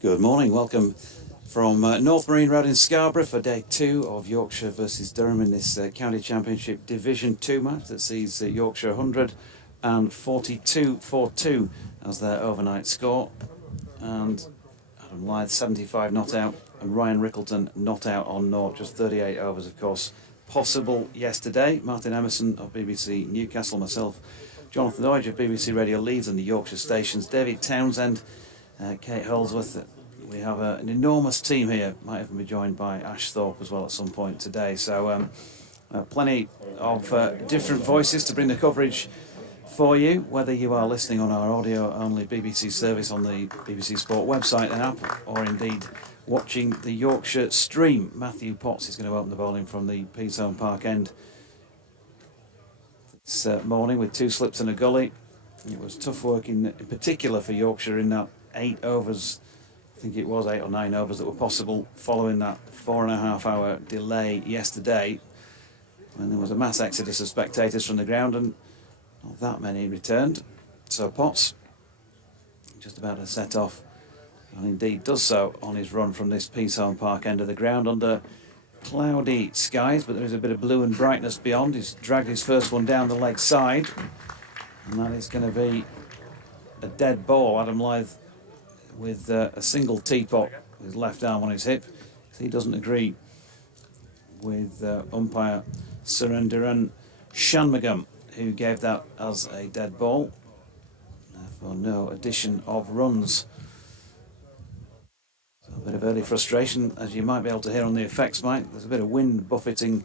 Good morning, welcome from North Marine Road in Scarborough for day 2 of Yorkshire versus Durham in this County Championship Division 2 match that sees Yorkshire 100 and 42-42 as their overnight score, and Adam Lyth 75 not out and Ryan Rickelton not out on naught, just 38 overs of course possible yesterday. Martin Emerson of BBC Newcastle, myself Jonathan Dodge of BBC Radio Leeds and the Yorkshire stations, David Townsend, Kate Holsworth. We have an enormous team here, might even be joined by Ash Thorpe as well at some point today, so plenty of different voices to bring the coverage for you, whether you are listening on our audio only BBC service on the BBC Sport website and app, or indeed watching the Yorkshire stream. Matthew Potts is going to open the bowling from the Peasholm Park end this morning with 2 slips and a gully. It was tough work in particular for Yorkshire in that 8 overs, I think it was 8 or 9 overs that were possible following that 4.5 hour delay yesterday, when there was a mass exodus of spectators from the ground and not that many returned. So Potts just about to set off, and indeed does so on his run from this Peasholm Park end of the ground under cloudy skies, but there is a bit of blue and brightness beyond. He's dragged his first one down the leg side, and that is going to be a dead ball. Adam Lyth with a single teapot with his left arm on his hip. He doesn't agree with umpire Surendaran Shanmugam, who gave that as a dead ball. Therefore no addition of runs. So a bit of early frustration, as you might be able to hear on the effects mic. There's a bit of wind buffeting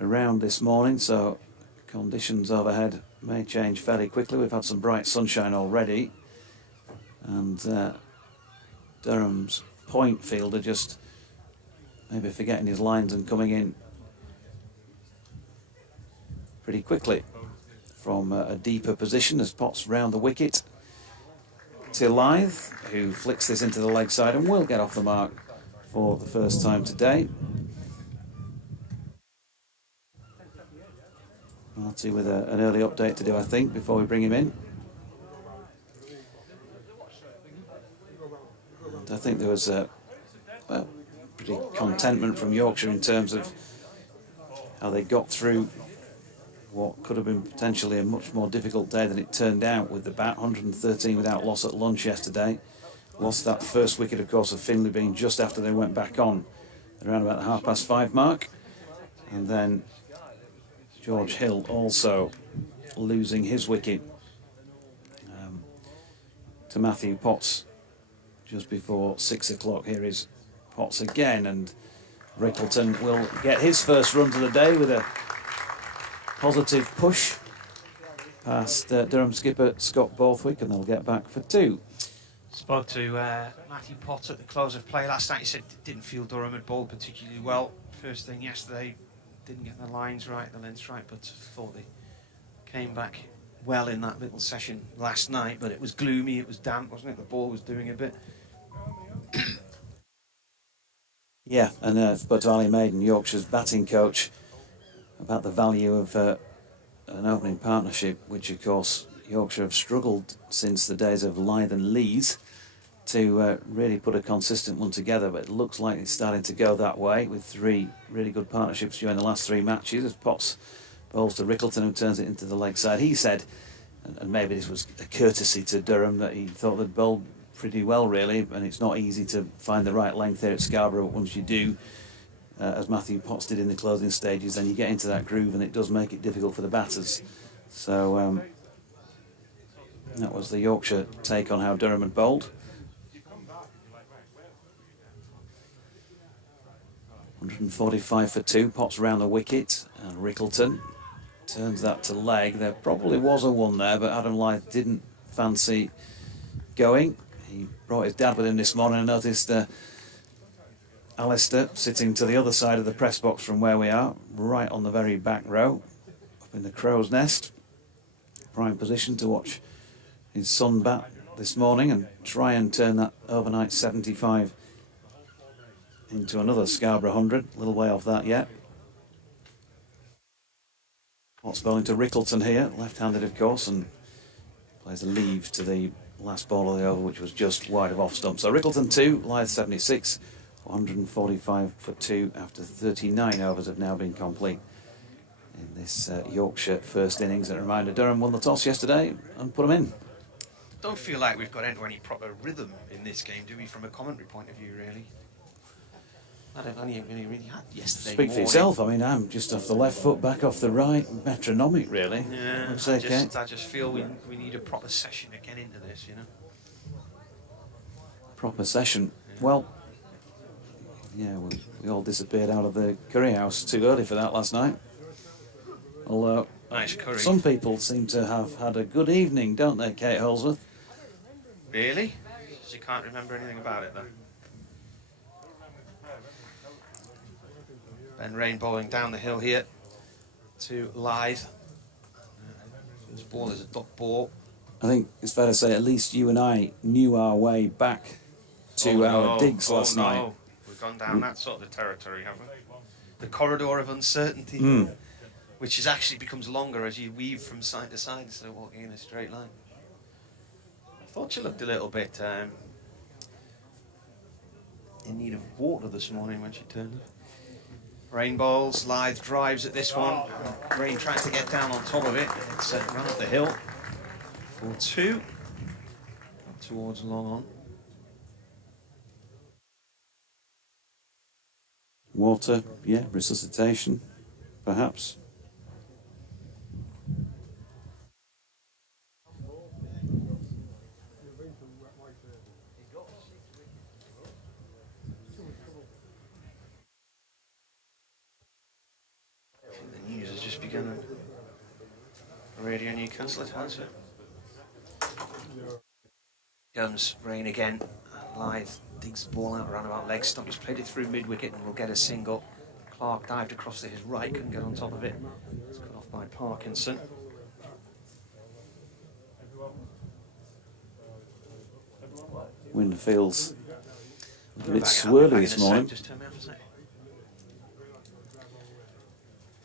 around this morning, so conditions overhead may change fairly quickly. We've had some bright sunshine already, and Durham's point fielder just maybe forgetting his lines and coming in pretty quickly from a deeper position as Potts round the wicket to Lyth, who flicks this into the leg side and will get off the mark for the first time today. Marty with an early update to do, I think, before we bring him in. And I think there was pretty contentment from Yorkshire in terms of how they got through what could have been potentially a much more difficult day than it turned out with the bat. 113 without loss at lunch yesterday. Lost that first wicket, of course, of Finlay being just after they went back on, around about the 5:30 mark. And then George Hill also losing his wicket to Matthew Potts just before 6 o'clock. Here is Potts again, and Rickelton will get his first run to the day with a positive push past Durham skipper Scott Borthwick, and they'll get back for 2. Spoke to Matthew Potts at the close of play last night. He said didn't feel Durham had bowled particularly well first thing yesterday. Didn't get the lines right, the lengths right, but thought they came back well in that little session last night. But it was gloomy, it was damp, wasn't it? The ball was doing a bit. Yeah, and spoke to Ali Maiden, Yorkshire's batting coach, about the value of an opening partnership, which of course Yorkshire have struggled since the days of Lyth and Lees to really put a consistent one together, but it looks like it's starting to go that way with 3 really good partnerships during the last 3 matches as Potts bowls to Rickelton, who turns it into the leg side. He said, and maybe this was a courtesy to Durham, that he thought they'd bowled pretty well really, and it's not easy to find the right length here at Scarborough, but once you do, as Matthew Potts did in the closing stages, then you get into that groove and it does make it difficult for the batters. So That was the Yorkshire take on how Durham had bowled. 145 for 2, Potts round the wicket, and Rickelton turns that to leg. There probably was a one there, but Adam Lyth didn't fancy going. He brought his dad with him this morning and noticed Alistair sitting to the other side of the press box from where we are, right on the very back row, up in the crow's nest. Prime position to watch his son bat this morning and try and turn that overnight 75 into another Scarborough 100. A little way off that yet. Potts bowling to Rickelton here, left-handed of course, and plays a leave to the last ball of the over, which was just wide of off stump. So Rickelton 2, Lyth 76, 145 for 2 after 39 overs have now been complete in this Yorkshire first innings. And a reminder, Durham won the toss yesterday and put them in. Don't feel like we've got into any proper rhythm in this game, do we, from a commentary point of view, really? I don't only really had yesterday. Speak for yourself. I mean, I'm just off the left foot, back off the right, metronomic really. Yeah, Looks okay. I just feel we need a proper session to get into this, you know. Proper session. Yeah. Well, yeah, we all disappeared out of the curry house too early for that last night. Although nice curry. Some people seem to have had a good evening, don't they, Kate Holsworth? Really? So you can't remember anything about it then? Ben Rain bowling down the hill here to Lyth. This ball is a dot ball. I think it's fair to say at least you and I knew our way back to our digs last night. We've gone down that sort of territory, haven't we? The corridor of uncertainty, which is actually becomes longer as you weave from side to side instead of walking in a straight line. I thought you looked a little bit in need of water this morning when she turned up. Rain bowls, Lyth drives at this one. Rain tries to get down on top of it. It's run up the hill for 2. Up towards long on. Water, yeah, resuscitation, perhaps. The news has just begun on Radio Newcastle, it has. Comes Rain again. Lyth digs the ball out around about leg stump. He's played it through mid-wicket and will get a single. Clark dived across to his right, couldn't get on top of it. It's cut off by Parkinson. Wind feels a bit swirly this morning. Just turn me off a sec.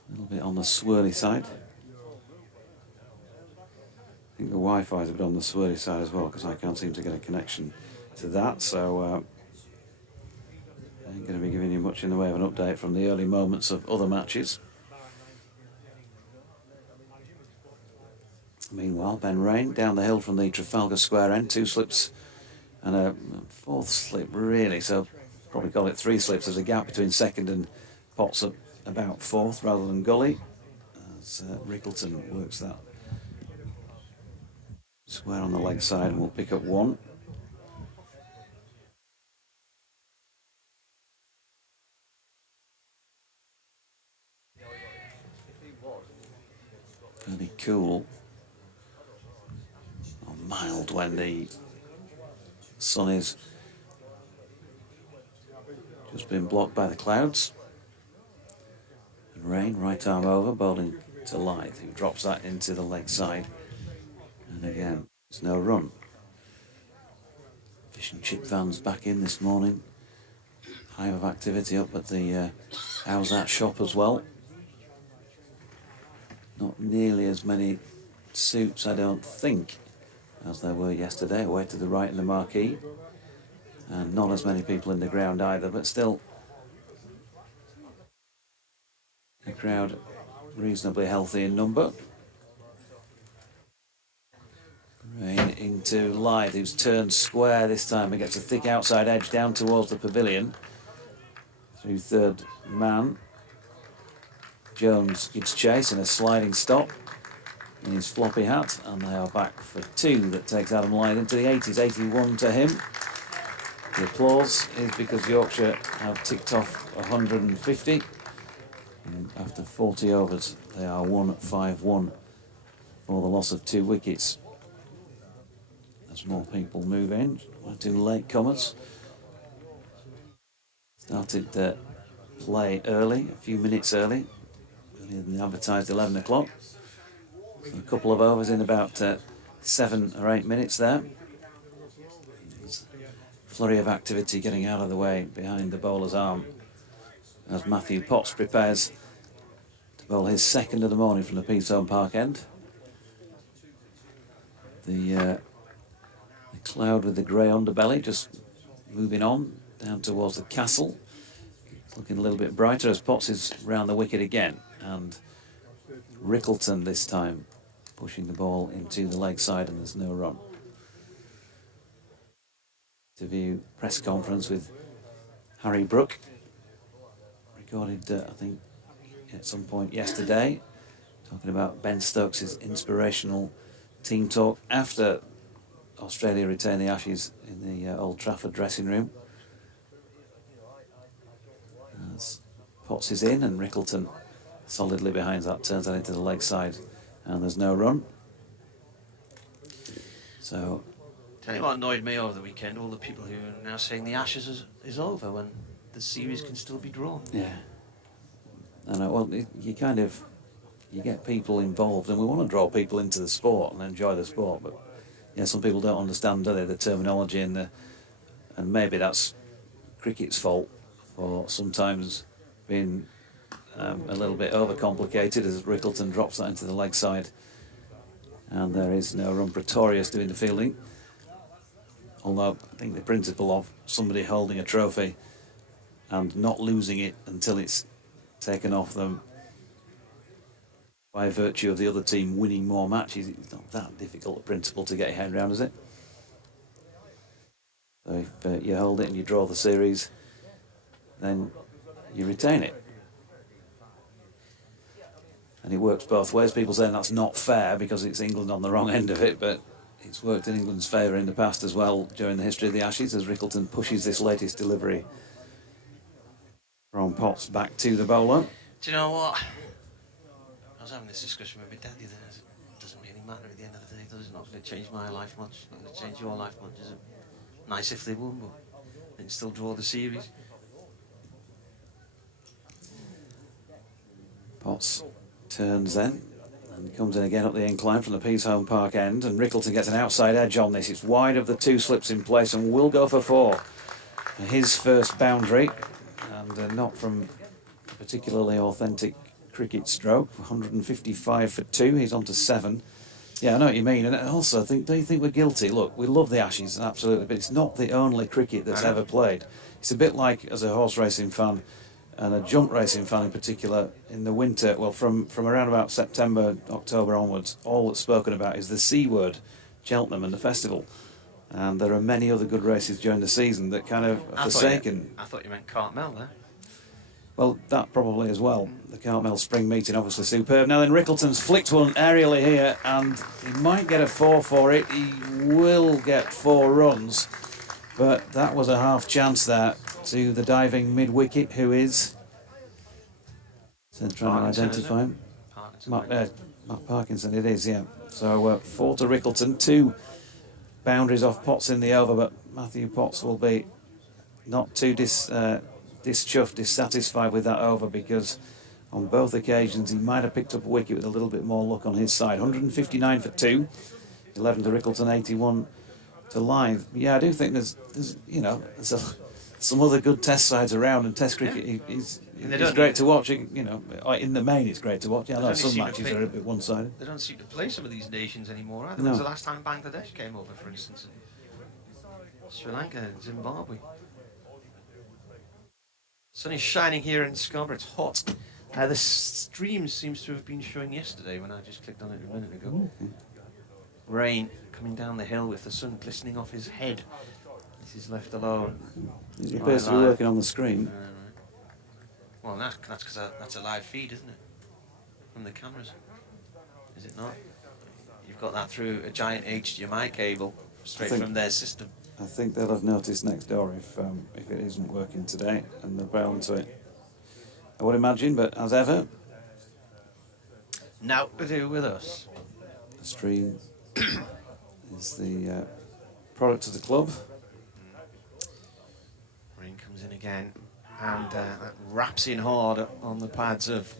A little bit on the swirly side. I think the Wi-Fi is a bit on the swirly side as well, because I can't seem to get a connection to that, so I ain't going to be giving you much in the way of an update from the early moments of other matches. Meanwhile, Ben Rain down the hill from the Trafalgar Square end, 2 slips and a 4th slip really, so probably call it 3 slips. There's a gap between second and Potts at about 4th rather than gully, as Rickelton works that square on the leg side and we'll pick up 1. Fairly cool or mild when the sun is just been blocked by the clouds. And Rain, right arm over, bowling to Lyth, who drops that into the leg side. And again, there's no run. Fish and chip vans back in this morning. Hive of activity up at the How's That shop as well. Not nearly as many suits, I don't think, as there were yesterday, away to the right in the marquee. And not as many people in the ground either, but still a crowd reasonably healthy in number. Rain into Lyth, who's turned square this time and gets a thick outside edge down towards the pavilion. Through 3rd man. Jones gives chase in a sliding stop. in his floppy hat, and they are back for 2. That takes Adam Lyth into the 80s, 81 to him. The applause is because Yorkshire have ticked off 150, and after 40 overs they are 1-5-1 for the loss of 2 wickets. As more people move in, 2 late comers. Started play early, a few minutes earlier than the advertised 11 o'clock. So a couple of overs in about 7 or 8 minutes there. There's a flurry of activity getting out of the way behind the bowler's arm as Matthew Potts prepares to bowl his second of the morning from the Peasholm Park end. The cloud with the grey underbelly just moving on down towards the castle. It's looking a little bit brighter as Potts is round the wicket again, and Rickelton this time pushing the ball into the leg side, and there's no run. Interview press conference with Harry Brook, recorded I think at some point yesterday, talking about Ben Stokes' inspirational team talk after Australia retained the Ashes in the Old Trafford dressing room. As Potts is in and Rickelton solidly behind that, turns that into the leg side, and there's no run. So, tell you what annoyed me over the weekend, all the people who are now saying the Ashes is over when the series can still be drawn. Yeah. And well, you get people involved, and we want to draw people into the sport and enjoy the sport, but yeah, some people don't understand, do they, the terminology and maybe that's cricket's fault for sometimes being a little bit overcomplicated as Rickelton drops that into the leg side, and there is no run. Pretorius doing the fielding, although I think the principle of somebody holding a trophy and not losing it until it's taken off them by virtue of the other team winning more matches, it's not that difficult a principle to get your head around, is it? So if you hold it and you draw the series, then you retain it. And it works both ways. People saying that's not fair because it's England on the wrong end of it, but it's worked in England's favour in the past as well during the history of the Ashes, as Rickelton pushes this latest delivery from Potts back to the bowler. Do you know what? I was having this discussion with my dad the other day. It doesn't really matter at the end of the day, does it? It's not going to change my life much. It's not going to change your life much, is it? Nice if they won, but they can still draw the series. Potts turns then and comes in again up the incline from the Peasholm Park end, and Rickelton gets an outside edge on this. It's wide of the 2 slips in place and will go for 4. His first boundary, and not from a particularly authentic cricket stroke. 155 for 2. He's on to 7. Yeah, I know what you mean. And also, do you think we're guilty? Look, we love the Ashes, absolutely, but it's not the only cricket that's ever played. It's a bit like, as a horse racing fan and a jump racing fan in particular, in the winter, well, from around about September, October onwards, all that's spoken about is the C word, Cheltenham and the festival. And there are many other good races during the season that kind of are forsaken. I thought you meant Cartmel there. Well, that probably as well. The Cartmel spring meeting, obviously superb. Now then, Rickelton's flicked one aerially here, and he might get a 4 for it. He will get 4 runs, but that was a half chance there to the diving mid-wicket, who is... So trying to identify him. Mark Parkinson, it is, yeah. So 4 to Rickelton, 2 boundaries off Potts in the over, but Matthew Potts will be not too dissatisfied with that over, because on both occasions he might have picked up a wicket with a little bit more luck on his side. 159 for 2, 11 to Rickelton, 81 to Lyth. Yeah, I do think there's some other good test sides around, and test cricket is great to watch. In the main it's great to watch. Yeah, I know some matches are a bit one-sided. They don't seem to play some of these nations anymore either. No. When was the last time Bangladesh came over, for instance? Sri Lanka and Zimbabwe. Sun is shining here in Scarborough. It's hot. The stream seems to have been showing yesterday when I just clicked on it a minute ago. Okay. Rain coming down the hill with the sun glistening off his head. This is left alone. He appears to be working on the screen. Right. Well, that's because that's a live feed, isn't it? From the cameras. Is it not? you've got that through a giant HDMI cable straight from their system. I think they'll have noticed next door if it isn't working today, and they'll bound to it. I would imagine, but as ever, now to do with us. the stream is the product of the club. Rain comes in again, and that wraps in hard on the pads of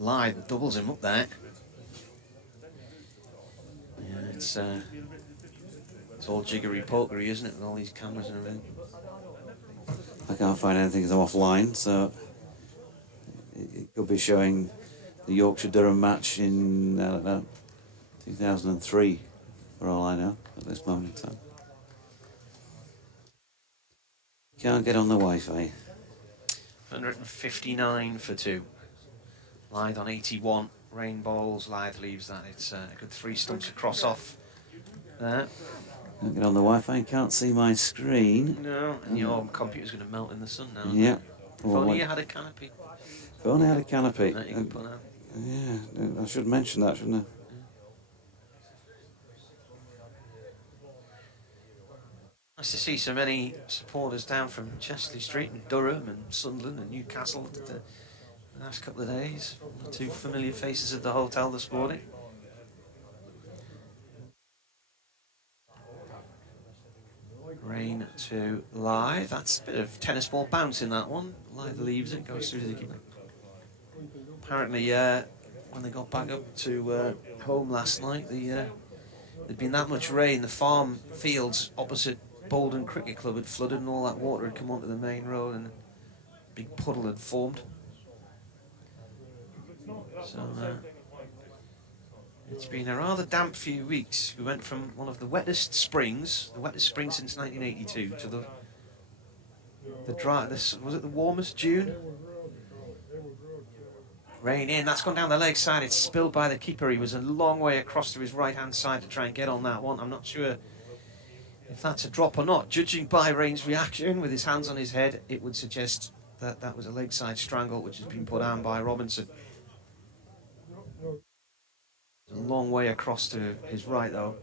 Lyth, doubles him up there. Yeah, it's all jiggery-pokery, isn't it, with all these cameras and everything. I can't find anything offline, so it could be showing the Yorkshire-Durham match in, I don't know, 2003, for all I know, at this moment in time. Can't get on the Wi-Fi. 159 for 2. Lyth on 81. Rain bowls. Lyth leaves that. It's a good 3 stumps across off there. Can't get on the Wi-Fi, can't see my screen. No, and your computer's going to melt in the sun now. Yeah. If only you had a canopy. If only I had a canopy. That you can put out. Yeah, I should mention that, shouldn't I? Nice to see so many supporters down from Chesley Street and Durham and Sunderland and Newcastle the last couple of days. The 2 familiar faces at the hotel this morning. Rain to Lyth. That's a bit of tennis ball bounce in that one. Lyth leaves it, goes through to the keeper. Apparently, when they got back up to home last night, there'd been that much rain. The farm fields opposite Bolden Cricket Club had flooded, and all that water had come onto the main road, and a big puddle had formed. So it's been a rather damp few weeks. We went from one of the wettest springs since 1982, to the dry. Was it the warmest June? Rain in. That's gone down the leg side. It's spilled by the keeper. He was a long way across to his right-hand side to try and get on that one. I'm not sure if that's a drop or not. Judging by Rain's reaction with his hands on his head, it would suggest that that was a leg side strangle which has been put on by Robinson. A long way across to his right though.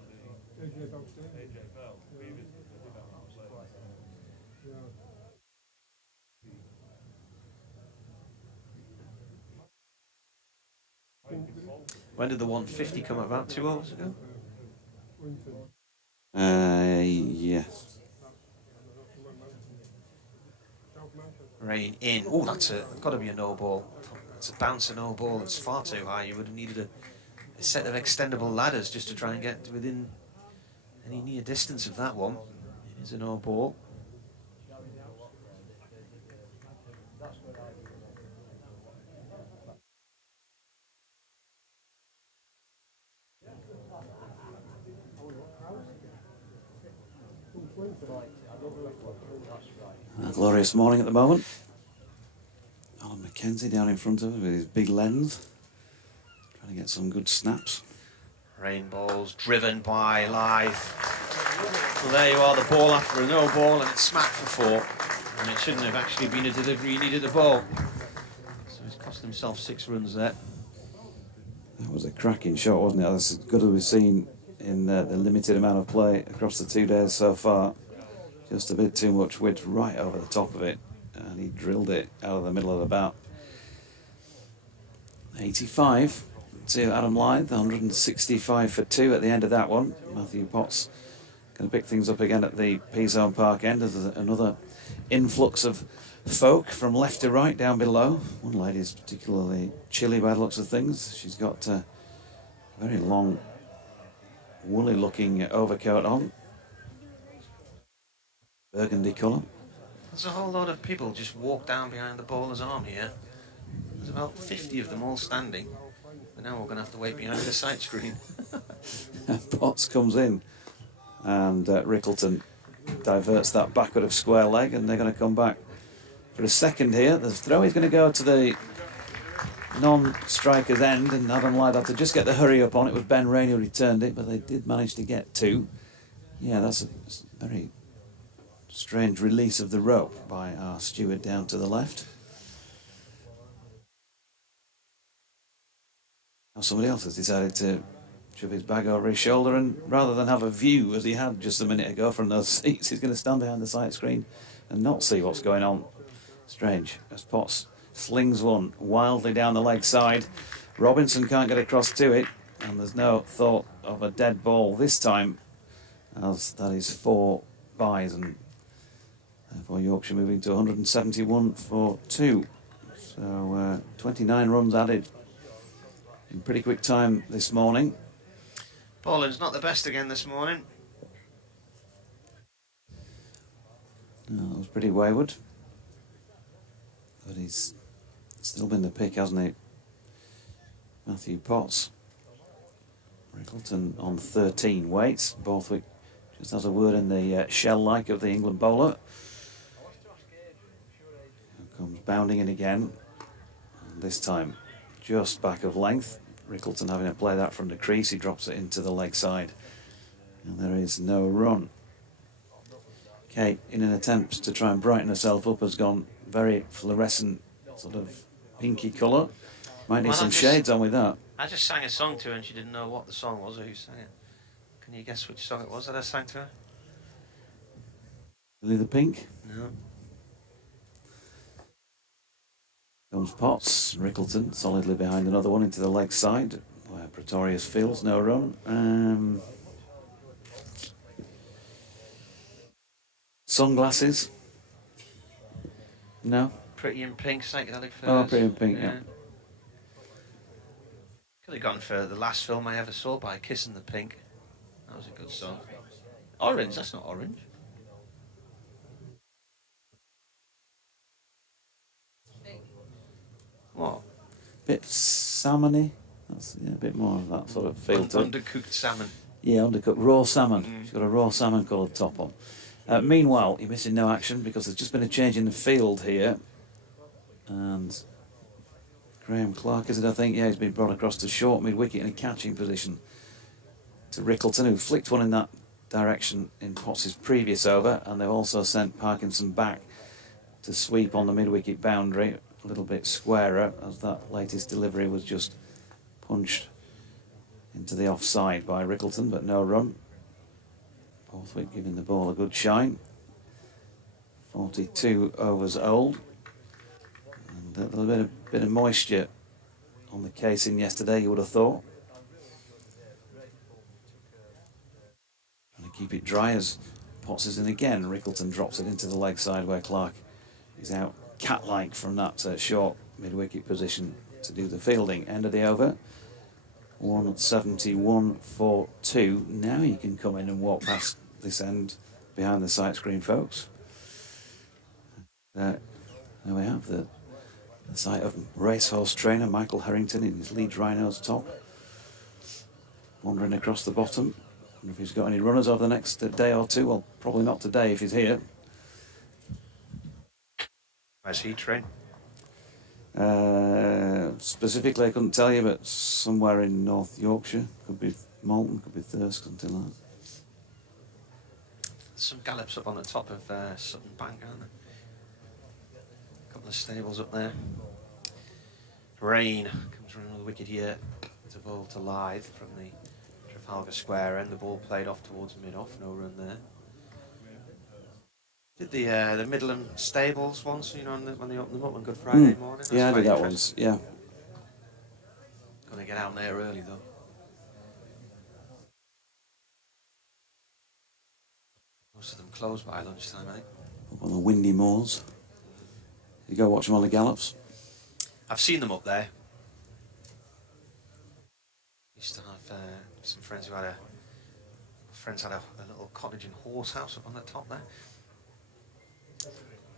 When did the 150 come about? 2 hours ago? Yes. Rain in. Oh, that's got to be a no ball. It's a bouncer no ball. It's far too high. You would have needed a set of extendable ladders just to try and get within any near distance of that one. It is a no ball. A glorious morning at the moment. Alan Mackenzie down in front of us with his big lens, trying to get some good snaps. Rain balls driven by Lyth. Well, there you are, the ball after a no ball, and it's smacked for 4. And it shouldn't have actually been a delivery, he needed a ball. So he's cost himself 6 runs there. That was a cracking shot, wasn't it? That's as good as we've seen in the limited amount of play across the 2 days so far. Just a bit too much width right over the top of it, and he drilled it out of the middle of the bat. 85 to Adam Lyth, 165 for 2 at the end of that one. Matthew Potts going to pick things up again at the P-Zone Park end. There's another influx of folk from left to right down below. One lady is particularly chilly by the looks of things. She's got a very long, woolly looking overcoat on. Burgundy colour. There's a whole lot of people just walk down behind the bowler's arm here. There's about 50 of them all standing. But now we're going to have to wait behind the sight screen. Potts comes in, and Rickelton diverts that backward of square leg, and they're going to come back for a second here. The throw is going to go to the non-striker's end, and Adam Lyth had to just get the hurry up on it. With Ben Rain who returned it, but they did manage to get 2. Yeah, that's a very strange release of the rope by our steward down to the left. Now somebody else has decided to shove his bag over his shoulder, and rather than have a view as he had just a minute ago from those seats, he's going to stand behind the sight screen and not see what's going on. Strange, as Potts slings one wildly down the leg side. Robinson can't get across to it, and there's no thought of a dead ball this time, as that is 4 byes, and therefore Yorkshire moving to 171 for 2. So 29 runs added in pretty quick time this morning. Bowling's not the best again this morning. No, that was pretty wayward. But he's still been the pick, hasn't he? Matthew Potts. Rickelton on 13 weights. Borthwick just has a word in the shell-like of the England bowler. Comes bounding in again. And this time just back of length. Rickelton having to play that from the crease. He drops it into the leg side. And there is no run. Kate, in an attempt to try and brighten herself up, has gone very fluorescent, sort of pinky colour. Might need some shades on with that. I just sang a song to her and she didn't know what the song was or who sang it. Can you guess which song it was that I sang to her? Really the pink? No. Comes Potts. Rickelton solidly behind another one into the leg side, where Pretorius feels no run. Sunglasses? No? Pretty in Pink, psychedelic first. Oh, Pretty in Pink, yeah. Could have gone for the last film I ever saw by Kissing the Pink. That was a good song. Orange, that's not orange. What? Bit salmony. That's a bit more of that sort of feel to it. Undercooked salmon. Yeah, undercooked raw salmon. She's got a raw salmon coloured top on. Meanwhile, you're missing no action because there's just been a change in the field here. And Graham Clark, is it, I think? Yeah, he's been brought across to short mid-wicket in a catching position to Rickelton, who flicked one in that direction in Potts' previous over. And they've also sent Parkinson back to sweep on the mid-wicket boundary, a little bit squarer, as that latest delivery was just punched into the offside by Rickelton, but no run. Borthwick giving the ball a good shine. 42 overs old. And a little bit of moisture on the casing yesterday, you would have thought. Trying to keep it dry as Potts is in again. Rickelton drops it into the leg side where Clark is out cat-like from that short mid-wicket position to do the fielding. End of the over. 171 for 2. Now you can come in and walk past this end behind the sight screen, folks. There we have the sight of racehorse trainer Michael Harrington in his Leeds Rhinos top, wandering across the bottom. I wonder if he's got any runners over the next day or two. Well, probably not today if he's here. Where's he train? Specifically, I couldn't tell you, but somewhere in North Yorkshire. Could be Malton, could be Thirsk, something like that. Some gallops up on the top of Sutton Bank, aren't there? A couple of stables up there. Rain comes around the wicket here to bowl to Lyth from the Trafalgar Square end. The ball played off towards mid-off, no run there. Did the Midland stables once, you know, when they opened them up on Good Friday morning? That's yeah, I did that once, yeah. Gonna get out there early though. Most of them close by lunchtime, I think. Up on the windy moors. You go watch them on the gallops? I've seen them up there. Used to have some friends who had a little cottage and horse house up on the top there.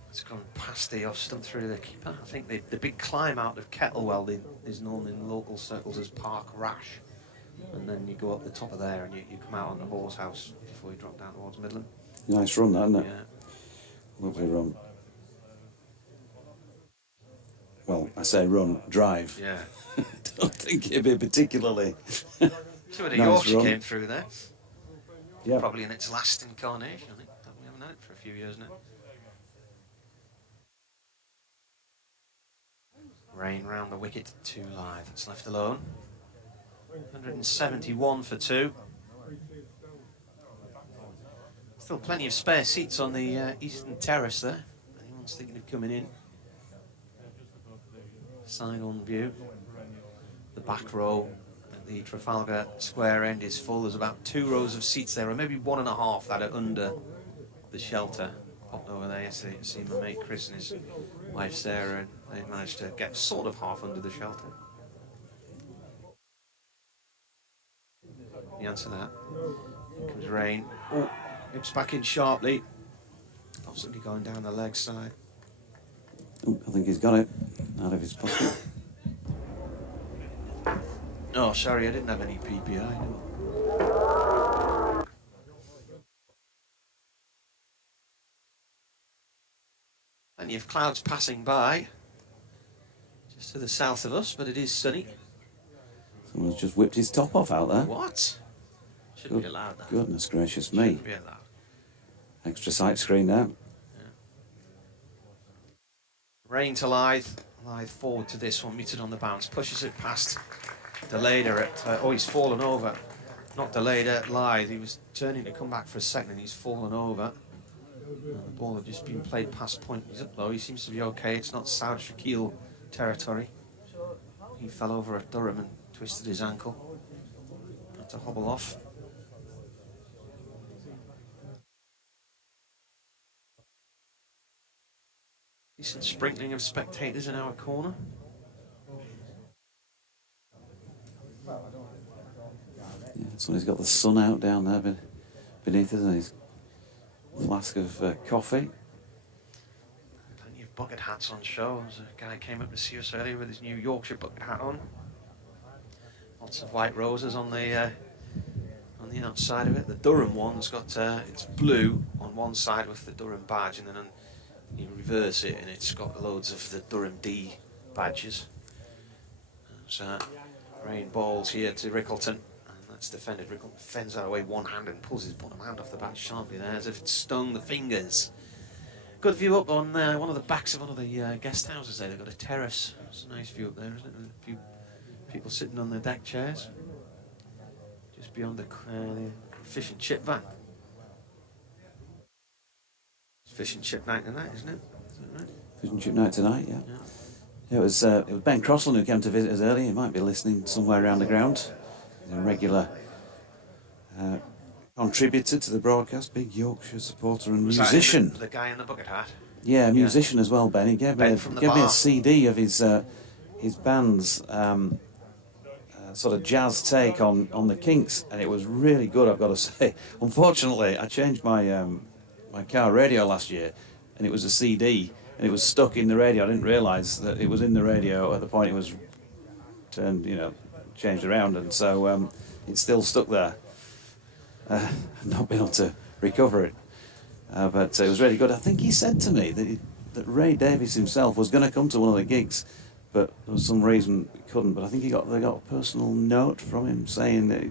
It's gone past the stump through the keeper. I think the big climb out of Kettlewell is known in local circles as Park Rash. And then you go up the top of there and you come out on the horse house before you drop down towards Midland. Nice run, that, isn't it? Yeah. Lovely run. Well, I say run, drive. Yeah. Don't think it'd be particularly See where the nice Yorkshire run. came through there. Yeah. Probably in its last incarnation, I think. We haven't had it for a few years now. Rain round the wicket to Lyth. It's left alone. 171 for 2. Still plenty of spare seats on the eastern terrace there. Anyone's thinking of coming in. Side on view. The back row at the Trafalgar Square end is full. There's about 2 rows of seats there, or maybe 1.5 that are under the shelter. Popped over there yesterday to see my mate Chris and his wife Sarah, and they managed to get sort of half under the shelter. The answer to that. Here comes rain. Oh, nips back in sharply. Possibly going down the leg side. Oh, I think he's got it out of his pocket. Oh, sorry, I didn't have any PPI. Plenty of clouds passing by, just to the south of us, but it is sunny. Someone's just whipped his top off out there. What? Shouldn't be allowed that. Goodness gracious me. Shouldn't be allowed. Extra sight screen now. Yeah. Rain to Lyth. Lyth forward to this one, meted on the bounce. Pushes it past Delader at... oh, he's fallen over. Not Delader at Lyth. He was turning to come back for a second and he's fallen over. The ball had just been played past point. He's up low. He seems to be okay. It's not Saud Shakil territory. He fell over at Durham and twisted his ankle. Had to hobble off. Decent sprinkling of spectators in our corner. Yeah, so he's got the sun out down there beneath us, and his flask of coffee. Plenty of bucket hats on show. There's a guy came up to see us earlier with his new Yorkshire bucket hat on. Lots of white roses on the outside of it. The Durham one's got it's blue on one side with the Durham badge, and then you reverse it and it's got loads of the Durham D badges. So rain balls here to Rickelton, and that's defended. Rickelton fends that away one hand and pulls his bottom hand off the bat sharply there as if it stung the fingers. Good view up on one of the backs of one of the guest houses there. They've got a terrace. It's a nice view up there, isn't it? A few people sitting on their deck chairs just beyond the fish and chip van. It's fish and chip night tonight, isn't it? Is that right? Fish and chip night tonight, yeah. It was Ben Crossland who came to visit us earlier. He might be listening somewhere around the ground. He's a regular contributor to the broadcast, big Yorkshire supporter and musician. The guy in the bucket hat? Yeah, a musician as well, Ben. He gave me a CD of his band's sort of jazz take on the Kinks, and it was really good, I've got to say. Unfortunately, I changed my my car radio last year, and it was a CD, and it was stuck in the radio. I didn't realise that it was in the radio at the point it was turned, changed around, and so it's still stuck there. I've not been able to recover it, but it was really good. I think he said to me that Ray Davies himself was going to come to one of the gigs, but there was some reason he couldn't. But I think they got a personal note from him saying that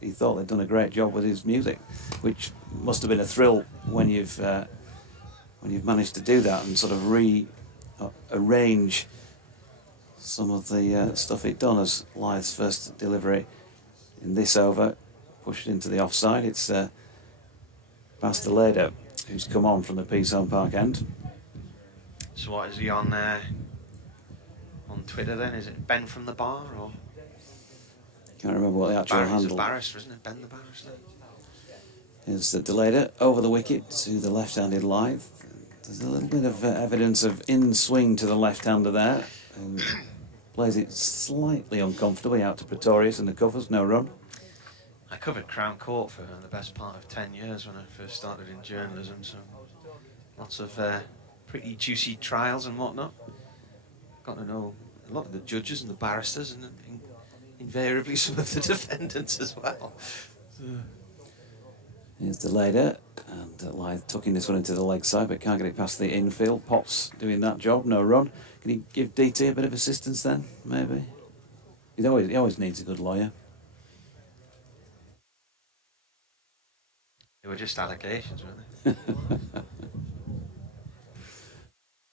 he thought they'd done a great job with his music, which must have been a thrill when you've managed to do that and sort of rearrange some of the stuff he'd done as Lyth's first delivery in this over, push it into the offside. It's Pastor Leder who's come on from the Peaceholm Park end. So what is he on Twitter then? Is it Ben from the Bar or? Can't remember what the actual handle. He's a barrister, isn't it? Ben the barrister. Here's the Delader over the wicket to the left-handed Lyth. There's a little bit of evidence of in-swing to the left-hander there. And plays it slightly uncomfortably out to Pretorius and the covers, no run. I covered Crown Court for the best part of 10 years when I first started in journalism, so lots of pretty juicy trials and whatnot. Got to know a lot of the judges and the barristers, and invariably some of the defendants as well. Here's the Leder, and Lyth tucking this one into the leg side, but can't get it past the infield. Pop's doing that job, no run. Can he give DT a bit of assistance then, maybe? He always needs a good lawyer. They were just allegations, weren't they?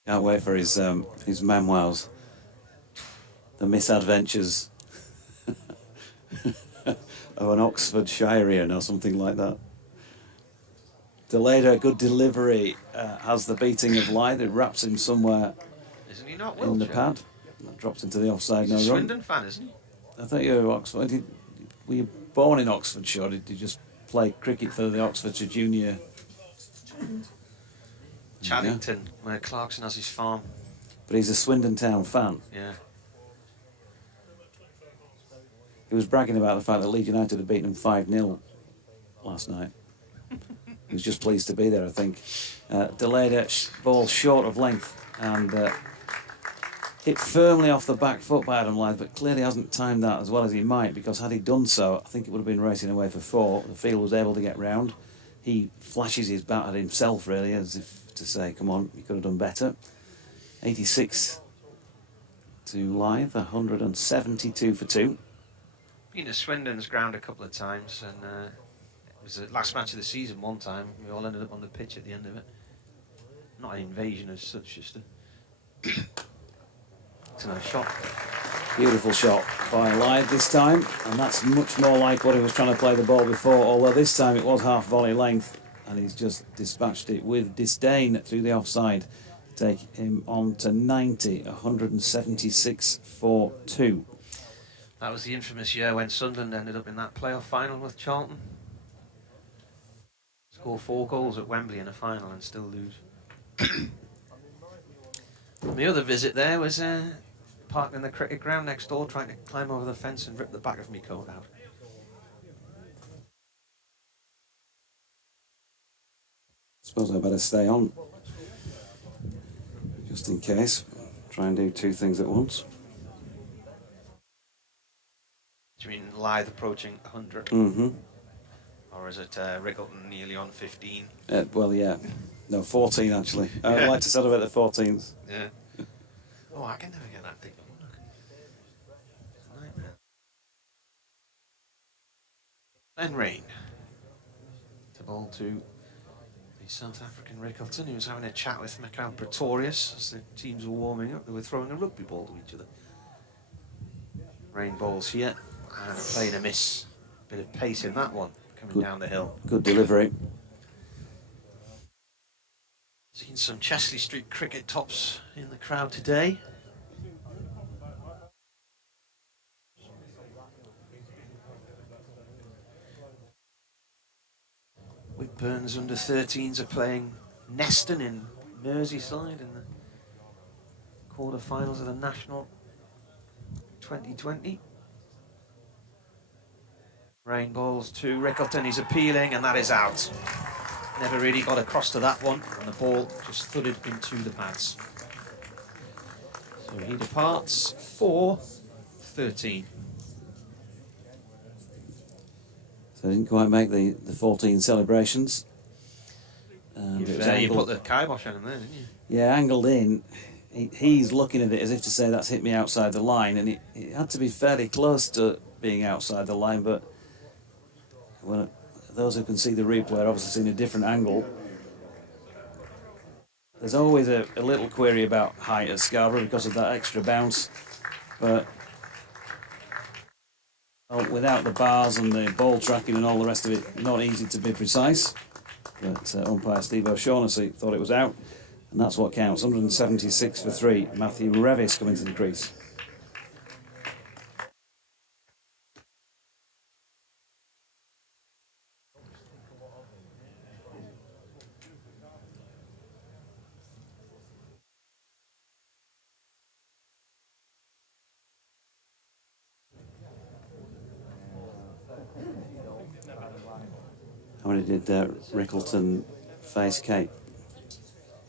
Can't wait for his memoirs, the misadventures of an Oxfordshirean or something like that. Delayed a good delivery, has the beating of Lyth. It wraps him somewhere. Isn't he not in the Wiltshire? pad. Dropped into the offside. He's no a run. Swindon fan, isn't he? I thought you were Oxford. Were you born in Oxfordshire, or did you just play cricket for the Oxfordshire Junior? Chaddington, where Clarkson has his farm. But he's a Swindon Town fan. Yeah. He was bragging about the fact that Leeds United had beaten him 5-0 last night. He was just pleased to be there, I think. Delayed a ball short of length and hit firmly off the back foot by Adam Lyth, but clearly hasn't timed that as well as he might, because had he done so, I think it would have been racing away for 4. The field was able to get round. He flashes his bat at himself, really, as if to say, come on, you could have done better. 86 to Lyth, 172 for 2. Been to Swindon's ground a couple of times, and it was the last match of the season one time. We all ended up on the pitch at the end of it. Not an invasion as such, just a... It's a nice shot. Beautiful shot by Lyth this time, and that's much more like what he was trying to play the ball before, although this time it was half volley length, and he's just dispatched it with disdain through the offside. Take him on to 90, 176 for 2. That was the infamous year when Sunderland ended up in that playoff final with Charlton. Score 4 goals at Wembley in a final and still lose. My other visit there was parked in the cricket ground next door, trying to climb over the fence and rip the back of my coat out. Suppose I better stay on, just in case. Try and do 2 things at once. Do you mean Lyth approaching 100? Mm-hmm. Or is it Rickelton nearly on 15? Well, yeah. No, 14 actually. I'd like to celebrate the 14th. Yeah. Oh, I can never get that thing on. Look. It's a nightmare. Then rain. The ball to the South African Rickelton, who was having a chat with Macau Pretorius as the teams were warming up. They were throwing a rugby ball to each other. Rain balls here. And playing a miss. Bit of pace in that one, coming down the hill. Good delivery. Seen some Chesley Street cricket tops in the crowd today. Whitburn's under 13s are playing Neston in Merseyside in the quarter-finals of the National 2020. Rain balls to Rickelton, he's appealing, and that is out. Never really got across to that one, and the ball just thudded into the pads. So he departs for 13. So didn't quite make the 14 celebrations. And You put the kibosh on him there, didn't you? Yeah, angled in. He's looking at it as if to say that's hit me outside the line, and it had to be fairly close to being outside the line, but well, those who can see the replay are obviously seeing a different angle. There's always a little query about height at Scarborough because of that extra bounce, but without the bars and the ball tracking and all the rest of it, not easy to be precise. But umpire Steve O'Shaughnessy thought it was out, and that's what counts. 176 for 3. Matthew Revis coming to the crease. How many did Rickelton face, Kate?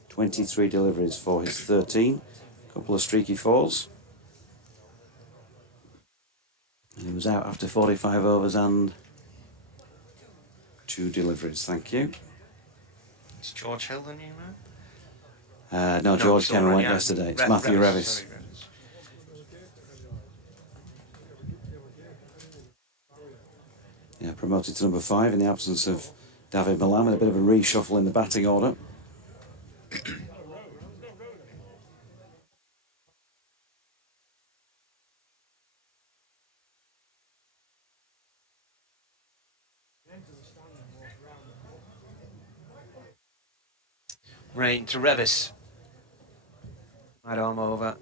23 deliveries for his 13. A couple of streaky 4s. And he was out after 45 overs and 2 deliveries. Thank you. Is George Hill the new man? No, George it's came and went already- yesterday. It's Matthew Revis. Sorry, Revis. Yeah, promoted to number 5 in the absence of David Milan, with a bit of a reshuffle in the batting order. Rain to Revis. Right arm over.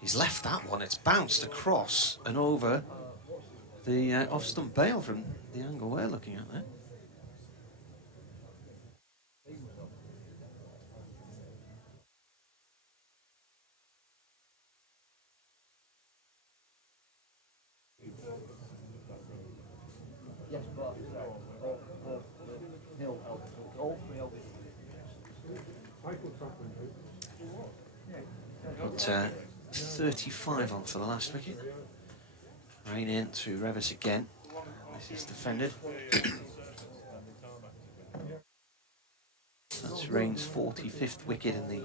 He's left that one. It's bounced across and over the off-stump bail from the angle we're looking at there. Got 35 on for the last wicket. Rain in to Revis again. This is defended. That's Rain's 45th wicket in the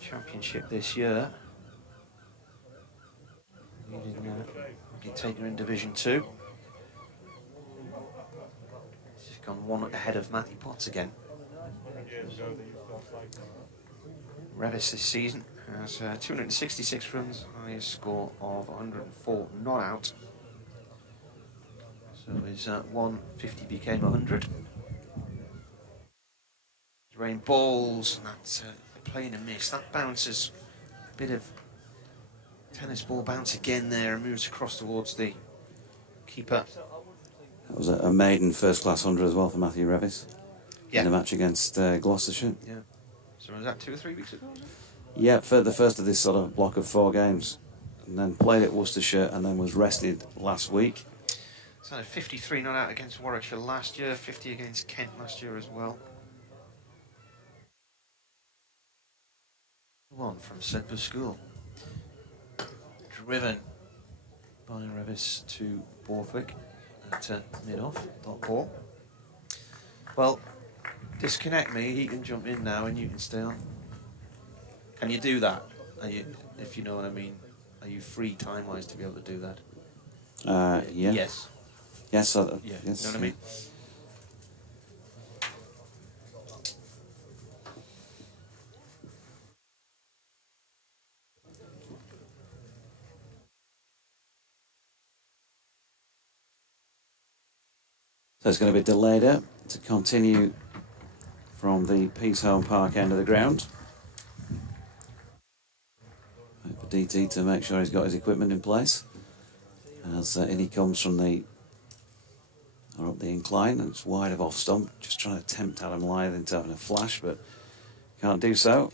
championship this year. Leading wicket taker in Division 2. He's just gone one ahead of Matthew Potts again. Revis this season has 266 runs, highest score of 104 not out. So his 150 became 100. Rain balls, and that's playing a miss. That bounces, a bit of tennis ball bounce again there and moves across towards the keeper. That was a maiden first-class 100 as well for Matthew Revis. Yeah. In the match against Gloucestershire. Yeah. So was that 2 or 3 weeks ago? Was it? Yeah, for the first of this sort of block of 4 games. And then played at Worcestershire and then was rested last week. So 53 not out against Warwickshire last year, 50 against Kent last year as well. One from Sedbergh School. Driven by Revis to Borthwick at mid-off, dot ball. Well, disconnect me, he can jump in now and you can stay on. Can you do that? Are you, if you know what I mean, are you free time-wise to be able to do that? Yeah. Yes. Yes, Yeah, yes. you know what I mean? So it's going to be delayed to continue from the Peace Home Park end of the ground. Wait for DT to make sure he's got his equipment in place. As in he comes from the up the incline, and it's wide of off stump. Just trying to tempt Adam Lyth into having a flash, but can't do so.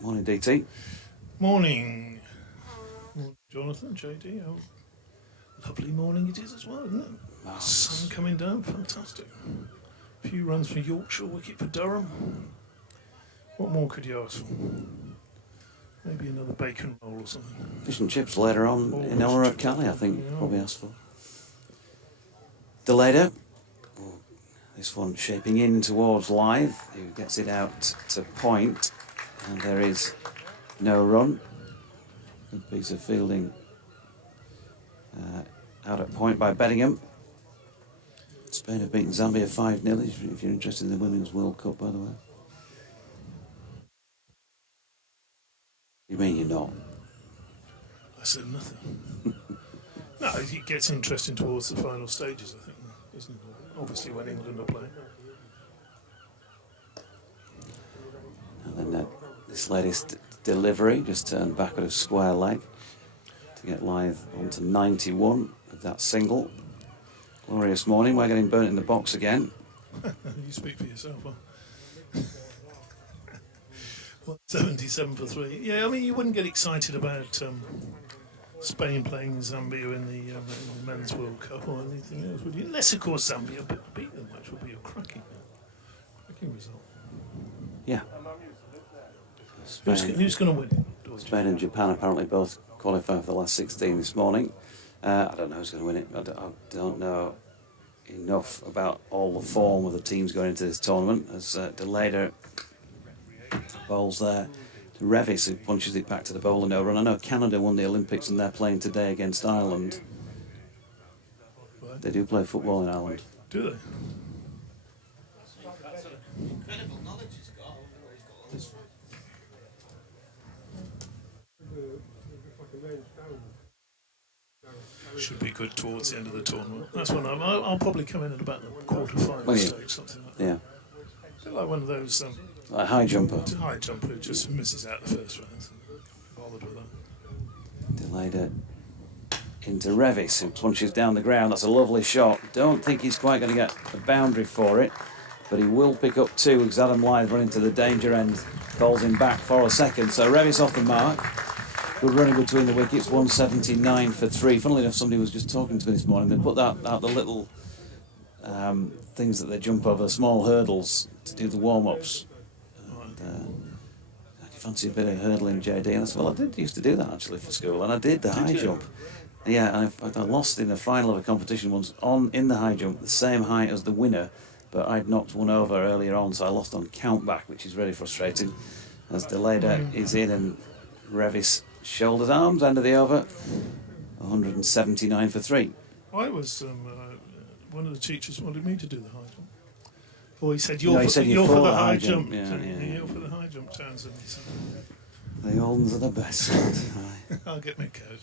Morning, DT. Morning, Jonathan, JD. Oh, lovely morning it is as well, isn't it? Oh, Sun coming down, fantastic. A few runs for Yorkshire, wicket for Durham. What more could you ask for? Maybe another bacon roll or something. fish and chips later on in honour of Callie, I think, probably asked for. Delayed. This one shaping in towards Lyth, who gets it out to point, and there is no run. Good piece of fielding out at point by Bedingham. Spain have beaten Zambia 5-0, if you're interested in the Women's World Cup, by the way. You mean you're not? I said nothing. No, it gets interesting towards the final stages, I think, isn't it? Obviously when England are playing. And then this latest delivery just turned back with a square leg to get Lyth onto 91 with that single. Glorious morning, we're getting burnt in the box again. You speak for yourself, huh? 77 for 3. Yeah, I mean, you wouldn't get excited about Spain playing Zambia in the Men's World Cup or anything else, would you? Unless, of course, Zambia beat them, which would be a cracking result. Yeah. Who's going to win? Spain and Japan apparently both qualified for the last 16 this morning. I don't know who's going to win it. I don't know enough about all the form of the teams going into this tournament. As Delader bowls there to Revis, who punches it back to the bowler, no run. I know Canada won the Olympics and they're playing today against Ireland. They do play football in Ireland. Do they? Incredible knowledge he's got. should be good towards the end of the tournament. That's when I'll probably come in at about the quarter-final stage, something like that. Yeah. A bit like one of those Like high jumper. high jumper who just misses out the first round. Bothered with that. Delayed it into Revis, who punches down the ground. That's a lovely shot. Don't think he's quite going to get a boundary for it, but he will pick up 2 because Adam Lyth running to the danger end, calls him back for a second. So Revis off the mark. Good running between the wickets, 179 for 3. Funnily enough, somebody was just talking to me this morning. They put that out the little things that they jump over, small hurdles to do the warm-ups. And, I fancy a bit of hurdling, JD. And I said, well, I did used to do that actually for school, and I did the high jump. Yeah, I lost in the final of a competition once in the high jump, the same height as the winner, but I'd knocked one over earlier on, so I lost on count back, which is really frustrating. As Deleda is in and Revis shoulders arms, end of the over, 179 for 3. I was one of the teachers wanted me to do the high jump. Or he said, you're for the high jump. Yeah. You're for the high jump, Townsend. The Oldens are the best. I'll get my code.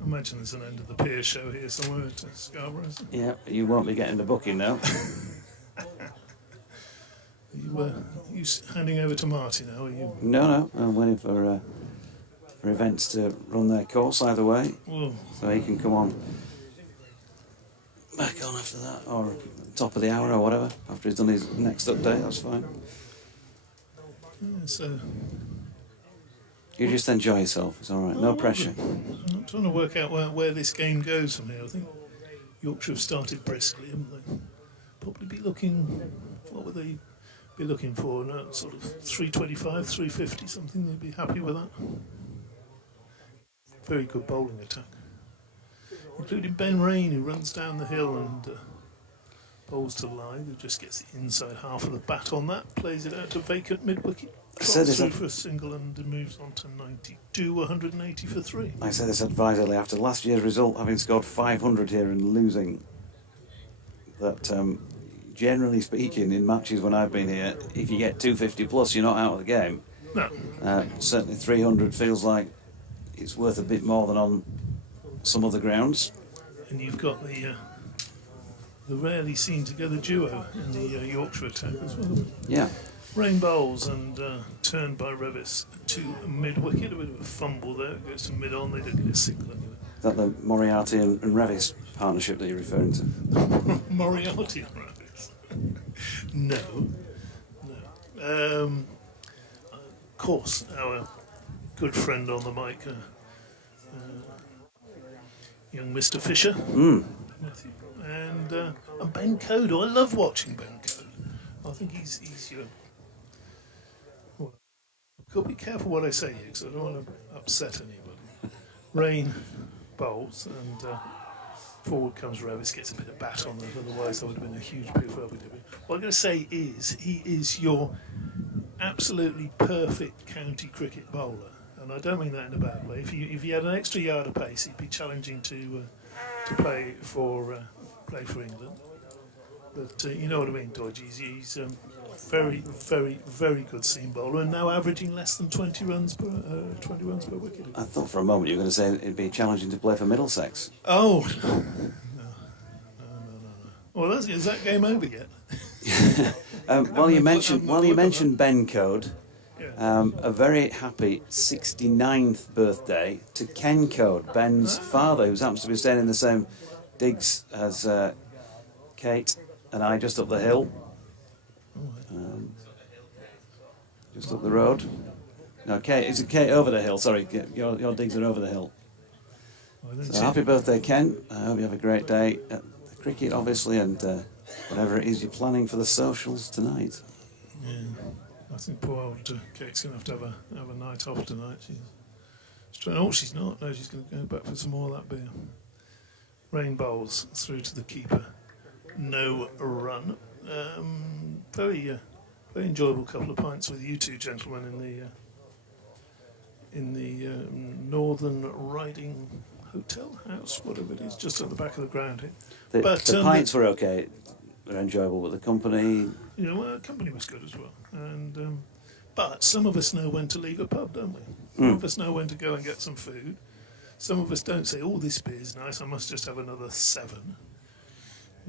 I imagine there's an end of the pier show here somewhere at Scarborough. Yeah, you won't be getting the booking now. You handing over to Marty now, are you? No, I'm waiting for events to run their course either way. Whoa. So he can come on back on after that, or top of the hour or whatever, after he's done his next update, that's fine. Yeah, so You just enjoy yourself, it's alright, no pressure. I'm trying to work out where this game goes from here. I think Yorkshire have started briskly, haven't they? Probably be looking, what would they be looking for? Sort of 325, 350, something. They'd be happy with that. Very good bowling attack. Including Ben Rain, who runs down the hill and bowls to Lyth, who just gets the inside half of the bat on that, plays it out to vacant mid-wicket, trots through for a single and moves on to 92, 180 for 3. I say this advisedly after last year's result, having scored 500 here and losing, that generally speaking, in matches when I've been here, if you get 250 plus, you're not out of the game. No. Certainly 300 feels like it's worth a bit more than on some other grounds. And you've got the rarely seen together duo in the Yorkshire attack as well. Yeah. Rain bowls and turned by Revis to mid-wicket. A bit of a fumble there. It goes to mid-on. They don't get a single anyway. Is that the Moriarty and Revis partnership that you're referring to? Moriarty and Revis? No. Of course, our good friend on the mic, young Mr. Fisher. And Ben Codo. I love watching Ben Codo. I think he's your... Well, I've got to be careful what I say here because I don't want to upset anybody. Rain bowls and forward comes Revis, gets a bit of bat on them, otherwise that would have been a huge poo for LBW. What I'm going to say is he is your absolutely perfect county cricket bowler. And I don't mean that in a bad way. If he had an extra yard of pace, he'd be challenging to play for England. But you know what I mean, Dodge. He's very, very, very good seam bowler, and now averaging less than 20 runs per wicket. I thought for a moment you were going to say it'd be challenging to play for Middlesex. Oh no. Well, is that game over yet? While you mentioned Ben Code. A very happy 69th birthday to Ken Code, Ben's father, who happens to be staying in the same digs as Kate and I, just up the hill, just up the road. No, Kate, is it Kate over the hill? Sorry, your digs are over the hill. So happy birthday, Ken. I hope you have a great day at the cricket, obviously, and whatever it is you're planning for the socials tonight. Yeah. I think poor old Kate's going to have a night off tonight. She's not. No, she's going to go back for some more of that beer. Rain bowls through to the keeper. No run. Very enjoyable couple of pints with you two gentlemen in the Northern Riding Hotel House, whatever it is, just at the back of the ground here. The pints were okay. They're enjoyable, but the company... the company was good as well. And but some of us know when to leave a pub, don't we? Some of us know when to go and get some food. Some of us don't say, oh, this beer's nice, I must just have another 7.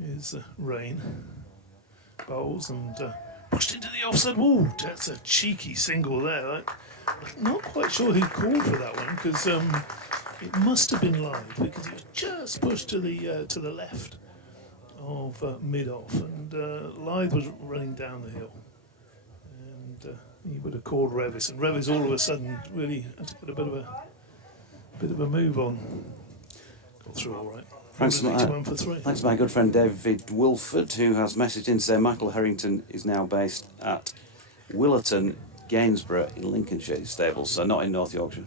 Here's Rain. Bowls and pushed into the offside. Ooh, that's a cheeky single there. I'm not quite sure who called for that one, because it must have been Lyth, because it was just pushed to the left of mid-off, and Lyth was running down the hill. And he would have called Revis, and Revis all of a sudden really had to get a bit of a move on. Got through all right. Thanks to my good friend David Wilford, who has messaged in to say Michael Harrington is now based at Willerton, Gainsborough in Lincolnshire stables, so not in North Yorkshire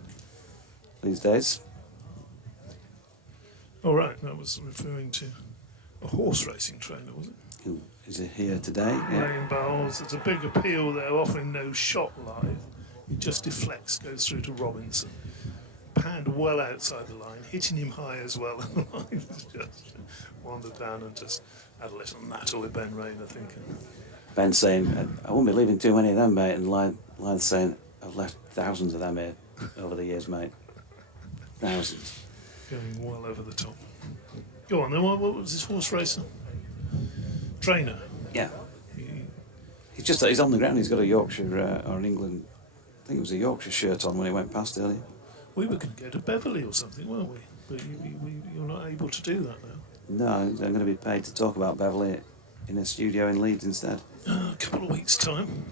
these days. All right, that was referring to a horse racing trainer, was it? Who is it here today? Playing bowls. There's a big appeal there, offering no shot Live. He just deflects, goes through to Robinson. Panned well outside the line, hitting him high as well. And Live just wandered down and just had a little natter with Ben Rain, I think. Ben saying, I won't be leaving too many of them, mate, and Lyth saying, I've left thousands of them here over the years, mate. Thousands. Going well over the top. Go on then, what was this horse racer? Trainer? Yeah. He's on the ground, he's got a Yorkshire or an England, I think it was a Yorkshire shirt on when he went past earlier. We were going to go to Beverley or something, weren't we? But you're not able to do that now. No, I'm going to be paid to talk about Beverley in a studio in Leeds instead. A couple of weeks' time.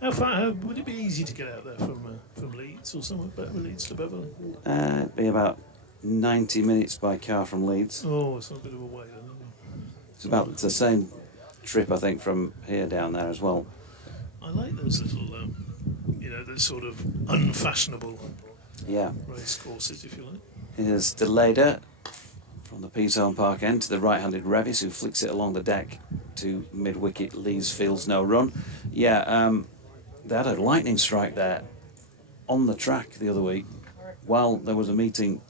How far would it be easy to get out there from Leeds or somewhere better, Leeds to Beverley? It'd be about 90 minutes by car from Leeds. Oh, it's a bit of a way then, isn't it? It's about the same trip, I think, from here down there as well. I like those little, those sort of unfashionable race courses, if you like. Here's Deleda from the P-Zone Park end to the right-handed Revis, who flicks it along the deck to mid-wicket. Lees fields no run. Yeah, they had a lightning strike there on the track the other week while there was a meeting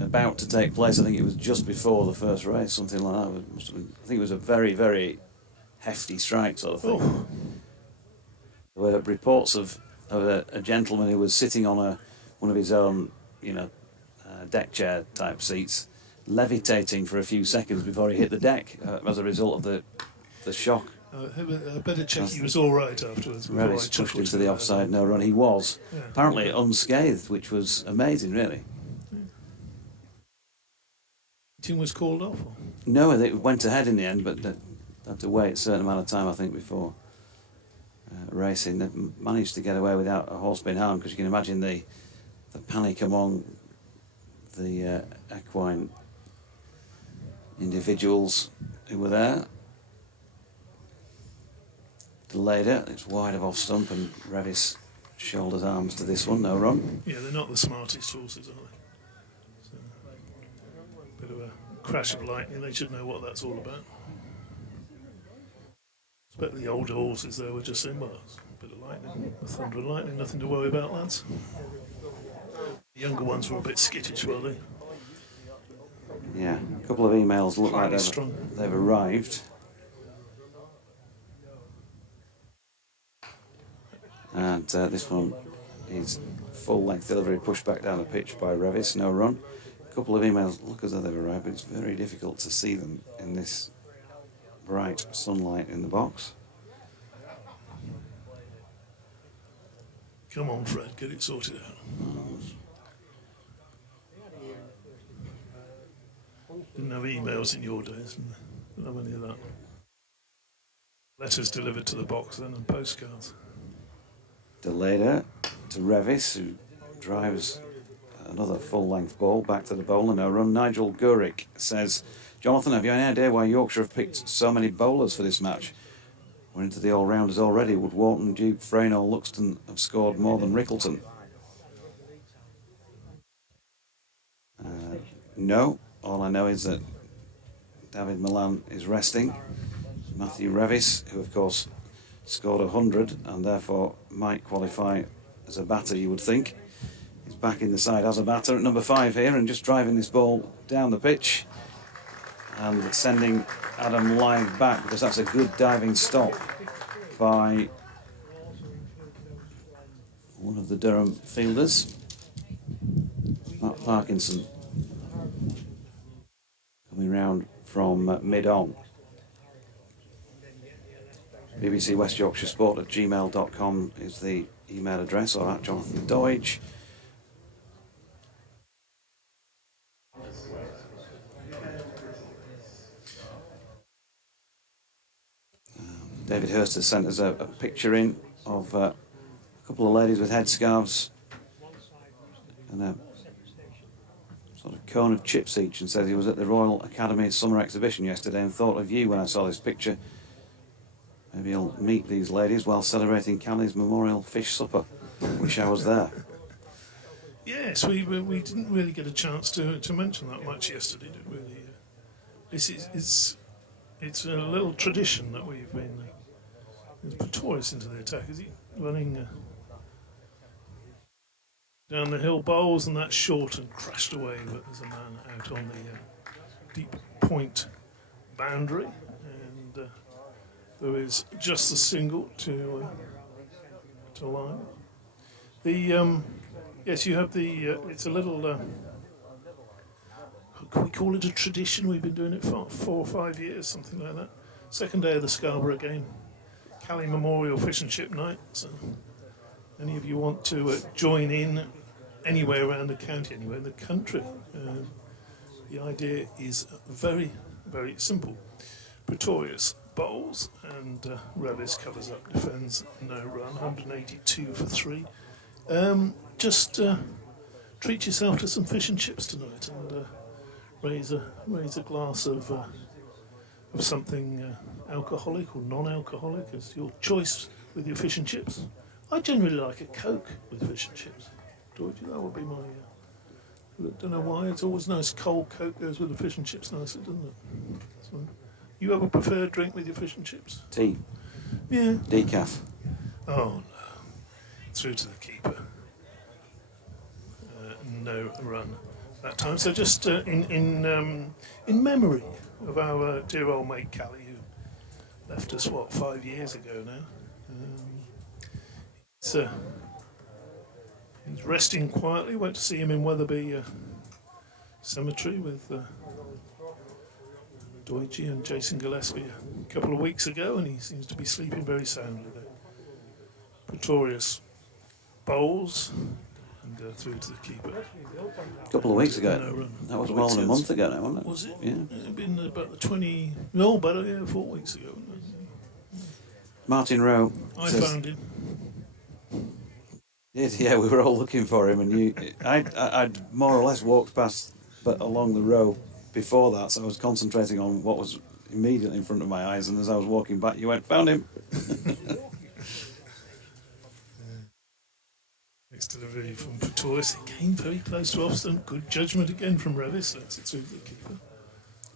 about to take place. I think it was just before the first race, something like that. I think it was a very, very hefty strike sort of thing. Oh. There were reports of a gentleman who was sitting on one of his own, deck chair type seats, levitating for a few seconds before he hit the deck as a result of the shock. I better check he was all right afterwards. Revis pushed into the offside, no run. He was apparently unscathed, which was amazing, really. Team was called off? Or? No, it went ahead in the end, but they had to wait a certain amount of time, I think, before racing. They managed to get away without a horse being harmed, because you can imagine the panic among the equine individuals who were there. Delayed it, it's wide of off stump, and Revis shoulders arms to this one, no run. Yeah, they're not the smartest horses, are they? So, bit of a crash of lightning, they should know what that's all about. I expect the older horses there were just saying, well, it's a bit of lightning, a thunder and lightning, nothing to worry about, lads. The younger ones were a bit skittish, were they? Yeah, a couple of emails look like they've arrived. And this one is full length delivery pushed back down the pitch by Revis, no run. A couple of emails look as though they've arrived, but it's very difficult to see them in this bright sunlight in the box. Come on, Fred, get it sorted out. Didn't have emails in your days, didn't have any of that. Letters delivered to the box then and postcards. Deleda to Revis, who drives another full-length ball back to the bowler, no run. Nigel Gurick says, Jonathan, have you any idea why Yorkshire have picked so many bowlers for this match? We're into the all-rounders already. Would Wharton, Duke, Frayne or Luxton have scored more than Rickelton? No. All I know is that David Milan is resting. Matthew Revis, who of course scored 100 and therefore might qualify as a batter, you would think. He's back in the side as a batter at number 5 here and just driving this ball down the pitch and sending Adam Lyth back, because that's a good diving stop by one of the Durham fielders, Matt Parkinson. round from mid-on. BBC West Yorkshire Sport at gmail.com is the email address, or at Jonathan Deutsch. David Hurst has sent us a picture in of a couple of ladies with headscarves and a sort of cone of chips each, and says he was at the Royal Academy Summer Exhibition yesterday and thought of you when I saw this picture. Maybe he'll meet these ladies while celebrating Callie's Memorial Fish Supper. Wish I was there. Yes, we didn't really get a chance to mention that much yesterday, did we? It's a little tradition that we've been Pretorius into the attack. Is he running down the hill bowls, and that's short and crashed away, but there's a man out on the deep point boundary, and there is just a single to line. Yes, you have the. It's a little. Can we call it a tradition? We've been doing it for 4 or 5 years, something like that. Second day of the Scarborough game, Callie Memorial Fish and Chip Night. So, any of you want to join in anywhere around the county, anywhere in the country? The idea is very, very simple. Pretorius bowls, and Revis covers up, defends, no run, 182 for 3. Just treat yourself to some fish and chips tonight, and raise a glass of something alcoholic or non-alcoholic, as your choice with your fish and chips. I generally like a Coke with fish and chips. Georgie, that would be my. I don't know why. It's always nice. Cold Coke goes with the fish and chips nicely, doesn't it? So, you have a preferred drink with your fish and chips? Tea. Yeah. Decaf. Oh no. Through to the keeper. No run that time. So just in memory of our dear old mate Callie, who left us 5 years ago now. He's resting quietly. Went to see him in Wetherby Cemetery with Deutsche and Jason Gillespie a couple of weeks ago, and he seems to be sleeping very soundly there. Pretorius bowls and through to the keeper. A couple of weeks ago. No run. That was more than a month ago now, wasn't it? Was it? Yeah. It'd been about the 20... No, about 4 weeks ago. Martin Rowe I says, found him. Yeah, we were all looking for him, and I'd more or less walked past, but along the row before that, so I was concentrating on what was immediately in front of my eyes, and as I was walking back, you went, found him. Next delivery from Pretorius, again very close to off stump. Good judgment again from Revis. That's it through the keeper.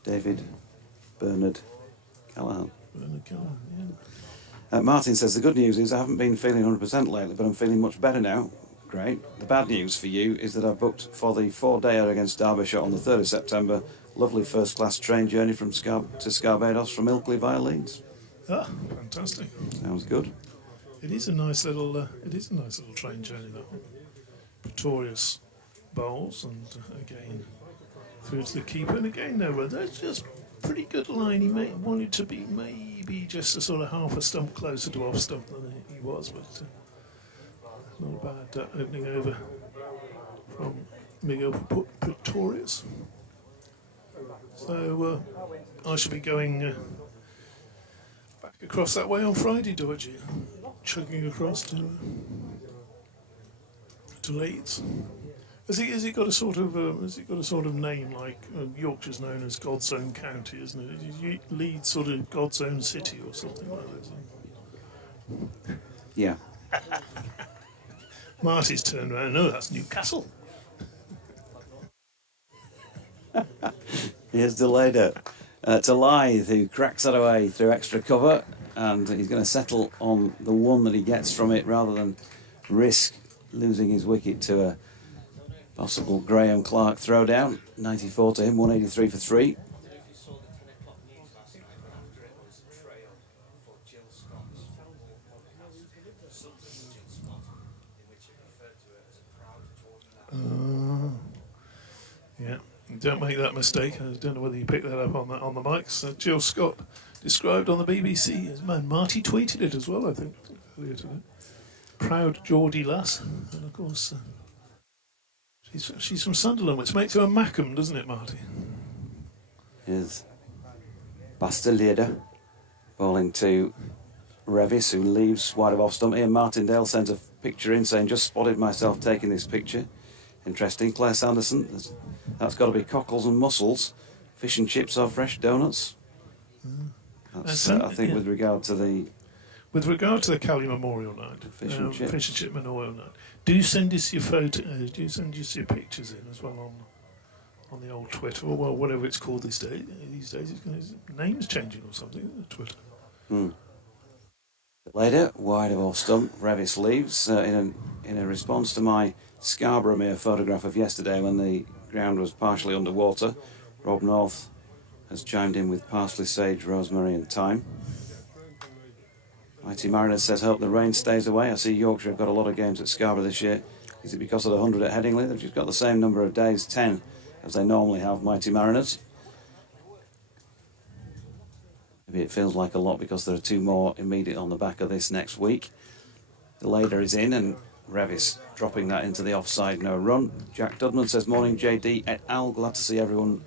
David Bernard Callahan. Bernard Callahan, yeah. Martin says, the good news is I haven't been feeling 100% lately, but I'm feeling much better now. Great. The bad news for you is that I've booked for the 4-dayer against Derbyshire on the 3rd of September. Lovely first-class train journey from to Scarbados from Ilkley via Leeds. Ah, fantastic. Sounds good. It is a nice little train journey, that one. Pretorius bowls, and again through to the keeper, and again that's just pretty good line. He wanted to be maybe just a sort of half a stump closer to off stump than he was, but not a bad opening over from Miguel Pretorius. So I shall be going back across that way on Friday, Dodgy, chugging across to Leeds. Has he got a sort of name like Yorkshire's known as God's own county, isn't it? Leeds sort of God's own city or something like that. Yeah. Marty's turned around. No, that's Newcastle. Here's delayed it to Lyth, who cracks that away through extra cover, and he's going to settle on the one that he gets from it rather than risk losing his wicket to a possible Graham Clark throwdown. 94 to him, 183 for 3. Yeah, Don't make that mistake. I don't know whether you picked that up on the mics. Jill Scott described on the BBC as man. Marty tweeted it as well, I think, earlier today. Proud Geordie lass, and of course she's from Sunderland, which makes her a Mackham, doesn't it, Marty? Is Bastilleada bowling to Revis, who leaves wide of off stump. Ian Martindale sends a picture in saying, just spotted myself taking this picture. Interesting. Claire Sanderson, that's got to be cockles and mussels, fish and chips or fresh donuts. That's, I think, with regard to the Cali Memorial Night, fish and chip Memorial Night, do send us your photos. Do send us your pictures in as well on the old Twitter, or well, whatever it's called these days. These days, it's name's changing or something. Isn't it, Twitter. Later, wide of off stump, Revis leaves in a response to my Scarborough Mere photograph of yesterday when the ground was partially underwater. Rob North has chimed in with parsley, sage, rosemary and thyme. Mighty Mariners says, hope the rain stays away. I see Yorkshire have got a lot of games at Scarborough this year. Is it because of the 100 at Headingley? They've just got the same number of days, 10, as they normally have, Mighty Mariners. Maybe it feels like a lot because there are two more immediate on the back of this next week. The Lader is in and Revis dropping that into the offside, no run. Jack Dudman says, morning JD et al. Glad to see everyone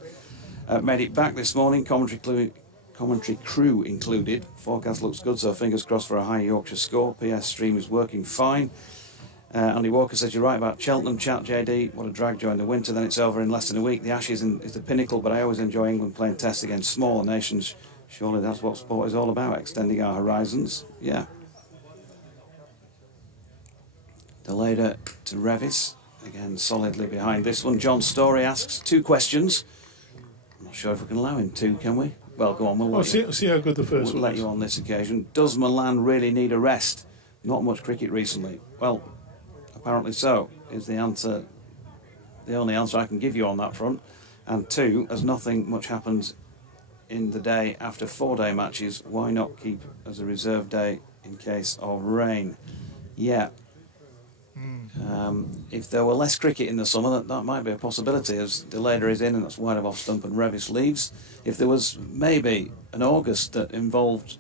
made it back this morning. Commentary crew included. Forecast looks good, so fingers crossed for a high Yorkshire score. PS stream is working fine. Andy Walker says, you're right about Cheltenham chat, JD. What a drag during the winter, then it's over in less than a week. The Ashes is the pinnacle, but I always enjoy England playing tests against smaller nations. Surely that's what sport is all about, extending our horizons. Yeah. Delayed to Revis, again solidly behind this one. John Story asks 2 questions. I'm not sure if we can allow him 2, can we? Well, go on, we'll see how good the first we'll one let you on this occasion. Does Milan really need a rest? Not much cricket recently. Well, apparently so, is the answer. The only answer I can give you on that front. And 2, as nothing much happens in the day after 4-day matches, why not keep as a reserve day in case of rain? Yeah. If there were less cricket in the summer, that might be a possibility, as Delader is in and that's wide of off stump and Revis leaves. If there was maybe an August that involved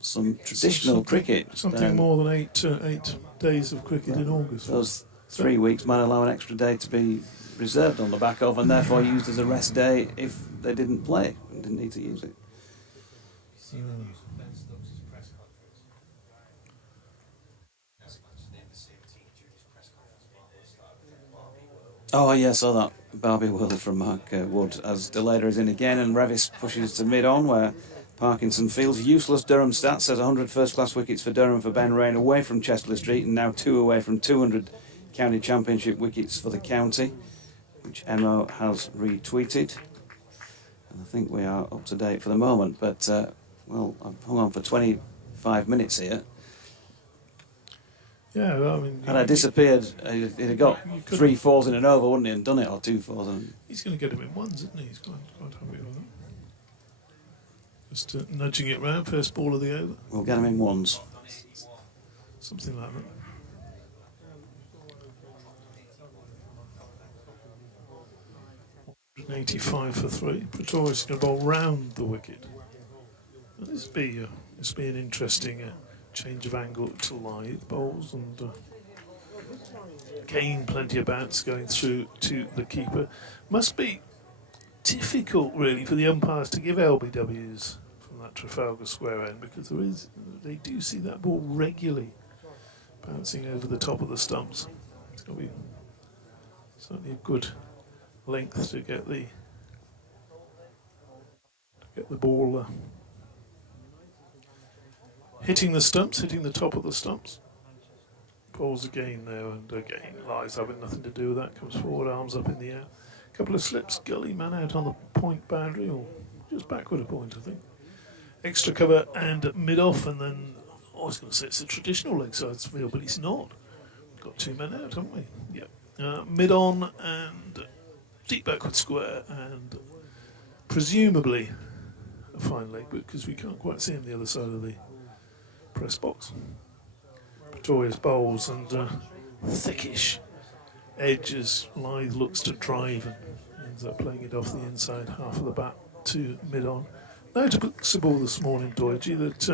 some traditional cricket, something more than 8 days of cricket in August. Those 3 weeks might allow an extra day to be reserved on the back of and therefore used as a rest day if they didn't play and didn't need to use it. Oh, yeah, I saw that Barbie World from Mark Wood as Delader is in again and Revis pushes to mid-on where Parkinson feels useless. Durham stats says 100 first-class wickets for Durham for Ben Rain away from Chesterley Street and now 2 away from 200 county championship wickets for the county, which Emo has retweeted. And I think we are up to date for the moment, but, well, I've hung on for 25 minutes here. Yeah, I mean... Had I disappeared, he'd have got 3 4s in an over, wouldn't he, and done it, or 2 4s. And he's going to get him in ones, isn't he? He's quite happy with that. Just nudging it round, first ball of the over. We'll get him in ones. Something like that. .85 for 3. Pretorius going to bowl round the wicket. This will be an interesting change of angle to Lyth bowls and again plenty of bounce going through to the keeper. Must be difficult really for the umpires to give LBWs from that Trafalgar Square end because they do see that ball regularly bouncing over the top of the stumps. It's going to be certainly a good length to get the ball hitting the stumps, hitting the top of the stumps. Pulls again there, and again Lyth having nothing to do with that. Comes forward, arms up in the air. A couple of slips, gully man out on the point boundary, or just backward a point, I think. Extra cover and mid-off, and then I was going to say it's a traditional leg side field, but it's not. Got 2 men out, haven't we? Yeah. Mid-on and deep backward square, and presumably a fine leg, because we can't quite see him the other side of the press box. Pretorius bowls and thickish edge as Lyth looks to drive and ends up playing it off the inside half of the bat to mid-on. Noticeable this morning, Doidgy, that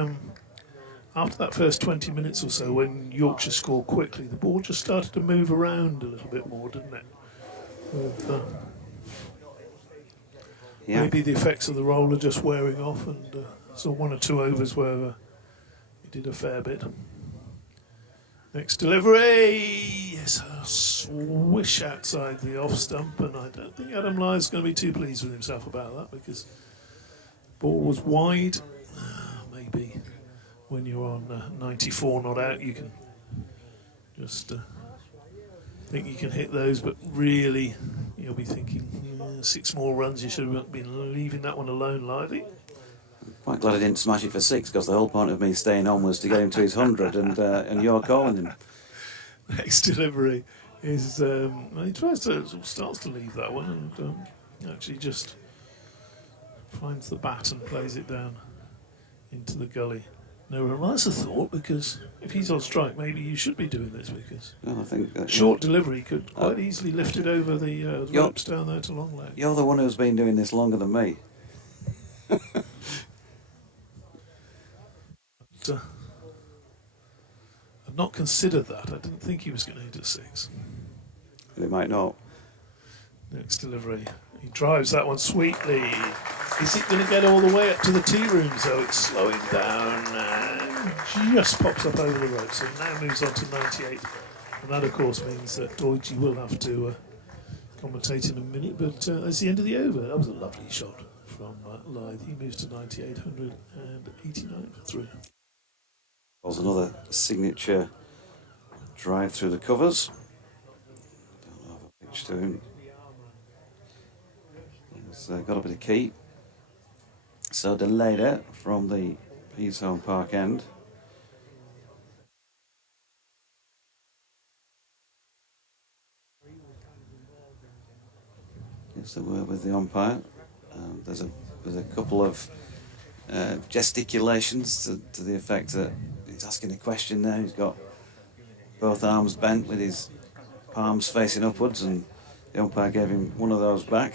after that first 20 minutes or so, when Yorkshire scored quickly, the ball just started to move around a little bit more, didn't it? With, maybe the effects of the roll are just wearing off, and so 1 or 2 overs where he did a fair bit. Next delivery, yes, a swish outside the off stump, and I don't think Adam Lyth's going to be too pleased with himself about that, because the ball was wide. Maybe when you're on 94 not out, you can just think you can hit those, but really you'll be thinking 6 more runs, you should have been leaving that one alone, Lythy. Quite glad I didn't smash it for 6, because the whole point of me staying on was to get him to his 100, and you're calling him. Next delivery is he starts to leave that one, and actually just finds the bat and plays it down into the gully. No, well, that's a thought, because if he's on strike, maybe you should be doing this, because Well, I think short delivery could quite easily lift it over the ropes down there to long leg. You're the one who's been doing this longer than me. I'd not considered that. I didn't think he was going to hit a 6. It might not. Next delivery. He drives that one sweetly. Is it going to get all the way up to the tea room? So it's slowing down and just pops up over the rope. So now moves on to 98. And that, of course, means that Doidgy will have to commentate in a minute. But that's the end of the over. That was a lovely shot from Lyth. He moves to 98, 189 for 3. Was another signature drive through the covers. Don't have a pitch to him. He's got a bit of key. So Deleda from the Peasholm Park end. Yes, they were with the umpire. There's a couple of gesticulations to the effect that he's asking a question there. He's got both arms bent with his palms facing upwards, and the umpire gave him one of those back.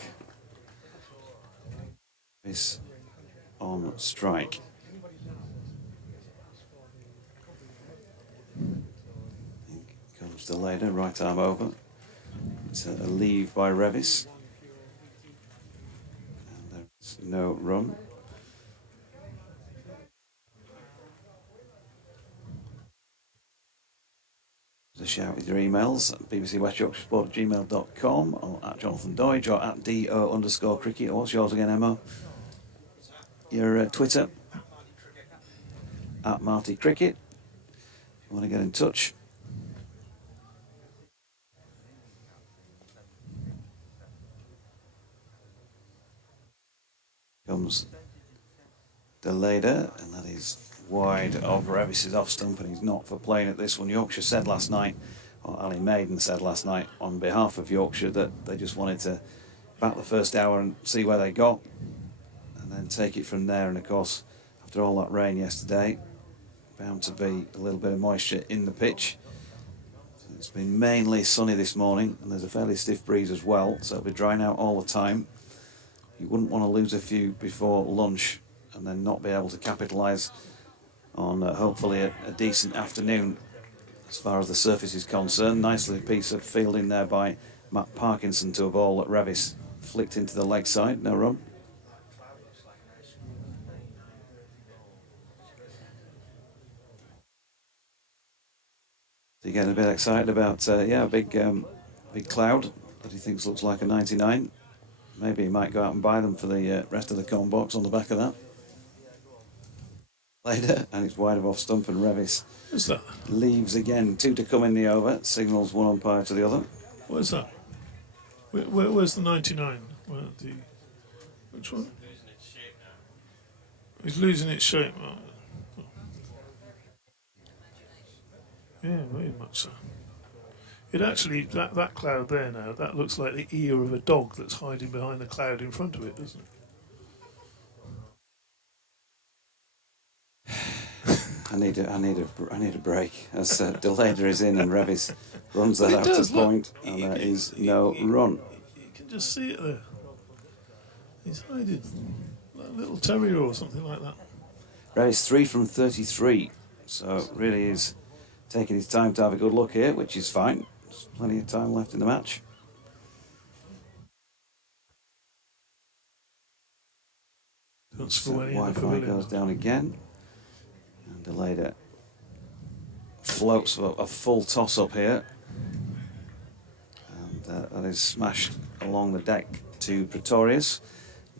He's on strike. Comes to Leda, right arm over. It's a leave by Revis. And there's no run. A shout with your emails at bbcwestyorkshiresport@gmail.com or at Jonathan Doidge or at DO_cricket. Or what's yours again, Emma? Your Twitter at Marty Cricket. If you want to get in touch. Comes Deleda, and that is wide of Revis's off stump, and he's not for playing at this one. Yorkshire said last night, or Ali Maiden said last night on behalf of Yorkshire, that they just wanted to bat the first hour and see where they got, and then take it from there. And of course, after all that rain yesterday, bound to be a little bit of moisture in the pitch. So it's been mainly sunny this morning, and there's a fairly stiff breeze as well, so it'll be drying out all the time. You wouldn't want to lose a few before lunch and then not be able to capitalise on hopefully a decent afternoon as far as the surface is concerned. Nicely piece of fielding there by Matt Parkinson to a ball that Revis flicked into the leg side, no run. So you're getting a bit excited about a big cloud that he thinks looks like a 99. Maybe he might go out and buy them for the rest of the corn box on the back of that. Later, and it's wide of off stump, and Revis leaves again. 2 to come in the over, signals one umpire to the other. Where's that? Where's the 99? Which one? He's losing its shape. Oh. Yeah, very much so. It actually, that cloud there now, that looks like the ear of a dog that's hiding behind the cloud in front of it, doesn't it? I need a break as Deleda is in and Revis runs that out to point, and there is no run. You can just see it there. He's hiding. Like a little terrier or something like that. Race 3 from 33, so really is taking his time to have a good look here, which is fine. There's plenty of time left in the match. Don't score any in the Wi-Fi pavilion. goes down again, and Deleda floats for a full toss-up here, and that is smashed along the deck to Pretorius.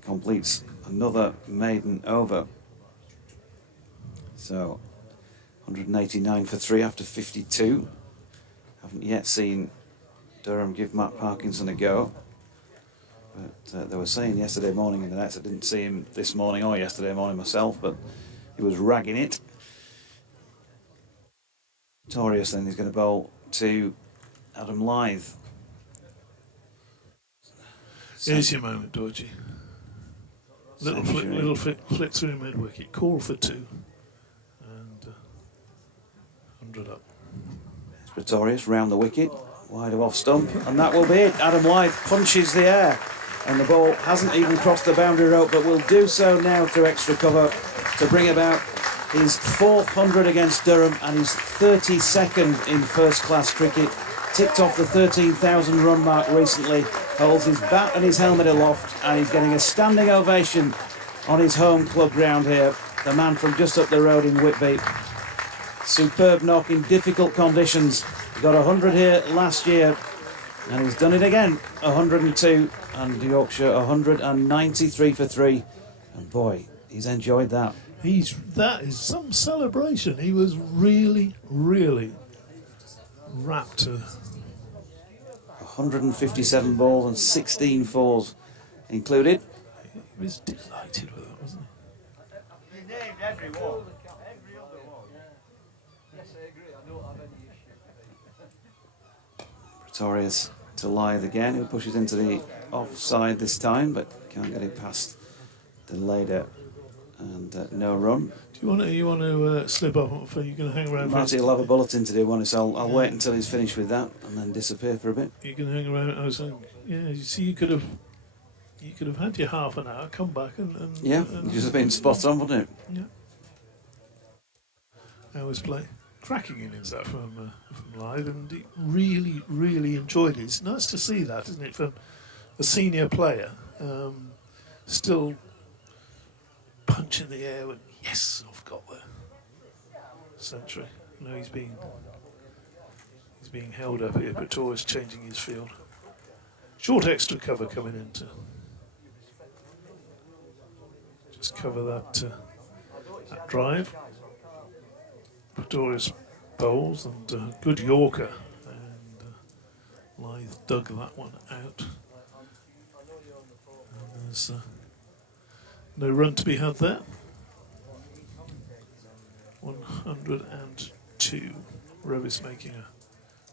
Completes another maiden over. So 189 for 3 after 52. Haven't yet seen Durham give Matt Parkinson a go. But they were saying yesterday morning in the nets, I didn't see him this morning or yesterday morning myself, but he was ragging it. Pretorius then is going to bowl to Adam Lyth. Here's your moment, Dodgy. Little flick through mid-wicket, call for 2, and 100 up. Pretorius round the wicket, wide of off stump, and that will be it. Adam Lyth punches the air, and the ball hasn't even crossed the boundary rope, but will do so now through extra cover to bring about his 4th 100 against Durham and his 32nd in first-class cricket. Ticked off the 13,000 run mark recently, holds his bat and his helmet aloft, and he's getting a standing ovation on his home club ground here. The man from just up the road in Whitby. Superb knock in difficult conditions. He got 100 here last year, and he's done it again. 102, and Yorkshire 193 for 3. And boy, he's enjoyed that. That is some celebration. He was really, really rapt. 157 balls and 16 fours included. He was delighted with that, wasn't he? He named every one. Every other one. Yes, I agree. I don't have any issue. Pretorius to Lyth again, who pushes into the offside this time, but can't get it past the Deleda, and no run. Do you want to slip up? Are you going to hang around? Marty will have a bulletin to do one, so I'll wait until he's finished with that and then disappear for a bit. You can hang around. I was saying, yeah. You see, you could have had your half an hour. Come back and yeah, and just have been spot on, wouldn't it? Yeah. Hours play, cracking innings that from Lyth, and he really, really enjoyed it. It's nice to see that, isn't it, from a senior player, still punching the air and yes, I've got the century. No, he's being held up here. Pretorius changing his field. Short extra cover coming in to just cover that drive. Pretorius bowls and good Yorker, and Lyth dug that one out. And there's no run to be had there. 102. Revis making a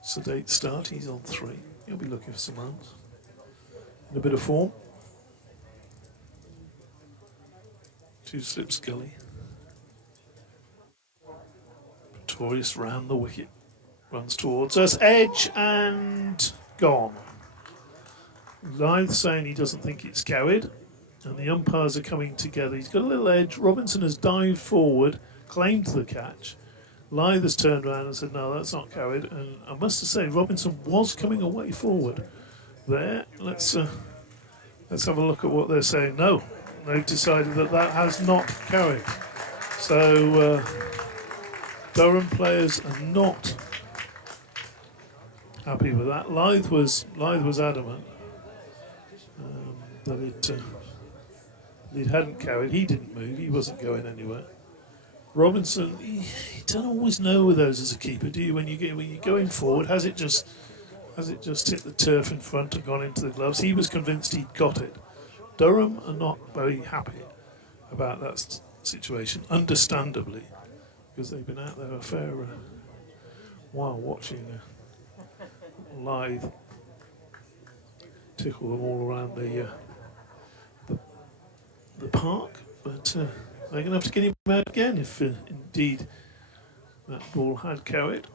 sedate start. He's on 3. He'll be looking for some runs. In a bit of form. 2 slips gully. Pretorius round the wicket. Runs towards us. Edge and gone. Lyth saying he doesn't think it's carried. And the umpires are coming together. He's got a little edge. Robinson has dived forward, claimed the catch. Lyth has turned around and said, no, that's not carried. And I must say, Robinson was coming away forward there. Let's have a look at what they're saying. No, they've decided that has not carried. So Durham players are not happy with that. Lyth was adamant that it hadn't carried. He didn't move. He wasn't going anywhere. Robinson, you don't always know with those as a keeper, do you? When you're going forward, has it just hit the turf in front and gone into the gloves? He was convinced he'd got it. Durham are not very happy about that situation, understandably, because they've been out there a fair while watching Lyth tickle them all around the park, but they're going to have to get him out again if indeed that ball had carried.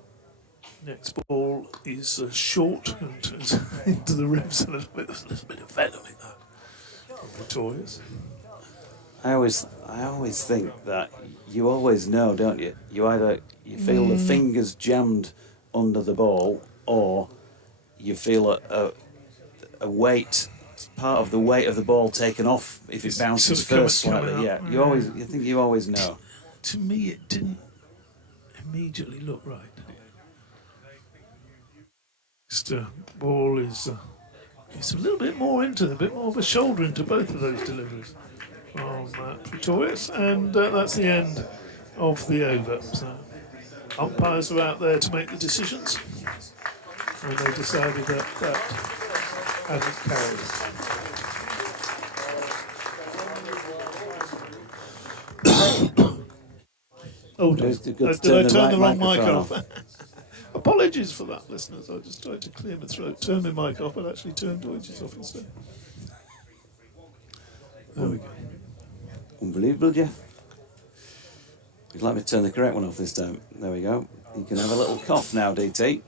Next ball is short and into the ribs a little bit. There's a little bit of venom in that. Victorious. I always think that you always know, don't you? You feel the fingers jammed under the ball, or you feel a weight, part of the weight of the ball taken off if it bounces Sort of first coming slightly. up. Yeah, you think you always know. To me, it didn't immediately look right, did it? Next ball is it's a little bit more a bit more of a shoulder into both of those deliveries from Pretorius, and that's the end of the over. So umpires are out there to make the decisions, and they decided that hasn't carried. Oh, It's good to did I turn right the wrong mic microphone off? Apologies for that, listeners. I just tried to clear my throat, turn my mic off, but actually turned Deutsch's off instead. There we go. Unbelievable, Jeff. You'd like me to turn the correct one off this time. There we go. You can have a little cough now, DT,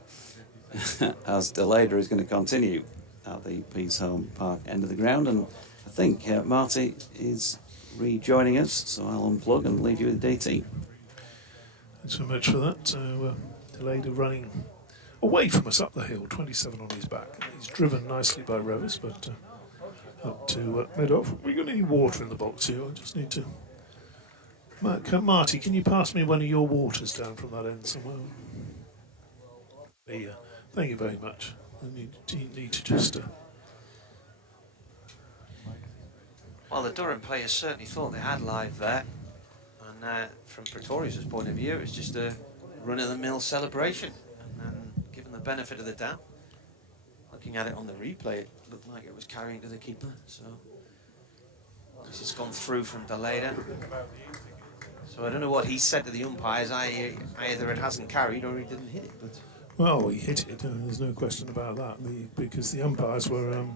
as Delada is going to continue at the Peace Home Park end of the ground. And I think Marty is rejoining us, so I'll unplug and leave you with DT. Thanks so much for that. So, Delada running away from us up the hill, 27 on his back. And he's driven nicely by rowers, but up to mid-off. We're going to need water in the box here. I just need to... Marty, can you pass me one of your waters down from that end somewhere? Yeah, thank you very much. I need to just... Well, the Durham players certainly thought they had live there. And from Pretorius' point of view, it was just a run-of-the-mill celebration. And given the benefit of the doubt, looking at it on the replay, it looked like it was carrying to the keeper. So this has gone through from Delada. So I don't know what he said to the umpires. Either it hasn't carried or he didn't hit it. But well, he hit it. There's no question about that. Because the umpires were,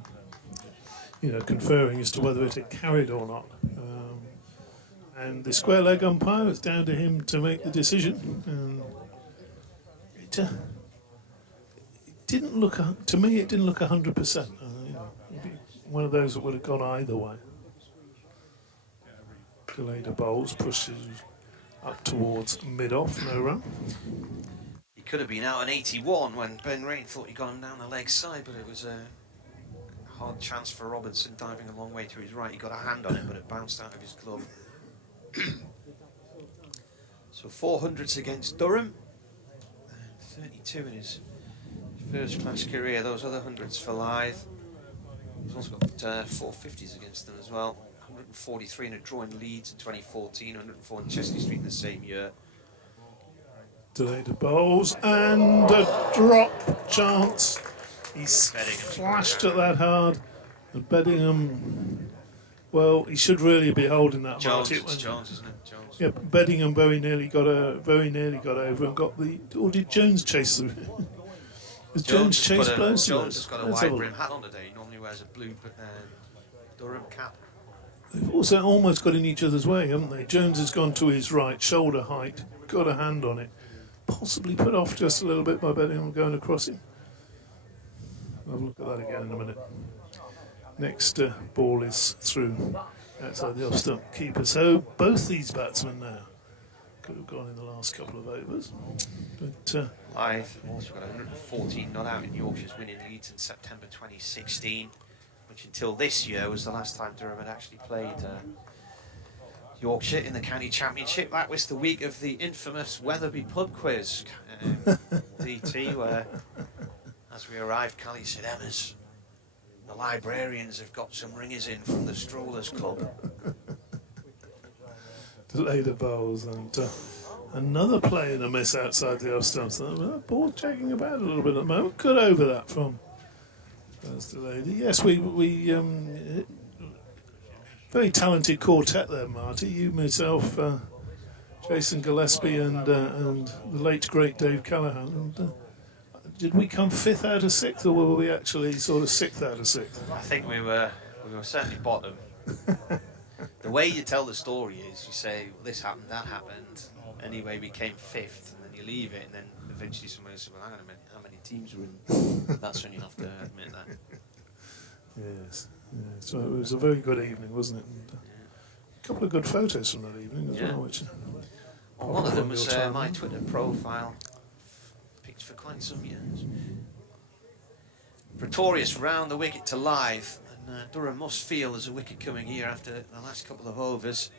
conferring as to whether it had carried or not. And the square leg umpire, it's down to him to make the decision. And it didn't look, to me, it didn't look 100%. One of those that would have gone either way. Delada bowls, pushes up towards mid-off, no run. he could have been out an 81 when Ben Rain thought he got him down the leg side, but it was a hard chance for Robinson diving a long way to his right. He got a hand on it, but it bounced out of his glove. So 400s against Durham, and 32 in his first-class career. Those other hundreds for Lyth. He's also got 450s against them as well. 143 in a draw in Leeds in 2014, 104 in Chesney Street in the same year. Delada bowls and a drop chance. He's flashed at that hard. And Beddingham, well, he should really be holding that. Jones, Marty. it's Jones, isn't it? Jones. Yeah, Beddingham very nearly got over and got the. Or did Jones chase the? Was Jones chase blows? Jones has got a wide brim hat on today. He normally wears a blue Durham cap. They've also almost got in each other's way, haven't they? Jones has gone to his right, shoulder height, got a hand on it, possibly put off just a little bit by Beddingham going across him. I'll have a look at that again in a minute. Next ball is through outside the off-stump keeper. So both these batsmen now could have gone in the last couple of overs. But Lyth also got 114 not out in Yorkshire's winning Leeds in September 2016, which until this year was the last time Durham had actually played Yorkshire in the county championship. That was the week of the infamous Wetherby pub quiz, DT, where as we arrived, Callie said, "Emma's, the librarians have got some ringers in from the Strollers Club." Delada bowls and another play in a miss outside the off stumps. Ball checking about a little bit at the moment. Good over that from Delada. Yes, we very talented quartet there, Marty. You, myself, Jason Gillespie, and the late great Dave Callaghan. And, did we come fifth out of sixth, or were we actually sort of sixth out of sixth? I think we were certainly bottom. The way you tell the story is you say, well, this happened, that happened. Anyway, we came fifth, and then you leave it, and then eventually somebody says, well, hang on a minute, how many teams were in? That's when you have to admit that. Yes. Yeah, so it was a very good evening, wasn't it? And, a couple of good photos from that evening as well. Which well, one of them was your my Twitter profile, picked for quite some years. Pretorius round the wicket to Lyth, and Durham must feel there's a wicket coming here after the last couple of overs.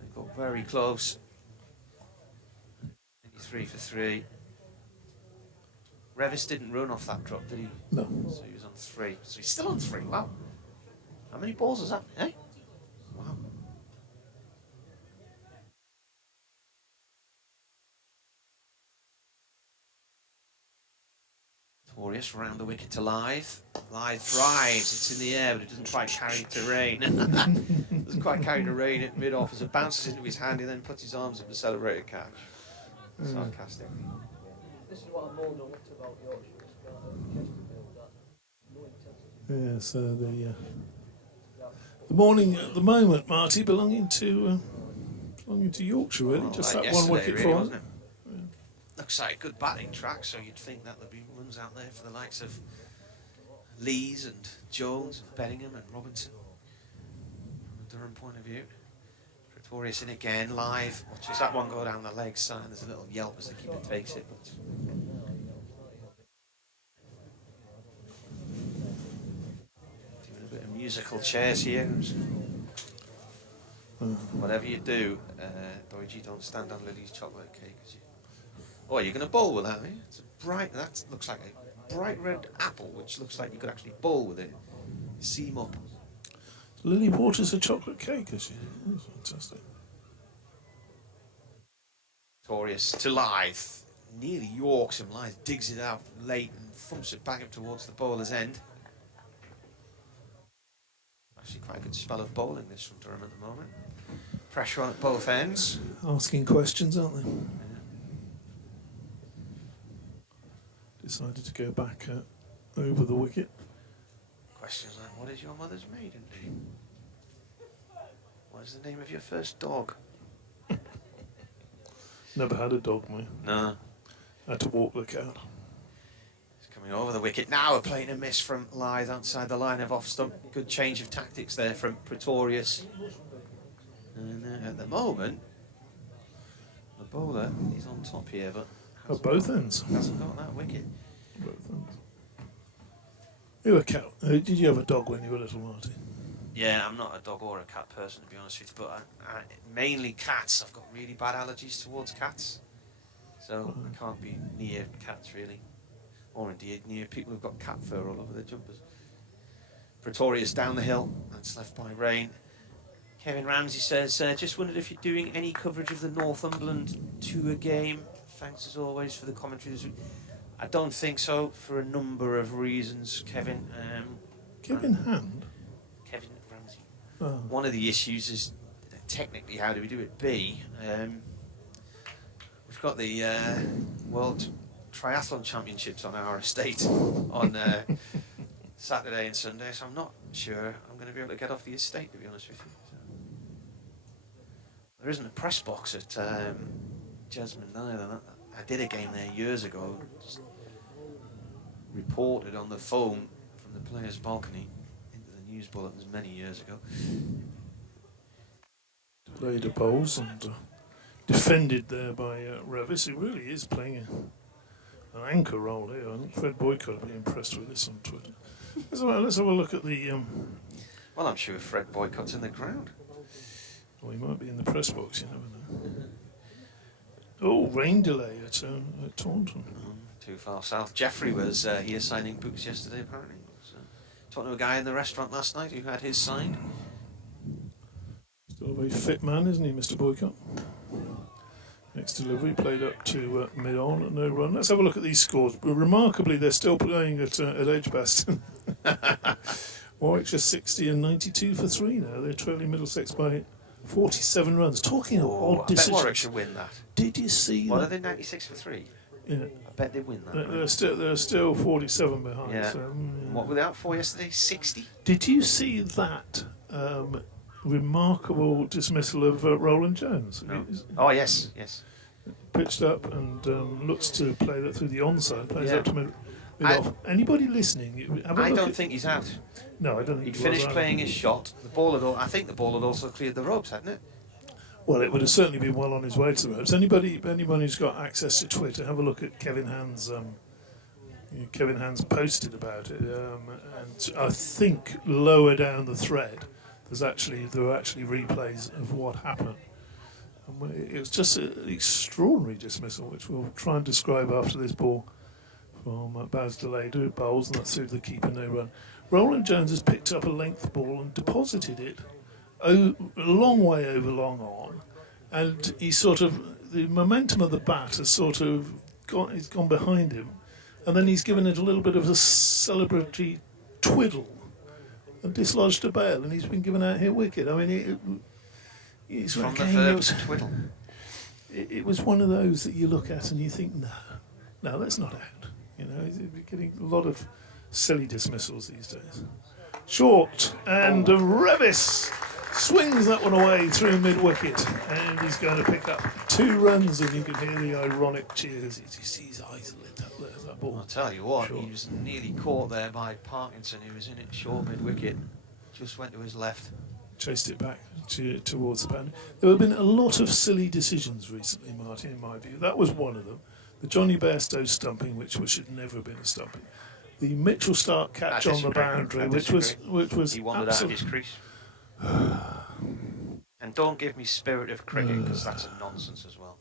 They got very close. 3 for 3. Revis didn't run off that drop, did he? No. So he was on 3. So he's still on 3. Wow. How many balls is that? Eh? Wow. Pretorius round the wicket to Lyth. Lyth drives, it's in the air, but it doesn't quite carry terrain. Doesn't quite carry terrain at mid-off as it bounces into his hand. He then puts his arms up to celebrate a catch. Sarcastic. This is what I'm more loved about Yorkshire. It's got a Chesterfield that no intensity. Yeah, so the morning at the moment, Marty, belonging to Yorkshire, really. Just like that one wicket really, for wasn't him. it? Looks like a good batting track, so you'd think that there'd be runs out there for the likes of Lees and Jones and Bellingham and Robinson. From a Durham point of view. Pretorius in again, Lyth. Watches that one go down the leg side. There's a little yelp as the keeper takes it. But doing a bit of musical chairs here. Whatever you do, Doiji, don't stand on Lily's chocolate cake. Oh, you're going to bowl with that, eh? It's a bright. That looks like a bright red apple, which looks like you could actually bowl with it. Seam up. Lily Waters a chocolate cake, is she? That's fantastic. Pretorius to Lyth. Nearly Yorks him. Lyth digs it out late and thumps it back up towards the bowler's end. Actually quite a good spell of bowling this from Durham at the moment. Pressure on at both ends. Asking questions, aren't they? Decided to go back over the wicket. Questions like, what is your mother's maiden name? What is the name of your first dog? Never had a dog, mate. No. Had to walk the cat. He's coming over the wicket. Now a playing a miss from Lyth outside the line of off stump. Good change of tactics there from Pretorius. And at the moment, the bowler is on top here, but At both ends. hasn't got that wicket. Both ends. You were a cat. Did you have a dog when you were little, Marty? Yeah, I'm not a dog or a cat person, to be honest with you, but I mainly cats. I've got really bad allergies towards cats, so I can't be near cats really, or indeed near people who've got cat fur all over their jumpers. Pretorius down the hill, that's left by rain. Kevin Ramsey says, just wondered if you're doing any coverage of the Northumberland tour game. Thanks as always for the commentary this week. I don't think so, for a number of reasons, Kevin. Kevin Hand? Kevin Ramsey. Oh. One of the issues is technically how do we do it? We've got the World Triathlon Championships on our estate on Saturday and Sunday, so I'm not sure I'm going to be able to get off the estate, to be honest with you. So. There isn't a press box at Jasmine either. I did a game there years ago, just reported on the phone from the players' balcony into the news bulletins many years ago. Laid a bowls and defended there by Revis. He really is playing an anchor role here. I think Fred Boycott will be impressed with this on Twitter. Let's have a look at the... Well, I'm sure Fred Boycott's in the ground. Well, he might be in the press box, you never know. Oh, rain delay at Taunton. Too far south. Jeffrey was here signing books yesterday, apparently. So, talking to a guy in the restaurant last night who had his signed. Still a very fit man, isn't he, Mr. Boycott? Next delivery played up to mid-on, no run. Let's have a look at these scores. Remarkably, they're still playing at Edgbaston. Warwickshire 60 and 92 for 3 now. They're trailing Middlesex by 47 runs. Talking of odd I bet decisions. Warwickshire win that. Did you see What that? are they, 96 for 3? Yeah. I bet they win that. They're still 47 behind. Yeah. So, What were they out for yesterday? 60? Did you see that remarkable dismissal of Roland Jones? No. Oh, yes. Pitched up and looks to play that through the onside. Plays Yeah. up to mid. mid-off. Anybody listening? Have a I look don't at- think he's out. No, I don't think He'd he was finished either. playing his shot. I think the ball had also cleared the ropes, hadn't it? Well, it would have certainly been well on his way to the ropes. Anyone who's got access to Twitter, have a look at Kevin Hand's. Kevin Hand's posted about it, and I think lower down the thread, there were actually replays of what happened. And it was just an extraordinary dismissal, which we'll try and describe after this ball from Baz Delayed, who bowls, and that's through the keeper, no run. Roland Jones has picked up a length ball and deposited it a long way over long on, and he the momentum of the bat has he's gone behind him, and then he's given it a little bit of a celebratory twiddle and dislodged a bail, and he's been given out here wicket. I mean, it's From the again, verb to twiddle. it was one of those that you look at and you think, no, that's not out. You know, you're getting a lot of silly dismissals these days. Short, and Revis swings that one away through mid-wicket, and he's going to pick up 2 runs, and you can hear the ironic cheers. You see his eyes lit up there, that ball. I'll tell you what, Short. he was nearly caught there by Parkinson, who was in it short mid-wicket. Just went to his left. Chased it back towards the boundary. There have been a lot of silly decisions recently, Martin, in my view. That was one of them. The Johnny Bairstow stumping, which should never have been a stumping. The Mitchell Stark catch on the boundary, which was He wandered out of his crease. And don't give me spirit of cricket, because that's a nonsense as well.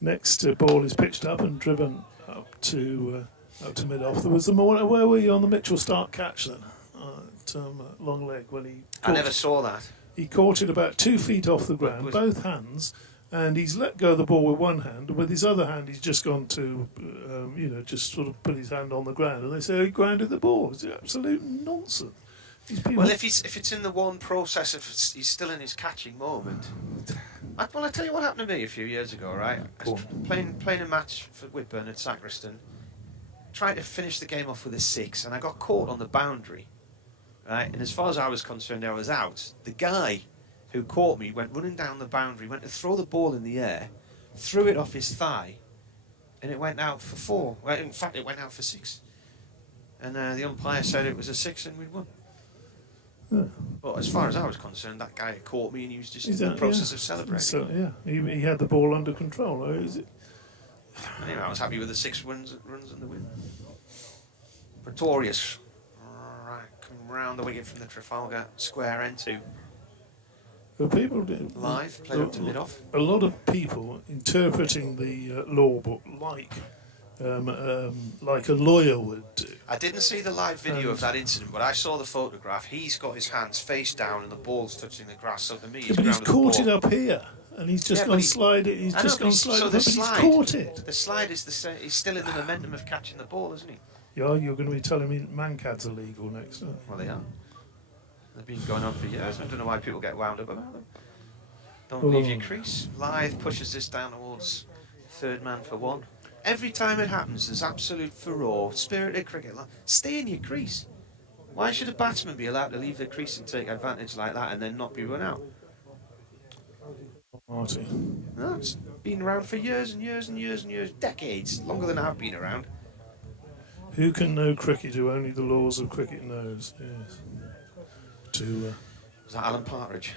Next ball is pitched up and driven up to mid-off. There was where were you on the Mitchell Stark catch then? Long leg when he I never saw that. He caught it about 2 feet off the ground, both hands, and he's let go of the ball with one hand, and with his other hand he's just gone to, just sort of put his hand on the ground, and they say he grounded the ball. It's absolute nonsense. Well, if it's in the one process of he's still in his catching moment. I tell you what happened to me a few years ago, right? I was playing a match for Whitburn at Sacriston, trying to finish the game off with a 6, and I got caught on the boundary. Right, and as far as I was concerned, I was out. The guy who caught me went running down the boundary, went to throw the ball in the air, threw it off his thigh, and it went out for 4. Well, in fact, it went out for 6. And the umpire said it was a 6 and we'd won. Yeah. But as far as I was concerned, that guy had caught me and he was just in the process of celebrating. So, he had the ball under control. Anyway, I was happy with the 6 runs and the win. Pretorius. Round the wicket from the Trafalgar Square end to Lyth, played up to mid-off. A lot of people interpreting the law book like a lawyer would do. I didn't see the live video of that incident, but I saw the photograph. He's got his hands face down and the ball's touching the grass. So to me, but he's caught it up here, and he's just gone slide it. He's just gone slide it, but he's caught it. The slide is the same. He's still in the momentum of catching the ball, isn't he? Yeah, you're going to be telling me Mancads are legal next time. Well, they are. They've been going on for years. I don't know why people get wound up about them. Don't leave your crease. Lyth pushes this down towards third man for 1. Every time it happens, there's absolute furore, spirited cricket. Stay in your crease. Why should a batsman be allowed to leave the crease and take advantage like that and then not be run out? Marty. No, it's been around for years and years and years and years, decades, longer than I've been around. Who can know cricket who only the laws of cricket knows? Yes. Was that Alan Partridge?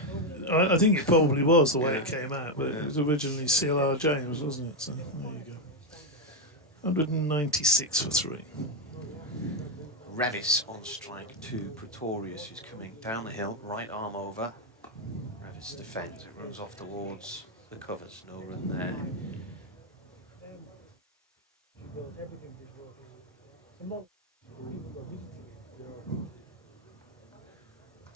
I think it probably was the way it came out, but it was originally CLR James, wasn't it? So there you go. 196 for 3. Revis on strike to Pretorius, who's coming down the hill, right arm over. Revis defends, it runs off towards the covers, no run there.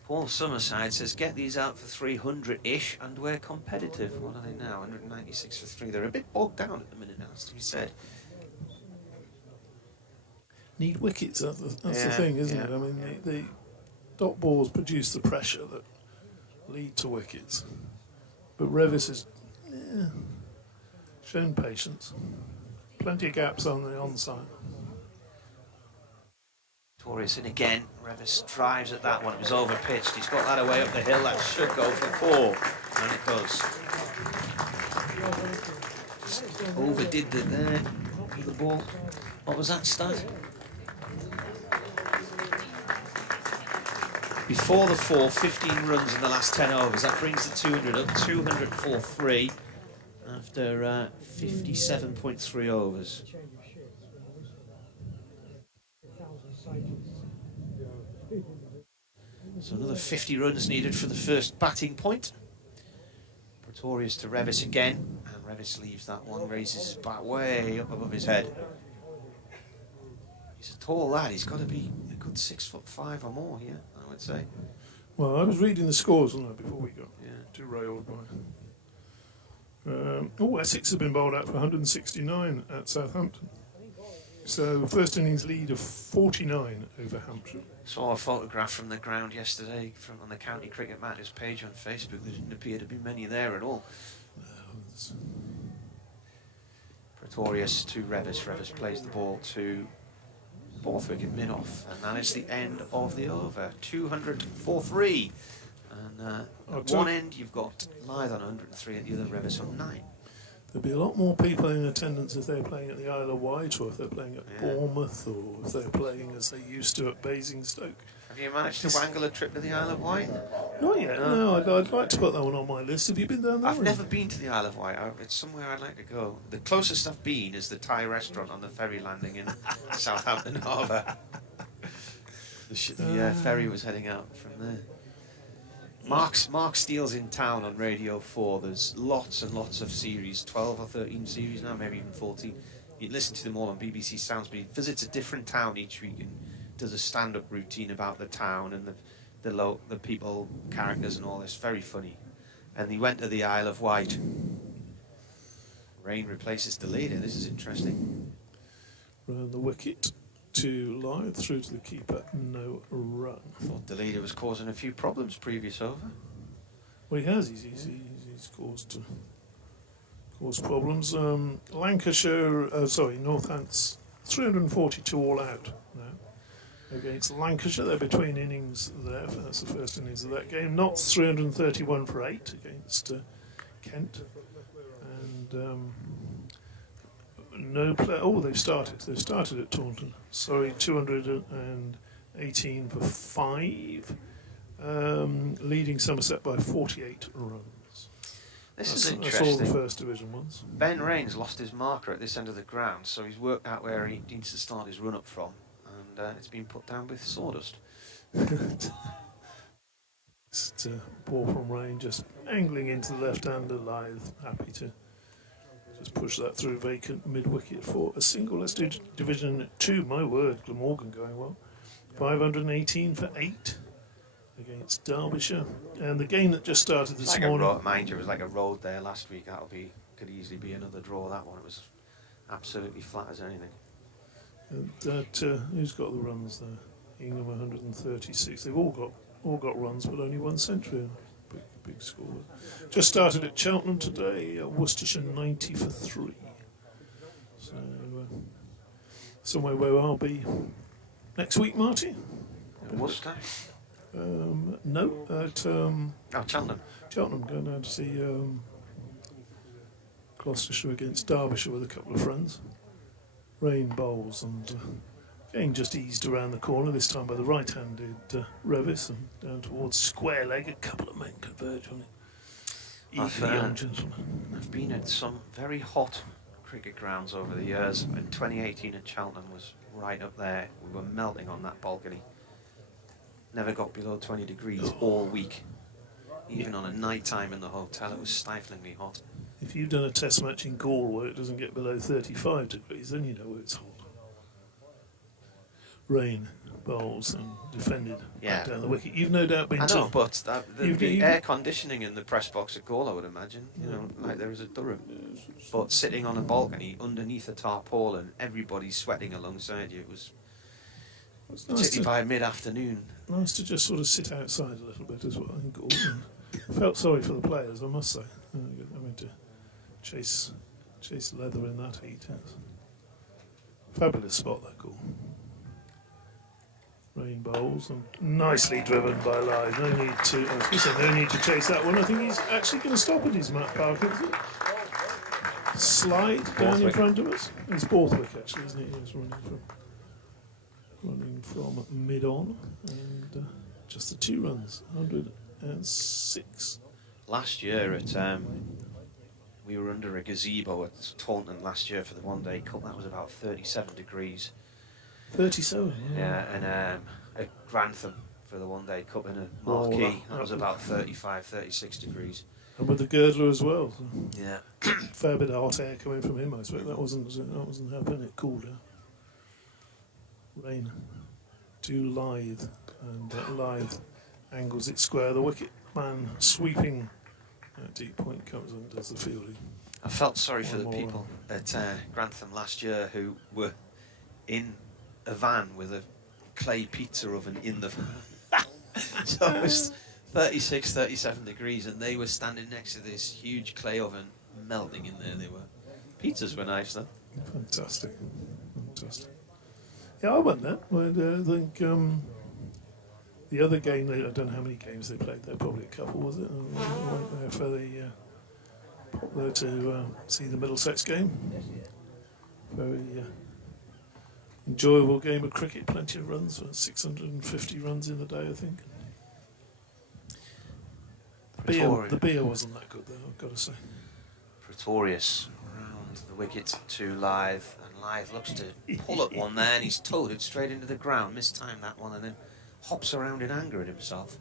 Paul Summerside says, get these out for 300-ish and we're competitive. What are they now? 196 for 3. They're a bit bogged down at the minute now, as to be said. Need wickets, that's the thing, isn't it? I mean, the dot balls produce the pressure that lead to wickets. But Revis has shown patience. Plenty of gaps on the onside. Pretorius in again. Revis drives at that one. It was over pitched. He's got that away up the hill. That should go for 4. And it does. Just overdid it there with the ball. What was that stat? Before the 15 runs in the last 10 overs. That brings the 200 up, 204.3 after 57.3 overs. So another 50 runs needed for the first batting point. Pretorius to Revis again, and Revis leaves that one, raises his bat way up above his head. He's a tall lad, he's got to be a good 6'5" or more here, I would say. Well, I was reading the scores on that before we got derailed by. Essex have been bowled out for 169 at Southampton. So first innings lead of 49 over Hampshire. Saw a photograph from the ground yesterday on the County Cricket Matters page on Facebook. There didn't appear to be many there at all. Pretorius to Revis. Revis plays the ball to Borthwick mid-off, and that is the end of the over. 204.3. And at one end you've got Lyth on 103, at the other Revis on 9. There'll be a lot more people in attendance if they're playing at the Isle of Wight, or if they're playing at Bournemouth, or if they're playing as they used to at Basingstoke. Have you managed to wangle a trip to the Isle of Wight? Not yet, no. I'd like to put that one on my list. Have you been down there? I've never been to the Isle of Wight. It's somewhere I'd like to go. The closest I've been is the Thai restaurant on the ferry landing in Southampton Harbour. The ferry was heading out from there. Mark Steele's in town on Radio 4. There's lots and lots of series, 12 or 13 series now, maybe even 14. You listen to them all on BBC Sounds, but he visits a different town each week and does a stand-up routine about the town and the people, characters and all this. Very funny. And he went to the Isle of Wight. Rain replaces Deleda. This is interesting. Round the wicket to Lyth, through to the keeper, no run. I thought Deleda was causing a few problems previous over. Well, he has. He's caused problems. Northants 342 all out now against Lancashire. They're between innings there. That's the first innings of that game. Notts 331 for 8 against Kent. And no play. Oh, they've started. They've started at Taunton. Sorry, 218 for 5. Leading Somerset by 48 runs. This is interesting. That's all the first division ones. Ben Raines lost his marker at this end of the ground, so he's worked out where he needs to start his run up from, and it's been put down with sawdust. It's a ball from Rain, just angling into the left-hander. Lyth happy to just push that through vacant mid-wicket for a single. Let's do Division 2. My word, Glamorgan going well. 518 for 8 against Derbyshire. And the game that just started this morning. Mind you, it was like a road there last week. Could easily be another draw, that one. It was absolutely flat as anything. And who's got the runs there? Ingham 136. They've all got runs, but only one century. Big score. Just started at Cheltenham today. Worcestershire 90 for 3. So somewhere where I'll be next week, Marty. Worcester? No, at Cheltenham. Cheltenham, going down to see Gloucestershire against Derbyshire with a couple of friends. Rain bowls and game just eased around the corner, this time by the right-handed Revis, and down towards square leg. A couple of men converge on it. Young gentleman. I've been at some very hot cricket grounds over the years. In 2018 at Cheltenham was right up there. We were melting on that balcony. Never got below 20 degrees all week. Even on a night time in the hotel, it was stiflingly hot. If you've done a test match in Gaul where it doesn't get below 35 degrees, then you know it's hot. Rain bowls and defended back down the wicket. You've no doubt been I know, but the air conditioning in the press box at Gaul, I would imagine, like there is at Durham. But sitting on a balcony underneath a tarpaulin, everybody's sweating alongside you. It was particularly by mid-afternoon. Nice to just sort of sit outside a little bit as well in Gaul. Felt sorry for the players, I must say. Having to chase leather in that heat. Fabulous spot, that Gaul. Rain bowls and nicely driven by Lyth. No need to chase that one. I think he's actually going to stop at his Matt Parker. Slide down in front of us. It's Borthwick actually, isn't it? He's running from mid-on. And Just the 2 runs, 106. Last year we were under a gazebo at Taunton last year for the One Day Cup. That was about 37 degrees. 37, Yeah, and at Grantham for the One Day Cup in a marquee, that was about 35, 36 degrees. And with the girdler as well. So Yeah. fair bit of hot air coming from him, I expect. That wasn't helping it cool down. Rain to Lyth, and Lyth angles it square. The wicket man sweeping deep point comes and does the fielding. I felt sorry for One the more people at Grantham last year who were in a van with a clay pizza oven in the van. So it was 36, 37 degrees, and they were standing next to this huge clay oven melting in there. Pizzas were nice though. Fantastic. Yeah, I went there. I think the other game, I don't know how many games they played there, probably a couple, was it? I went there for the pop there to see the Middlesex game. Very enjoyable game of cricket, plenty of runs, 650 runs in the day, I think. The beer wasn't that good, though, I've got to say. Pretorius round the wicket to Lyth, and Lyth looks to pull at one there, and he's towed it straight into the ground, mistimed that one, and then hops around in anger at himself.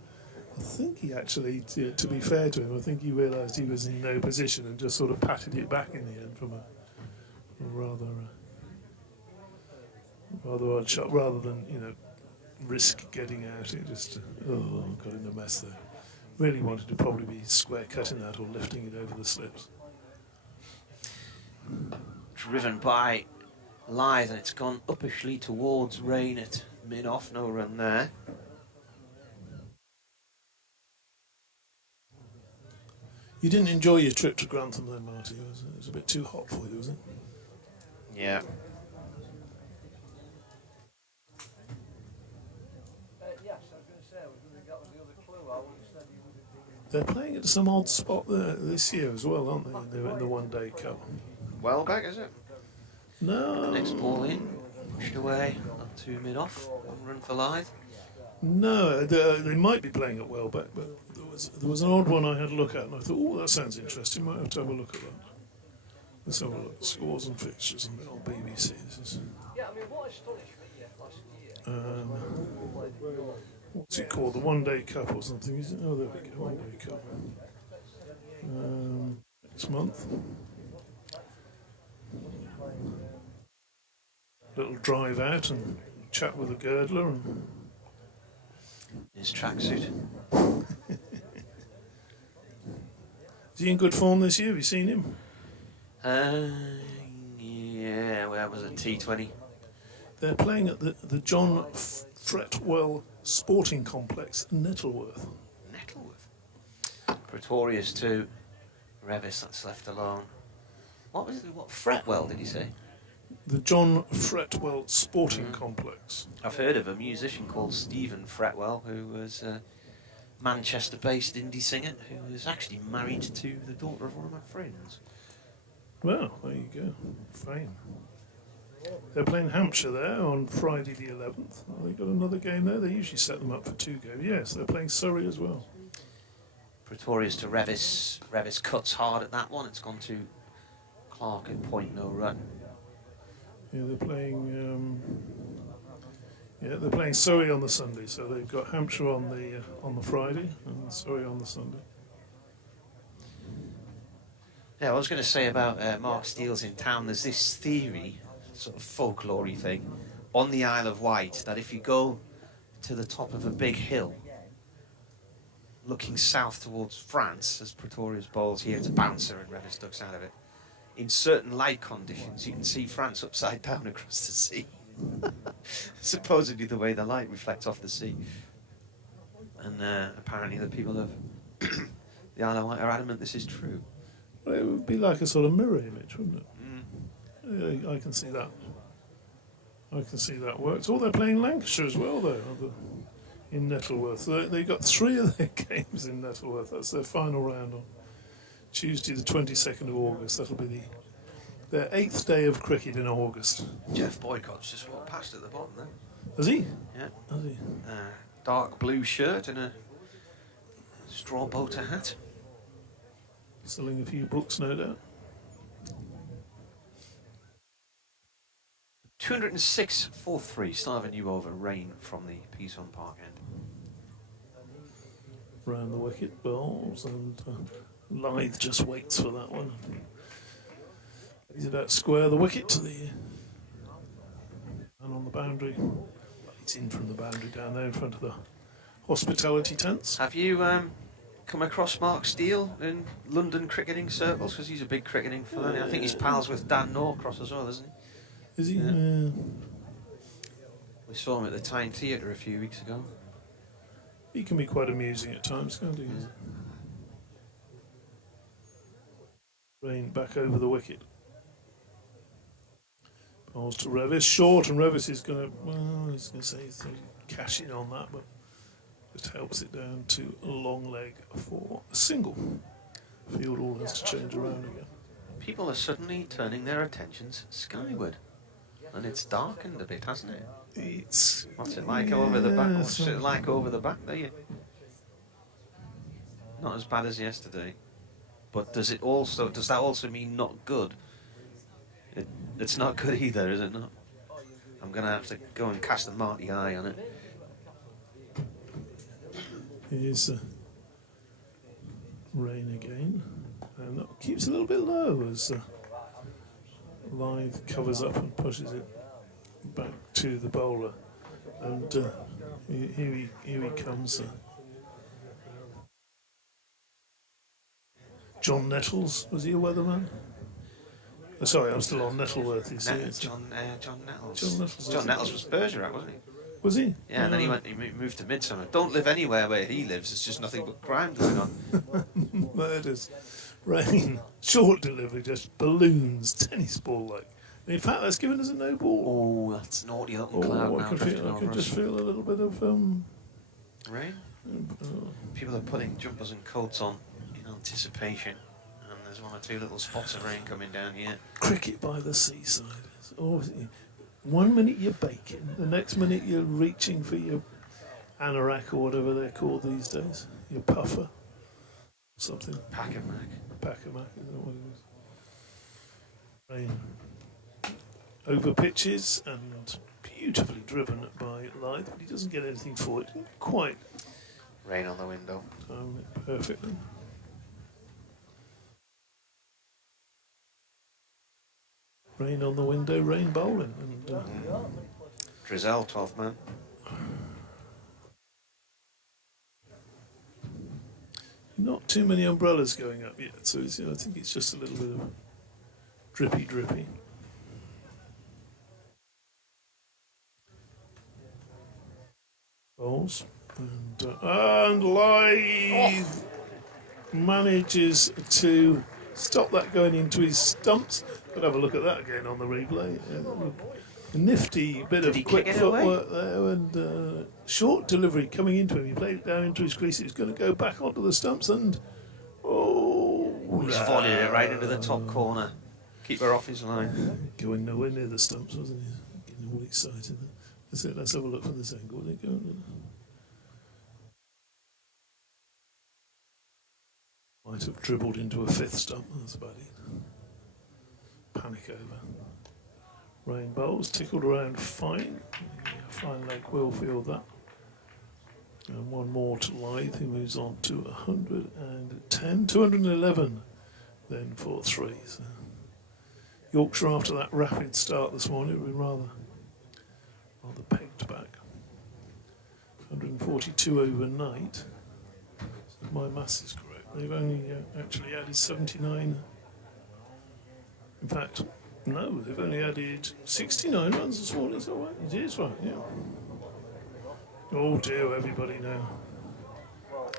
I think he actually, to be fair to him, I think he realised he was in no position and just sort of patted it back in the end from a rather odd shot, rather than, risk getting out. It just, got in a mess there. Really wanted to probably be square cutting that or lifting it over the slips. Driven by Lyth, and it's gone uppishly towards Rain at mid-off, no run there. You didn't enjoy your trip to Grantham then, Marty? It was a bit too hot for you, was it? Yeah. Yes, I was going to say, I was going to get the other clue. I would have said you would have been. They're playing at some odd spot there this year as well, aren't they? In the One Day Cup. Well back, is it? No. Next ball in, pushed away, up to mid-off, one run for Lyth. No, they might be playing at Wellbeck, but there was an odd one I had a look at, and I thought, that sounds interesting. Might have to have a look at that. Let's have a look. Scores and fixtures on BBC. This is. Yeah, I mean, what astonished me last year. What's it called? The One Day Cup or something? Is it? Oh, there we go. One Day Cup. Next month. Little drive out and chat with a girdler and. His tracksuit. Is he in good form this year? Have you seen him? Yeah, where was it? T20. They're playing at the John Fretwell Sporting Complex in Nettleworth. Nettleworth. Pretorius to Revis, that's left alone. What was it? What Fretwell did he say? The John Fretwell Sporting Complex. I've heard of a musician called Stephen Fretwell, who was a Manchester-based indie singer who was actually married to the daughter of one of my friends. Well, there you go. Fame. They're playing Hampshire there on Friday the 11th. They got another game there. They usually set them up for 2 games. Yes, they're playing Surrey as well. Pretorius to Revis. Revis cuts hard at that one. It's gone to Clark at point, no run. Yeah, they're playing Surrey on the Sunday. So they've got Hampshire on the Friday and Surrey on the Sunday. Yeah, I was going to say about Mark Steele's in town. There's this theory, sort of folklore-y thing, on the Isle of Wight, that if you go to the top of a big hill, looking south towards France, as Pretorius bowls here, it's a bouncer and Revis ducks out of it. In certain light conditions, you can see France upside down across the sea. Supposedly the way the light reflects off the sea. And apparently the people of the Isle of Wight are adamant this is true. Well, it would be like a sort of mirror image, wouldn't it? Yeah, I can see that. I can see that works. Oh, they're playing Lancashire as well, though, in Nettleworth. They got 3 of their games in Nettleworth. That's their final round on Tuesday, the 22nd of August. That'll be their 8th day of cricket in August. Jeff Boycott's just walked past at the bottom there. Has he? Yeah. Has he? dark blue shirt and a straw boater hat. Selling a few books, no doubt. 206.43. Still have a new over. Rain from the Peason Park end. Round the wicket, balls, and Lyth just waits for that one. He's about square the wicket to the and on the boundary. It's in from the boundary down there in front of the hospitality tents. Have you come across Mark Steele in London cricketing circles? Because he's a big cricketing fan. I think he's pals with Dan Norcross as well, isn't he? Is he? Yeah. We saw him at the Tyne Theatre a few weeks ago. He can be quite amusing at times, can't he? Yeah. Rain back over the wicket. Balls to Revis, short, and Revis is going to, well, he's going to say he's cash in on that, but just helps it down to a long leg for a single. Field all has to change around again. People are suddenly turning their attentions skyward. And it's darkened a bit, hasn't it? It's What's it like over the back? What's it like over the back there? Not as bad as yesterday. But does that also mean not good? It's not good either, is it not? I'm going to have to go and cast a Marty eye on it. Here's rain again. And that keeps a little bit low as Lyth covers up and pushes it back to the bowler. And here he comes. John Nettles, was he a weatherman? Oh, sorry, I'm still on Nettleworth. You see, John Nettles. John Nettles was Bergerac, wasn't he? Was he? Yeah, and then he moved to Midsummer. Don't live anywhere where he lives. It's just nothing but crime going on. Murders. Rain. Short delivery, just balloons, tennis ball like. In fact, that's given us a no ball. Oh, that's naughty looking cloud now. I can just feel a little bit of rain. People are putting jumpers and coats on in anticipation, and there's one or two little spots of rain coming down here. Cricket by the seaside. One minute you're baking, the next minute you're reaching for your anorak or whatever they're called these days, your puffer, something. Pack-a-mac. Pack-a-mac, is that what it is? Rain. Over pitches and beautifully driven by Lyth, but he doesn't get anything for it. Quite. Rain on the window. Perfectly. Rain on the window, rain bowling. And, Drizzell, 12th man. Not too many umbrellas going up yet, so I think it's just a little bit of drippy. Bowls. And Lyth manages to stop that going into his stumps. Could have a look at that again on the replay. A nifty bit of quick footwork there, and short delivery coming into him. He played it down into his crease. He was going to go back onto the stumps, and he's volleyed it right into the top corner. Keeper off his line. Going nowhere near the stumps, wasn't he? Getting all excited. Let's have a look from this angle. Might have dribbled into a fifth stump. That's about it. Panic over. Rain bowls, tickled around fine. Fine leg will field that. And one more to Lyth, who moves on to 110, 211 then for three. So Yorkshire, after that rapid start this morning, have been rather pegged back. 142 overnight. So if my maths is correct, they've only actually added 79. In fact, no, they've only added 69 runs this morning. Is that right? It is right, yeah. Oh dear, everybody now.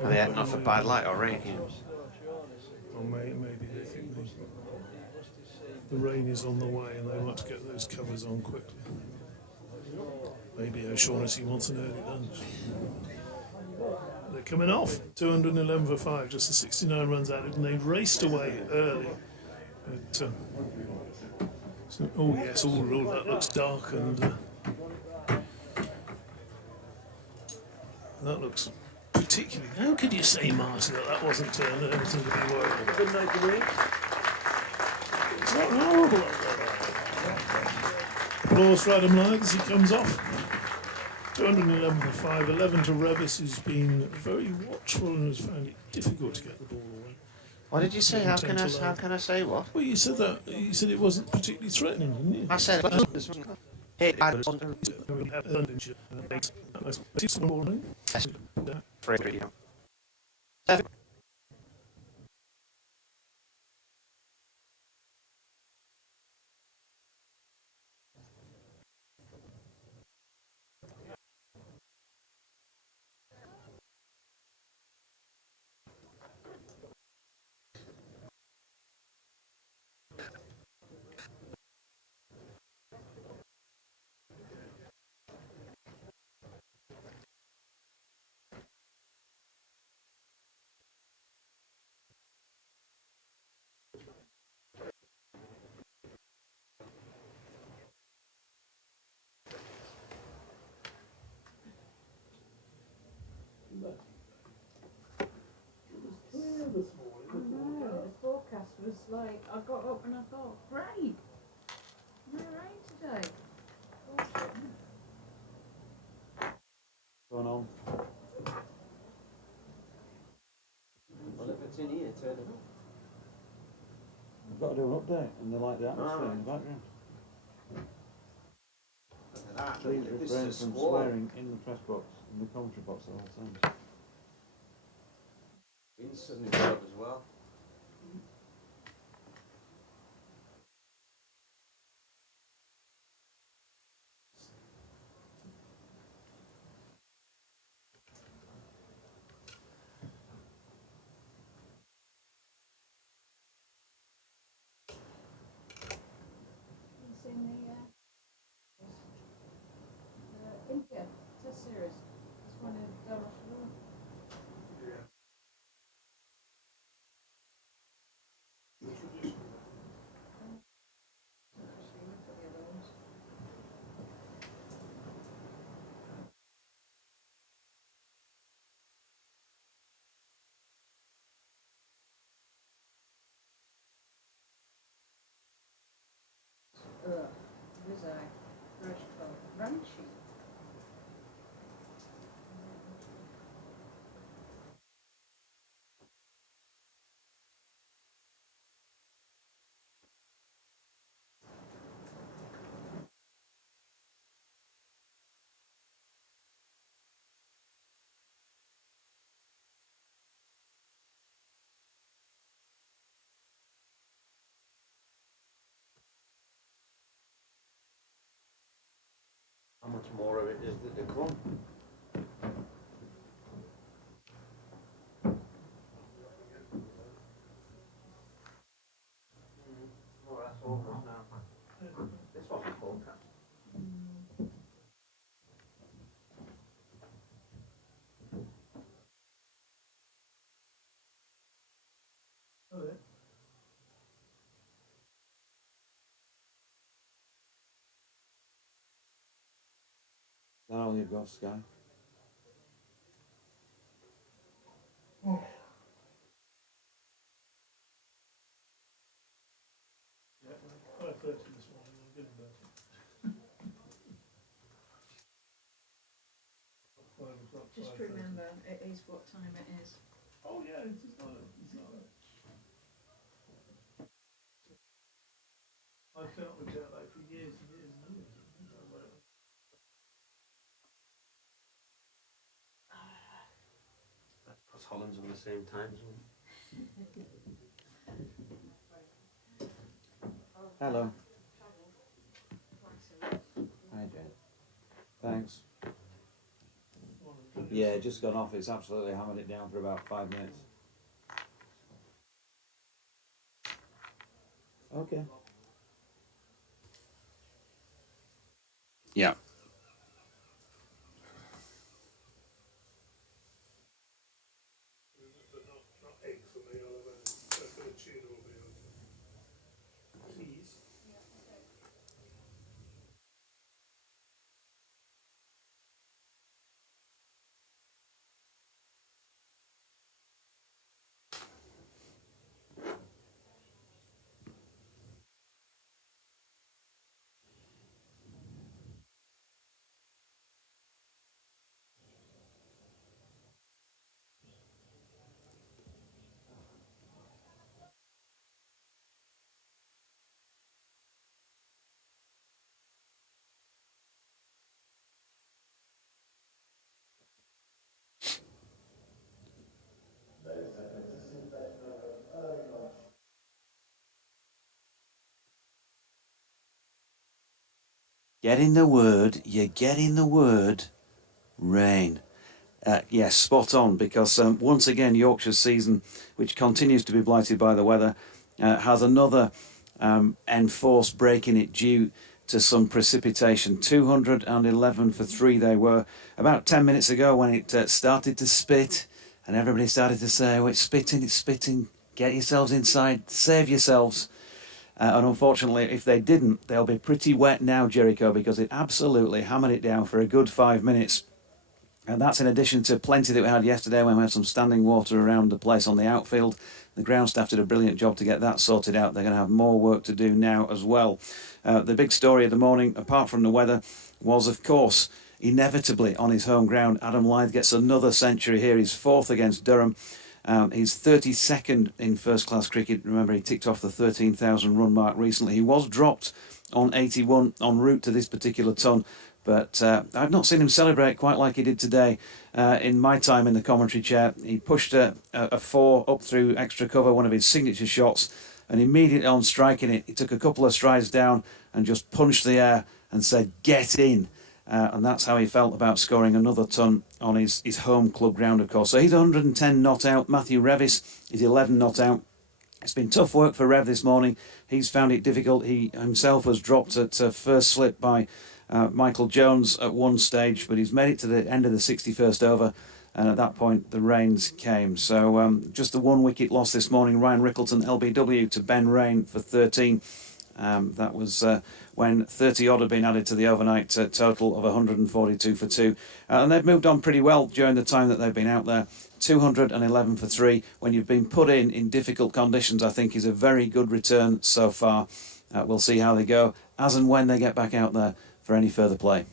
Are they heading off a bad light or rain? Or maybe they think the rain is on the way and they want to get those covers on quickly. Maybe O'Shaughnessy wants an early lunch. They're coming off. 211 for 5, just the 69 runs added, and they raced away early. But, oh yes, that looks dark, and That looks particularly. How could you say, Martin, that wasn't anything to be worried about? Good night, good night. It's not horrible up there. Applause for Adam Lyth as he comes off. 211 for 5, 11 to Revis, who's been very watchful and has found it difficult to get the ball away. What did you say? How can I say what? Well, you said that. You said it wasn't particularly threatening, didn't you? I said. Hey, I was The forecast was like, I got up and I thought, great, no rain today. Going on. Well, if it's in here, turn it off. We've got to do an update, and they like the atmosphere in the background. Please This refrain is from squall. swearing in the press box, in the commentary box at all times. Instant in as well. You seen the India Test Series? This one in Durham. There's a brush called Runchy. How much more of it is there to come? Oh, that's over us now. This wasn't forecast. That all you've got, Sky? Yeah, 5:30 this morning. I'm good about it. 5 o'clock. Just 5:30. remember, it is what time it is. Oh yeah, it's not. I've felt with jet lag for years and years and years. Because Holland's on the same time zone. Hello. Hi, Jane. Thanks. Yeah, just gone off. It's absolutely hammered it down for about 5 minutes. Okay. Yeah. But not egg for me. I'll have a bit of tuna will be okay. Cheese. Getting the word, you're getting the word, rain. Yes, spot on, because once again Yorkshire's season, which continues to be blighted by the weather, has another enforced break in it due to some precipitation. 211 for 3 they were. About 10 minutes ago when it started to spit and everybody started to say, oh, it's spitting, get yourselves inside, save yourselves. And unfortunately, if they didn't, they'll be pretty wet now, Jericho, because it absolutely hammered it down for a good 5 minutes. And that's in addition to plenty that we had yesterday when we had some standing water around the place on the outfield. The ground staff did a brilliant job to get that sorted out. They're going to have more work to do now as well. The big story of the morning, apart from the weather, was, of course, inevitably on his home ground, Adam Lyth gets another century here. He's fourth against Durham. He's 32nd in first-class cricket. Remember, he ticked off the 13,000 run mark recently. He was dropped on 81 en route to this particular ton, but I've not seen him celebrate quite like he did today. In my time in the commentary chair, he pushed a 4 up through extra cover, one of his signature shots, and immediately on striking it, he took a couple of strides down and just punched the air and said, "Get in." And that's how he felt about scoring another ton on his home club ground, of course. So he's 110 not out. Matthew Revis is 11 not out. It's been tough work for Rev this morning. He's found it difficult. He himself was dropped at first slip by Michael Jones at one stage, but he's made it to the end of the 61st over. And at that point, the rains came. So just the 1 wicket loss this morning. Ryan Rickelton, LBW, to Ben Rain for 13. That was when 30 odd had been added to the overnight total of 142 for 2. And they've moved on pretty well during the time that they've been out there. 211 for 3. When you've been put in difficult conditions, I think is a very good return so far. We'll see how they go as and when they get back out there for any further play.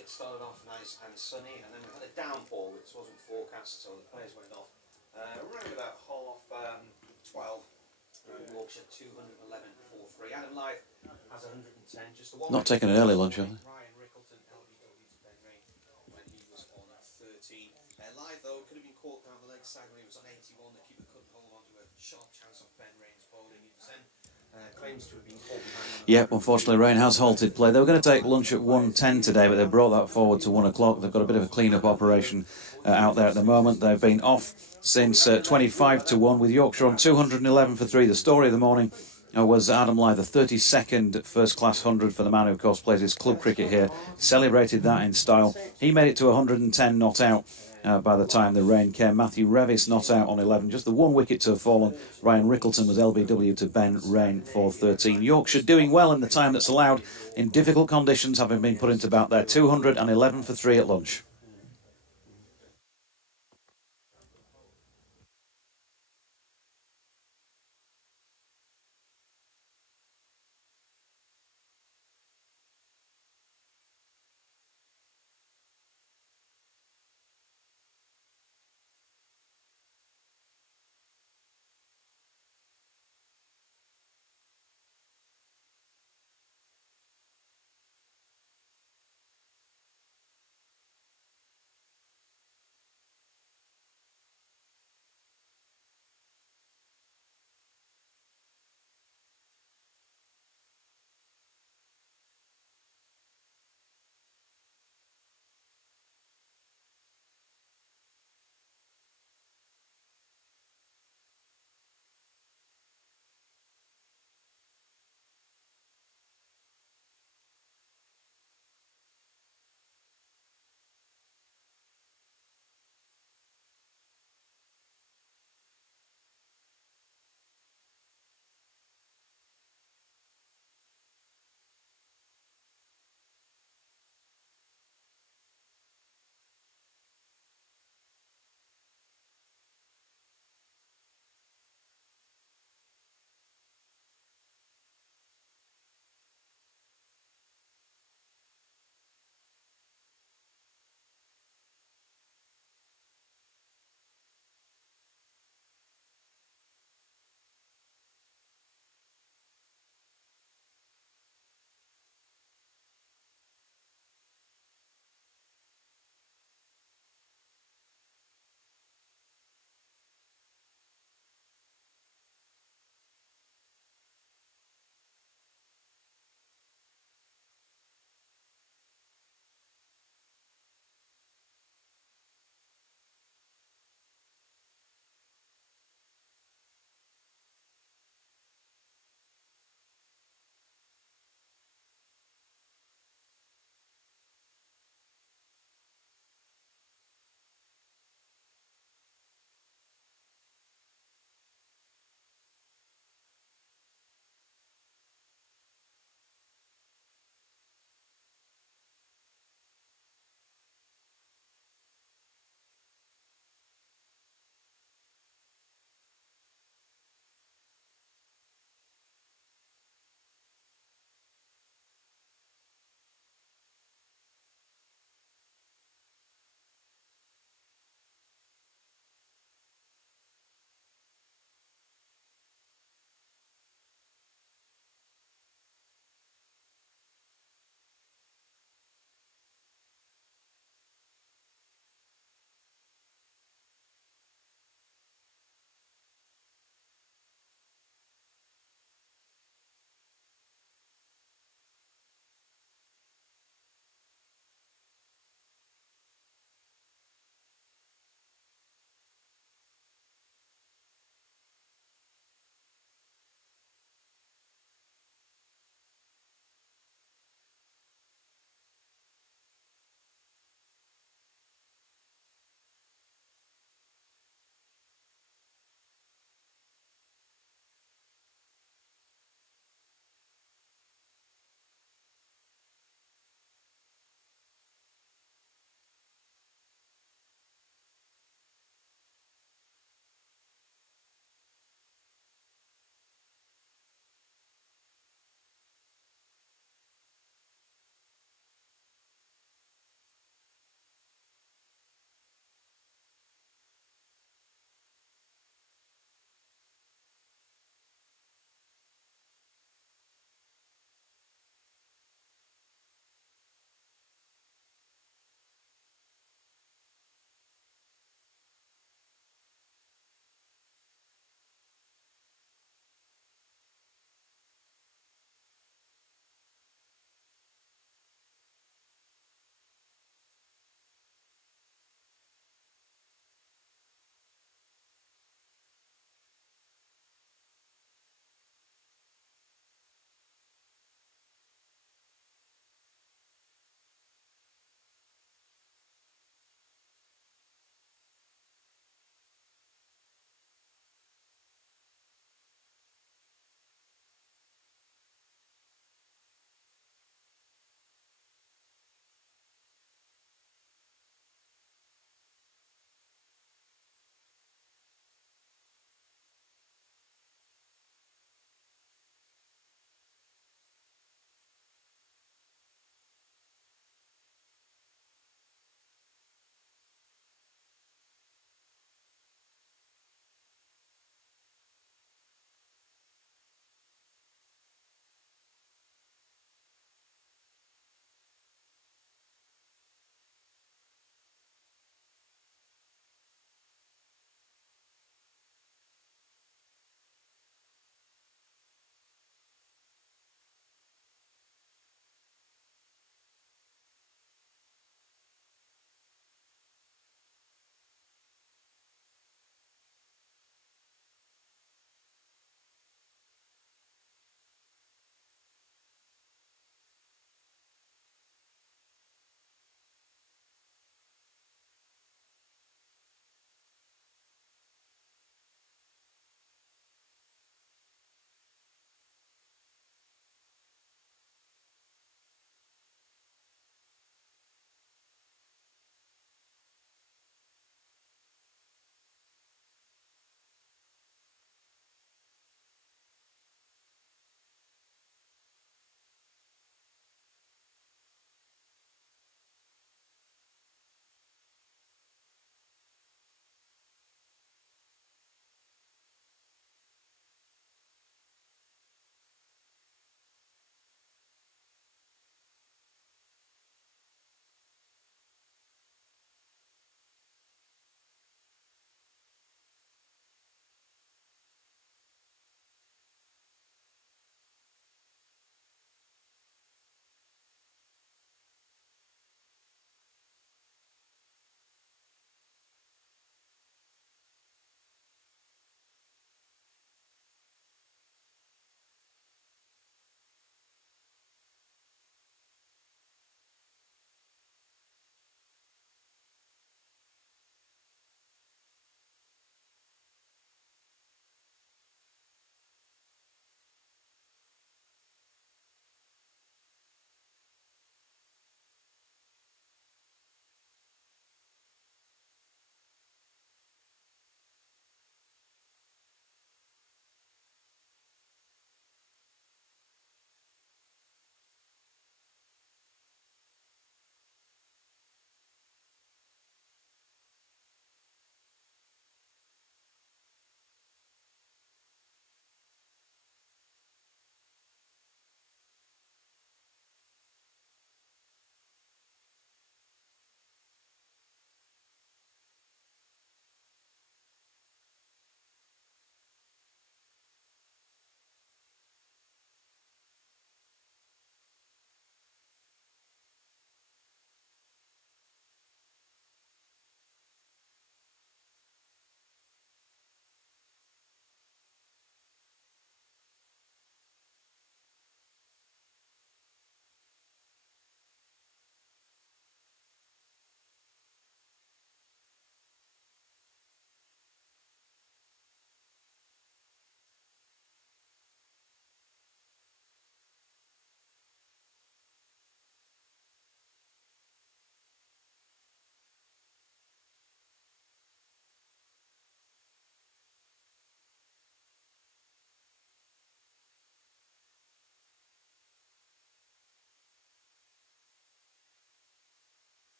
It started off nice and sunny, and then we had a downpour which wasn't forecast, so the players went off around about half 12. Yorkshire 211 4-3. Adam Lyth has 110. Just the one. Not taking an early lunch, are they? Ryan Rickelton LBW to Ben Rain when he was on 13. Lyth though could have been caught down the leg side when he was on 81. The keeper couldn't hold on to a sharp chance of Ben Rain's bowling. He was then claims to have been caught behind. Yeah, unfortunately, rain has halted play. They were going to take lunch at 1:10 today, but they brought that forward to 1 o'clock. They've got a bit of a clean-up operation out there at the moment. They've been off since 25 to 1 with Yorkshire on 211 for 3. The story of the morning was Adam Lyth, the 32nd first-class 100 for the man who, of course, plays his club cricket here. Celebrated that in style. He made it to 110 not out. By the time the rain came. Matthew Revis not out on 11, just the one wicket to have fallen. Ryan Rickelton was LBW to Ben Rain for 13. Yorkshire doing well in the time that's allowed in difficult conditions, having been put into bat there. 211 for 3 at lunch.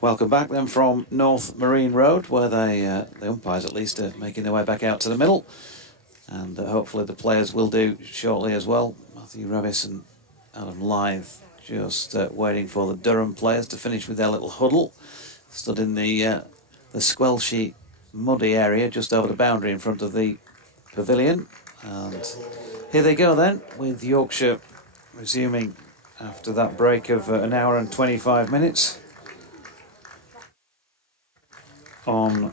Welcome back then from North Marine Road, where the umpires at least are making their way back out to the middle, and hopefully the players will do shortly as well. Matthew Ravis and Adam Lyth just waiting for the Durham players to finish with their little huddle, stood in the squelchy muddy area just over the boundary in front of the pavilion. And here they go then, with Yorkshire resuming after that break of an hour and 25 minutes. On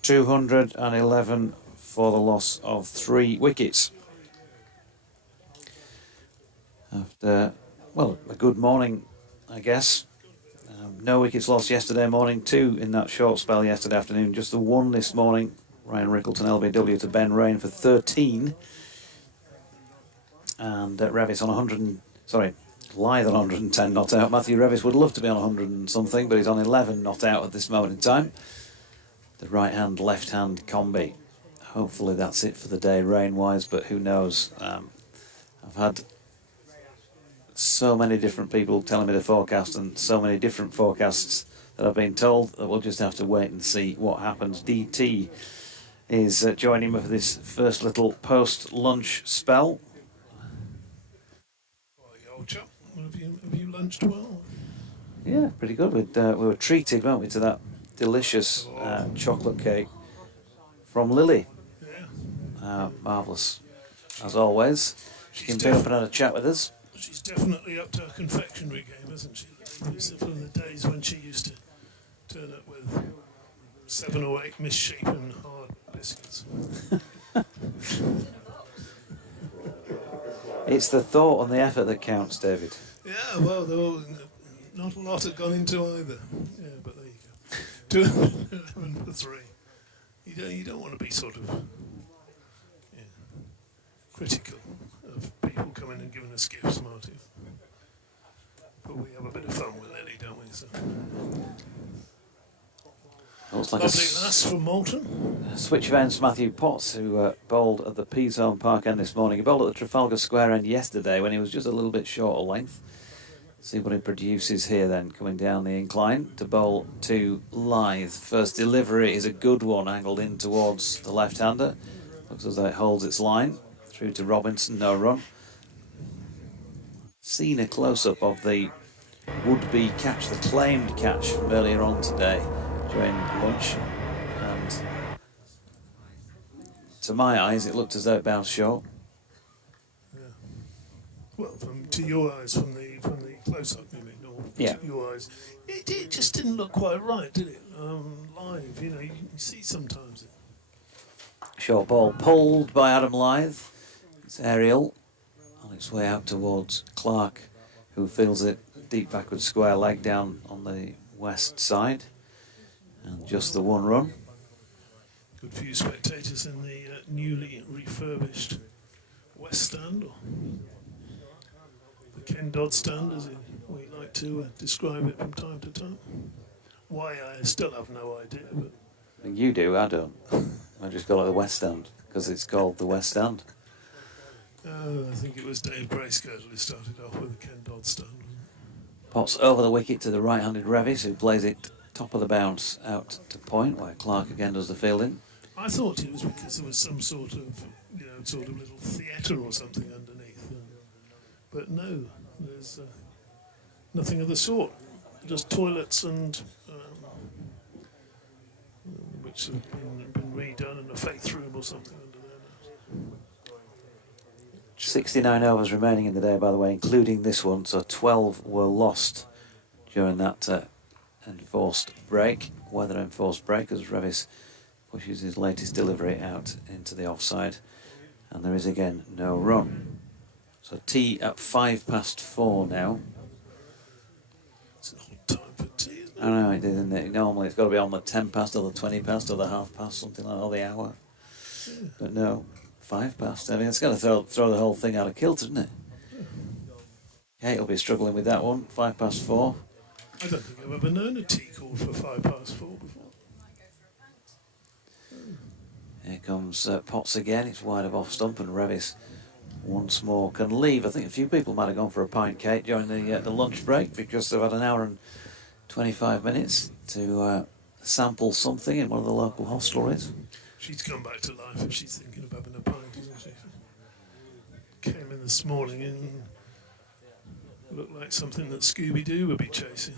211 for the loss of 3 wickets. After, well, a good morning, I guess. No wickets lost yesterday morning, 2 in that short spell yesterday afternoon, just the 1 this morning. Ryan Rickelton LBW to Ben Rain for 13. And Ravis on 100, Lyth on 110 not out. Matthew Ravis would love to be on 100 and something, but he's on 11 not out at this moment in time. The right hand, left hand combi. Hopefully that's it for the day rain wise, but who knows. I've had so many different people telling me the forecast and so many different forecasts that I've been told that we'll just have to wait and see what happens. DT is joining me for this first little post-lunch spell. Old chap, have you lunched well? Yeah, pretty good. We were treated, weren't we, to that delicious chocolate cake from Lily. Yeah. Marvellous, as always. She came up and had a chat with us. She's definitely up to her confectionery game, isn't she? It's from the days when she used to turn up with 7 or 8 misshapen hard biscuits. It's the thought and the effort that counts, David. Yeah, well, not a lot had gone into either. Yeah, but there you go. 211 for 3. You don't want to be sort of critical of people coming and giving us gifts, Marty. But we have a bit of fun with Lily, don't we? So. Looks like Lovely lass from Malton. Switch of ends, Matthew Potts, who bowled at the Peasholm Park end this morning. He bowled at the Trafalgar Square end yesterday when he was just a little bit short of length. See what he produces here then, coming down the incline to bowl to Lyth. First delivery is a good one, angled in towards the left-hander. Looks as though it holds its line. Through to Robinson, no run. Seen a close-up of the would-be catch, the claimed catch from earlier on today during lunch, and to my eyes it looked as though it bounced short. Yeah. Well, to your eyes, from the close-up, you mean, or Yeah. to your eyes, it just didn't look quite right, did it? Live, you see sometimes. Short ball pulled by Adam Lyth. It's aerial on its way out towards Clark, who feels it deep backward square leg down on the west side. And just the 1 run. Good few spectators in the newly refurbished West Stand, or the Ken Dodd Stand, as we like to describe it from time to time. Why, I still have no idea. But You do, I don't. I just call it the West Stand because it's called the West Stand. I think it was Dave Bracegirdle who started off with the Ken Dodd Stand. Pots over the wicket to the right-handed Ravis, who plays it top of the bounce out to point, where Clark again does the fielding. I thought it was because there was some sort of little theatre or something underneath. But no, there's nothing of the sort. Just toilets and which have been redone, and a faith room or something under there. 69 overs remaining in the day, by the way, including this one, so 12 were lost during that enforced break, weather-enforced break, as Ravis pushes his latest delivery out into the offside, and there is again no run. So tea at 4:05 now. It's an odd time for tea, isn't it? I know it is, isn't it? Normally it's got to be on the 10 past or the 20 past or the half past, something like that, or the hour. Yeah. But no, 5 past. I mean, it's going to throw the whole thing out of kilter, isn't it? Kate will be struggling with that one. 4:05. I don't think I've ever known a tea called for 4:05 before. Here comes Potts again. It's wide of off stump, and Ravis once more can leave. I think a few people might have gone for a pint, Kate, during the lunch break, because they've had an hour and 25 minutes to sample something in one of the local hostelries. She's come back to life if she's thinking of having a pint, isn't she? Came in this morning and looked like something that Scooby-Doo would be chasing.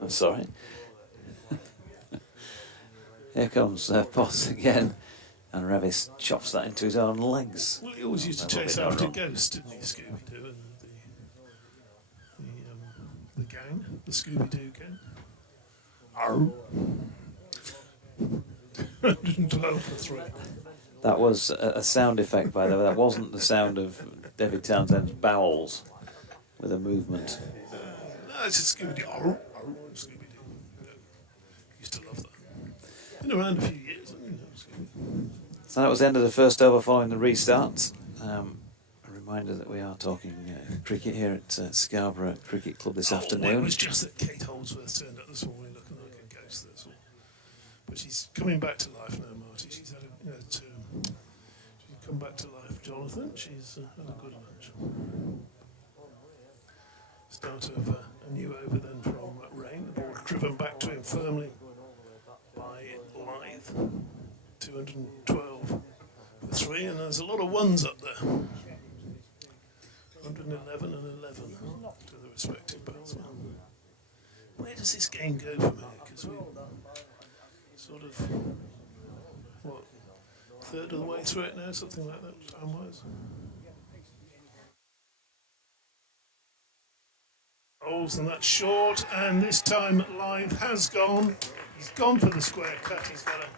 I'm sorry. Here comes Potts again, and Revis chops that into his own legs. Well, he always used to chase after ghosts, didn't he, Scooby-Doo, and the gang, the Scooby-Doo gang. Arr. 112 for 3. That was a sound effect, by the way. That wasn't the sound of David Townsend's bowels with a movement. No, it's a Scooby-Doo. Arr. Scooby-Doo. Yeah. Used to love that. Been around a few years, hasn't it? So that was the end of the first over following the restart. A reminder that we are talking cricket here at Scarborough Cricket Club this afternoon. Well, it was just that Kate Holdsworth turned up this morning looking like a ghost, that's all. But she's coming back to life now, Marty. She's had she's come back to life, Jonathan. She's had a good lunch. Start of a new over then from Rain. The ball driven back to him firmly by Lyth. 212 for 3, and there's a lot of ones up there. 111 and 11 to the respective batsmen. Where does this game go from here? Because we sort of, what, third of the way through it now, something like that, time-wise. Bowls, and that's short, and this time Lyth has gone. He's gone for the square cut. He's got a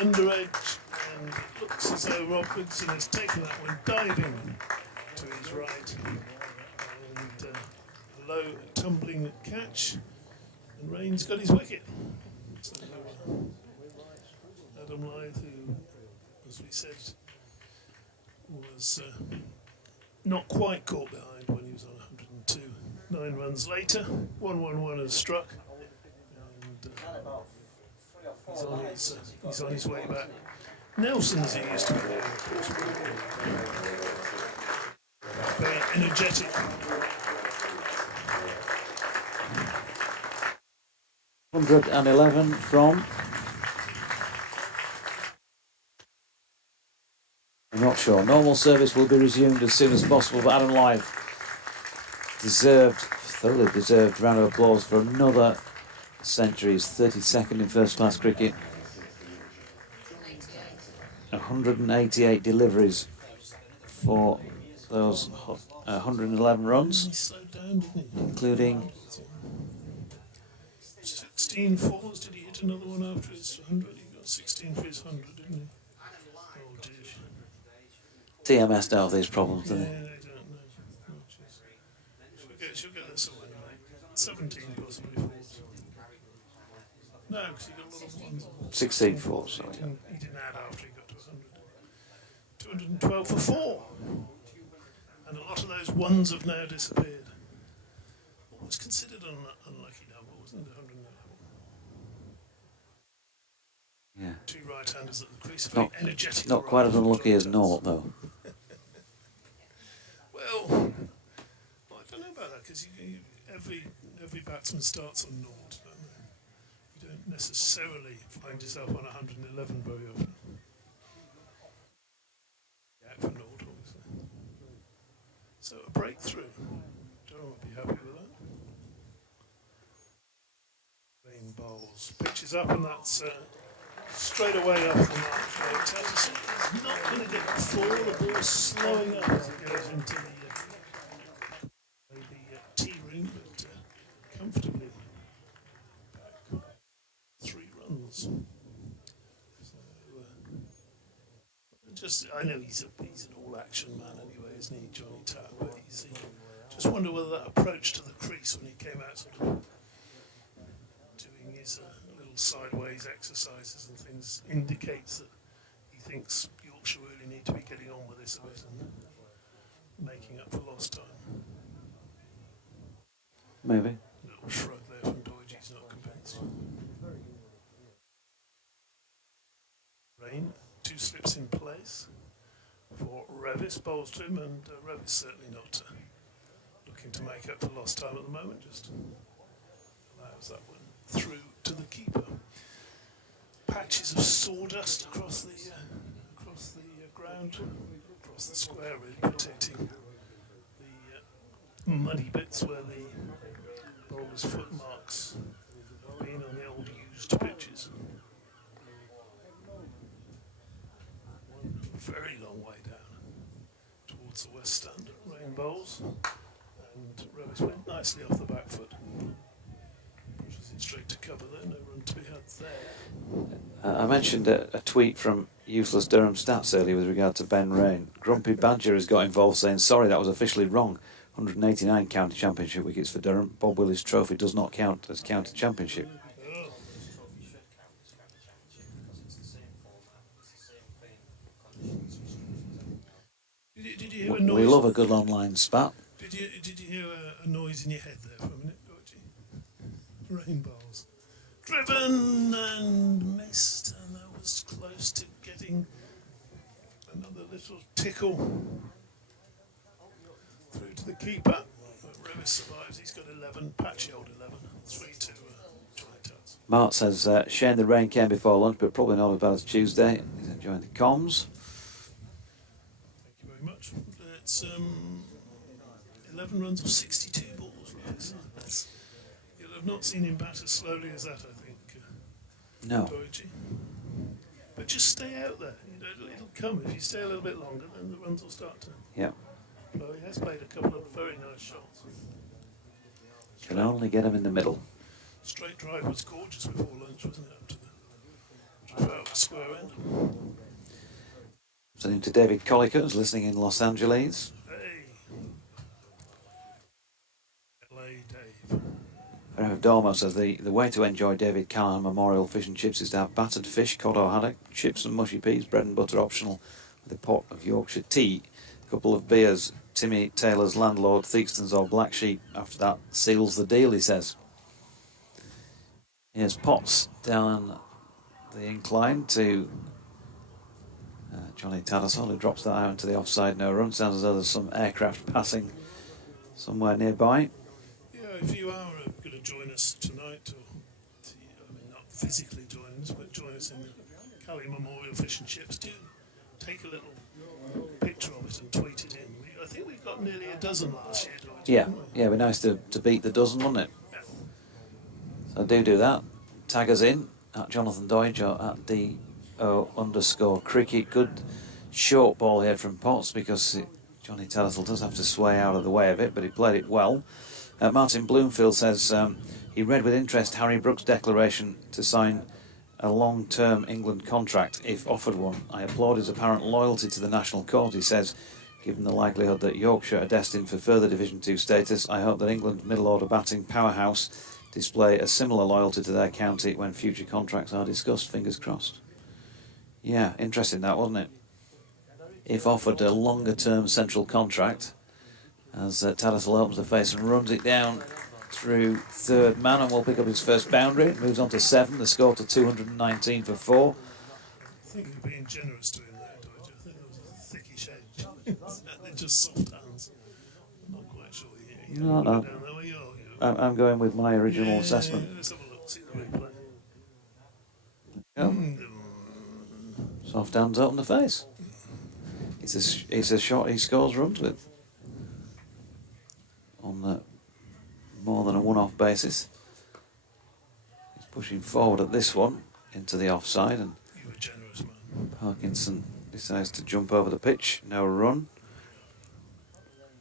under edge, and it looks as though Rob Goodson has taken that one diving to his right, and a low tumbling catch, and Rain's got his wicket. So Adam Lyth, who, as we said, was not quite caught behind when he was on 102. 9 runs later, 111 has struck, and he's on his way back. Nelson, as he used to be there, of course, very energetic. $111 from. I'm not sure. Normal service will be resumed as soon as possible, but Adam Lyth thoroughly deserved round of applause for another century. He's 32nd in first class cricket. 188 deliveries for those 111 runs, He slowed down, didn't he? including 16 fours. Did he hit another one after his 100? He got 16 for his 100, didn't he? Oh dear. TMS dealt with these problems, Yeah, didn't he? they don't know. Oh, jeez. She'll get this away, mate. 17 possibly fours. No, because he got a lot of ones. 16 fours, sorry. He didn't add after he got to 100. 212 for 4. And a lot of those ones have now disappeared. What was considered an unlucky number, wasn't it? 111. Yeah. 2 right-handers at the crease. Very energetic. Not quite as arrival from unlucky as John naught, Townsend. though. Well, I don't know about that, because every batsman starts on naught, don't they? You don't necessarily find yourself on 111 very often. Yeah, for naught, obviously. So a breakthrough. Durham would be happy with that. Rain bowls. Pitches up, and that's straight away off the mark. It tells us he's not going to get the fall. The ball's slowing up as it goes into the tee ring, but comfortably back 3 runs. So, I know he's an all-action man anyway, isn't he, Johnny Tapp? But just wonder whether that approach to the crease when he came out, sort of doing his little sideways exercises and things, indicates that he thinks Yorkshire really need to be getting on with this a bit and making up for lost time. Maybe. Little shrug there from Doige, he's not convinced. Rain, 2 slips in place for Revis bowls to him, and Revis certainly not looking to make up for lost time at the moment, just allows that one through to the keeper. Patches of sawdust across the ground, across the square, really protecting the muddy bits where the bowler's footmarks have been on the old used pitches. One very long way down towards the west stand. Rain bowls, and Revis went nicely off the back foot. Pushes it straight to cover there, no run to be had there. I mentioned a tweet from Useless Durham Stats earlier with regard to Ben Rain. Grumpy Badger has got involved saying, sorry, that was officially wrong. 189 county championship wickets for Durham. Bob Willis Trophy does not count as county championship. Did you hear a noise? We love a good online spat. Did you hear a noise in your head there for a minute, Georgie? Rain bowls. Driven and missed, and that was close to getting another little tickle through to the keeper. But Revis survives. He's got 11. Patchy old 11. 3 to Johnny Tuts. Mark says, Shane, the rain came before lunch, but probably not as bad as Tuesday. He's enjoying the comms. Thank you very much. It's 11 runs of 62 balls. Right? You'll have not seen him bat as slowly as that, I think. No. Doichi. But just stay out there. You know, it'll come. If you stay a little bit longer, then the runs will start to Yeah. flow. He has played a couple of very nice shots. Can only get him in the middle. Straight drive was gorgeous before lunch, wasn't it? Up to the Trafalgar Square end. Sending to David Collicutt, who's listening in Los Angeles. Hey. LA Dave. Rev Dormo says the way to enjoy David Callahan Memorial Fish and Chips is to have battered fish, cod or haddock, chips and mushy peas, bread and butter optional, with a pot of Yorkshire tea, a couple of beers, Timmy Taylor's Landlord, Theakston's or Black Sheep. After that, seals the deal, he says. Here's Potts down the incline to Johnny Tattersall, who drops that out into the offside, no run. Sounds as though there's some aircraft passing somewhere nearby. Yeah, if you are going to join us tonight, or not physically join us, but join us in the Cali Memorial Fish and Chips, do take a little picture of it and tweet it in. I think we've got nearly a dozen last year, don't we? Yeah, it'd be nice to beat the dozen, wouldn't it? Yeah. So do that. Tag us in at Jonathan Deutsch or at DO_cricket. Good short ball here from Potts because Johnny Tattersall does have to sway out of the way of it, but he played it well. Martin Bloomfield says he read with interest Harry Brooks' declaration to sign a long-term England contract if offered one. I applaud his apparent loyalty to the national cause, he says. Given the likelihood that Yorkshire are destined for further Division 2 status, I hope that England middle-order batting powerhouse display a similar loyalty to their county when future contracts are discussed. Fingers crossed. Yeah, interesting that, wasn't it? If offered a longer-term central contract, as Tattersall opens the face and runs it down through third man and will pick up his first boundary. Moves on to 7, the score to 219 for 4. I think you're being generous to him there, George. I think there was a thickish edge. They're just soft hands. I'm not quite sure you No. down there. Well, you're I'm going with my original assessment. Let's have a look, see the replay. Yep. Soft hands open the face. It's a shot he scores runs with. On the more than a one-off basis. He's pushing forward at this one into the offside, and You were generous, man. Parkinson decides to jump over the pitch. No run.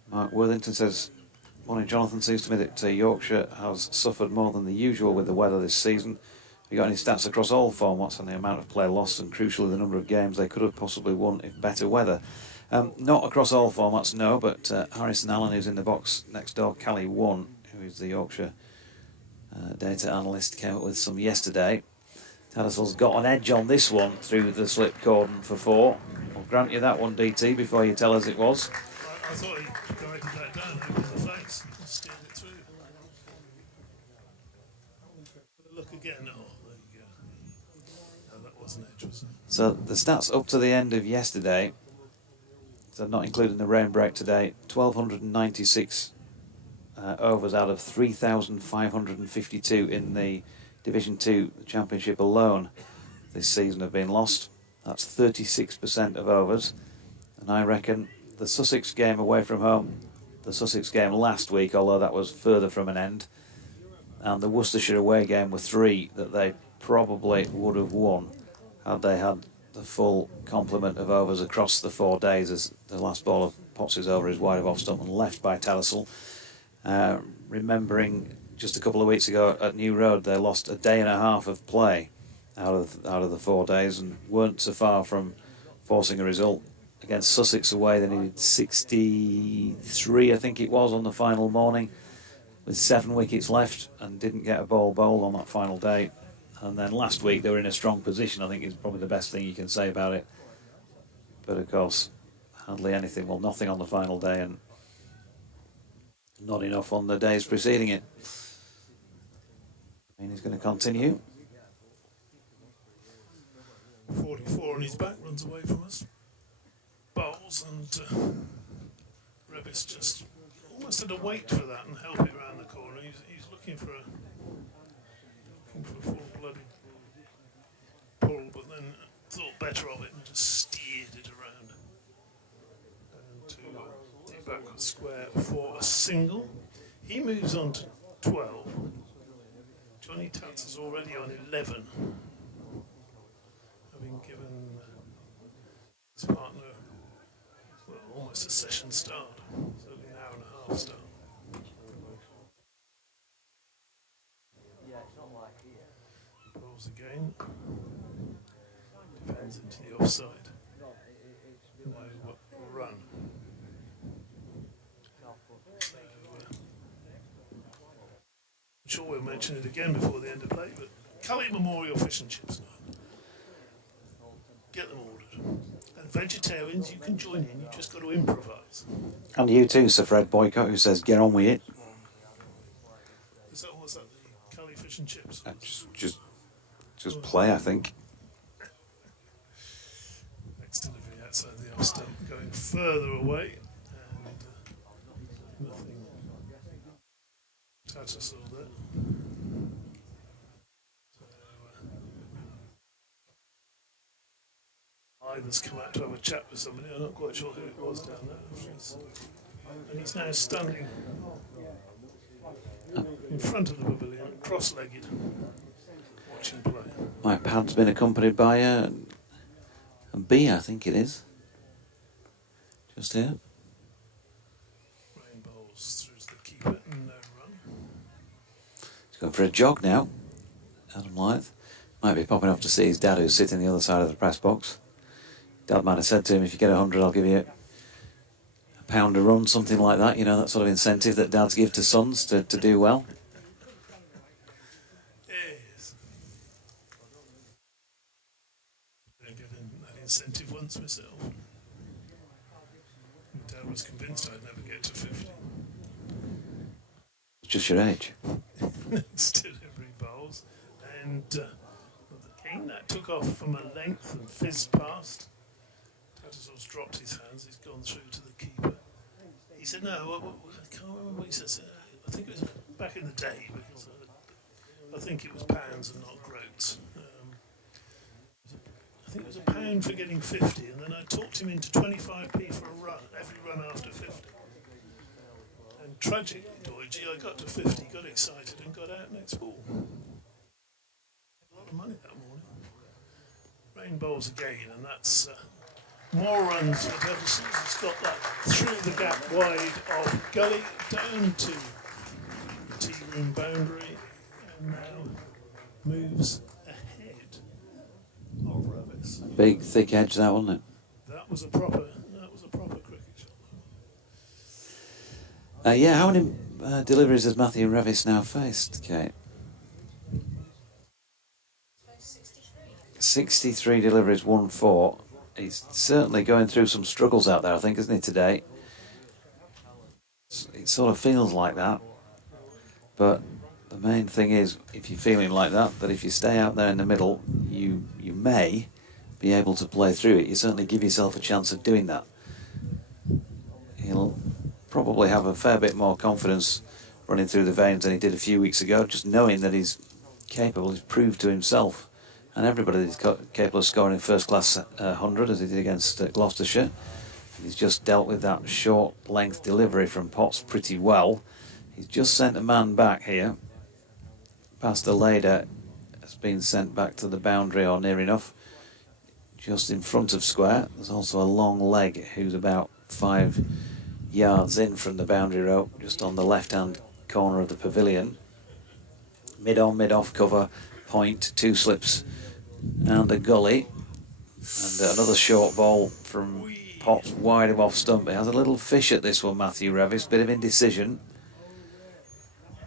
Mark Worthington says, morning Jonathan, seems to me that Yorkshire has suffered more than the usual with the weather this season. Have you got any stats across all formats on the amount of play lost and crucially the number of games they could have possibly won if better weather? Not across all formats, no, but Harrison Allen, who's in the box next door, Cali 1, who is the Yorkshire data analyst, came up with some yesterday. Tattersall's got an edge on this one through the slip cordon for 4. I'll grant you that one, DT, before you tell us it was. I thought he guided that down over the face and steered it through. Look again. Oh, there you go. No, that wasn't edge, was it? So the stats up to the end of yesterday. so not including the rain break today, 1,296 overs out of 3,552 in the Division 2 Championship alone this season have been lost. That's 36% of overs. And I reckon the Sussex game away from home, the Sussex game last week, although that was further from an end, and the Worcestershire away game were 3 that they probably would have won had they had the full complement of overs across the 4 days, as the last ball of Potts' over is wide of off stump and left by Tattersall. Remembering just a couple of weeks ago at New Road, they lost a day and a half of play out of the 4 days and weren't so far from forcing a result. Against Sussex away, they needed 63, I think it was, on the final morning, with 7 wickets left, and didn't get a ball bowled on that final day. And then last week they were in a strong position, I think is probably the best thing you can say about it. But of course, hardly anything, well, nothing on the final day, and not enough on the days preceding it. I mean, he's going to continue. 44 on his back, runs away from us. Bowls, and Revis just almost had to wait for that and help it around the corner. He's looking for a full-blooded pull, but then thought better of it and just steered it around and to the backward square for a single. He moves on to 12. Johnny Tats is already on 11, having given his partner almost a session start, so an hour and a half start. Balls again. Depends into the offside. No run. I'm sure we'll mention it again before the end of play, but Cully Memorial Fish and Chips night. Get them ordered. And vegetarians, you can join in, you just got to improvise. And you too, Sir Fred Boycott, who says, get on with it. Was that the Cully Fish and Chips? Just play, I think. Next delivery outside the off stump, going further away, and nothing. Tattersall there. Either's come out to have a chat with somebody. I'm not quite sure who it was down there. And he's now standing in front of the pavilion, cross-legged, watching play. My pad's been accompanied by a bee, I think it is. Just here. Rain bowls through to the keeper, no run. He's going for a jog now, Adam Lyth. Might be popping off to see his dad, who's sitting the other side of the press box. Dad might have said to him, if you get 100, I'll give you £1 a run, something like that. You know, that sort of incentive that dads give to sons to do well. Yes. I get that incentive once myself. My dad was convinced I'd never get to 50. It's just your age. Still every bowls. And again, that took off from a length and fizzed past. Tattersall's dropped his hands, he's gone through to the keeper. He said, no, I can't remember what he says. I think it was back in the day, because I think it was pounds and not groats. I think it was £1 for getting 50, and then I talked him into 25p for a run, every run after 50. And tragically, Doidgy, I got to 50, got excited, and got out next ball. A lot of money that morning. Rain bowls again, and that's more runs for Tattersall. He's got that through the gap wide of Gully down to the tea room boundary, and now moves ahead of Revis. Big, thick edge, that, wasn't it? That was a proper cricket shot. Yeah, how many deliveries has Matthew Revis now faced, Kate? 63 deliveries, 1-4. He's certainly going through some struggles out there, I think, isn't he, today? It sort of feels like that. But the main thing is, if you're feeling like that, that if you stay out there in the middle, you may be able to play through it. You certainly give yourself a chance of doing that. he'll probably have a fair bit more confidence running through the veins than he did a few weeks ago, just knowing that he's capable. He's proved to himself and everybody that he's capable of scoring a first-class 100, as he did against Gloucestershire. He's just dealt with that short length delivery from Potts pretty well. He's just sent a man back here. Past the Lader has been sent back to the boundary or near enough. Just in front of square, there's also a long leg who's about 5 yards in from the boundary rope, just on the left-hand corner of the pavilion. Mid-on, mid-off cover, point, 2 slips and a gully. And another short ball from Potts, wide of off stump. He has a little fish at this one, Matthew Revis, bit of indecision.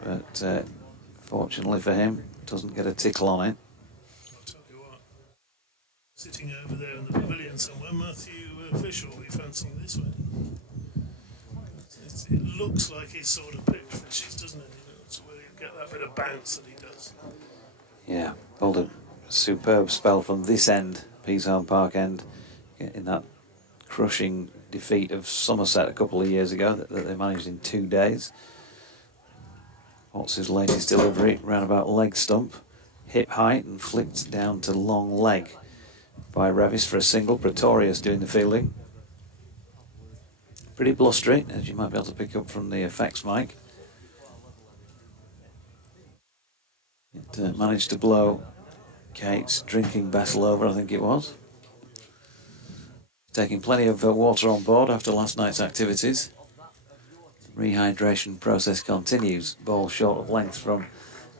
But fortunately for him, doesn't get a tickle on it. I'll tell you what, sitting over there in the pavilion somewhere, Matthew Fisher will be fancying this one. It looks like he's sort of picked fishes, doesn't it? So where he'll get that bit of bounce that he does. Yeah, pulled a superb spell from this end, Peasham Park end, in that crushing defeat of Somerset a couple of years ago that they managed in 2 days. What's his latest delivery? Roundabout leg stump, hip height and flicked down to long leg by Revis for a single. Pretorius doing the fielding. Pretty blustery, as you might be able to pick up from the effects mic. It managed to blow Kate's drinking vessel over, I think it was. Taking plenty of water on board after last night's activities. Rehydration process continues. Ball short of length from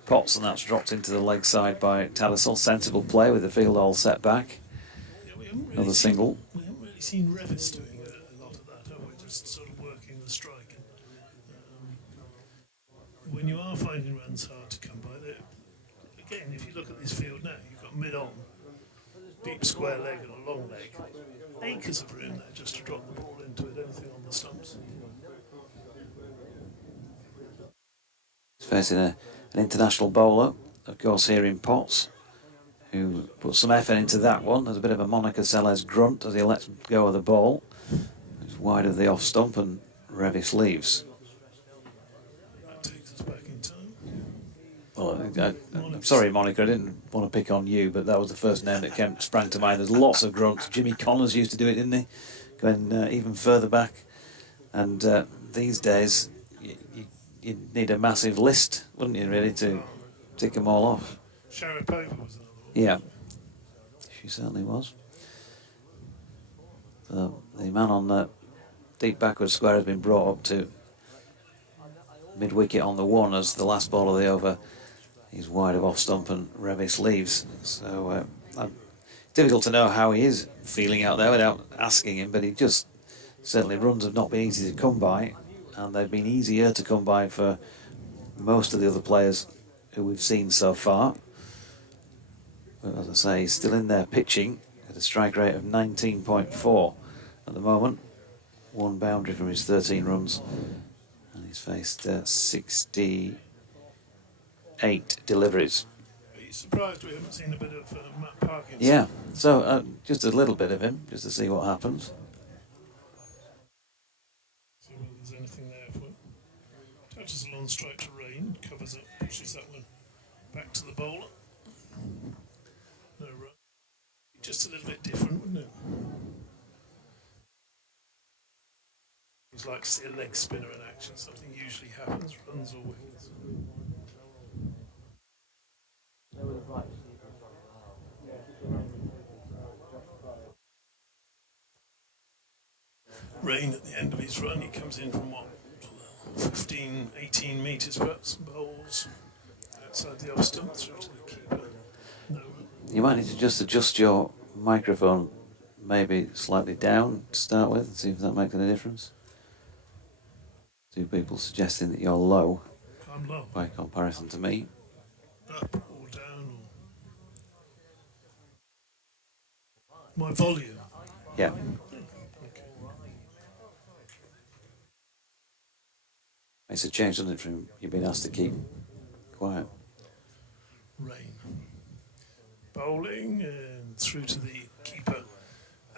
Potts, and that's dropped into the leg side by Tattersall. Sensible play with the field all set back. Yeah, Another single. We haven't really seen Revis doing a lot of that, have we? Just sort of working the strike. When you are finding runs hard to come by, again, if you look at this field now, you've got mid-on, deep square leg and a long leg. Acres of room there just to drop the ball into it, anything on the stumps. He's facing an international bowler, of course, here in Potts, who put some effort into that one. There's a bit of a Monica Seles grunt as he lets go of the ball. It's wide of the off stump and Revis leaves. That takes us back in time. Well, I'm sorry, Monica, I didn't want to pick on you, but that was the first name that sprang to mind. There's lots of grunts. Jimmy Connors used to do it, didn't he? Going even further back. And these days, you need a massive list, wouldn't you, really, to tick them all off? Sharapova was another one. Yeah, she certainly was. The man on the deep backward square has been brought up to mid-wicket on the 1 as the last ball of the over. He's wide of off stump and Revis leaves. So difficult to know how he is feeling out there without asking him, but he just certainly runs have not been easy to come by, and they've been easier to come by for most of the other players who we've seen so far. But as I say, he's still in there pitching at a strike rate of 19.4 at the moment. 1 boundary from his 13 runs, and he's faced 68 deliveries. Are you surprised we haven't seen a bit of Matt Parkinson? Yeah, so just a little bit of him, just to see what happens. See whether there's anything there for it. Touches a long strike to Rain, covers up, pushes that one back to the bowler. No run. Just a little bit different, wouldn't it? He's like to see a leg spinner in action. Something usually happens, runs or wickets. Rain at the end of his run, he comes in from what, 15, 18 metres perhaps, bowls outside the off stump through to the keeper. No run. You might need to just adjust your microphone maybe slightly down to start with and see if that makes any difference. 2 people suggesting that you're low I'm low. by comparison to me. Up or down or... My volume. Yeah. Okay. It's a change, doesn't it, from you've been asked to keep quiet. Rain. Bowling and through to the keeper.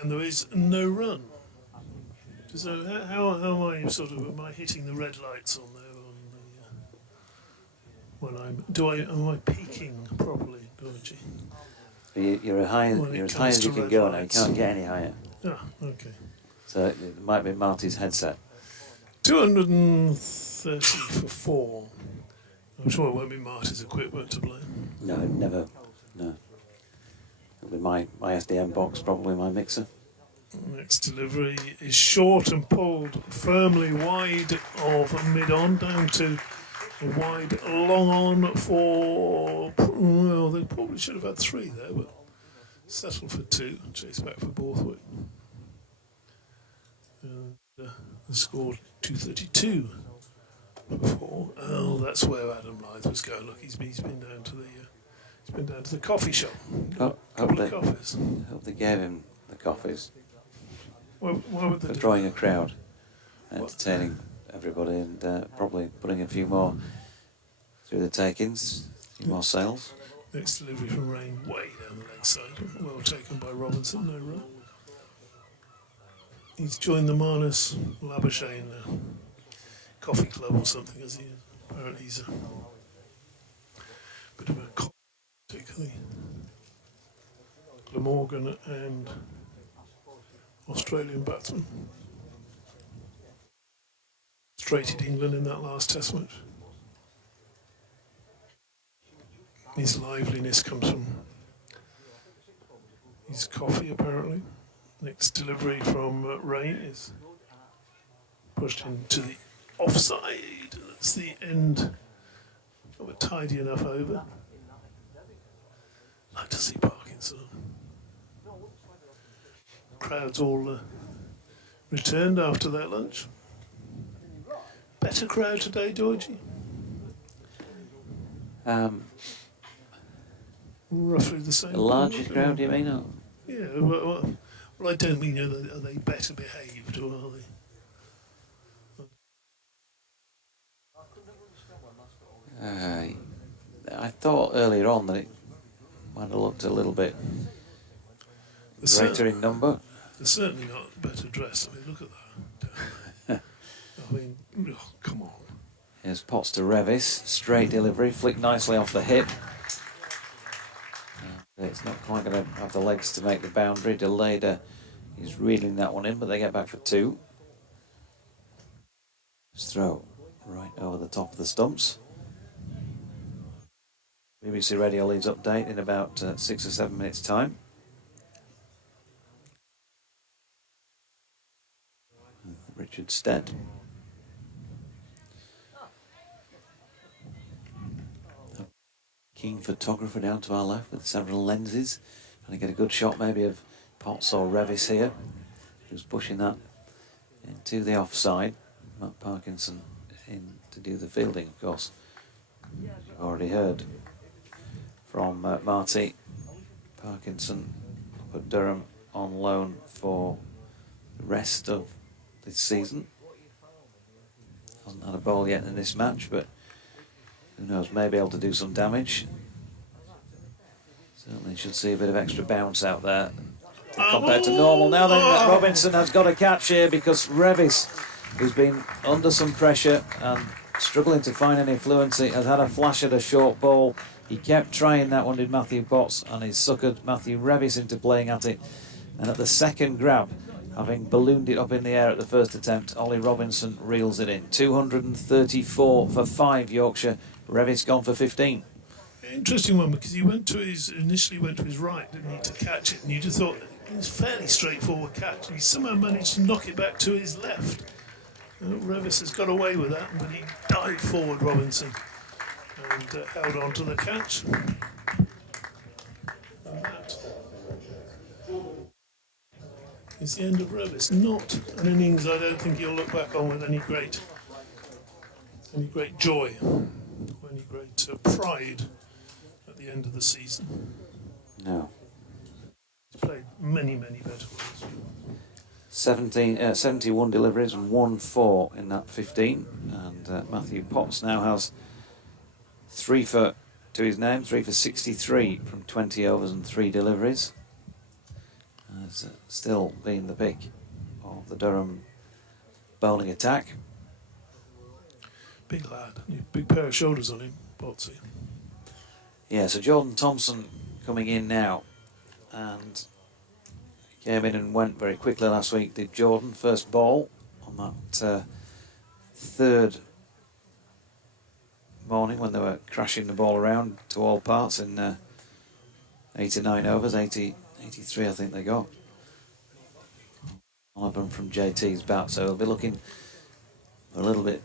And there is no run. So how am I am I hitting the red lights on there on the am I peaking properly, Georgie? You're as high When it as high comes as to you can red go now. You lights. can't get any higher. Ah, okay. So it might be Marty's headset. 230 for 4. I'm sure it won't be Marty's equipment to blame. No, never. No. It'll be my SDM box, probably my mixer. Next delivery is short and pulled firmly wide of mid-on, down to a wide long on for, well, they probably should have had 3 there, but settled for 2, chase back for Borthwick. And the score 232 for 4. Oh, that's where Adam Lyth was going. Look, he's been down to the coffee shop. Hope Couple they, of coffees. hope they gave him the coffees Why would they for do drawing a that? crowd, entertaining everybody, and probably putting a few more through the take-ins, a few more sales. Next delivery from Rain, way down the leg side. Well taken by Robinson, no run. He's joined the Marnus Labuschagne coffee club or something, as he is. Apparently he's a bit of a particularly Glamorgan and Australian batsman. Straighted England in that last test match. His liveliness comes from his coffee, apparently. Next delivery from Rain is pushed into the offside. That's the end of a tidy enough over. Like to see Parkinson. Crowds all returned after that lunch. Better crowd today, Georgie? Roughly the same. A larger crowd, you mean? Or? Yeah, well, I don't mean are they better behaved, or are they? I thought earlier on that it might have looked a little bit greater in number. They're certainly not better dressed. I mean, look at that. I mean, oh, come on. Here's Potts to Revis, straight delivery, flicked nicely off the hip. It's not quite going to have the legs to make the boundary. Delayed, he's reeling that one in, but they get back for 2. Just throw right over the top of the stumps. BBC Radio Leeds update in about 6 or 7 minutes' time. Richard Stead. Keen photographer down to our left with several lenses. Trying to get a good shot maybe of Potts or Revis here. Who's pushing that into the offside. Matt Parkinson in to do the fielding, of course. You've already heard from Marty. Parkinson put Durham on loan for the rest of this season. Hasn't had a ball yet in this match, but who knows, may be able to do some damage. Certainly should see a bit of extra bounce out there compared to normal. Now then, Robinson has got a catch here because Revis, who's been under some pressure and struggling to find any fluency, has had a flash at a short ball. He kept trying that one, did Matthew Potts, and he suckered Matthew Revis into playing at it. And at the second grab, having ballooned it up in the air at the first attempt, Ollie Robinson reels it in. 234 for 5 Yorkshire. Revis gone for 15. Interesting one, because he initially went to his right, didn't he, to catch it, and you just thought it was a fairly straightforward catch, and he somehow managed to knock it back to his left. Revis has got away with that, but he dived forward, Robinson, and held on to the catch. And that is the end of Revis. Not an innings I don't think he'll look back on with any great joy, or any great pride at the end of the season. No. He's played many, many better ones. 71 deliveries and 1-4 in that 15. And Matthew Potts now has 3 for to his name, 3 for 63 from 20 overs and 3 deliveries. Has still been the pick of the Durham bowling attack. Big lad, big pair of shoulders on him, Botsy. Yeah, so Jordan Thompson coming in now, and came in and went very quickly last week, did Jordan, first ball on that third morning when they were crashing the ball around to all parts in 89 overs, 83 I think they got. All of them from JT's bat, so they'll be looking a little bit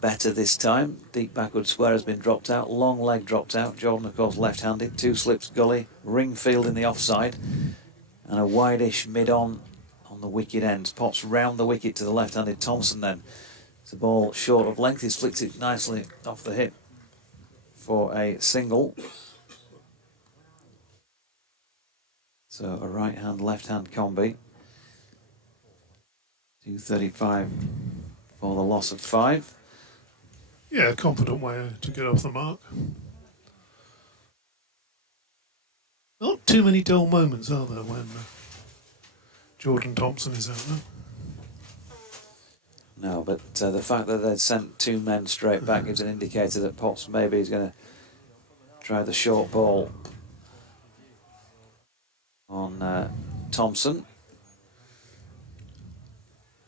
better this time. Deep backward square has been dropped out, long leg dropped out. Jordan, of course, left-handed, 2 slips gully, ring field in the offside, and a wideish mid-on on the wicket ends. Pops round the wicket to the left-handed Thompson then. It's a ball short of length. He's flicked it nicely off the hip for a single. So a right-hand, left-hand combi. 235 for the loss of 5. Yeah, a confident way to get off the mark. Not too many dull moments, are there, when Jordan Thompson is out there? No, but the fact that they'd sent 2 men straight back gives an indicator that Potts maybe is going to try the short ball on Thompson.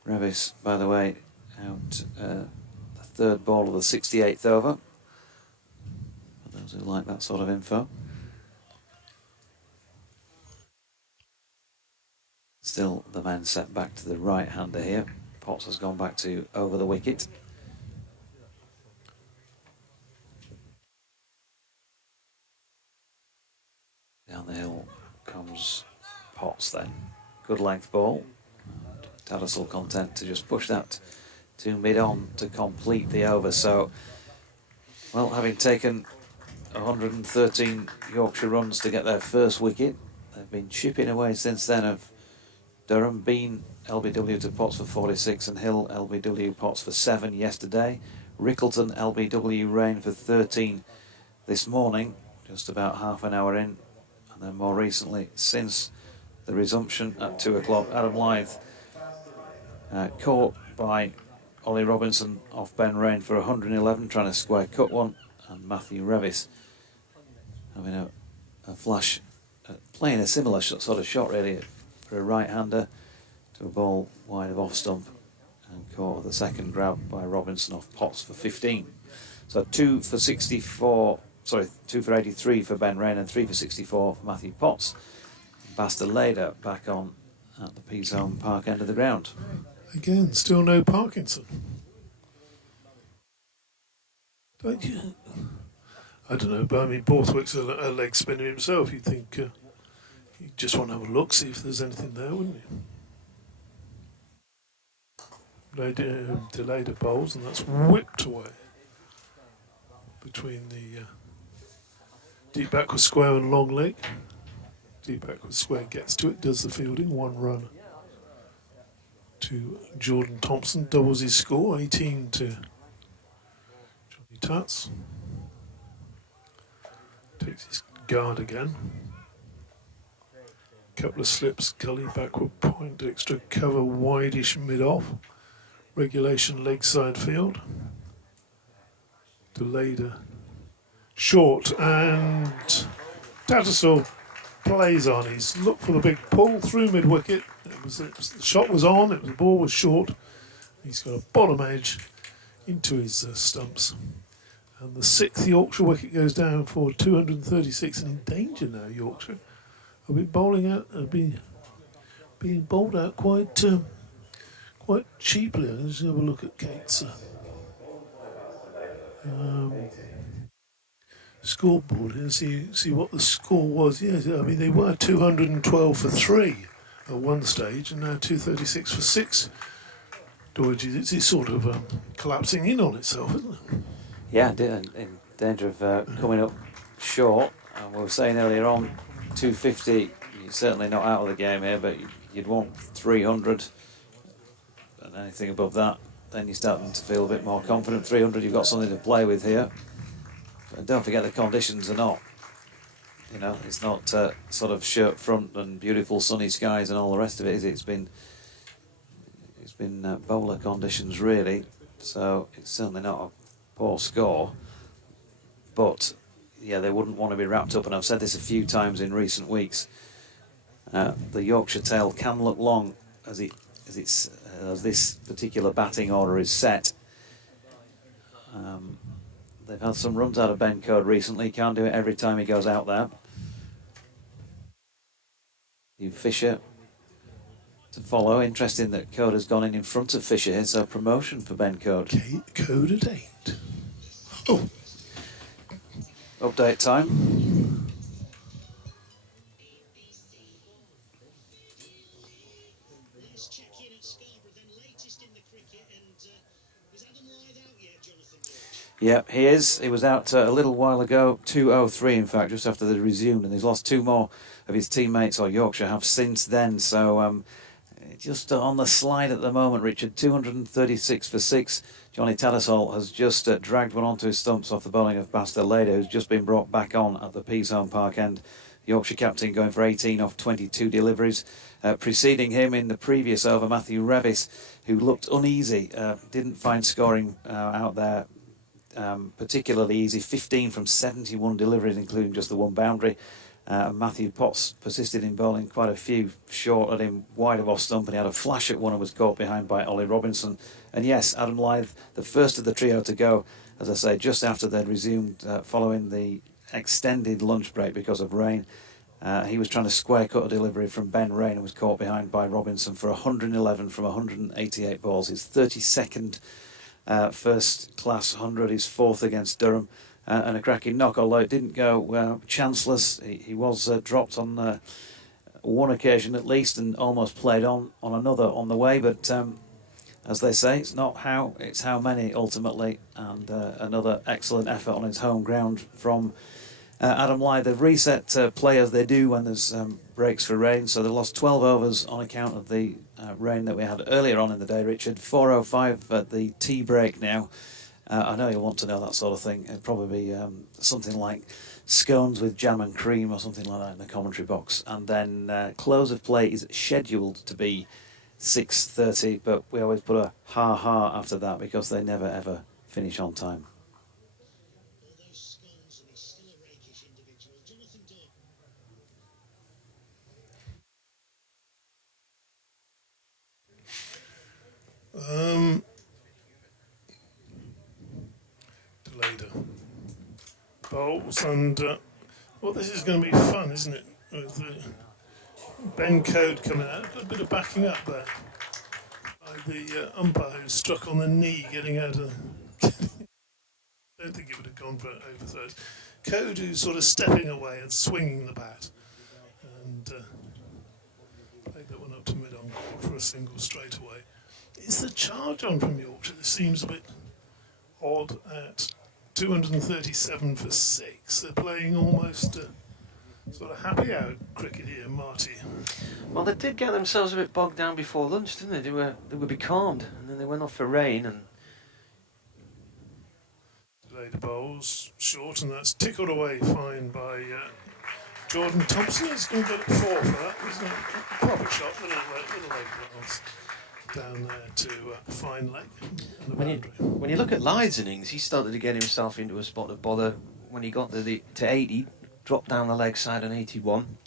Revis, by the way, out the third ball of the 68th over. For those who like that sort of info. Still the man set back to the right-hander here. Potts has gone back to over the wicket. Down the hill comes Potts then. Good length ball. Tattersall content to just push that to mid-on to complete the over. So, well, having taken 113 Yorkshire runs to get their first wicket, they've been chipping away since then of Durham, Bean LBW to Potts for 46 and Hill LBW Potts for 7 yesterday. Rickelton LBW Rain for 13 this morning, just about half an hour in. And then more recently, since the resumption at 2 o'clock, Adam Lyth caught by Ollie Robinson off Ben Rain for 111, trying to square cut one, and Matthew Revis having a flash, playing a similar sort of shot really for a right-hander to a ball wide of off stump, and caught the second grab by Robinson off Potts for 15. So 2 for 64, sorry, 2 for 83 for Ben Rain and 3 for 64 for Matthew Potts. Basta Lader back on at the P-Zone Park end of the ground. Again, still no Parkinson. Don't you? I don't know, but I mean, Borthwick's a leg spinner himself. You'd think you just want to have a look, see if there's anything there, wouldn't you? They delayed the bowls, and that's whipped away between the deep backward square and long leg. Deep backward square gets to it, does the fielding, 1 run to Jordan Thompson, doubles his score, 18 to Johnny Tats. Takes his guard again. Couple of slips, gully, backward point, extra cover, wideish mid-off. Regulation leg side field. Delayed short, and Tattersall plays on. He's looked for the big pull through mid-wicket. The shot was on, the ball was short. He's got a bottom edge into his stumps. And the 6th Yorkshire wicket goes down for 236, and in danger now, Yorkshire. I'll be bowling out, being bowled out quite cheaply. Let's have a look at Kate's scoreboard here, see what the score was. Yes, I mean, they were 212 for 3 at one stage, and now 236 for 6. Doidge, it's sort of collapsing in on itself, isn't it? Yeah, in danger of coming up short. And we were saying earlier on, 250, you're certainly not out of the game here, but you'd want 300, and anything above that, then you're starting to feel a bit more confident. 300, you've got something to play with here. But don't forget the conditions are not, you know, it's not sort of shirt front and beautiful sunny skies and all the rest of it. It's been been bowler conditions really, so it's certainly not a poor score. But yeah, they wouldn't want to be wrapped up, and I've said this a few times in recent weeks. The Yorkshire tail can look long as this particular batting order is set. They've had some runs out of Ben Code recently. Can't do it every time he goes out there. You Fisher to follow. Interesting that Code has gone in front of Fisher here, so promotion for Ben Code. Code at 8. Oh. Update time. Yeah, he is. He was out a little while ago, 2:03 in fact, just after they resumed, and he's lost two more of his teammates, or Yorkshire have since then. So just on the slide at the moment, Richard, 236 for 6. Johnny Tattersall has just dragged one onto his stumps off the bowling of Basta Leda, who's just been brought back on at the Peasham Park end. Yorkshire captain going for 18 off 22 deliveries. Preceding him in the previous over, Matthew Revis, who looked uneasy, didn't find scoring out there particularly easy. 15 from 71 deliveries, including just the one boundary. Matthew Potts persisted in bowling quite a few short at him, wide of off stump, and he had a flash at one and was caught behind by Ollie Robinson. And yes, Adam Lyth, the first of the trio to go, as I say, just after they'd resumed following the extended lunch break because of rain. He was trying to square cut a delivery from Ben Rain and was caught behind by Robinson for 111 from 188 balls. His 32nd first class 100, his fourth against Durham, and a cracking knock, although it didn't go chanceless. He was dropped on one occasion at least and almost played on another on the way, but as they say, it's not how, it's how many ultimately, and another excellent effort on his home ground from Adam Lyth. They've reset play as they do when there's breaks for rain, so they lost 12 overs on account of the rain that we had earlier on in the day, Richard. 4:05 at the tea break now. I know you'll want to know that sort of thing. It'd probably be something like scones with jam and cream or something like that in the commentary box. And then close of play is scheduled to be 6:30, but we always put a ha-ha after that because they never ever finish on time. Later bowls, and well, this is going to be fun, isn't it? With Ben Code coming out, got a bit of backing up there by the umpire who struck on the knee, getting out of. I don't think it would have gone for overthrows. Code who's sort of stepping away and swinging the bat, and played that one up to mid-on court for a single straight away. Is the charge on from Yorkshire? This seems a bit odd at 237 for 6. They're playing almost sort of happy out cricket here, Marty. Well, they did get themselves a bit bogged down before lunch, didn't they? They were becalmed, and then they went off for rain. And Later bowls short, and that's tickled away fine by Jordan Thompson. He's going to get 4 for that. He's not a proper shot, little leg bowls down there to fine leg. When you look at Lyth's innings, he started to get himself into a spot of bother when he got to 80, dropped down the leg side on 81,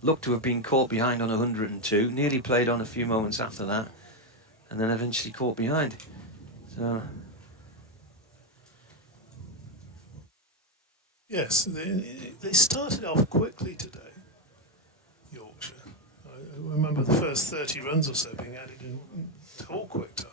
looked to have been caught behind on 102, nearly played on a few moments after that, and then eventually caught behind. So yes, they started off quickly today, Yorkshire. I remember the first 30 runs or so being added in all quick time.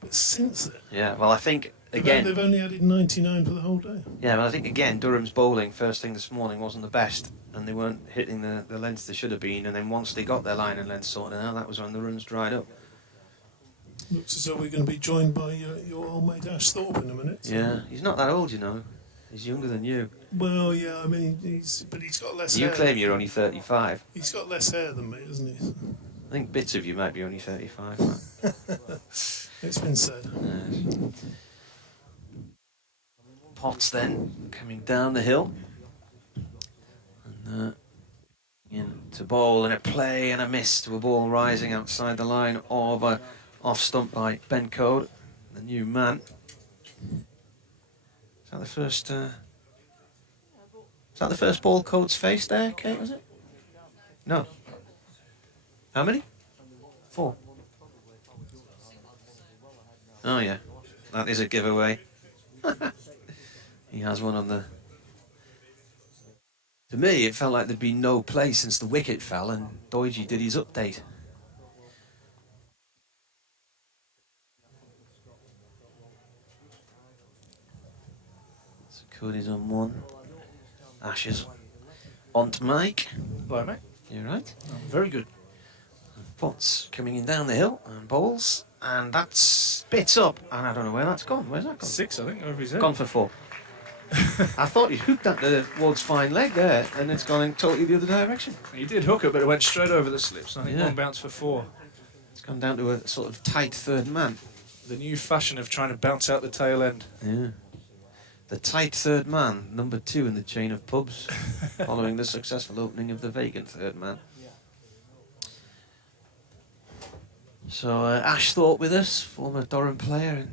But since then... yeah, well, I think, again... They've only added 99 for the whole day. Yeah, but I think, again, Durham's bowling first thing this morning wasn't the best, and they weren't hitting the lengths they should have been, and then once they got their line and length sorted out, that was when the runs dried up. Looks as though we're going to be joined by your old mate Ash Thorpe in a minute. So. Yeah, he's not that old, you know. He's younger than you. Well, yeah, I mean, he's got less hair. You claim you're only 35. He's got less hair than me, hasn't he? I think bits of you might be only 35. It's been said. Yes. Potts then coming down the hill. And in to bowl and a play and a miss to a ball rising outside the line of off stump by Ben Code, the new man. Is that the first? Is that the first ball Code's faced there, Kate? Was it? No. How many? 4. Oh yeah, that is a giveaway. He has one on the... To me, it felt like there'd been no play since the wicket fell and Doidge did his update. So Cody's on 1. Ash is on to Mike. Hello, mate. You're right. Very good. Potts coming in down the hill and bowls. And that's bits up. And I don't know where that's gone. Where's that gone? 6, I think, over his head. Gone for 4. I thought he hooked that towards fine leg there, and it's gone in totally the other direction. He did hook it, but it went straight over the slips. I think Yeah. 1 bounce for 4. It's gone down to a sort of tight third man. The new fashion of trying to bounce out the tail end. Yeah. The tight third man, number 2 in the chain of pubs, following the successful opening of the vacant third man. So Ash Thorpe with us, former Durham player, and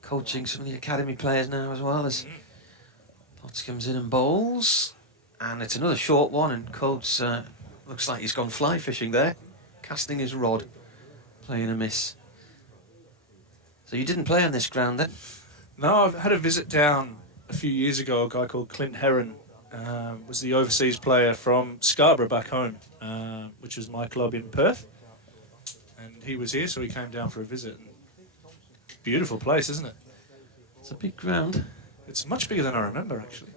coaching some of the academy players now as well as Potts comes in and bowls. And it's another short one, and Coates looks like he's gone fly fishing there, casting his rod, playing a miss. So you didn't play on this ground then? No, I've had a visit down a few years ago. A guy called Clint Heron was the overseas player from Scarborough back home, which was my club in Perth. And he was here, so he came down for a visit. Beautiful place, isn't it? It's a big ground. It's much bigger than I remember, actually.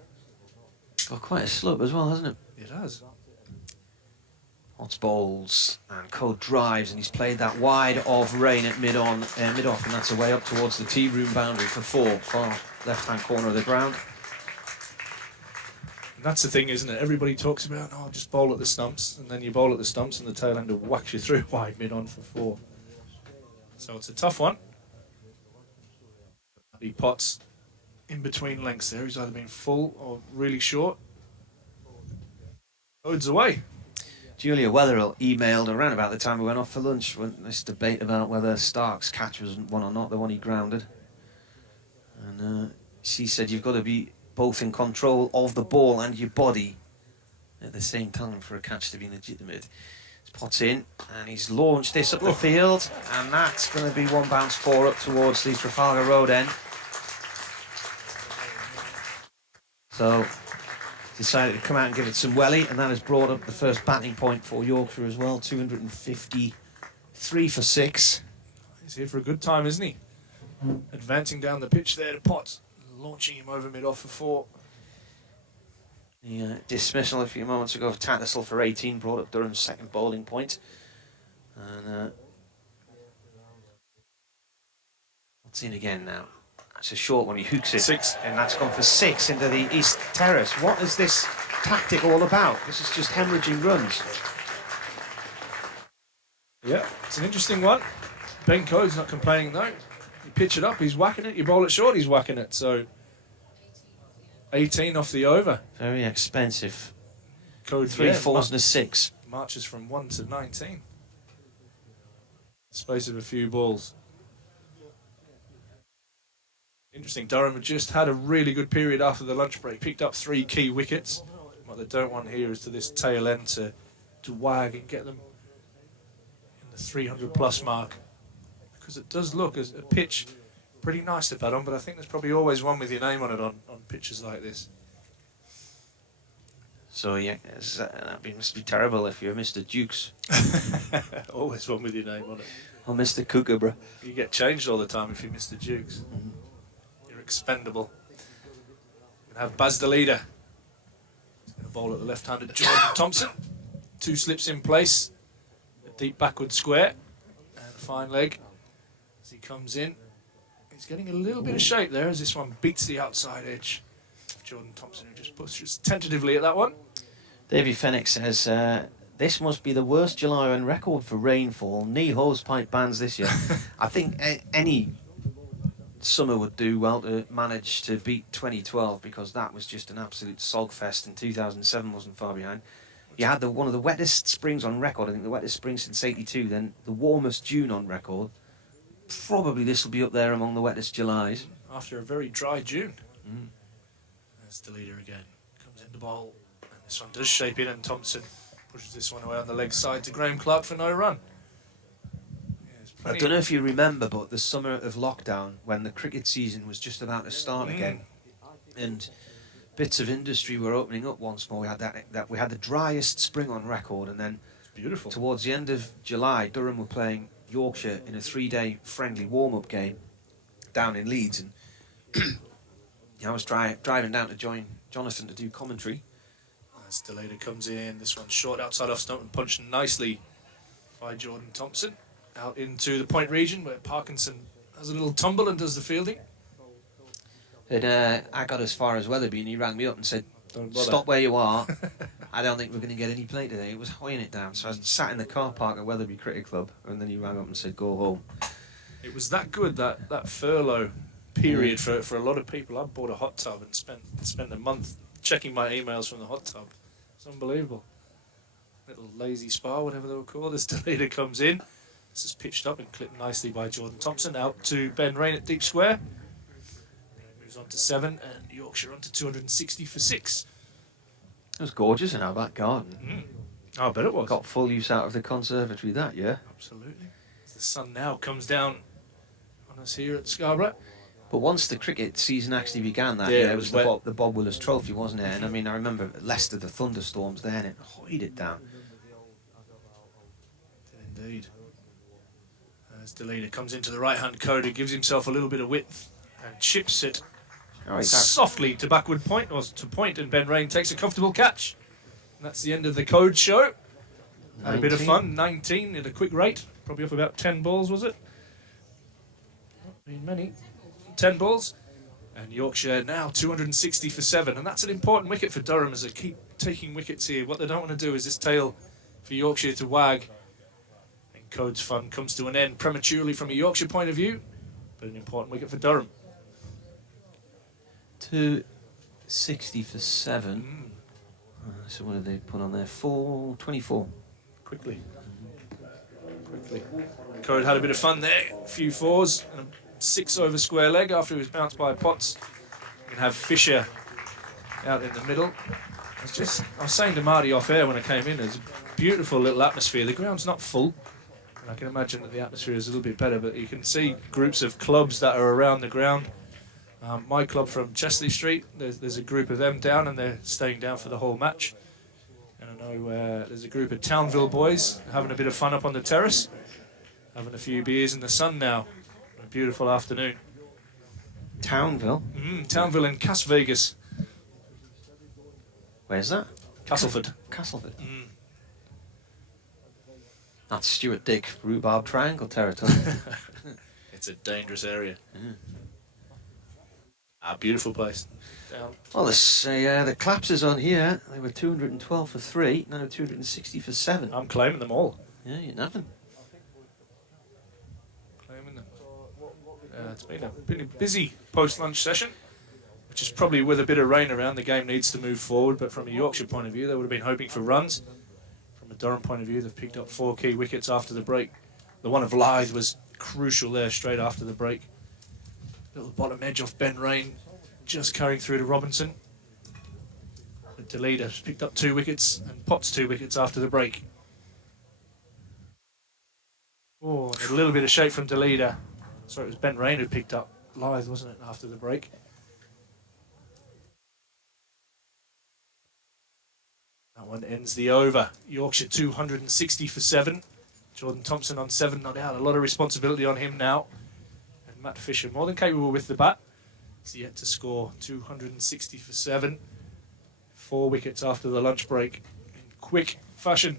Got quite a slope as well, hasn't it? It has. Potts bowls and Code drives, and he's played that wide of rain at mid-off, and that's away up towards the tea room boundary for 4, far left-hand corner of the ground. And that's the thing, isn't it? Everybody talks about, oh, just bowl at the stumps, and then you bowl at the stumps and the tail ender whacks you through wide mid-on for 4. So it's a tough one. The Potts in between lengths there. He's either been full or really short. Code's away. Julia Wetherill emailed around about the time we went off for lunch when this debate about whether Stark's catch was one or not, the one he grounded. And she said you've got to be both in control of the ball and your body at the same time for a catch to be legitimate. He's Potts in, and he's launched this up the field, and that's going to be 1 bounce 4 up towards the Trafalgar Road end. So decided to come out and give it some welly, and that has brought up the first batting point for Yorkshire as well. 253 for 6. He's here for a good time, isn't he? Advancing down the pitch there to Potts, launching him over mid-off for 4. The dismissal a few moments ago of Tattersall for 18 brought up Durham's second bowling point. And what's in again now? That's a short one, he hooks it. 6. And that's gone for 6 into the East Terrace. What is this tactic all about? This is just hemorrhaging runs. Yeah, it's an interesting one. Ben Code's not complaining though. You pitch it up, he's whacking it. You bowl it short, he's whacking it. So 18 off the over. Very expensive. Code 3 4s and a 6. Marches from 1 to 19. Space of a few balls. Interesting. Durham had just had a really good period after the lunch break. Picked up 3 key wickets. What they don't want here is to this tail end to wag and get them in the 300 plus mark. Because it does look as a pitch pretty nice to bat on, but I think there's probably always one with your name on it on pitches like this. So yeah, must be terrible if you're Mr. Dukes Always one with your name on it. or Mr. Kookaburra. You get changed all the time if you're Mr. Dukes. You're expendable. We have Baz the leader. He's going to bowl at the left-handed Jordan Thompson. 2 slips in place. A deep backward square. And a fine leg. As he comes in. He's getting a little bit of shape there as this one beats the outside edge. Jordan Thompson, who just pushes tentatively at that one. Davy Fenwick says, this must be the worst July on record for rainfall. Knee hosepipe bans this year. I think any summer would do well to manage to beat 2012 because that was just an absolute slogfest, and 2007 wasn't far behind. You had one of the wettest springs on record. I think the wettest spring since '82. Then the warmest June on record. Probably this will be up there among the wettest Julys. After a very dry June. There's the leader again. Comes in the bowl. And this one does shape in, and Thompson pushes this one away on the leg side to Graham Clark for no run. I don't know if you remember, but the summer of lockdown, when the cricket season was just about to start again, and bits of industry were opening up once more, we had we had the driest spring on record, and then beautiful. Towards the end of July, Durham were playing Yorkshire in a 3-day friendly warm-up game down in Leeds, and I was driving down to join Jonathan to do commentary. As Deleda comes in, this one short outside off stump and punched nicely by Jordan Thompson. Out into the point region where Parkinson has a little tumble and does the fielding. And I got as far as Weatherby, and he rang me up and said, Don't bother. "Stop where you are. I don't think we're going to get any play today." It was hoying it down. So I sat in the car park at Weatherby Cricket Club, and then he rang up and said, "Go home." It was that good, that furlough period for a lot of people. I bought a hot tub and spent a month checking my emails from the hot tub. It's unbelievable. Little lazy spa, whatever they were called. As Deleda comes in. This is pitched up and clipped nicely by Jordan Thompson. Out to Ben Rain at deep square. Moves on to 7, and Yorkshire on to 260 for 6. It was gorgeous in our back garden. Oh, I bet it was. Got full use out of the conservatory that year. Absolutely. As the sun now comes down on us here at Scarborough. But once the cricket season actually began that Yeah, year, it it was was the Bob Willis Trophy, wasn't it? And I mean, I remember Leicester, the thunderstorms there, and it hoyed it down. Indeed. As Deleda comes into the right-hand coda, gives himself a little bit of width and chips it softly to backward point, or to point, and Ben Rain takes a comfortable catch. And that's the end of the code show. Had a bit of fun. 19 at a quick rate. Probably off about 10 balls, was it? Not been many. 10 balls. And Yorkshire now 260 for 7. And that's an important wicket for Durham as they keep taking wickets here. What they don't want to do is this tail for Yorkshire to wag. Code's fun comes to an end prematurely from a Yorkshire point of view, but an important wicket for Durham. 260 for 7. So what did they put on there? 424. Quickly. Code had a bit of fun there. A few 4s and a 6 over square leg after he was bounced by Potts. You can have Fisher out in the middle. I was saying to Marty off air when I came in, there's a beautiful little atmosphere. The ground's not full. I can imagine that the atmosphere is a little bit better, but you can see groups of clubs that are around the ground. My club from Chesley Street, there's a group of them down, and they're staying down for the whole match. And I know there's a group of Townville boys having a bit of fun up on the terrace, having a few beers in the sun now. A beautiful afternoon. Townville? Townville in Cas Vegas. Where's that? Castleford. Castleford. That's Stuart Dick, Rhubarb Triangle territory. It's a dangerous area. A beautiful place. Down. Well, the collapses on here, they were 212 for 3, now 260 for 7. I'm claiming them all. Yeah, you're nothing. Claiming them. It's been a busy post-lunch session, which is probably with a bit of rain around. The game needs to move forward, but from a Yorkshire point of view, they would have been hoping for runs. From a Durham point of view, they've picked up 4 key wickets after the break. The one of Lyth was crucial there straight after the break. Little bottom edge off Ben Rain, just carrying through to Robinson. But Deleda has picked up 2 wickets and Potts 2 wickets after the break. Oh, and a little bit of shape from Deleda. Sorry, it was Ben Rain who picked up Lyth, wasn't it, after the break? That one ends the over. Yorkshire 260 for 7. Jordan Thompson on 7, not out. A lot of responsibility on him now. And Matt Fisher, more than capable with the bat. He's yet to score 260 for 7. 4 wickets after the lunch break. In quick fashion,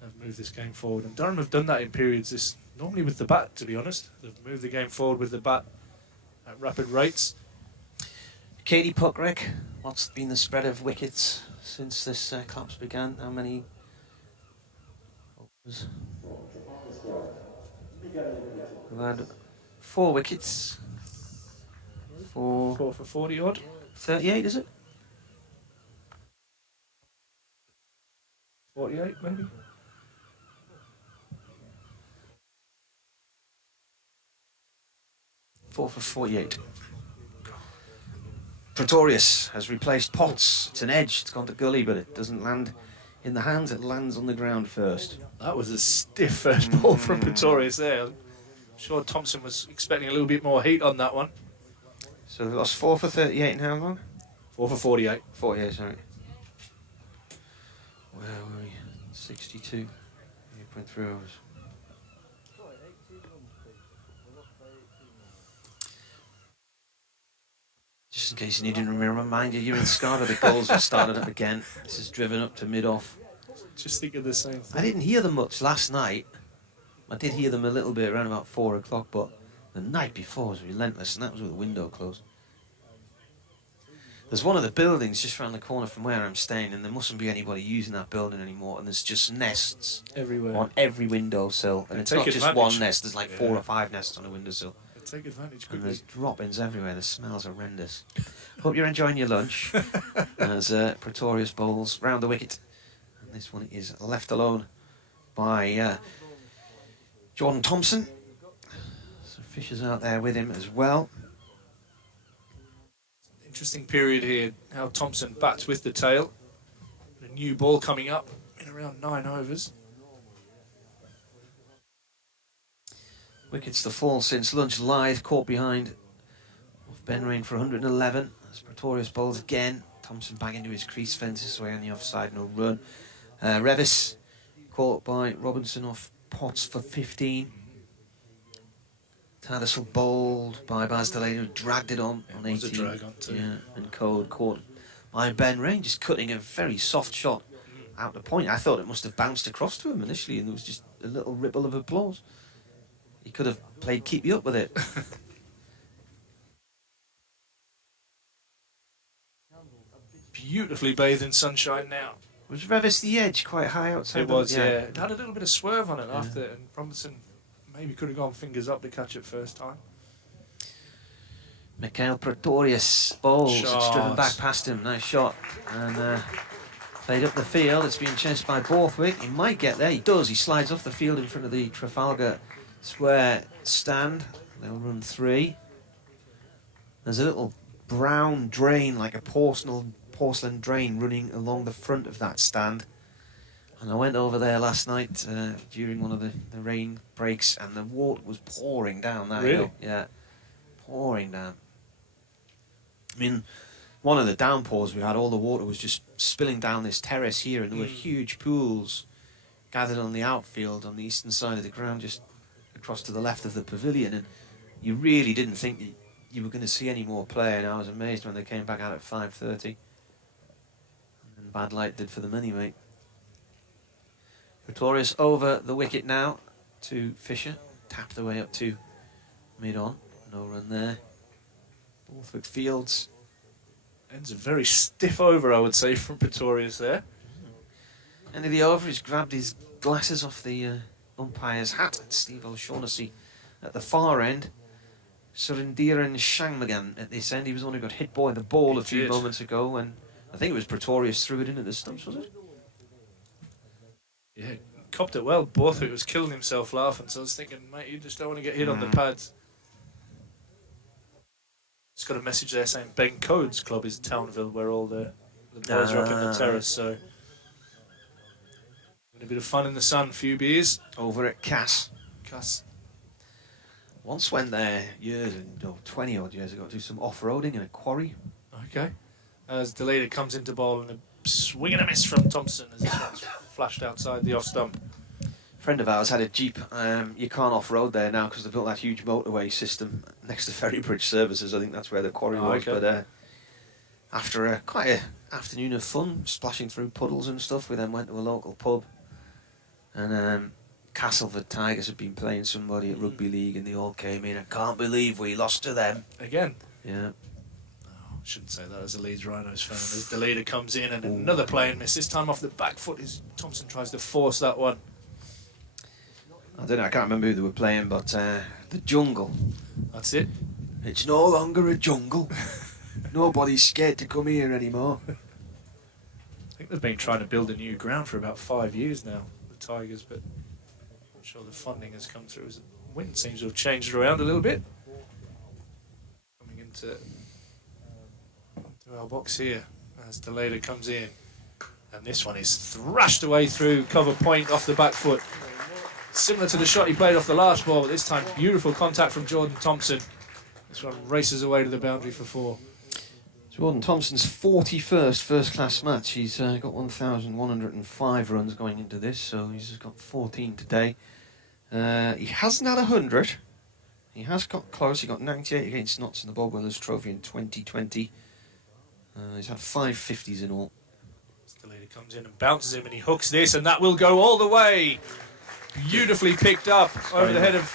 have moved this game forward. And Durham have done that in periods, normally with the bat, to be honest. They've moved the game forward with the bat at rapid rates. Katie Puckrick, what's been the spread of wickets since this collapse began? How many? We've had 4 wickets. 4 for 40 odd. 38, is it? 48 maybe. Four for 48. Pretorius has replaced Potts. It's an edge. It's gone to gully, but it doesn't land in the hands. It lands on the ground first. That was a stiff first ball from Pretorius there. I'm sure Thompson was expecting a little bit more heat on that one. So they've lost 4 for 38 in how long? 4 for 48. 48, sorry. Where were we? 62. 8.3 overs. Just in case you needn't remind you, you're in Scarborough. The goals have started up again. This is driven up to mid-off. Just think of the same thing. I didn't hear them much last night. I did hear them a little bit around about 4 o'clock, but the night before was relentless, and that was with the window closed. There's one of the buildings just round the corner from where I'm staying, and there mustn't be anybody using that building anymore, and there's just nests Everywhere. on every windowsill. And They it's take not just advantage. one nest, there's like 4 Yeah. or 5 nests on a windowsill. Take advantage And quickly. there's drop-ins everywhere. The smell's horrendous. Hope you're enjoying your lunch as Pretorius bowls round the wicket. And this one is left alone by Jordan Thompson. So Fisher's out there with him as well. Interesting period here. How Thompson bats with the tail. A new ball coming up in around 9 overs. Wickets to fall since lunch. Lyth caught behind off Ben Rain for 111. As Pretorius bowls again. Thompson back into his crease, fences away on the offside, no run. Revis caught by Robinson off Potts for 15. Tattersall bowled by Baz Delaney, who dragged it on 18. It was a drag on too. Yeah, and Code caught by Ben Rain, just cutting a very soft shot out the point. I thought it must have bounced across to him initially, and there was just a little ripple of applause. He could have played keep you up with it. Beautifully bathed in sunshine now. Was Revis the edge quite high outside? It was, yeah. It had a little bit of swerve on it after, and Robinson maybe could have gone fingers up to catch it first time. Mikhail Pretorius bowls. It's driven Shot. back past him. Nice shot. And played up the field. It's being chased by Borthwick. He might get there. He does. He slides off the field in front of the Trafalgar Square stand. They'll run 3. There's a little brown drain, like a porcelain drain, running along the front of that stand. And I went over there last night during one of the rain breaks, and the water was pouring down that Really? hill. Yeah, pouring down. I mean, one of the downpours we had, all the water was just spilling down this terrace here, and there were huge pools gathered on the outfield on the eastern side of the ground, just across to the left of the pavilion, and you really didn't think that you were going to see any more play, and I was amazed when they came back out at 5:30. And bad light did for them anyway. Pretorius over the wicket now to Fisher, tapped away up to mid-on, no run there. Borthwick Fields. Ends a very stiff over, I would say, from Pretorius there. End of the over, he's grabbed his glasses off the umpire's hat. Steve O'Shaughnessy at the far end. Surindiran Shangmagan at this end. He was only got hit by the ball a few moments ago, and I think it was Pretorius threw it in at the stumps, was it? Yeah, copped it well. Borthwick was killing himself laughing, so I was thinking, mate, you just don't want to get hit on the pads. It's got a message there saying Ben Code's club is Townville, where all the boys are up in the terrace, so a bit of fun in the sun, few beers. Over at Cass. Cuss. Once went there 20 odd years ago, to do some off-roading in a quarry. Okay. As Deleda comes into bowl and a swing and a miss from Thompson as this one's flashed outside the off stump. A friend of ours had a Jeep. You can't off-road there now because they built that huge motorway system next to Ferrybridge Services. I think that's where the quarry was. Okay. But after quite an afternoon of fun, splashing through puddles and stuff, we then went to a local pub. And Castleford Tigers had been playing somebody at rugby league, and they all came in. I can't believe we lost to them. Again. Yeah. Oh, shouldn't say that as a Leeds Rhinos fan. As Deleda comes in and another playing miss, this time off the back foot. Thompson tries to force that one. I don't know, I can't remember who they were playing, but the jungle. That's it. It's no longer a jungle. Nobody's scared to come here anymore. I think they've been trying to build a new ground for about 5 years now, the Tigers, but I'm sure the funding has come through. As the wind seems to have changed around a little bit. Coming into our box here as Deleda comes in. And this one is thrashed away through cover point off the back foot. Similar to the shot he played off the last ball, but this time beautiful contact from Jordan Thompson. This one races away to the boundary for 4. Jordan Thompson's 41st first-class match. He's got 1,105 runs going into this, so he's got 14 today. He hasn't had 100. He has got close. He got 98 against Notts in the Bob Willis Trophy in 2020. He's had 5 50s in all. Deleda comes in and bounces him, and he hooks this, and that will go all the way. Beautifully picked up over the head of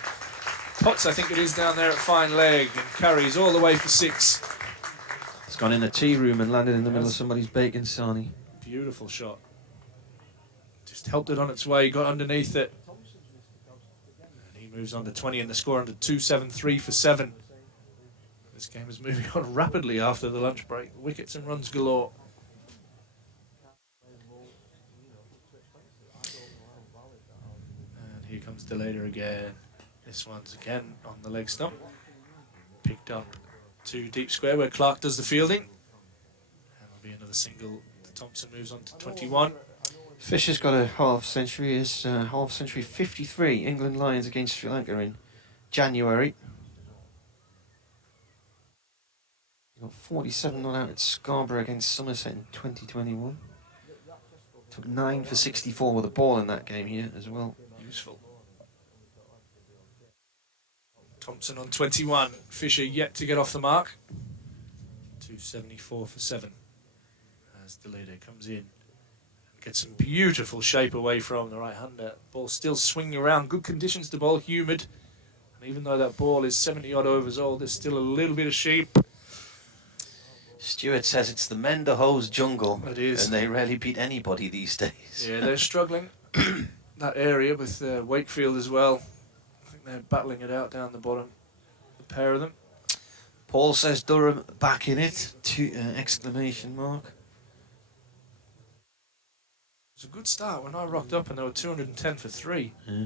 Potts, I think it is, down there at fine leg, and carries all the way for 6. It's gone in the tea room and landed in the middle of somebody's bacon sarnie. Beautiful shot. Just helped it on its way, got underneath it. And he moves on to 20 and the score under 2-7-3 for 7. This game is moving on rapidly after the lunch break. Wickets and runs galore. And here comes Deleda again. This one's again on the leg stump. Picked up to deep square where Clark does the fielding. And there'll be another single. Thompson moves on to 21. Fisher's got a half century. It's half century 53. England Lions against Sri Lanka in January. He got 47 not out at Scarborough against Somerset in 2021. Took 9 for 64 with a ball in that game here as well. Useful. Thompson on 21. Fisher yet to get off the mark. 274 for 7. As Deleda comes in. Gets some beautiful shape away from the right-hander. Ball still swinging around. Good conditions to bowl. Humid. And even though that ball is 70-odd overs old, there's still a little bit of shape. Stuart says it's the Menderhose jungle. It is. And they rarely beat anybody these days. Yeah, they're struggling. That area with Wakefield as well. I think they're battling it out down the bottom. The pair of them. Paul says Durham back in it. Exclamation mark. It was a good start when I rocked up and there were 210 for 3. Yeah.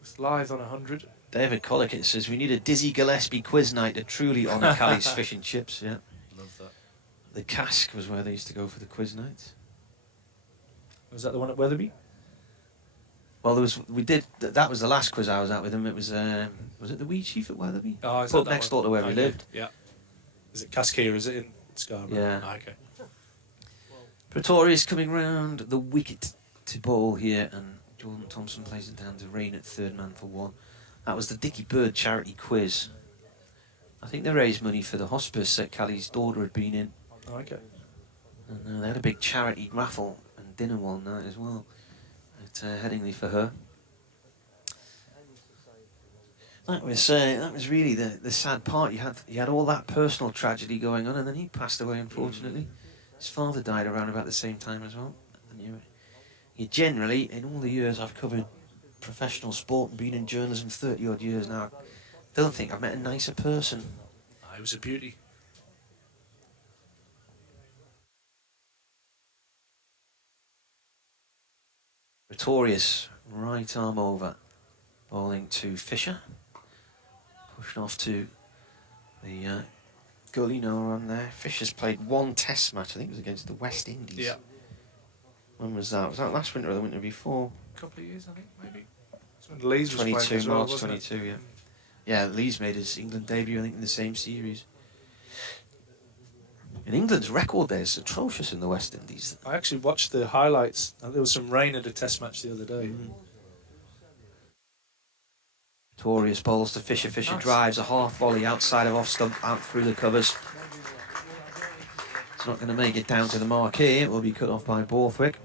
With Lyth on 100. David Collickett says we need a Dizzy Gillespie quiz night to truly honour Callie's fish and chips. Yeah. Love that. The Cask was where they used to go for the quiz nights. Was that the one at Wetherby? Well, that was the last quiz I was at with him. It was it the Wee Chief at Wetherby? Oh, is Pub that next one? door to where we Okay, lived. Yeah. Is it Cascade or is it in Scarborough? Yeah. Ah, okay. Pretorius coming round the wicket to bowl here, and Jordan Thompson plays it down to Rain at third man for 1. That was the Dickie Bird charity quiz. I think they raised money for the hospice that Callie's daughter had been in. Oh, okay. And they had a big charity raffle and dinner one night as well at Headingley for her. That was really the sad part. You had all that personal tragedy going on, and then he passed away, unfortunately. His father died around about the same time as well. And you generally, in all the years I've covered professional sport and been in journalism 30 odd years now, don't think I've met a nicer person. It was a beauty. Pretorius, right arm over, bowling to Fisher. Pushed off to the gully nowhere on there. Fisher's played 1 test match, I think it was against the West Indies. Yeah. When was that? Was that last winter or the winter before? A couple of years, I think, maybe. That's when Lees was playing 22, as well, March wasn't 22, it? yeah. Yeah, Lees made his England debut, I think, in the same series. And England's record there is atrocious in the West Indies. I actually watched the highlights. There was some rain at a test match the other day. Pretorius bowls to Fisher. Fisher Nice. drives a half volley outside of off stump, out through the covers. It's not going to make it down to the marquee. It will be cut off by Borthwick.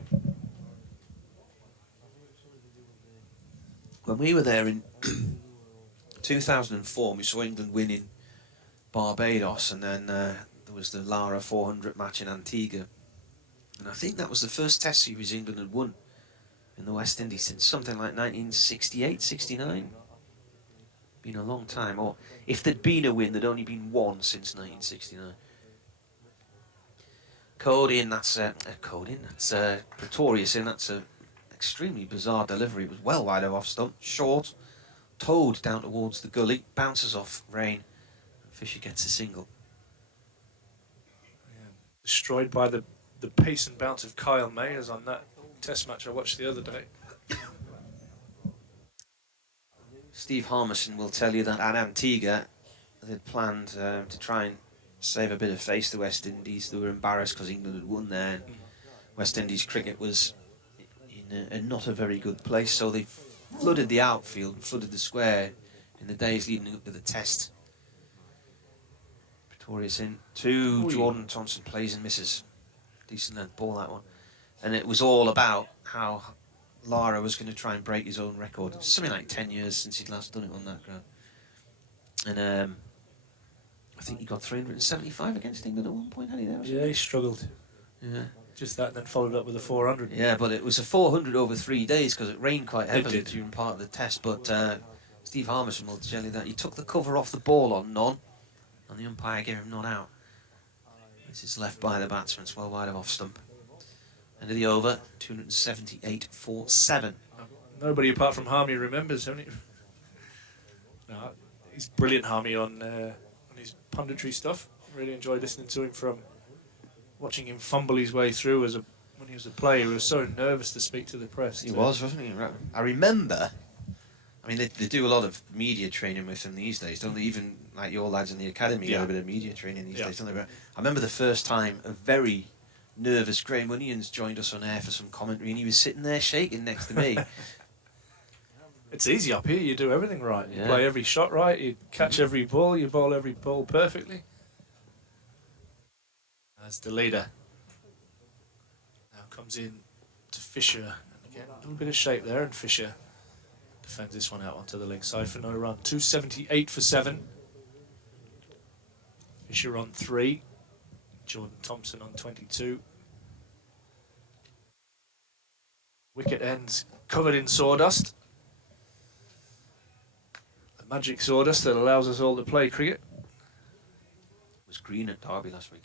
When we were there in 2004, we saw England win in Barbados, and then there was the Lara 400 match in Antigua. And I think that was the first test series England had won in the West Indies since something like 1968, 69. Been a long time. Or if there'd been a win, there'd only been one since 1969. Coding, that's Pretorius in. That's a extremely bizarre delivery. It was well wide of off stump, short, towed down towards the gully, bounces off Rain. Fisher gets a single. Yeah. Destroyed by the pace and bounce of Kyle Mayers on that test match I watched the other day. Steve Harmison will tell you that at Antigua they'd planned to try and save a bit of face to West Indies. They were embarrassed because England had won there. And West Indies cricket was in not a very good place, so they flooded the outfield and flooded the square in the days leading up to the test. Pretorius in. Jordan Thompson plays and misses. Decent length ball, that one. And it was all about how Lara was going to try and break his own record. It was something like 10 years since he'd last done it on that ground. And I think he got 375 against England at one point, had he there? Yeah, he struggled. Yeah. Just that, and then followed up with a 400. Yeah, but it was a 400 over 3 days because it rained quite heavily did. during part of the test. But Steve Harmison will tell you that he took the cover off the ball on none, and the umpire gave him none out. This is left by the batsman, it's well wide of off stump. End of the over, 278 for 7. Nobody apart from Harmy remembers, haven't he? No, he's brilliant, Harmy, on his punditry stuff. Really enjoyed listening to him watching him fumble his way through when he was a player. He was so nervous to speak to the press. He was, wasn't he? I remember, I mean, they do a lot of media training with him these days, don't they? Even like your lads in the academy get a bit of media training these days, don't they? But I remember the first time a very nervous Graham Onions joined us on air for some commentary, and he was sitting there shaking next to me. It's easy up here. You do everything right. You play every shot right. You catch every ball. You bowl every ball perfectly. That's the leader. Now comes in to Fisher. And again, a little bit of shape there, and Fisher defends this one out onto the leg side for no run. 278 for 7. Fisher on 3. Jordan Thompson on 22. Wicket ends covered in sawdust. The magic sawdust that allows us all to play cricket. It was green at Derby last week.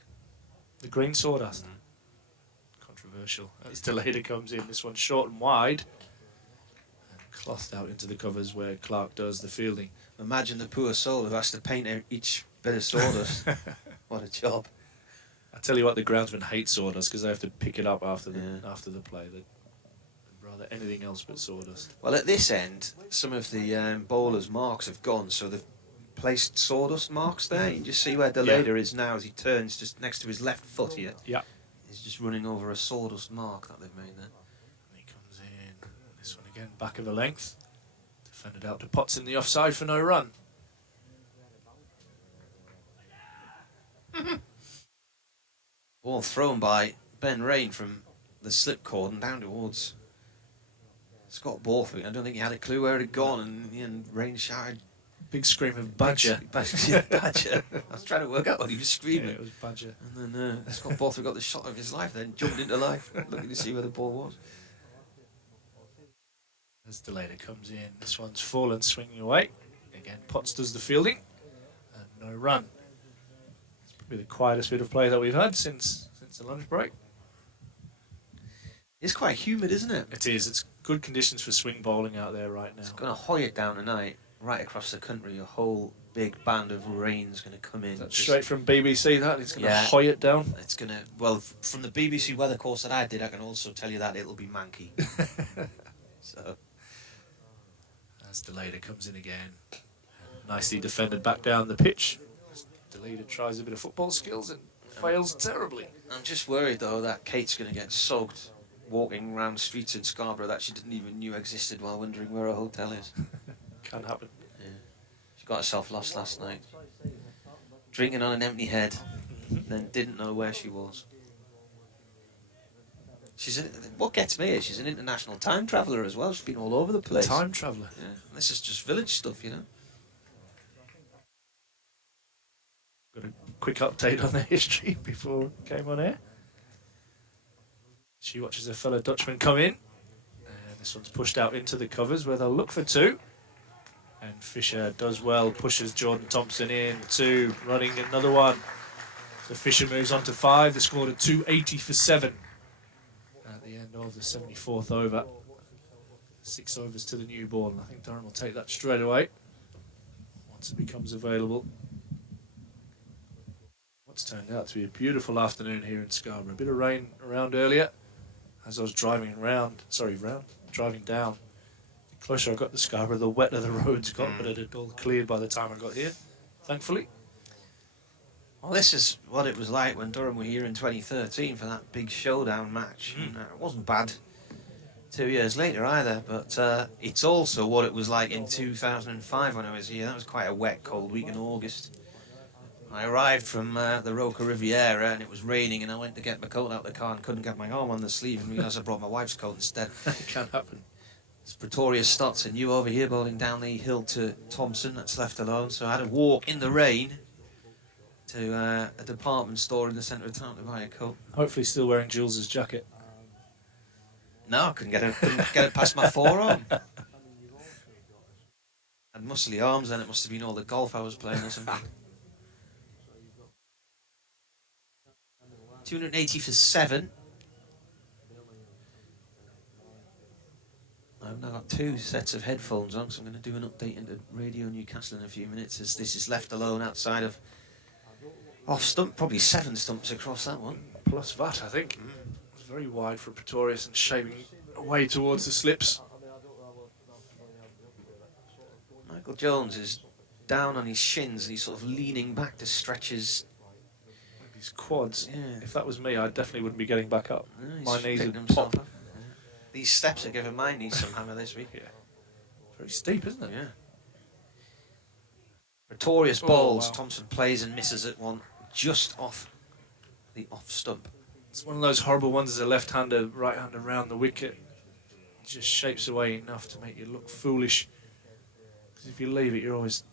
The green sawdust. Controversial. As Deleda comes in, this one's short and wide. And clothed out into the covers where Clark does the fielding. Imagine the poor soul who has to paint each bit of sawdust. What a job. I tell you what, the groundsmen hate sawdust because they have to pick it up after the play. They'd rather anything else but sawdust. Well, at this end, some of the bowlers' marks have gone, so they've placed sawdust marks there. You can just see where Deleda is now as he turns just next to his left foot here. Yeah. He's just running over a sawdust mark that they've made there. And he comes in. This one again, back of the length. Defended out to Potts in the offside for no run. Ball thrown by Ben Rain from the slip cord and down towards Scott Borthwick. I don't think he had a clue where it had gone, and Rain shouted. Big scream of Badger. Badger. I was trying to work out what he was screaming. Yeah, it was Badger. And then Scott Borthwick got the shot of his life, then jumped into life, looking to see where the ball was. As Deleda comes in, this one's fallen, swinging away. Again, Potts does the fielding, and no run. It's probably the quietest bit of play that we've had since the lunch break. It's quite humid, isn't it? It is. It's good conditions for swing bowling out there right now. It's going to hoy it down tonight, right across the country. A whole big band of rain's going to come in. That's straight from BBC, that? It's going to hoy it down? It's going to, well, from the BBC weather course that I did, I can also tell you that it'll be manky. So, as Deleda comes in again, nicely defended back down the pitch. Deleda tries a bit of football skills and fails terribly. I'm just worried though that Kate's going to get soaked walking around streets in Scarborough that she didn't even knew existed while wondering where her hotel is. Can happen. Yeah. She got herself lost last night, drinking on an empty head, then didn't know where she was. What gets me is she's an international time traveller as well. She's been all over the place. Time traveller. Yeah. This is just village stuff, you know. Got a quick update on the history before we came on air. She watches a fellow Dutchman come in. And this one's pushed out into the covers where they'll look for 2. And Fisher does well, pushes Jordan Thompson in, 2, running another one. So Fisher moves on to 5. They scored a 280 for 7 at the end of the 74th over. 6 overs to the new ball, and I think Durham will take that straight away once it becomes available. What's turned out to be a beautiful afternoon here in Scarborough. A bit of rain around earlier as I was driving down. The closer I got to Scarborough, the wetter the roads got, but it had all cleared by the time I got here, thankfully. Well, this is what it was like when Durham were here in 2013 for that big showdown match. And, it wasn't bad 2 years later either, but it's also what it was like in 2005 when I was here. That was quite a wet, cold week in August. I arrived from the Roca Riviera and it was raining, and I went to get my coat out of the car and couldn't get my arm on the sleeve and realised I brought my wife's coat instead. Can't happen. It's Pretoria Stotts and you over here bowling down the hill to Thompson. That's left alone, so I had to walk in the rain to a department store in the centre of town to buy a coat. Hopefully still wearing Jules's jacket. No, I couldn't get it past my forearm. I had muscly arms then. It must have been all the golf I was playing or something. 280 for 7. I've now got 2 sets of headphones on, so I'm going to do an update into Radio Newcastle in a few minutes, as this is left alone outside of off stump, probably 7 stumps across that one. Plus that, I think. It's very wide for Pretorius and shaving away towards the slips. Michael Jones is down on his shins and he's sort of leaning back to stretch his Quads. Yeah. If that was me, I definitely wouldn't be getting back up. My knees picking would himself pop. up. Yeah. These steps are giving my knees some hammer this week. Yeah. Very steep, isn't it? Yeah. Pretorius bowls. Wow. Thompson plays and misses at one just off the off stump. It's one of those horrible ones as a left-hander, right-hander around the wicket. It just shapes away enough to make you look foolish. Because if you leave it, you're always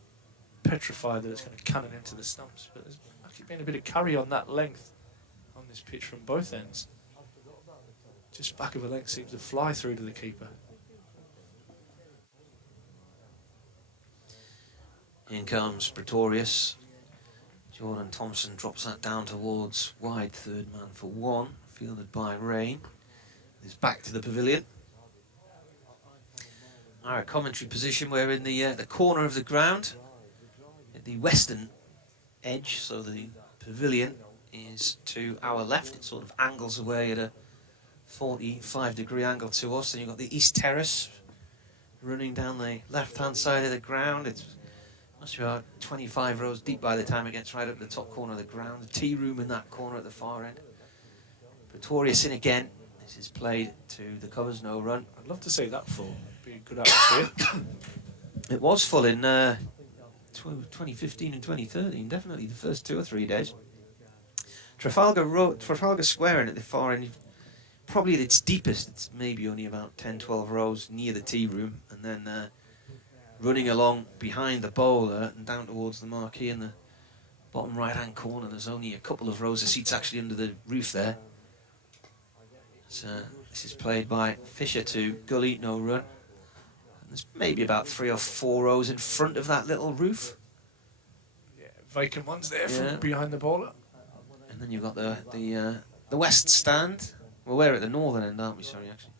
petrified that it's going to cannon into the stumps. But there's actually been a bit of curry on that length on this pitch from both ends. Just back of a length seems to fly through to the keeper. In comes Pretorius. Jordan Thompson drops that down towards wide, third man for 1, fielded by Rain. He's back to the pavilion. Our commentary position, we're in the corner of the ground, at the western edge, so the pavilion is to our left. It sort of angles away at a 45-degree angle to us. Then you've got the east terrace running down the left-hand side of the ground. It must be about 25 rows deep by the time it gets right up to the top corner of the ground. The tea room in that corner at the far end. Pretorius in again. This is played to the covers, no run. I'd love to see that full. Be a good atmosphere. It was full in 2015 and 2013, definitely the first 2 or 3 days. Trafalgar Square in at the far end, probably at its deepest, it's maybe only about 10-12 rows near the tea room, and then running along behind the bowler and down towards the marquee in the bottom right hand corner. There's only a couple of rows of seats actually under the roof there. So this is played by Fisher to Gully, no run. And there's maybe about 3 or 4 rows in front of that little roof. Yeah, vacant ones there Yeah. from behind the bowler. And then you've got the west stand. Well, we're at the northern end, aren't we? Sorry, actually.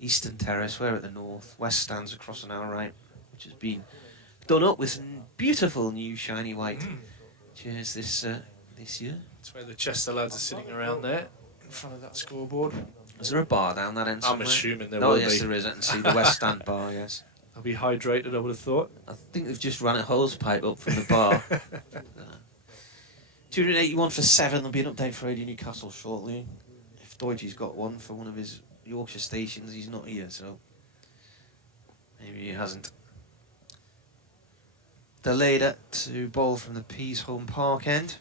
Eastern terrace, we're at the north. West stands across on our right, which has been done up with some beautiful new shiny white chairs this year. That's where the Chester lads are sitting around there, in front of that scoreboard. Is there a bar down that end I'm somewhere? assuming there Oh, will yes, be. there is. I can see the west stand bar, yes. They'll be hydrated, I would have thought. I think they've just run a hose pipe up from the bar. 281 for 7. There'll be an update for Radio Newcastle shortly. If Deutsch's got one for one of his Yorkshire stations, he's not here, so maybe he hasn't. Delayed to bowl from the Pease home park end.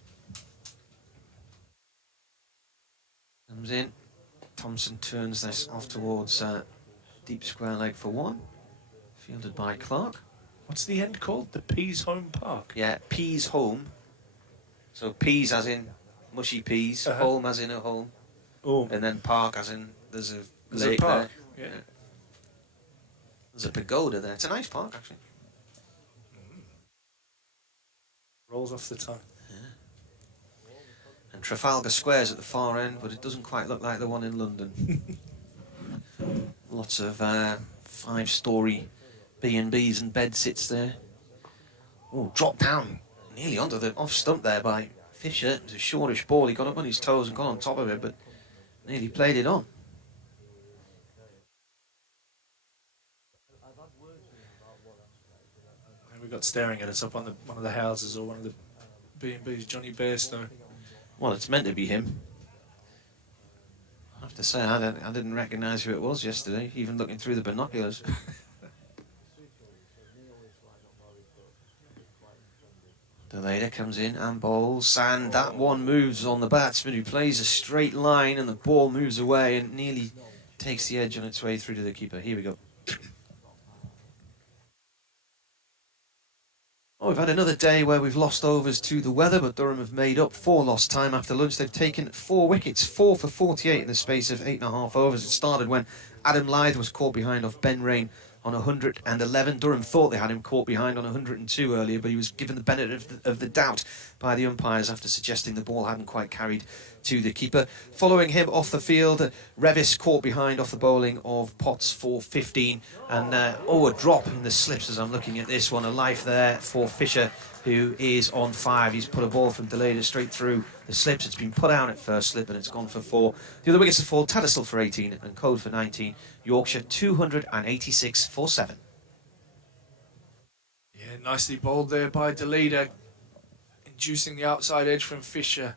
Comes in. Thompson turns this off towards deep square leg for 1. Fielded by Clark. What's the end called? The Pease Home Park? Yeah, Pease home. So peas as in mushy peas, home as in a home, and then park as in there's a lake park. there. Yeah. There's a pagoda there. It's a nice park, actually. Rolls off the tongue. Trafalgar Square's at the far end, but it doesn't quite look like the one in London. Lots of 5-storey B&Bs and bed sits there. Oh, dropped down nearly onto the off stump there by Fisher. It was a shortish ball. He got up on his toes and got on top of it, but nearly played it on. And we got staring at us up on one of the houses or one of the B&Bs, Johnny Bairstow. Well, it's meant to be him. I have to say, I didn't recognise who it was yesterday, even looking through the binoculars. Deleda comes in and bowls, and that one moves on the batsman who plays a straight line, and the ball moves away and nearly takes the edge on its way through to the keeper. Here we go. Oh, we've had another day where we've lost overs to the weather, but Durham have made up 4 lost time after lunch. They've taken 4 wickets, 4 for 48 in the space of 8.5 overs. It started when Adam Lyth was caught behind off Ben Rain on 111. Durham thought they had him caught behind on 102 earlier, but he was given the benefit of the doubt by the umpires after suggesting the ball hadn't quite carried to the keeper. Following him off the field, Revis caught behind off the bowling of Potts for 15. And, a drop in the slips as I'm looking at this one. A life there for Fisher, who is on 5. He's put a ball from Deleda straight through the slips. It's been put out at first slip and it's gone for 4. The other wickets have fallen: Tattersall for 18 and Code for 19. Yorkshire 286 for 7. Yeah, nicely bowled there by Deleda, inducing the outside edge from Fisher.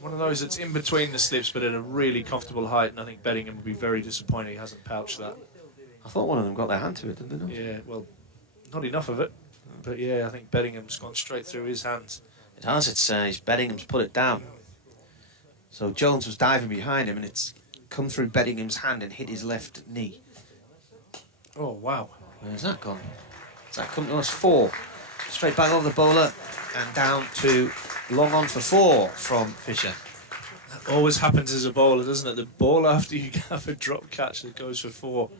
One of those that's in between the slips but at a really comfortable height, and I think Beddingham would be very disappointed he hasn't pouched that. I thought one of them got their hand to it, didn't they? Not? Yeah, well, not enough of it. But yeah, I think Beddingham's gone straight through his hands. It has. It's Beddingham's put it down. So Jones was diving behind him and it's come through Beddingham's hand and hit his left knee. Oh, wow. Where's that gone? Has that come to us? 4. Straight back over the bowler and down to long on for 4 from Fisher. That always happens as a bowler, doesn't it? The ball after you have a drop catch that goes for 4.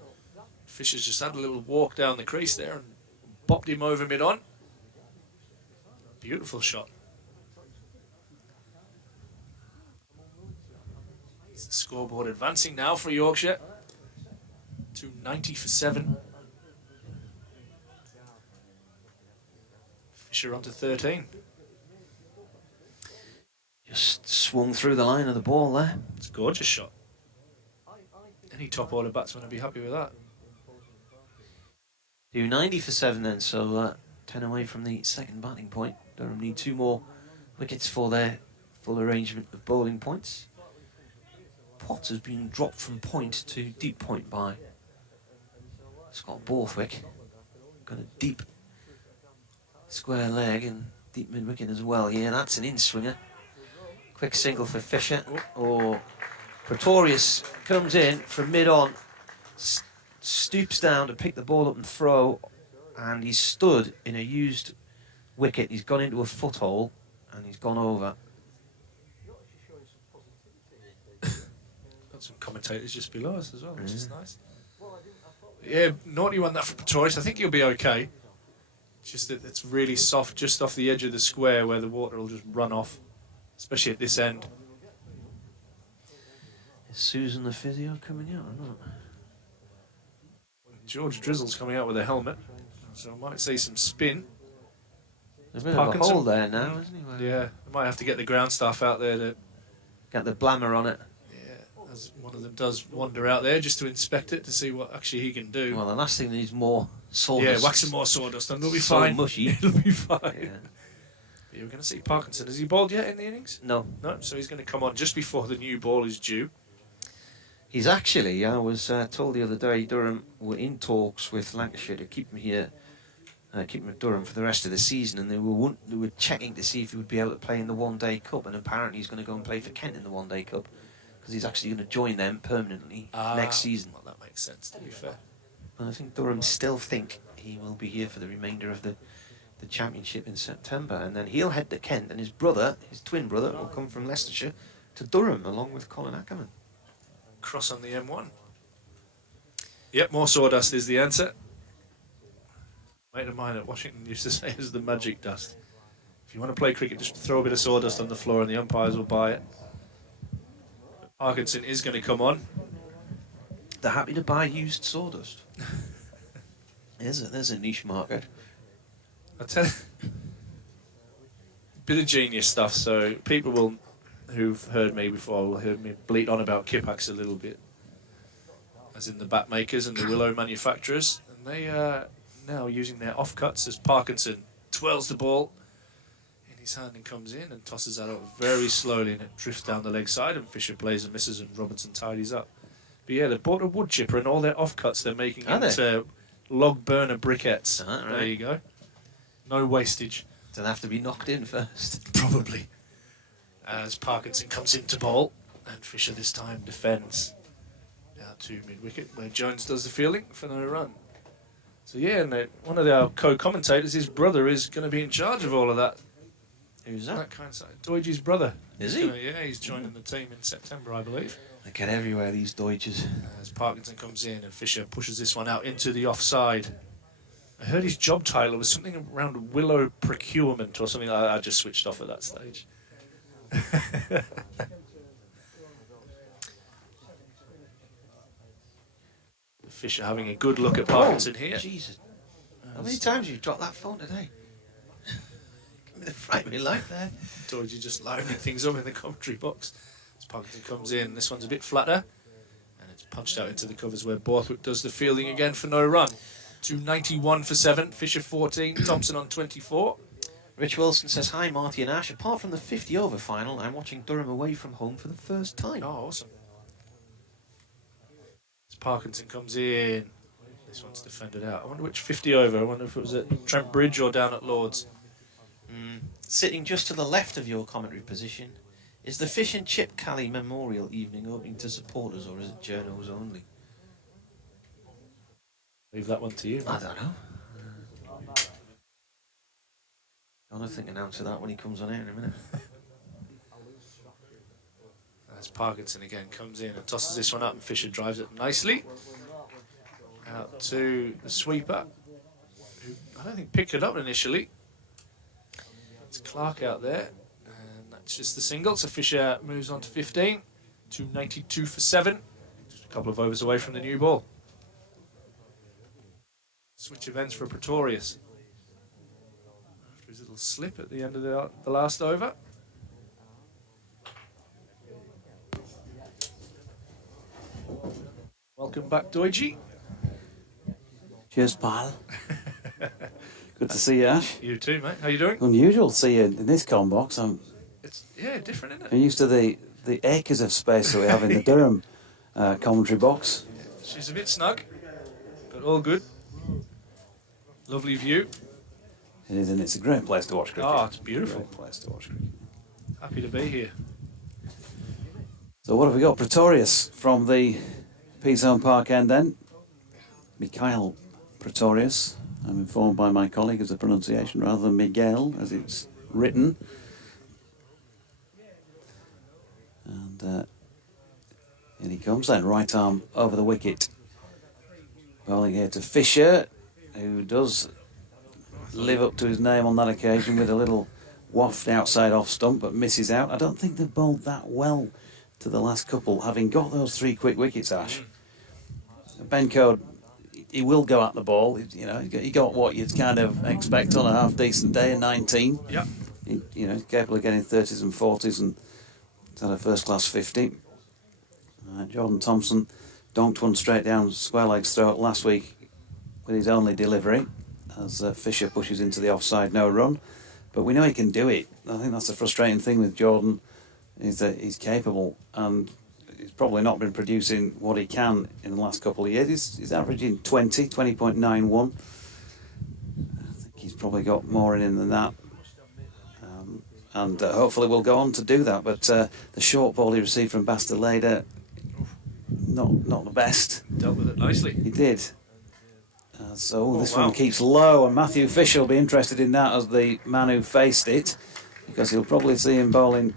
Fisher's just had a little walk down the crease there and bopped him over mid-on. Beautiful shot. It's the scoreboard advancing now for Yorkshire. 290 for 7. Fisher onto 13. Just swung through the line of the ball there. It's a gorgeous shot. Any top order batsman would be happy with that. 290 for 7 then, so 10 away from the second batting point. Durham need 2 more wickets for their full arrangement of bowling points. Potts has been dropped from point to deep point by Scott Borthwick. Got a deep square leg and deep mid wicket as well. Yeah, that's an in-swinger. Quick single for Fisher. Oh, Pretorius comes in from mid-on, stoops down to pick the ball up and throw, and he's stood in a used wicket. He's gone into a foothole and he's gone over. Got some commentators just below us as well, which is nice. Yeah, naughty one that for Pretorius. I think he'll be okay. Just that it's really soft just off the edge of the square where the water will just run off, especially at this end. Is Susan the physio coming out or not? George Drizzle's coming out with a helmet, so I might see some spin. There's a bit of a Parkinson. hole there now, isn't he? Where Yeah, I might have to get the ground staff out there to, Get the blammer on it. yeah, as one of them does wander out there just to inspect it to see what actually he can do. Well, the last thing needs more sawdust. Yeah, wax some more sawdust and it'll be So fine. mushy. It'll be fine. Yeah. You're going to see Parkinson. Has he bowled yet in the innings? No, No, so he's going to come on just before the new ball is due. he's actually, I was told the other day, Durham were in talks with Lancashire to keep him here, keep him at Durham for the rest of the season, and they were checking to see if he would be able to play in the one-day cup, and apparently he's going to go and play for Kent in the one-day cup, because he's actually going to join them permanently next season. Well, that makes sense, to be fair. And I think Durham still think he will be here for the remainder of the championship in September, and then he'll head to Kent, and his brother, his twin brother, will come from Leicestershire to Durham along with Colin Ackerman. Cross on the M1. Yep, more sawdust is the answer. Mate of mine at Washington used to say it was the magic dust. If If you want to play cricket, just throw a bit of sawdust on the floor and the umpires will buy it. But Parkinson is going to come on. They're happy to buy used sawdust. There's a niche market. I tell you, bit of genius stuff. So people who've heard me before will hear me bleat on about Kipaks a little bit, as in the bat makers and the willow manufacturers, and they are now using their offcuts as Parkinson twirls the ball in his hand and comes in and tosses that out very slowly, and it drifts down the leg side, and Fisher plays and misses, and Robinson tidies up. But yeah, they bought a wood chipper, and all their offcuts they're making into log burner briquettes. Right. There you go. No wastage. They'll have to be knocked in first. Probably. As Parkinson comes into bowl, and Fisher this time defends out to mid-wicket, where Jones does the fielding for no run. So yeah, and one of our co-commentators, his brother, is going to be in charge of all of that. Who's that? That kind of stuff. Doidge's brother. Is he? Yeah, he's joining the team in September, I believe. They get everywhere, these Deutsches. As Parkinson comes in and Fisher pushes this one out into the offside. I heard his job title was something around willow procurement or something like that. I just switched off at that stage. Fisher having a good look at Parkinson here. Jesus. How many times have you dropped that phone today? Give me the frightening light there. Doidge just lining things up in the commentary box. As Parkinson comes in, this one's a bit flatter. And it's punched out into the covers where Borthwick does the fielding again for no run. 291 for 7, Fisher 14, Thompson on 24. Rich Wilson says, hi Marty and Ash, apart from the 50 over final, I'm watching Durham away from home for the first time. Oh, awesome. As Parkinson comes in, this one's defended out. I wonder which 50 over, I wonder if it was at Trent Bridge or down at Lord's. Sitting just to the left of your commentary position, is the Fish and Chip Cali Memorial evening open to supporters, or is it journos only? Leave that one to you. I don't know. I don't think an answer that when he comes on here in a minute. As Parkinson again comes in and tosses this one up, and Fisher drives it nicely out to the sweeper, who I don't think picked it up initially. It's Clark out there, and that's just the single. So Fisher moves on to 15, 292 for 7, just a couple of overs away from the new ball. Switch of ends for Pretorius. After his little slip at the end of the last over. Welcome back, Doidge. Cheers, pal. Good to see you, Ash. You too, mate. How you doing? Unusual to see you in this com box. I'm It's different, isn't it? used to the acres of space that we have in the Durham commentary box. She's a bit snug, but all good. Lovely view. It is, and it's a great place to watch cricket. Oh, it's beautiful. Great place to watch cricket. Happy to be here. So what have we got? Pretorius from the Peasholm Park end then. Mikhail Pretorius. I'm informed by my colleague of the pronunciation rather than Miguel as it's written. And in he comes then, right arm over the wicket. Bowling here to Fisher, who does live up to his name on that occasion with a little waft outside off stump, but misses out. I don't think they've bowled that well to the last couple, having got those 3 quick wickets, Ash. Ben Code, he will go at the ball. You know, he got what you'd kind of expect on a half decent day in 19. Yeah. He's capable of getting 30s and 40s and had a first class 50. Jordan Thompson donked one straight down square leg's throat last week with his only delivery as Fisher pushes into the offside no run. But we know he can do it. I think that's the frustrating thing with Jordan, is that he's capable, and he's probably not been producing what he can in the last couple of years. He's averaging 20.91. I think he's probably got more in him than that. And hopefully we'll go on to do that. But the short ball he received from Bastilleda, not the best. Dealt with it nicely. He did. This one keeps low, and Matthew Fisher will be interested in that as the man who faced it, because he'll probably see him bowling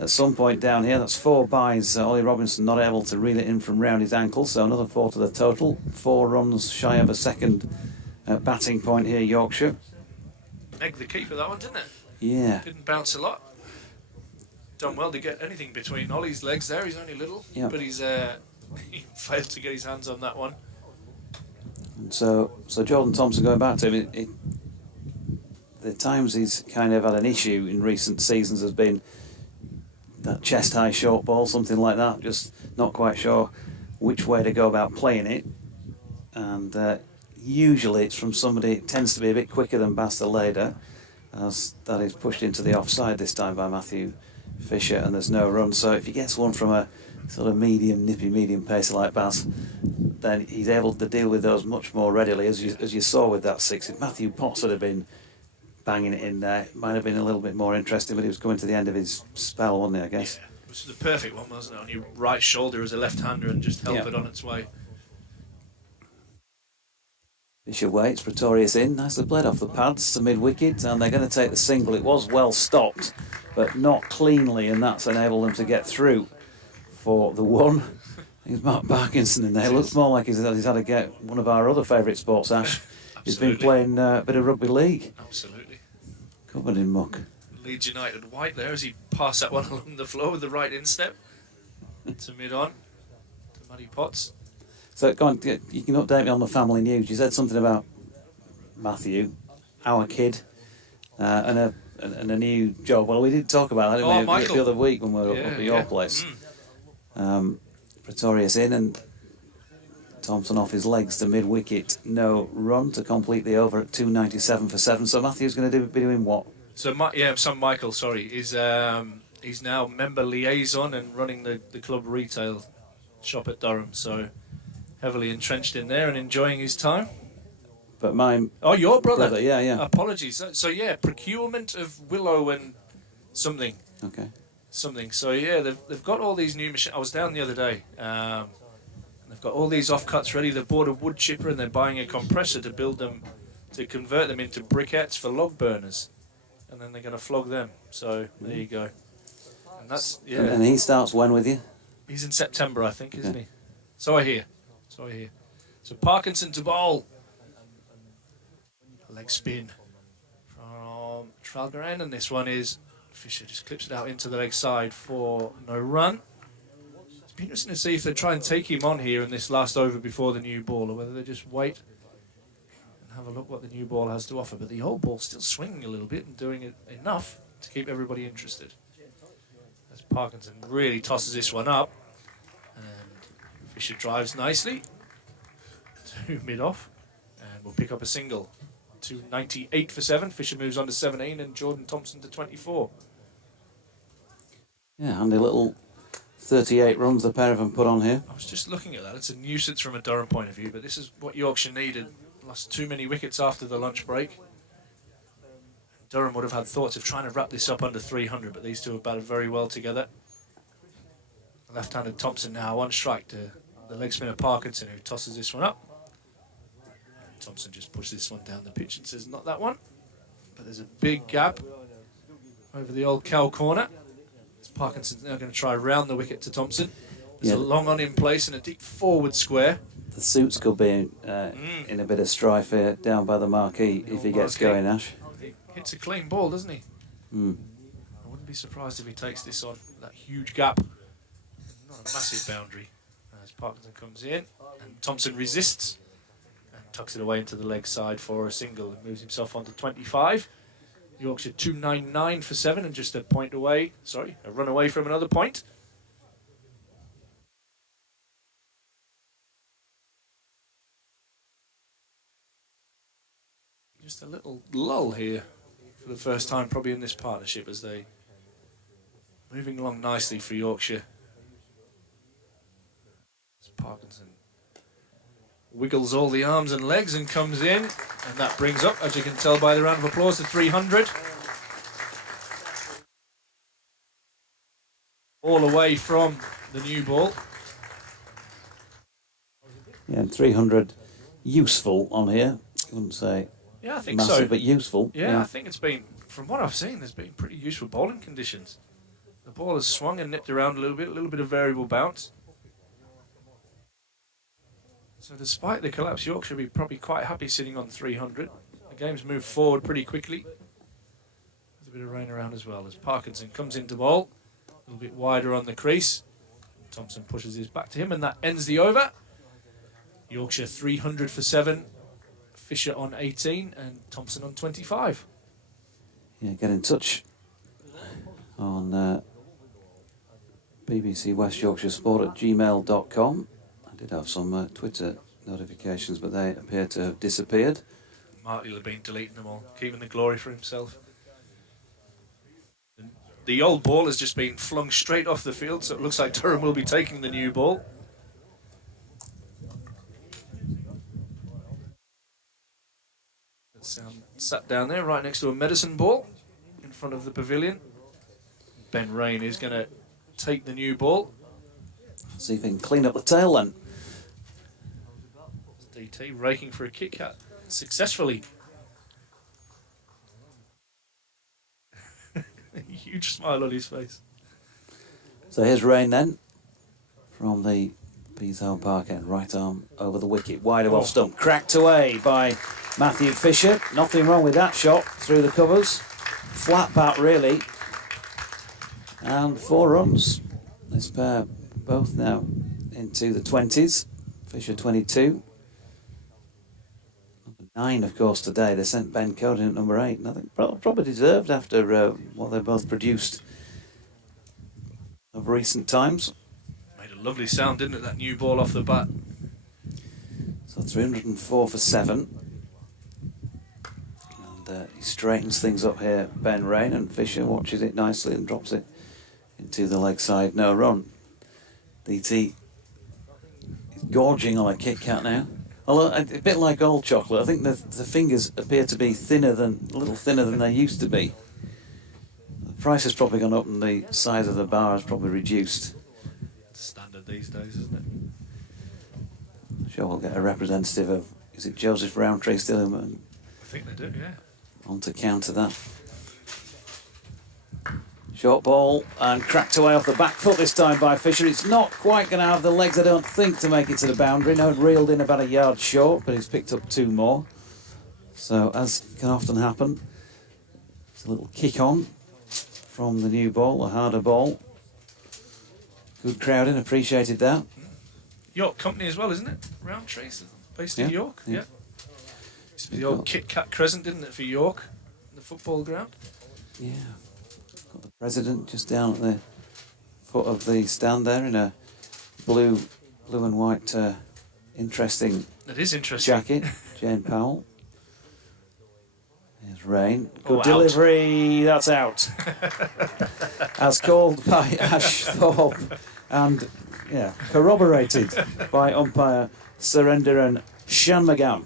at some point down here. That's 4 byes. Ollie Robinson not able to reel it in from round his ankle, so another 4 to the total. 4 runs shy of a second batting point here, Yorkshire. Egg the keeper, that one, didn't it? Yeah. Didn't bounce a lot. Done well to get anything between Ollie's legs there. He's only little, Yep. but he's he failed to get his hands on that one. And so Jordan Thompson, going back to him, the times he's kind of had an issue in recent seasons has been that chest high short ball, something like that, just not quite sure which way to go about playing it. And usually it's from somebody, it tends to be a bit quicker than Bastoleda, as that is pushed into the offside this time by Matthew Fisher, and there's no run. So if he gets one from a sort of nippy medium pacer like Bas, then he's able to deal with those much more readily, as you saw with that 6. If Matthew Potts had been banging it in there, it might have been a little bit more interesting, but he was coming to the end of his spell, wasn't he, I guess? Yeah, it was the perfect one, wasn't it? On your right shoulder as a left-hander and just help it on its way. Fisher waits, Pretorius in, nicely played off the pads to mid-wicket, and they're going to take the single. It was well stopped, but not cleanly, and that's enabled them to get through for the one. I think it's Mark Parkinson in there. It looks more like he's had to get one of our other favourite sports, Ash. He's been playing a bit of rugby league. Absolutely. Covered in muck. Leeds United white there as he passed that one along the floor with the right instep to mid-on to Matty Potts. So go on, you can update me on the family news. You said something about Matthew, our kid, and a new job. Well, we did talk about that, didn't we, Michael. the other week when we were up at your place. Pretorius in and Thompson off his legs to mid-wicket. No run to complete the over at 297 for 7. So Matthew's going to be doing what? So Michael, sorry, is he's now member liaison and running the club retail shop at Durham. So heavily entrenched in there and enjoying his time. But mine. Oh, your brother. Yeah. Apologies. So yeah, procurement of willow and something. Okay. Something. So yeah, they've got all these new machines. I was down the other day. And they've got all these offcuts ready. They've bought a wood chipper and they're buying a compressor to build them, to convert them into briquettes for log burners, and then they're going to flog them. So there you go. And that's And he starts when with you? He's in September, I think, isn't he? So I hear. So Parkinson to bowl. Leg spin from Trafalgar End, and this one is Fisher just clips it out into the leg side for no run. It's been interesting to see if they try and take him on here in this last over before the new ball, or whether they just wait and have a look what the new ball has to offer. But the old ball's still swinging a little bit and doing it enough to keep everybody interested. As Parkinson really tosses this one up, and Fisher drives nicely to mid-off, and we'll pick up a single. 298 for 7. Fisher moves on to 17, and Jordan Thompson to 24. Yeah, handy little 38 runs the pair of them put on here. I was just looking at that. It's a nuisance from a Durham point of view, but this is what Yorkshire needed. Lost too many wickets after the lunch break. Durham would have had thoughts of trying to wrap this up under 300, but these two have batted very well together. Left-handed Thompson now on strike to the leg spinner Parkinson, who tosses this one up. Thompson just pushes this one down the pitch and says, not that one. But there's a big gap over the old cow corner. Parkinson's now going to try round the wicket to Thompson. There's a long on in place and a deep forward square. The suits could be in a bit of strife here down by the marquee if he gets going, Ash. He hits a clean ball, doesn't he? Mm. I wouldn't be surprised if he takes this on. That huge gap. Not a massive boundary. As Parkinson comes in and Thompson resists and tucks it away into the leg side for a single and moves himself on to 25. Yorkshire 299 for 7 and just a point away. Sorry, a run away from another point. Just a little lull here for the first time probably in this partnership as they moving along nicely for Yorkshire. As Parkinson wiggles all the arms and legs and comes in, and that brings up, as you can tell by the round of applause, to 300. All away from the new ball. Yeah, and 300 useful on here. I wouldn't say Yeah, I think massive, so. but useful. Yeah, I think it's been, from what I've seen, there's been pretty useful bowling conditions. The ball has swung and nipped around a little bit of variable bounce. So despite the collapse, Yorkshire will be probably quite happy sitting on 300. The game's moved forward pretty quickly. a bit of rain around as well as Parkinson comes into bowl. A little bit wider on the crease. Thompson pushes his back to him, and that ends the over. Yorkshire 300 for 7. Fisher on 18 and Thompson on 25. Yeah, get in touch on BBC West Yorkshire Sport at gmail.com. I did have some Twitter notifications, but they appear to have disappeared. Mark will have been deleting them all, keeping the glory for himself. The old ball has just been flung straight off the field, so it looks like Durham will be taking the new ball. Sat down there right next to a medicine ball in front of the pavilion. Ben Rain is going to take the new ball. See if he can clean up the tail then. DT raking for a Kit Kat successfully. Huge smile on his face. So here's Rain then from the Peasholm Park end. Right arm over the wicket, wide of off stump, cracked away by Matthew Fisher. Nothing wrong with that shot through the covers. Flat bat really. And 4 runs. This pair both now into the 20s. Fisher 22. Number 9, of course, today. They sent Ben Coden at number 8. And I think probably deserved after what they both produced of recent times. Made a lovely sound, didn't it, that new ball off the bat? So 304 for 7. And he straightens things up here, Ben Rain, and Fisher watches it nicely and drops it into the leg side. No run. DT is gorging on a Kit Kat now. Although a bit like old chocolate, I think the fingers appear to be a little thinner than they used to be. The price has probably gone up and the size of the bar has probably reduced. Standard these days, isn't it? I'm sure we'll get a representative of, is it Joseph Roundtree still I think they do, yeah. on to counter that. Short ball and cracked away off the back foot this time by Fisher. It's not quite going to have the legs, I don't think, to make it to the boundary. No, it reeled in about a yard short, but he's picked up 2 more. So, as can often happen, it's a little kick on from the new ball, a harder ball. Good crowding, appreciated that. York Company as well, isn't it? Roundtree, based in York. Yeah. Used to be the old Kit Kat Crescent, didn't it, for York, the football ground? Yeah. Got the president just down at the foot of the stand there in a blue and white interesting That is interesting. jacket. Jane Powell. There's Rain. Good Out. delivery. That's out. As called by Ash Thorpe and corroborated by umpire Surrender Shanmugam.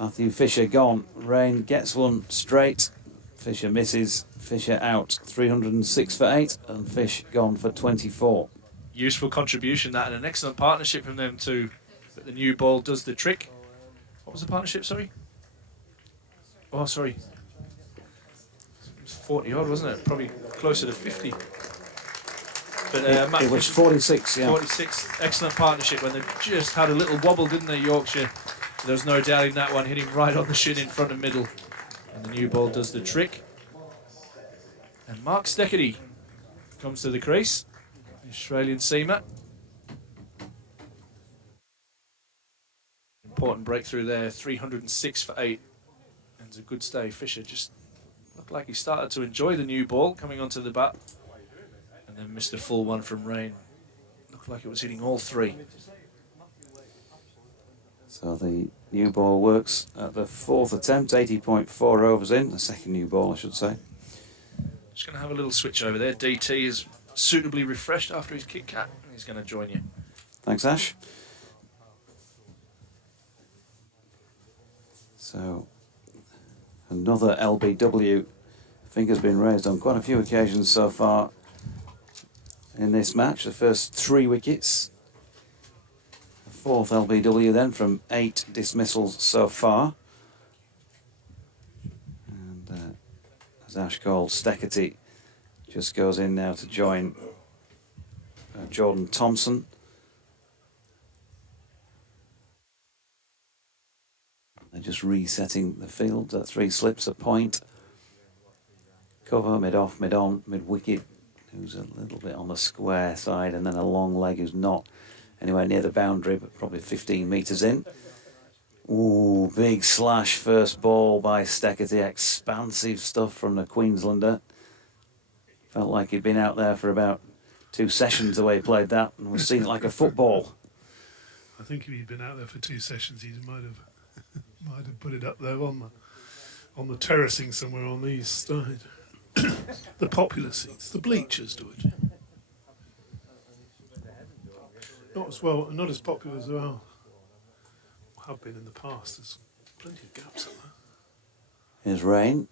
Matthew Fisher gone. Rain gets one straight. Fisher misses. Fisher out. 306 for 8 and Fish gone for 24. Useful contribution, that, and an excellent partnership from them too. But the new ball does the trick. What was the partnership, sorry? Oh, sorry. It was 40 odd, wasn't it? Probably closer to 50. But Matt It was Fisher, 46, yeah. 46. Excellent partnership when they just had a little wobble, didn't they, Yorkshire? There was no doubt in that one, hitting right on the shin in front of middle. And the new ball does the trick. And Mark Steckety comes to the crease. The Australian seamer. Important breakthrough there, 306 for 8. And it's a good stay. Fisher just looked like he started to enjoy the new ball coming onto the bat. And then missed a full one from Rain. Looked like it was hitting all 3. So the new ball works at the 4th attempt, 80.4 overs in. The second new ball, I should say. Just going to have a little switch over there. DT is suitably refreshed after his Kit Kat. And he's going to join you. Thanks, Ash. So, another LBW. Finger's been raised on quite a few occasions so far in this match. The first 3 wickets. The 4th LBW then from 8 dismissals so far. And as Ash called, Steckety just goes in now to join Jordan Thompson. They're just resetting the field. 3 slips a point. cover, mid-off, mid-on, mid-wicket, who's a little bit on the square side, and then a long leg who's not anywhere near the boundary, but probably 15 metres in. Ooh, big slash first ball by Steckety. Expansive stuff from the Queenslander. Felt like he'd been out there for about 2 sessions the way he played that, and was seen like a football. I think if he'd been out there for 2 sessions, he might have put it up there on the terracing somewhere on the east side. The popular seats, the bleachers, George. Not as popular as well. Have been in the past. There's plenty of gaps up there. Here's Rain.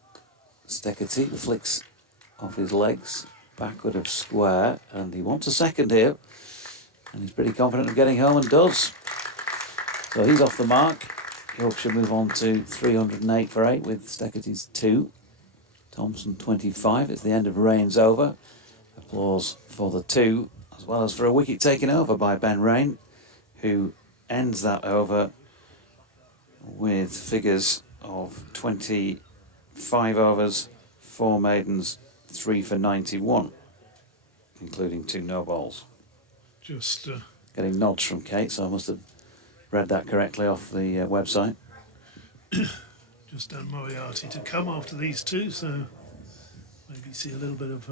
Steckety flicks off his legs, backward of square, and he wants a second here. And he's pretty confident of getting home and does. So he's off the mark. Yorkshire move on to 308 for 8 with Steckety's 2. Thompson 25. It's the end of Rain's over. Applause for the 2, as well as for a wicket taken over by Ben Rain, who ends that over with figures of 25 overs, 4 maidens, 3 for 91, including 2 no balls. Just Getting nods from Kate, so I must have read that correctly off the website. just Dan Moriarty to come after these 2, so maybe see a little bit of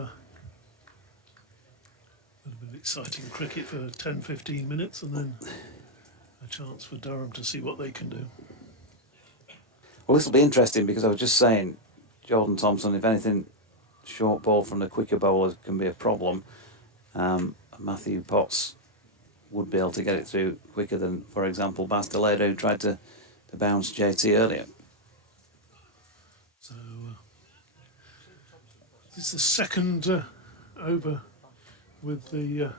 exciting cricket for 10-15 minutes, and then a chance for Durham to see what they can do. Well, this will be interesting because I was just saying, Jordan Thompson, if anything, short ball from the quicker bowlers can be a problem. Matthew Potts would be able to get it through quicker than, for example, Bastilledo, who tried to bounce JT earlier. So it's the second over with the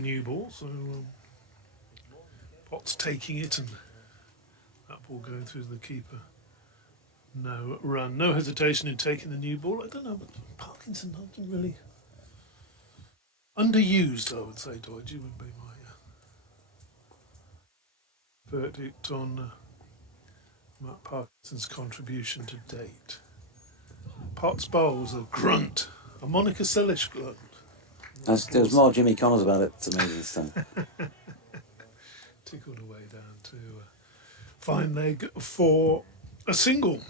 new ball. So Potts taking it, and that ball going through the keeper. No run, no hesitation in taking the new ball. I don't know, but Parkinson hasn't really underused, I would say. Dodgy would be my verdict on Matt Parkinson's contribution to date. Potts bowls a grunt, a Monica Seles grunt. There was more Jimmy Connors about it to me this time. Tickled away down to fine leg for a single.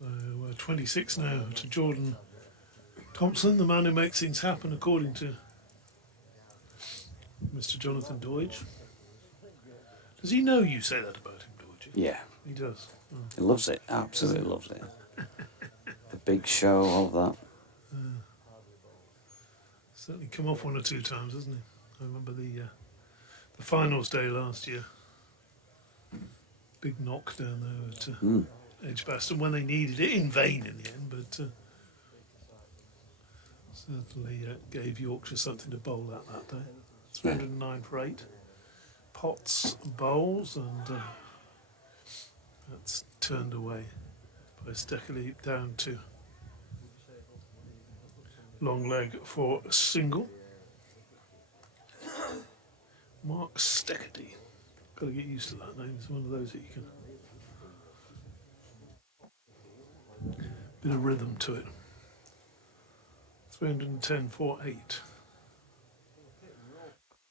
So 26 now to Jordan Thompson, the man who makes things happen, according to Mr. Jonathan Doidge. Does he know you say that about him, Doidge? Yeah. He does. Oh. He loves it, absolutely loves it. The big show, all of that. Certainly come off 1 or 2 times, hasn't he? I remember the finals day last year. Big knock down there at Edgbaston when they needed it, in vain in the end, but certainly gave Yorkshire something to bowl at that day. 309 for 8. Potts bowls, and that's turned away by Steckerly down to long leg for a single. Mark Steckerly. Got to get used to that name. It's one of those that you can. Bit of rhythm to it. 310 for 8.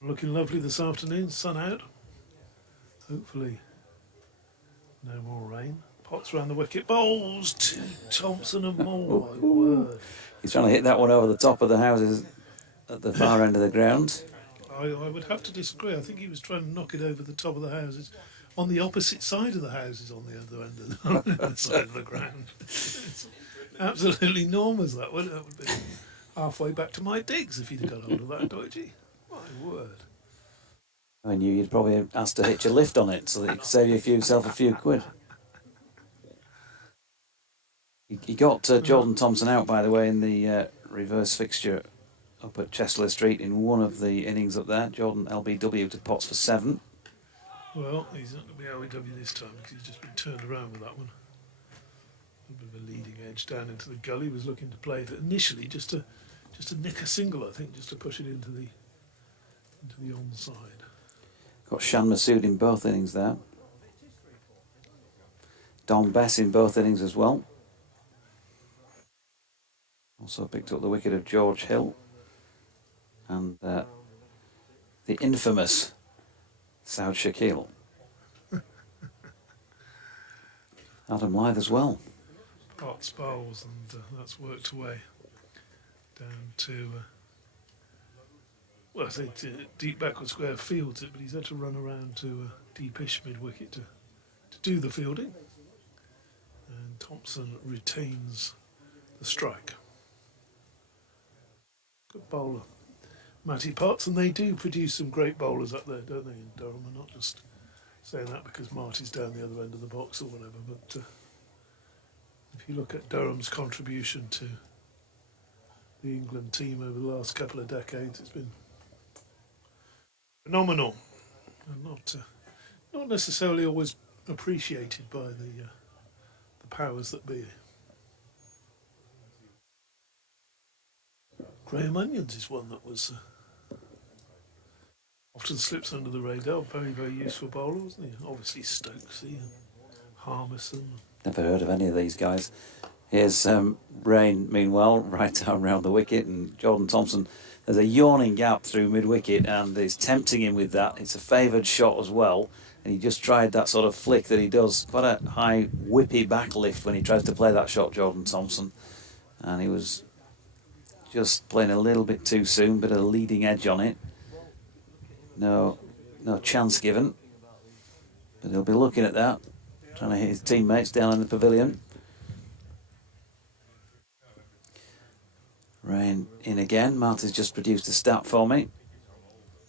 Looking lovely this afternoon. Sun out. Hopefully, no more rain. Potts round the wicket. Bowls to Thompson and more. My word. He's trying to hit that one over the top of the houses at the far end of the ground. I would have to disagree. I think he was trying to knock it over the top of the houses, on the opposite side of the houses, on the other end of the, the side of the ground. It's absolutely enormous, that would be halfway back to my digs if you'd got hold of that, Dodgy. My word. I knew you'd probably asked to hitch a lift on it so that you could save yourself a few quid. He got Jordan Thompson out, by the way, in the reverse fixture up at Chestler Street in one of the innings up there. Jordan LBW to Potts for 7. Well, he's not going to be LBW this time because he's just been turned around with that one. A bit of a leading edge down into the gully. Was looking to play it initially just to nick a single, I think, just to push it into the onside. Got Shan Masood in both innings there. Don Bess in both innings as well. Also picked up the wicket of George Hill and the infamous Saud Shakil. Adam Lyth as well. Parts bowls, and that's worked away down to, well, I say deep backward square fields it, but he's had to run around to deepish mid-wicket to do the fielding. And Thompson retains the strike. Good bowler, Matty Potts, and they do produce some great bowlers up there, don't they, in Durham? I'm not just saying that because Marty's down the other end of the box or whatever, but if you look at Durham's contribution to the England team over the last couple of decades, it's been phenomenal, and not necessarily always appreciated by the powers that be. Graham Onions is one that was often slips under the radar. Very, very useful bowler, wasn't he? Obviously Stokesy and Harmison. Never heard of any of these guys. Here's Rain, meanwhile, right down round the wicket, and Jordan Thompson. There's a yawning gap through mid-wicket, and he's tempting him with that. It's a favoured shot as well, and he just tried that sort of flick that he does. Quite a high, whippy back lift when he tries to play that shot, Jordan Thompson. And he was just playing a little bit too soon, bit of a leading edge on it. No chance given. But he'll be looking at that, trying to hit his teammates down in the pavilion. Rain in again. Marty's just produced a stat for me.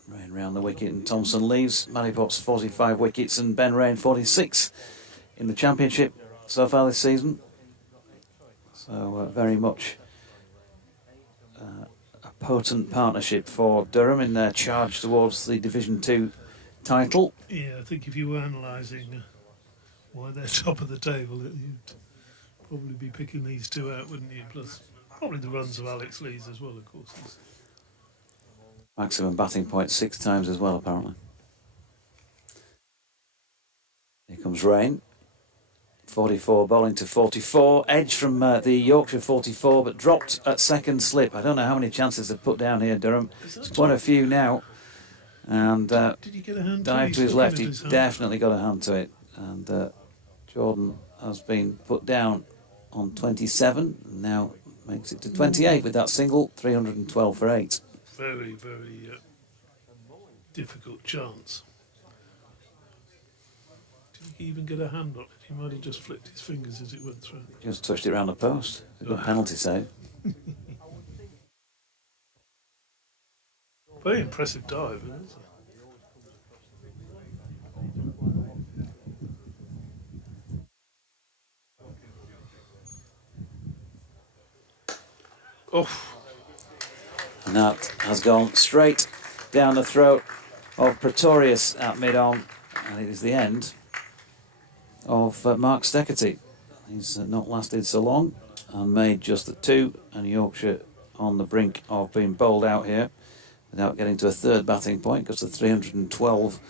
Rain round the wicket and Thompson leaves. Matty Potts 45 wickets and Ben Rain 46 in the championship so far this season. So very much a potent partnership for Durham in their charge towards the Division 2 title. Yeah, I think if you were analysing why they're top of the table, you'd probably be picking these two out, wouldn't you? Plus, probably the runs of Alex Lees as well, of course. Maximum batting point 6 times as well, apparently. Here comes Rain. 44 bowling to 44. Edge from the Yorkshire 44, but dropped at second slip. I don't know how many chances they've put down here, Durham. It's quite a few now. And Did he get a hand dive to to his left. He definitely got a hand to it. And Jordan has been put down on 27. And now makes it to 28 with that single. 312 for 8. Very, very difficult chance. Did he even get a hand on it? He might have just flicked his fingers as it went through. Just touched it around the post. A good penalty save. Very impressive dive, isn't it? Oh. And that has gone straight down the throat of Pretorius at mid-on. And it is the end of Mark Steckerty. He's not lasted so long and made just the 2. And Yorkshire on the brink of being bowled out here without getting to a third batting point. Goes to 312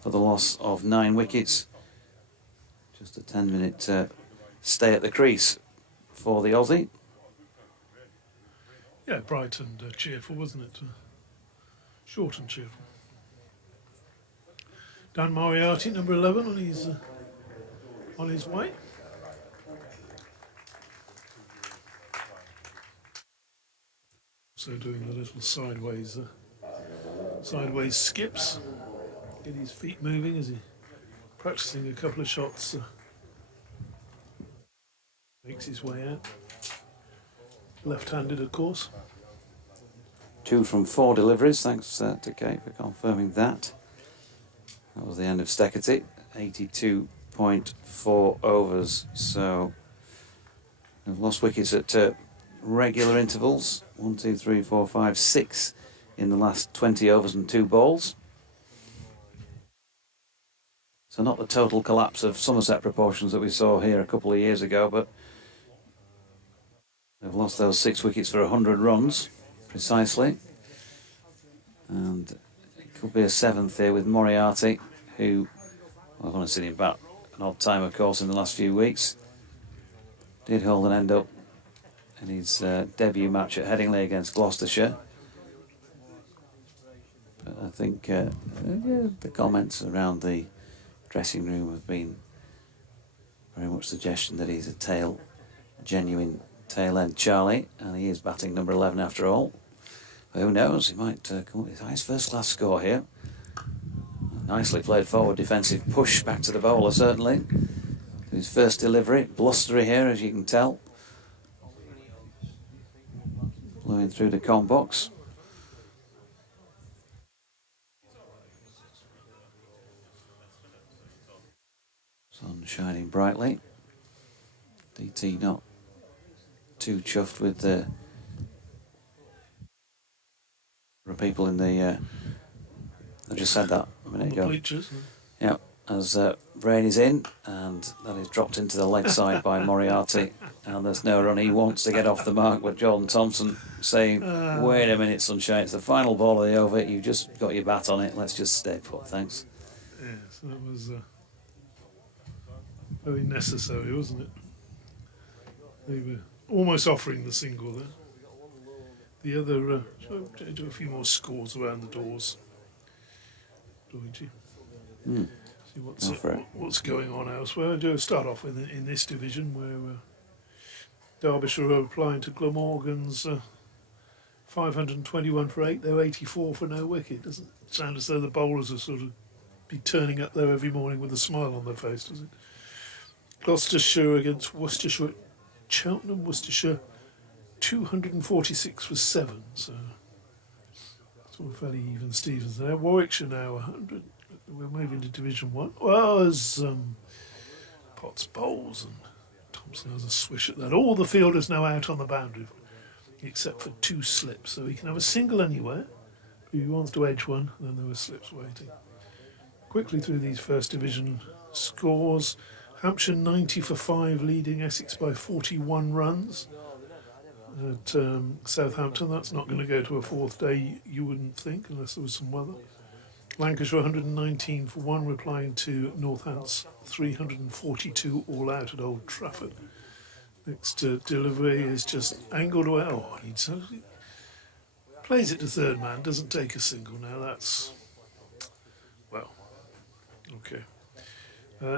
for the loss of 9 wickets. Just a 10-minute stay at the crease for the Aussie. Yeah, bright and cheerful, wasn't it? Short and cheerful. Dan Moriarty, number 11, on his way. So doing the little sideways skips, get his feet moving as he practicing a couple of shots. Makes his way out. Left-handed, of course. 2 from 4 deliveries. Thanks to Kate for confirming that. That was the end of Steckerty. 82.4 overs. So they've lost wickets at regular intervals. 1, 2, 3, 4, 5, 6 in the last 20 overs and 2 balls. So not the total collapse of Somerset proportions that we saw here a couple of years ago, but they've lost those 6 wickets for 100 runs, precisely. And it could be a 7th here with Moriarty, who I've only seen him bat an odd time, of course, in the last few weeks. Did hold an end up in his debut match at Headingley against Gloucestershire. But I think the comments around the dressing room have been very much suggestion that he's a genuine tail-end Charlie, and he is batting number 11 after all. But who knows, he might come up with his first-class score here. Nicely played forward defensive push back to the bowler, certainly. His first delivery, blustery here, as you can tell. Blowing through the com box. Sun shining brightly. DT not too chuffed with the people in the... I just said that a minute ago. Bleachers. Yeah, as rain is in, and that is dropped into the leg side by Moriarty, and there's no run. He wants to get off the mark with Jordan Thompson saying, wait a minute, Sunshine, it's the final ball of the over, you just got your bat on it, let's just stay put, thanks. Yes, that was very necessary, wasn't it? They were almost offering the single there. The other, shall I do a few more scores around the doors? Luigi. See what's going on elsewhere. I do start off with in this division where Derbyshire are applying to Glamorgan's 521 for 8. They're 84 for no wicket. Doesn't sound as though the bowlers are sort of be turning up there every morning with a smile on their face, does it? Gloucestershire against Worcestershire at Cheltenham. Worcestershire 246 for 7. So it's all fairly even Stevens there. Warwickshire now 100. We're moving to Division 1. Well, as Potts bowls and Thompson has a swish at that. All the fielders now out on the boundary, except for 2 slips. So he can have a single anywhere. If he wants to edge one, then there were slips waiting. Quickly through these First Division scores. Hampshire 90 for 5, leading Essex by 41 runs. At Southampton, that's not going to go to a 4th day, you wouldn't think, unless there was some weather. Lancashire 119 for 1, replying to Northants 342 all out at Old Trafford. Next delivery is just angled away. Oh, he plays it to third man, doesn't take a single now. That's, well, okay.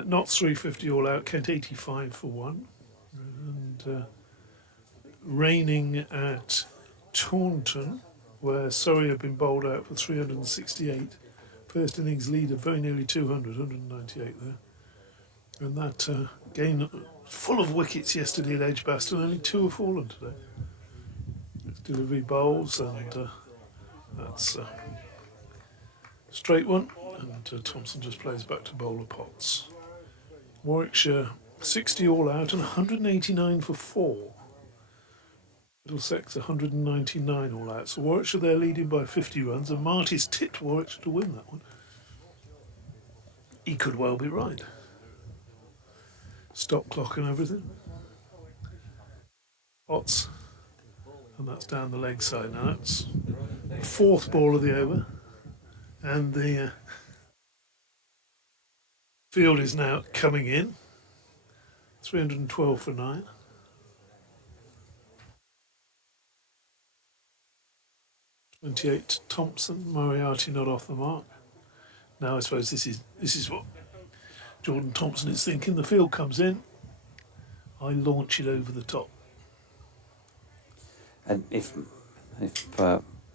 Notts 350 all out, Kent 85 for 1. And reigning at Taunton, where Surrey have been bowled out for 368. First innings leader, very nearly 200, 198 there. And that game full of wickets yesterday at Edgbaston, only 2 have fallen today. It's delivery bowls, and that's a straight one. And Thompson just plays back to bowler Potts. Warwickshire 60 all out and 189 for 4. Middlesex 199 all out. So Warwickshire they're leading by 50 runs, and Marty's tipped Warwickshire to win that one. He could well be right. Stop clock and everything. Potts, and that's down the leg side now. That's the 4th ball of the over, and the field is now coming in. 312 for 9. Thompson, Moriarty not off the mark. Now I suppose this is what Jordan Thompson is thinking. The field comes in, I launch it over the top. And if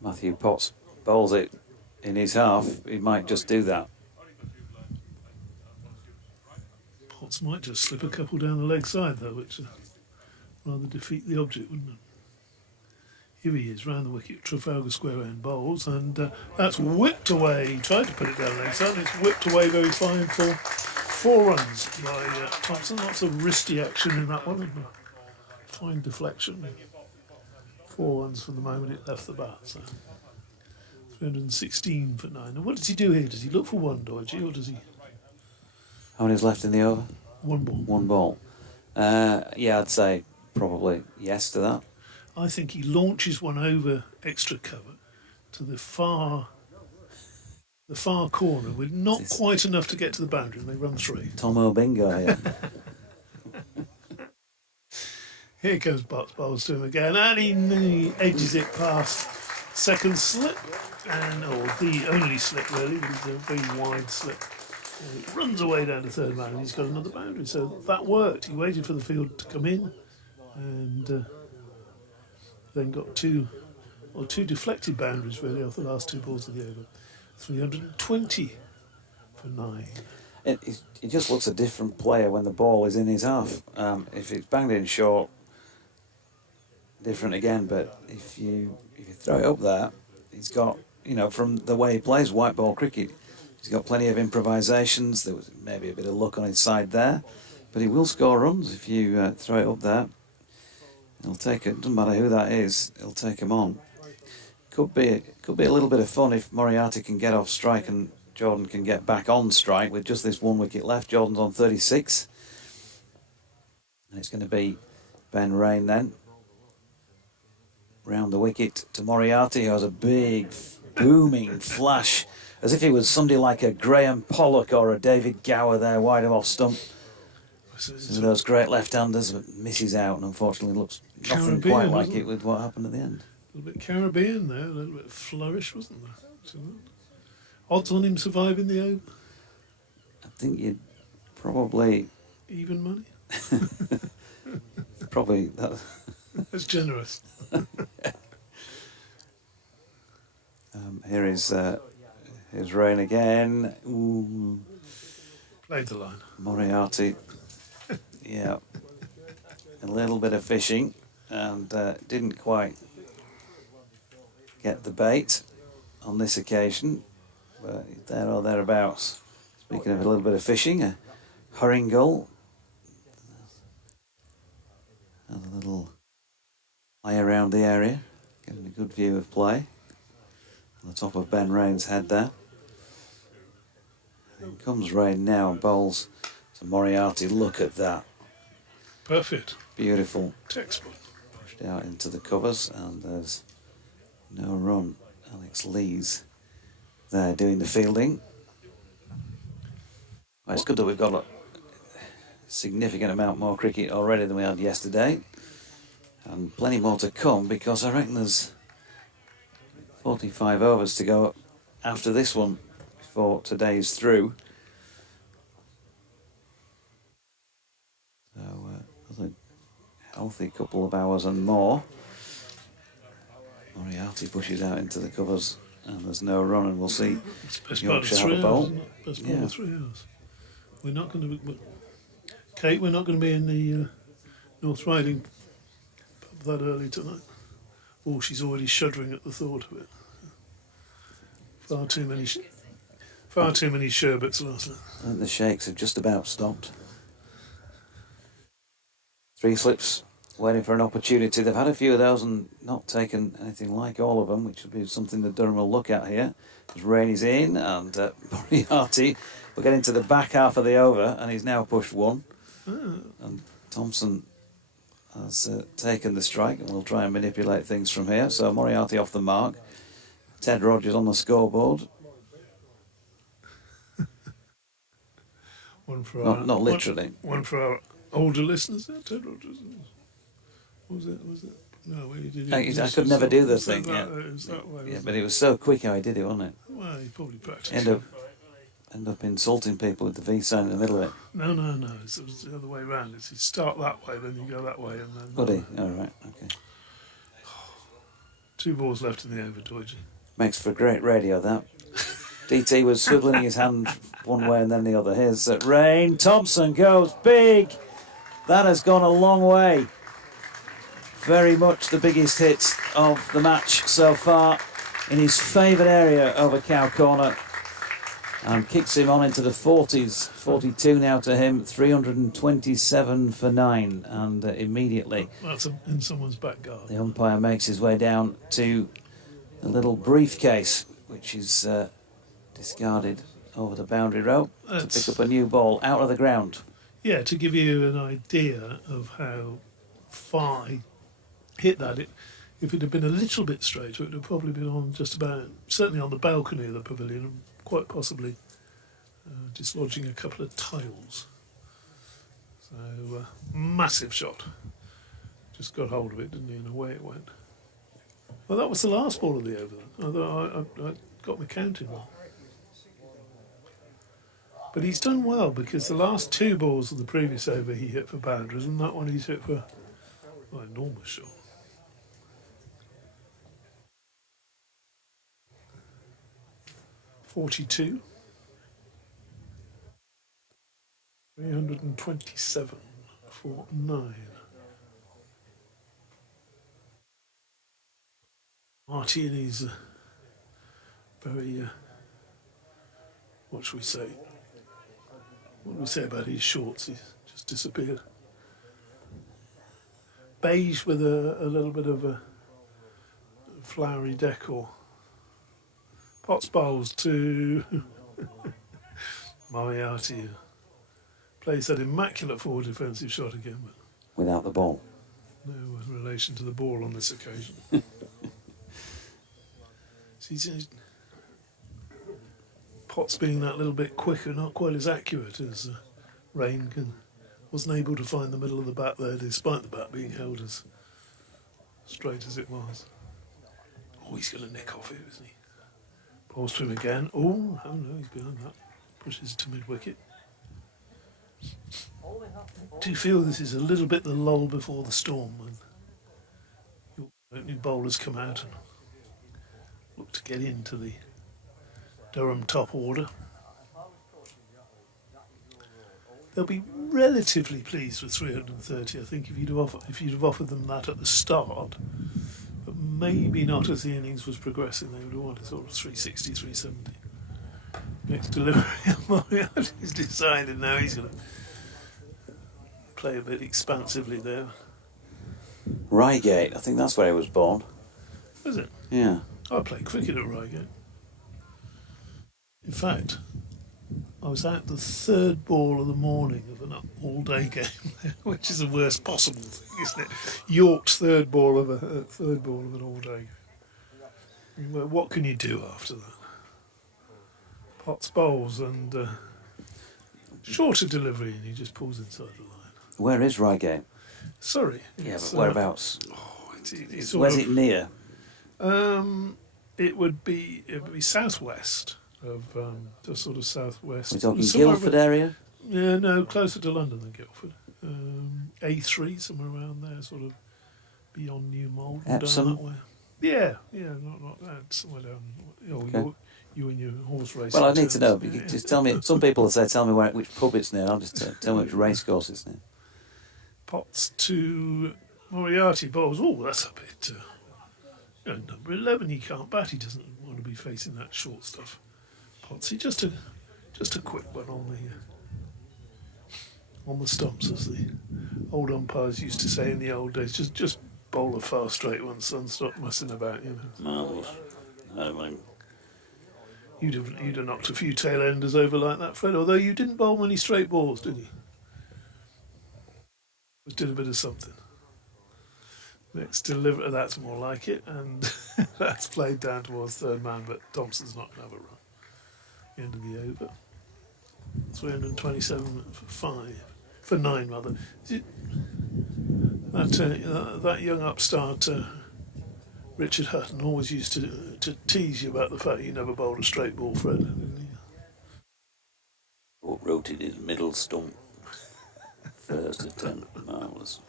Matthew Potts bowls it in his half, he might just do that. Potts might just slip a couple down the leg side though, which rather defeat the object, wouldn't it? Here he is, round the wicket, Trafalgar Square end bowls, and that's whipped away. He tried to put it down leg side, and it's whipped away very fine for 4 runs by Thompson. Lots of wristy action in that one, and fine deflection. 4 runs from the moment it left the bat, so 316 for 9. And what does he do here? Does he look for one dodgy, or does he? How many's left in the over? 1 ball. 1 ball. Yeah, I'd say probably yes to that. I think he launches one over extra cover to the far corner with not quite enough to get to the boundary, and they run 3. Tom O'Bingo here. Here comes Box Bowls to him again, and he edges it past second slip, or the only slip really, but it's a very wide slip. And it runs away down to third man, and he's got another boundary. So that worked. He waited for the field to come in, and then got two deflected boundaries really off the last two balls of the over. 320 for 9. He just looks a different player when the ball is in his half. If it's banged in short, different again. But if you throw it up there, he's got, from the way he plays white ball cricket, he's got plenty of improvisations. There was maybe a bit of luck on his side there, but he will score runs if you throw it up there. He'll take it. Doesn't matter who that is. He'll take him on. Could be a little bit of fun if Moriarty can get off strike and Jordan can get back on strike with just this one wicket left. Jordan's on 36. And it's going to be Ben Rain then. Round the wicket to Moriarty, who has a big booming flash, as if he was somebody like a Graham Pollock or a David Gower there, wide of off stump. Some of those great left-handers, but misses out, and unfortunately looks nothing quite like it with what happened at the end. A little bit Caribbean there, a little bit of flourish, wasn't there? Odds on him surviving the over? I think you'd probably... Even money? Probably... That... That's generous. Here's Rain again. Ooh. Played the line. Moriarty. Yeah. A little bit of fishing and didn't quite get the bait on this occasion, but there or thereabouts. Speaking of a little bit of fishing, a herring gull and a little eye around the area, getting a good view of play on the top of Ben Rain's head there. And comes Rain now and bowls to Moriarty. Look at that. Perfect. Beautiful. Textbook. Pushed out into the covers, and there's no run. Alex Lees there doing the fielding. Well, it's good that we've got a significant amount more cricket already than we had yesterday, and plenty more to come, because I reckon there's 45 overs to go after this one before today's through. So a healthy couple of hours and more. Moriarty pushes out into the covers, and there's no run, and we'll see It's best Yorkshire part of 3 have a bowl. hours, isn't it? Best part of 3 hours. We're not going to be... Kate, we're not going to be in the North Riding pub that early tonight. Oh, she's already shuddering at the thought of it. Far too many sherbets last night. I think the shakes have just about stopped. 3 slips waiting for an opportunity. They've had a few of those and not taken anything like all of them, which would be something that Durham will look at here. As Rain is in, and Moriarty will get into the back half of the over, and he's now pushed 1. And Thompson has taken the strike, and we'll try and manipulate things from here. So Moriarty off the mark. Ted Rogers on the scoreboard. One for our, Not literally. One for our older listeners. Ted Rogers. Was it? No, he did it. I could never do the Is that thing. that way, Yeah, but it was so quick how he did it, wasn't it? Well, he probably practiced. End up insulting people with the V sign in the middle of it. No. It was the other way around. It's you start that way, then you go that way, and then. Would he? All right. Okay. 2 balls left in the over, Deutsche. Makes for great radio, that. DT was swivelling his hand one way and then the other. Here's Rain. Thompson goes big. That has gone a long way. Very much the biggest hit of the match so far, in his favoured area over Cow Corner, and kicks him on into the 40s. 42 now to him, 327 for 9, and immediately That's in someone's back garden. the umpire makes his way down to the little briefcase, which is discarded over the boundary rope to pick up a new ball out of the ground. Yeah, to give you an idea of how far he hit that, if it had been a little bit straighter, it would have probably been on just about, certainly on the balcony of the pavilion, and quite possibly dislodging a couple of tiles. So, massive shot. Just got hold of it, didn't he, and away it went. Well, that was the last ball of the over then. I got my counting wrong. But he's done well because the last 2 balls of the previous over he hit for boundaries, and that one he's hit for enormous shot. .42. 327 for 9. Marty and he's very, what should we say? What do we say about his shorts? He's just disappeared. Beige with a little bit of a flowery decor. Potts bowls to Moriarty. Plays that immaculate forward defensive shot again, but Without the ball. no relation to the ball on this occasion. Potts being that little bit quicker, not quite as accurate as Rain wasn't able to find the middle of the bat there, despite the bat being held as straight as it was. Oh, he's going to nick off it, isn't he? Balls to him again. Oh no, he's behind that. Pushes to mid-wicket. Do you feel this is a little bit the lull before the storm when your new bowlers come out and look to get into the Durham top order? They'll be relatively pleased with 330. I think if you'd have offered them that at the start, but maybe not as the innings was progressing, they would have wanted sort of 360, 370. Next delivery, Moriarty's decided now he's going to play a bit expansively there. Reigate, I think that's where he was born. Was it? Yeah. I played cricket at Reigate. In fact, I was out the 3rd ball of the morning of an all-day game, which is the worst possible thing, isn't it? York's third ball of an all-day game. What can you do after that? Potts bowls and shorter delivery, and he just pulls inside the line. Where is Reigate? Sorry. Yeah, but whereabouts? It's Where's it near? It would be southwest of just sort of southwest. We're talking Somewhere Guildford area? Yeah, no, closer to London than Guildford. A3, somewhere around there, sort of beyond Newmold. Epsom? Down that way. Yeah, not that, somewhere down. Okay. You and your horse race. Well, I need to know. But Yeah. just tell me. Some people will say, "Tell me which pub it's near." I'll just tell me which racecourse it's near. Potts to Moriarty bowls. Oh, that's a bit. Number 11, he can't bat. He doesn't want to be facing that short stuff. Potts, just a quick one on the stumps, as the old umpires used to say in the old days. Just bowl a fast straight one, son. Stop messing about, Marvellous. I mean, You'd have knocked a few tail enders over like that, Fred. Although you didn't bowl many straight balls, did you? Just did a bit of something. Next deliver, that's more like it, and that's played down towards third man, but Thompson's not going to have a run. The end of the over. 327 for 9 rather. That young upstart Richard Hutton always used to tease you about the fact you never bowled a straight ball, Fred, didn't he? Rotated his middle stump. First attempt, marvellous.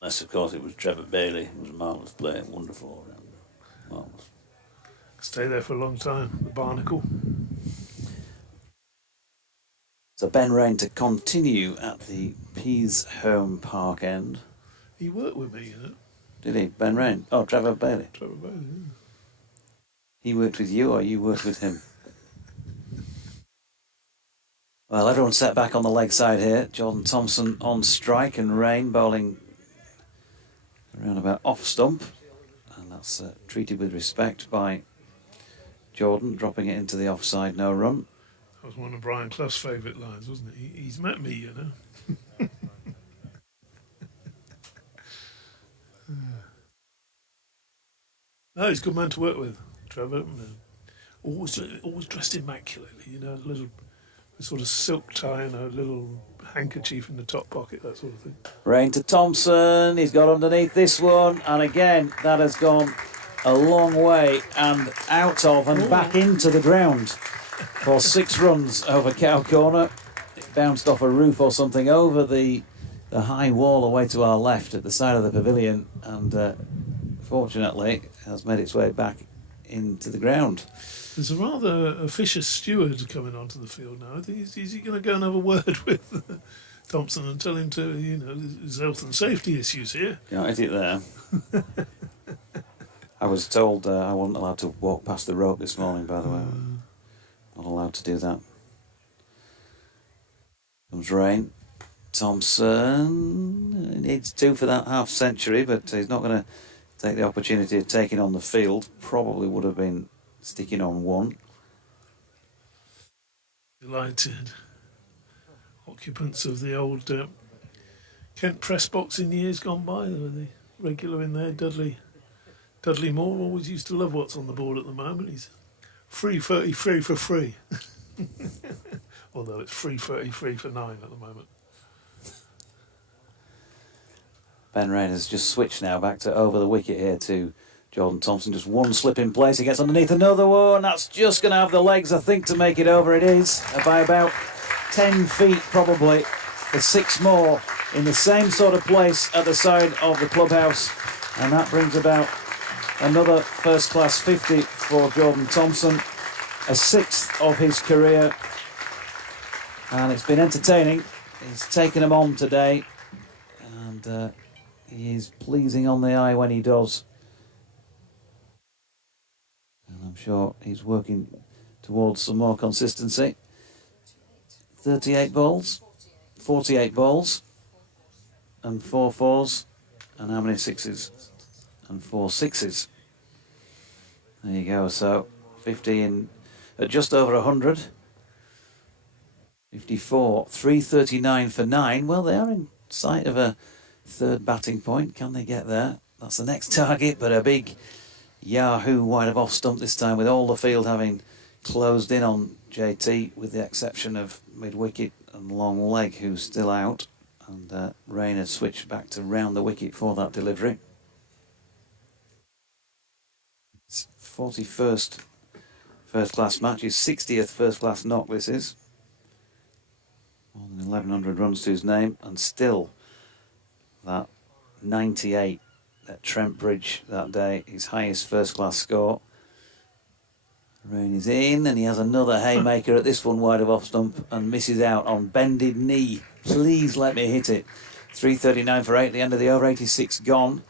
Unless, of course, it was Trevor Bailey. It was a marvellous play, wonderful all round. Marvellous. Stay there for a long time, the Barnacle. So Ben Rain to continue at the Pease Home Park end. He worked with me, Did he? Ben Rain? Oh, Trevor Bailey. Trevor Bailey, yeah. He worked with you or you worked with him? Well, everyone's set back on the leg side here. Jordan Thompson on strike and Rain bowling around about off stump. And that's treated with respect by Jordan, dropping it into the offside, no run. That was one of Brian Clough's favourite lines, wasn't it? He's met me, No, he's a good man to work with, Trevor. Always dressed immaculately, a a sort of silk tie and a little handkerchief in the top pocket, that sort of thing. Rain to Thompson. He's got underneath this one, and again that has gone a long way and out of and back into the ground for 6 runs over Cow Corner. It bounced off a roof or something over the high wall away to our left at the side of the pavilion, and fortunately has made its way back into the ground. There's a rather officious steward coming onto the field now. Is he going to go and have a word with Thompson and tell him to, there's health and safety issues here? Can't hit it there. I was told I wasn't allowed to walk past the rope this morning, by the way. Not allowed to do that. Comes Rain. Thompson needs 2 for that half century, but he's not going to take the opportunity of taking on the field. Probably would have been sticking on 1. Delighted occupants of the old Kent press box in years gone by. They were the regular in there. Dudley Moore always used to love what's on the board at the moment. He's free 33 for free. Although it's free 33 for 9 at the moment. Ben Rain has just switched now back to over the wicket here to Jordan Thompson. Just 1 slip in place. He gets underneath another one. That's just going to have the legs, I think, to make it over. It is by about 10 feet probably. For 6 more in the same sort of place at the side of the clubhouse. And that brings about another first-class 50 for Jordan Thompson. A 6th of his career. And it's been entertaining. He's taken them on today. And he is pleasing on the eye when he does. And I'm sure he's working towards some more consistency. 38 balls, 48 balls, and 4 fours, and how many 6s? And 4 6s. There you go, so 50 in at just over 100. 54, 339 for 9. Well, they are in sight of a 3rd batting point. Can they get there? That's the next target, but a big Yahoo wide of off stump this time, with all the field having closed in on JT, with the exception of mid-wicket and long leg, who's still out. And Rain has switched back to round the wicket for that delivery. It's 41st first-class match. His 60th first-class knock, this is. More than 1,100 runs to his name, and still that 98 at Trent Bridge that day, his highest first-class score. Rain is in, and he has another haymaker at this one wide of off stump and misses out on bended knee. Please let me hit it. 339 for 8, the end of the over, 86 gone.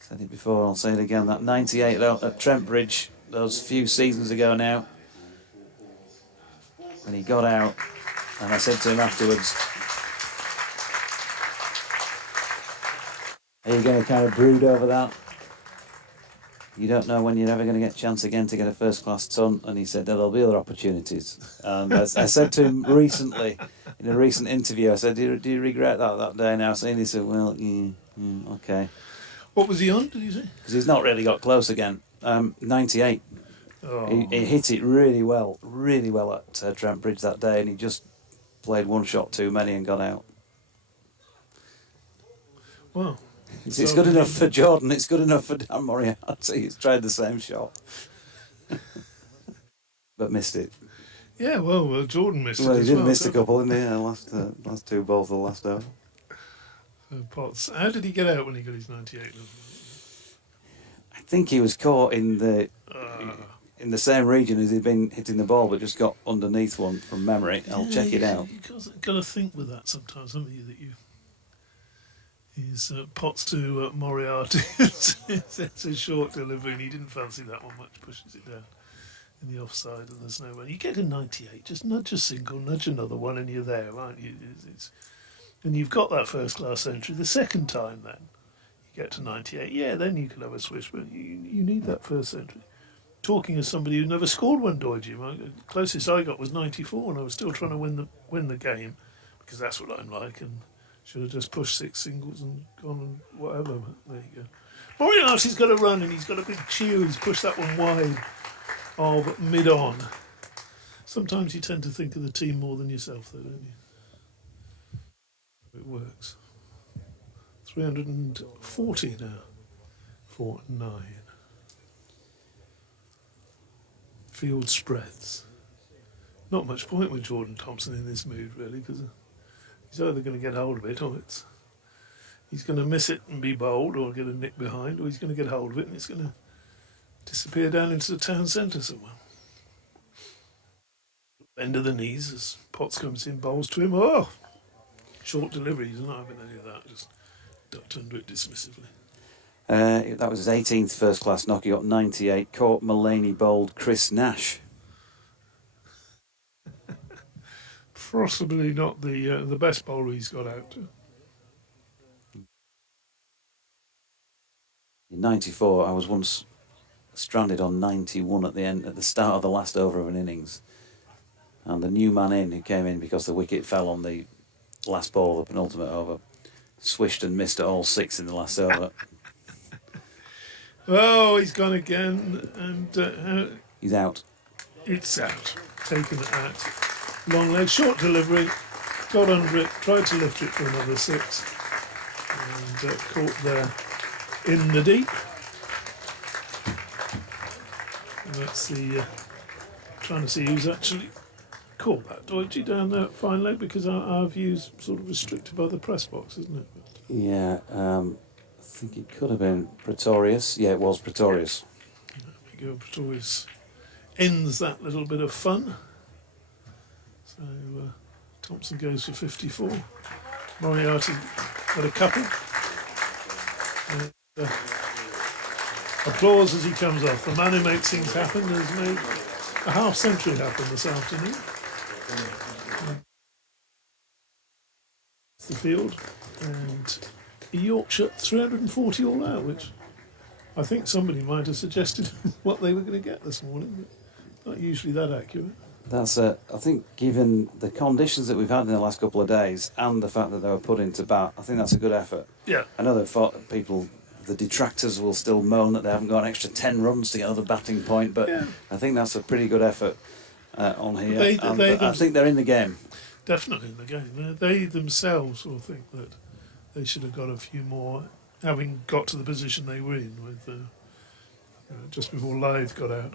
Said it before, I'll say it again. That 98 at Trent Bridge, those few seasons ago now, when he got out, and I said to him afterwards, are you going to kind of brood over that? You don't know when you're ever going to get a chance again to get a first-class ton. And he said, there'll be other opportunities. And I said to him recently, in a recent interview, I said, do you regret that day now? And he said, well, okay. What was he on, did you say? Because he's not really got close again. 98. Oh. He hit it really well at Trent Bridge that day, and he just played 1 shot too many and got out. Well, It's good enough for Jordan, it's good enough for Dan Moriarty. He's tried the same shot. But missed it. yeah, well, Jordan missed it. Well, he as did well, miss so- a couple, didn't he? Last 2 balls of the last over. Potts. How did he get out when he got his 98? I think he was caught in the same region as he'd been hitting the ball, but just got underneath one from memory. I'll check it out. You've got to think with that sometimes, haven't you? That he's Potts to Moriarty. It's a short delivery, and he didn't fancy that one much. Pushes it down in the offside, and there's no way. You get a 98, just nudge a single, nudge another one, and you're there, aren't you? And you've got that first class entry. The second time, then you get to 98. Yeah, then you can have a swish, but you need that first entry. Talking as somebody who never scored one dodgy, the closest I got was 94, and I was still trying to win the game, because that's what I'm like, and should have just pushed 6 singles and gone and whatever. But there you go. Moriarty's got to run, and he's got a big cheer. He's pushed that one wide of mid-on. Sometimes you tend to think of the team more than yourself, though, don't you? It works. 340 now for 9. Field spreads. Not much point with Jordan Thompson in this mood, really, because he's either going to get hold of it or he's going to miss it and be bowled or get a nick behind, or he's going to get hold of it and it's going to disappear down into the town centre somewhere. Bend of the knees as Potts comes in, bowls to him. Oh! Short delivery, he's not having any of that, just ducked under it dismissively. That was his 18th first class knock. He got 98. Caught Mulaney bowled Chris Nash. Possibly not the best bowler he's got out to. In 94, I was once stranded on 91 at the start of the last over of an innings. And the new man in, who came in because the wicket fell on the last ball of the penultimate over, swished and missed at all 6 in the last over. Oh, he's gone again, and He's out. it's out. Taken it out. Long leg, short delivery, got under it, tried to lift it for another 6, and caught there in the deep. And that's the trying to see who's actually caught that dodgy down there at fine leg, because our view's sort of restricted by the press box, isn't it? Yeah, I think it could have been Pretorius. Yeah, it was Pretorius. There we go. Pretorius ends that little bit of fun. So Thompson goes for 54. Moriarty got a couple. And, applause as he comes off. The man who makes things happen has made a half century happen this afternoon. The field, and Yorkshire 340 all out, which I think somebody might have suggested what they were going to get this morning, but not usually that accurate. That's I think, given the conditions that we've had in the last couple of days and the fact that they were put into bat, I think that's a good effort. Yeah. I know that people, the detractors, will still moan that they haven't got an extra 10 runs to get another batting point, but Yeah. I think that's a pretty good effort on here. They I think they're in the game. Definitely in the game. They themselves will think that they should have got a few more, having got to the position they were in with just before Lyth got out.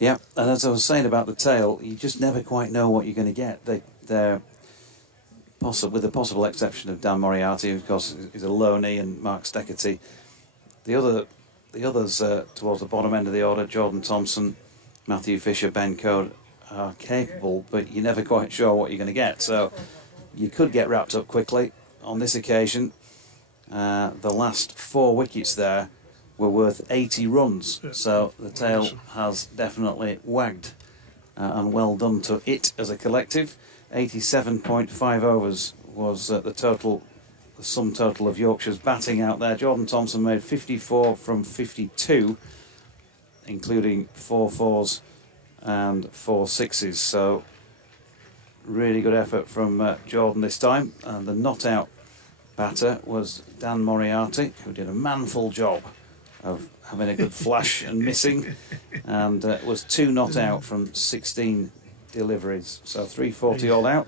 Yeah, and as I was saying about the tail, you just never quite know what you're going to get. They're with the possible exception of Dan Moriarty, who of course is a loanee, and Mark Steckerty. The others towards the bottom end of the order, Jordan Thompson, Matthew Fisher, Ben Code, are capable, but you're never quite sure what you're going to get. So you could get wrapped up quickly. On this occasion, the last 4 wickets there were worth 80 runs. Yeah. So the tail has definitely wagged. And well done to it as a collective. 87.5 overs was the sum total of Yorkshire's batting out there. Jordan Thompson made 54 from 52, including 4 fours and 4 sixes. So really good effort from Jordan this time. And the not out batter was Dan Moriarty, who did a manful job of having a good flash and missing, and was 2 not out from 16 deliveries. So 340 all out.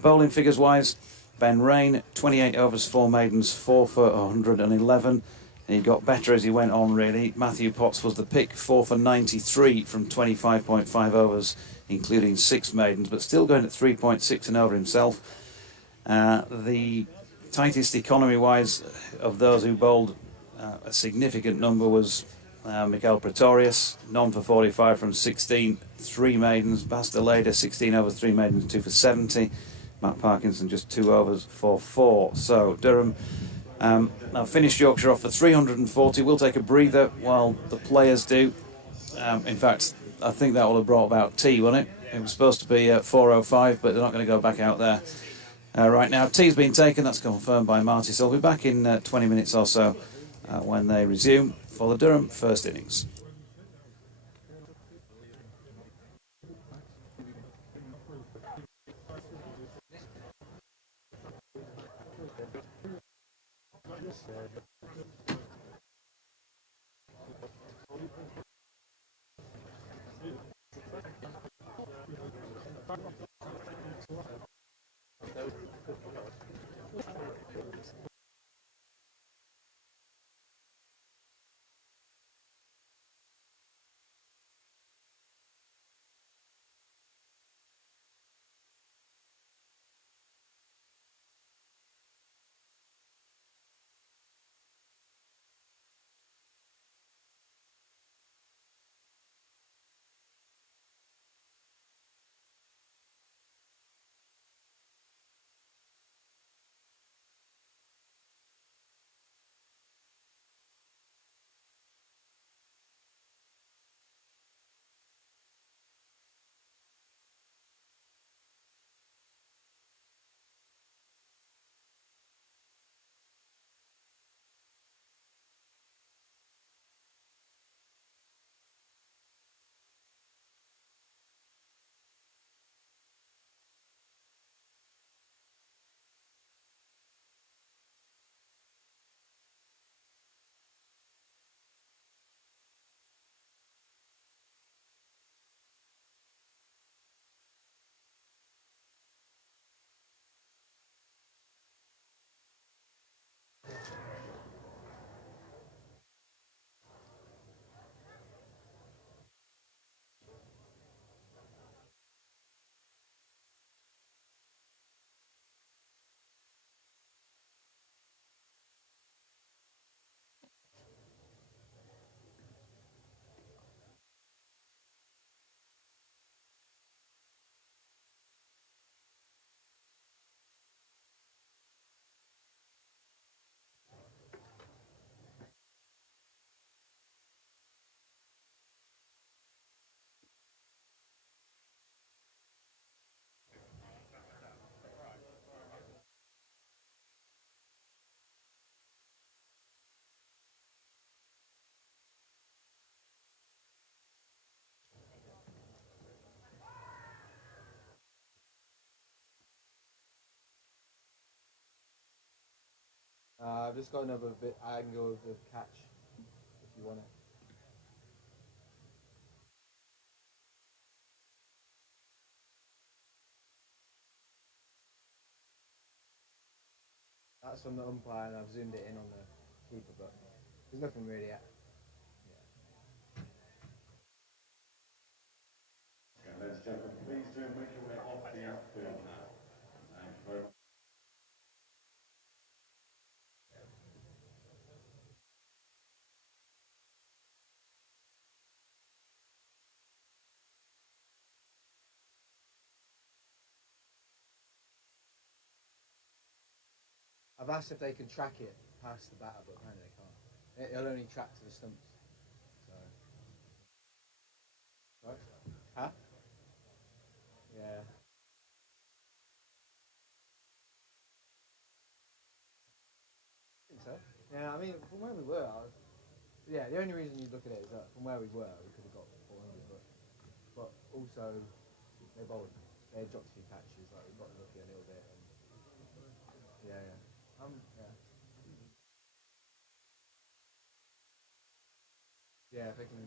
Bowling figures wise, Ben Rain, 28 overs, 4 maidens, 4 for 111. And he got better as he went on, really. Matthew Potts was the pick, 4 for 93 from 25.5 overs, including 6 maidens, but still going at 3.6 and over himself. The tightest economy-wise of those who bowled a significant number was Mikael Pretorius, none for 45 from 16, 3 maidens. Bastoleda, 16 overs, 3 maidens, 2 for 70. Matt Parkinson, just 2 overs for 4. So Durham now finished Yorkshire off for 340. We'll take a breather while the players do. In fact, I think that will have brought about tea, won't it? It was supposed to be 4:05, but they're not going to go back out there right now. Tea's been taken, that's confirmed by Marty. So we'll be back in 20 minutes or so when they resume for the Durham first innings. I've just got another bit angle of the catch if you want it. That's from the umpire, and I've zoomed it in on the keeper, but there's nothing really. Ladies and gentlemen, please do make your way off the outfield now. Thank you very much. I've asked if they can track it past the batter, but apparently they can't. It'll only track to the stumps. So. Right? Huh? Yeah. I think so. Yeah, I mean, from where we were, yeah, the only reason you look at it is that from where we were, we could have got 400, but also they bowled. They dropped a few catches, like we got lucky a little bit. And yeah. Yeah. Yeah, if they can.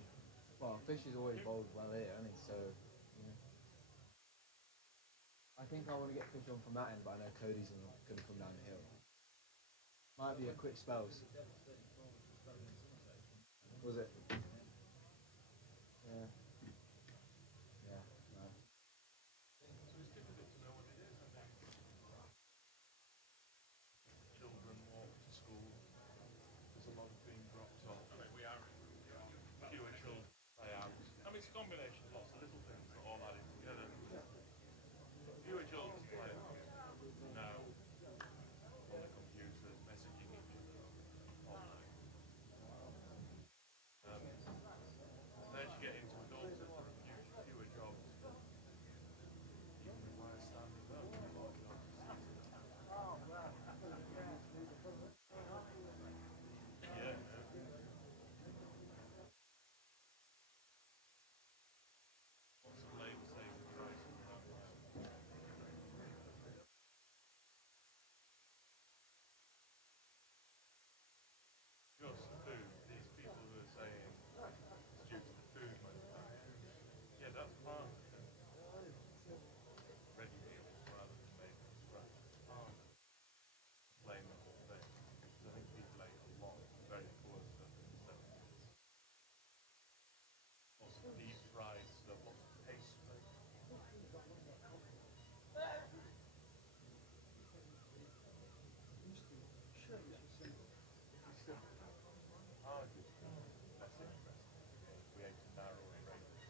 Well, Fish has always bowled well here, I mean, so. Yeah. I think I want to get Fish on from that end, but I know Cody's going to come down the hill. Might be a quick spells. Was it? Yeah. Yeah. No. Children walk to school. There's a lot being dropped off. I mean, we are fewer children play out. I mean, it's a combination of lots of little things that all added together. Fewer children play out. Now, on the computer, messaging each other online. Then you get into adulthood, there are fewer jobs. Even require standing up. Yeah. Lots of labour saving price. Just food. These people who are saying it's due to the food manufacturer. Yeah, that's part of it. Ready meals rather than made from scratch. Part of it. Blame the whole thing. Because I think people ate a lot of very poor stuff in the 70s. Lots of deep fried stuff, lots of pastry. Arguably less interesting. We ate a narrower range.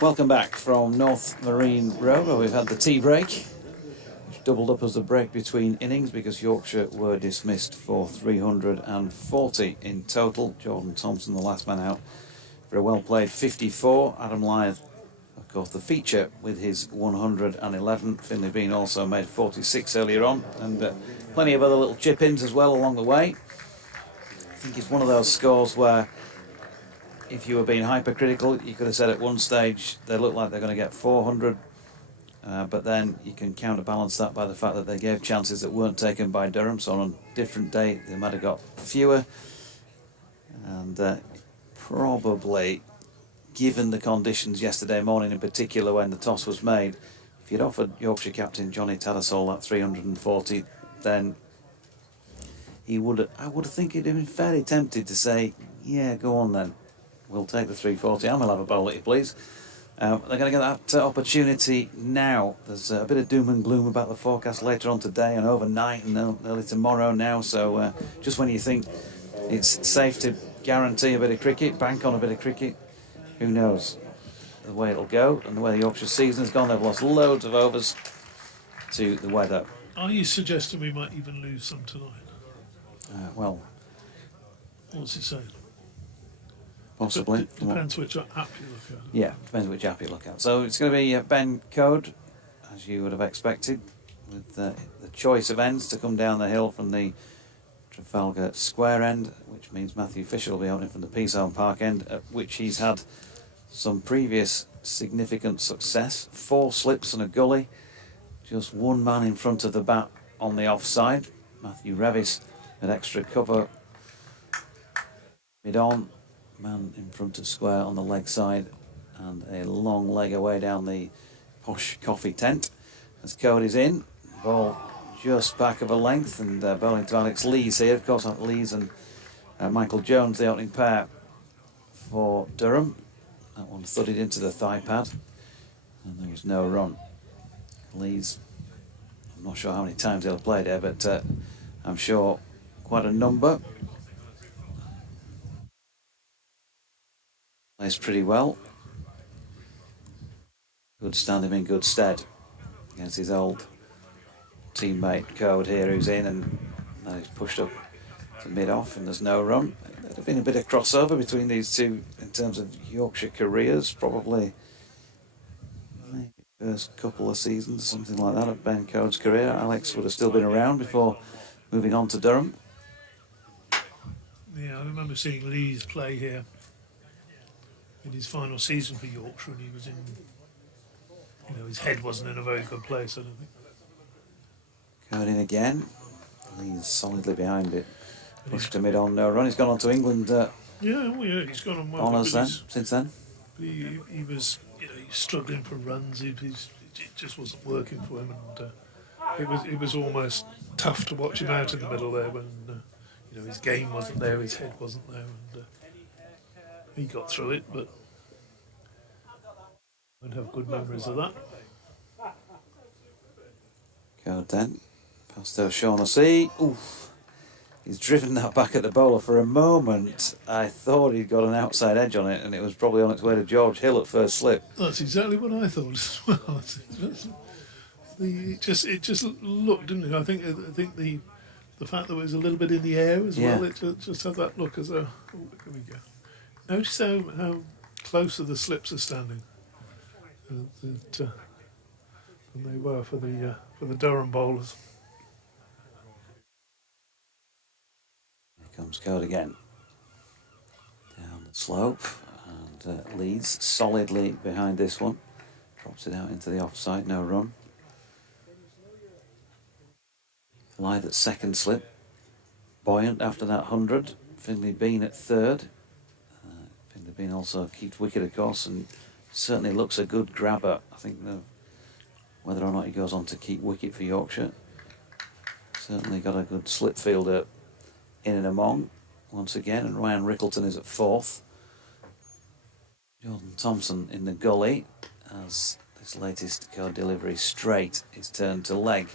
Welcome back from North Marine Road, where we've had the tea break, which doubled up as a break between innings because Yorkshire were dismissed for 340 in total. Jordan Thompson, the last man out, for a well-played 54. Adam Lyth, of course, the feature with his 111. Finlay Bean also made 46 earlier on, and plenty of other little chip-ins as well along the way. I think it's one of those scores where, if you were being hypercritical, you could have said at one stage they look like they're going to get 400, but then you can counterbalance that by the fact that they gave chances that weren't taken by Durham, so on a different day they might have got fewer. And probably, given the conditions yesterday morning in particular when the toss was made, if you'd offered Yorkshire captain Johnny Tattersall that 340, then I would think he'd have been fairly tempted to say, yeah, go on then. will take the 340 and we'll have a bowl at you, please. They're going to get that opportunity now. There's a bit of doom and gloom about the forecast later on today and overnight and early tomorrow now. So just when you think it's safe to guarantee a bit of cricket, bank on a bit of cricket, who knows the way it'll go and the way the Yorkshire season has gone. They've lost loads of overs to the weather. Are you suggesting we might even lose some tonight? Well, What's it saying? possibly. Depends which app you look at. Yeah, depends which app you look at. So it's going to be Ben Code, as you would have expected, with the choice of ends to come down the hill from the Trafalgar Square end, which means Matthew Fisher will be opening from the Peaceholm Park end, at which he's had some previous significant success. 4 slips and a gully, just one man in front of the bat on the offside. Matthew Revis had extra cover mid-on, man in front of square on the leg side, and a long leg away down the posh coffee tent. As Cody's in, ball just back of a length, and bowling to Alex Lees here. Of course, Lees and Michael Jones, the opening pair for Durham. That one thudded into the thigh pad, and there was no run. Lees, I'm not sure how many times he'll have played there, but I'm sure quite a number. Plays pretty well. Could stand him in good stead against his old teammate Code here, who's in, and now he's pushed up to mid-off and there's no run. There'd have been a bit of crossover between these two in terms of Yorkshire careers, probably maybe first couple of seasons, something like that, of Ben Code's career. Alex would have still been around before moving on to Durham. Yeah, I remember seeing Lees play here in his final season for Yorkshire, and he was in, his head wasn't in a very good place, I don't think. Code in again. Lee's solidly behind it. Pushed to mid-on, no run. He's gone on to England Yeah, he's gone on well. honours then, since then. He was, he's struggling for runs. It just wasn't working for him, and it was almost tough to watch him out in the middle there when his game wasn't there, his head wasn't there, and he got through it, but I don't have good memories of that. Code then. Past O'Shaughnessy. Oof. He's driven that back at the bowler for a moment. I thought he'd got an outside edge on it, and it was probably on its way to George Hill at first slip. That's exactly what I thought as well. It just looked, didn't it? I think the fact that it was a little bit in the air as well, it just had that look as a. Oh, here we go. Notice how closer the slips are standing than they were for the Durham bowlers. Here comes Code again. Down the slope, and Leeds solidly behind this one. Drops it out into the offside, no run. Lyth at second slip. Buoyant after that 100. Finlay Bean at third. Finlay Bean also keeps wicket, of course, and certainly looks a good grabber. I think whether or not he goes on to keep wicket for Yorkshire. Certainly got a good slip fielder in and among once again, and Ryan Rickelton is at fourth. Jordan Thompson in the gully as this latest Code delivery straight is turned to leg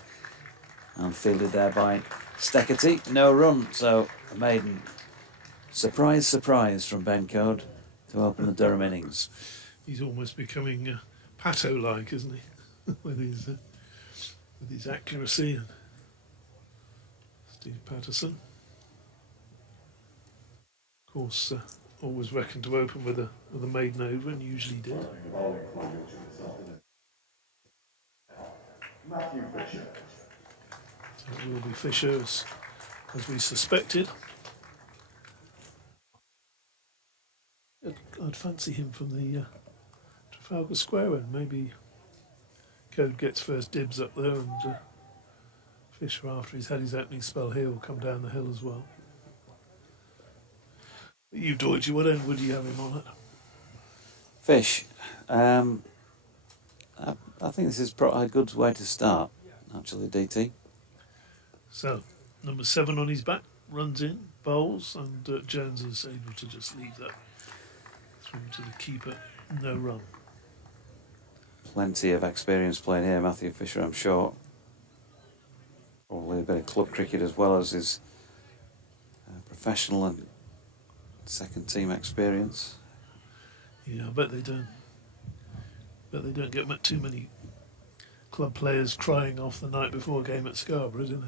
and fielded there by Steckety. No run, so a maiden surprise from Ben Code to open the Durham innings. He's almost becoming Pato-like, isn't he? with his accuracy. And Steve Patterson, of course, always reckoned to open with a maiden over, and usually did. Matthew Fisher. So it will be Fisher as we suspected. I'd fancy him from the Trafalgar Square end. Maybe Code gets first dibs up there, and Fisher, after he's had his opening spell here, will come down the hill as well. You, Deutsche, what end would you have him on at? Fish. I think this is a good way to start, actually, DT. So, number 7 on his back, runs in, bowls, and Jones is able to just leave that Through to the keeper, no run. Plenty of experience playing here, Matthew Fisher, I'm sure. Probably a bit of club cricket as well as his professional and second team experience. Yeah, I bet they don't. Bet they don't get too many club players crying off the night before a game at Scarborough, do they?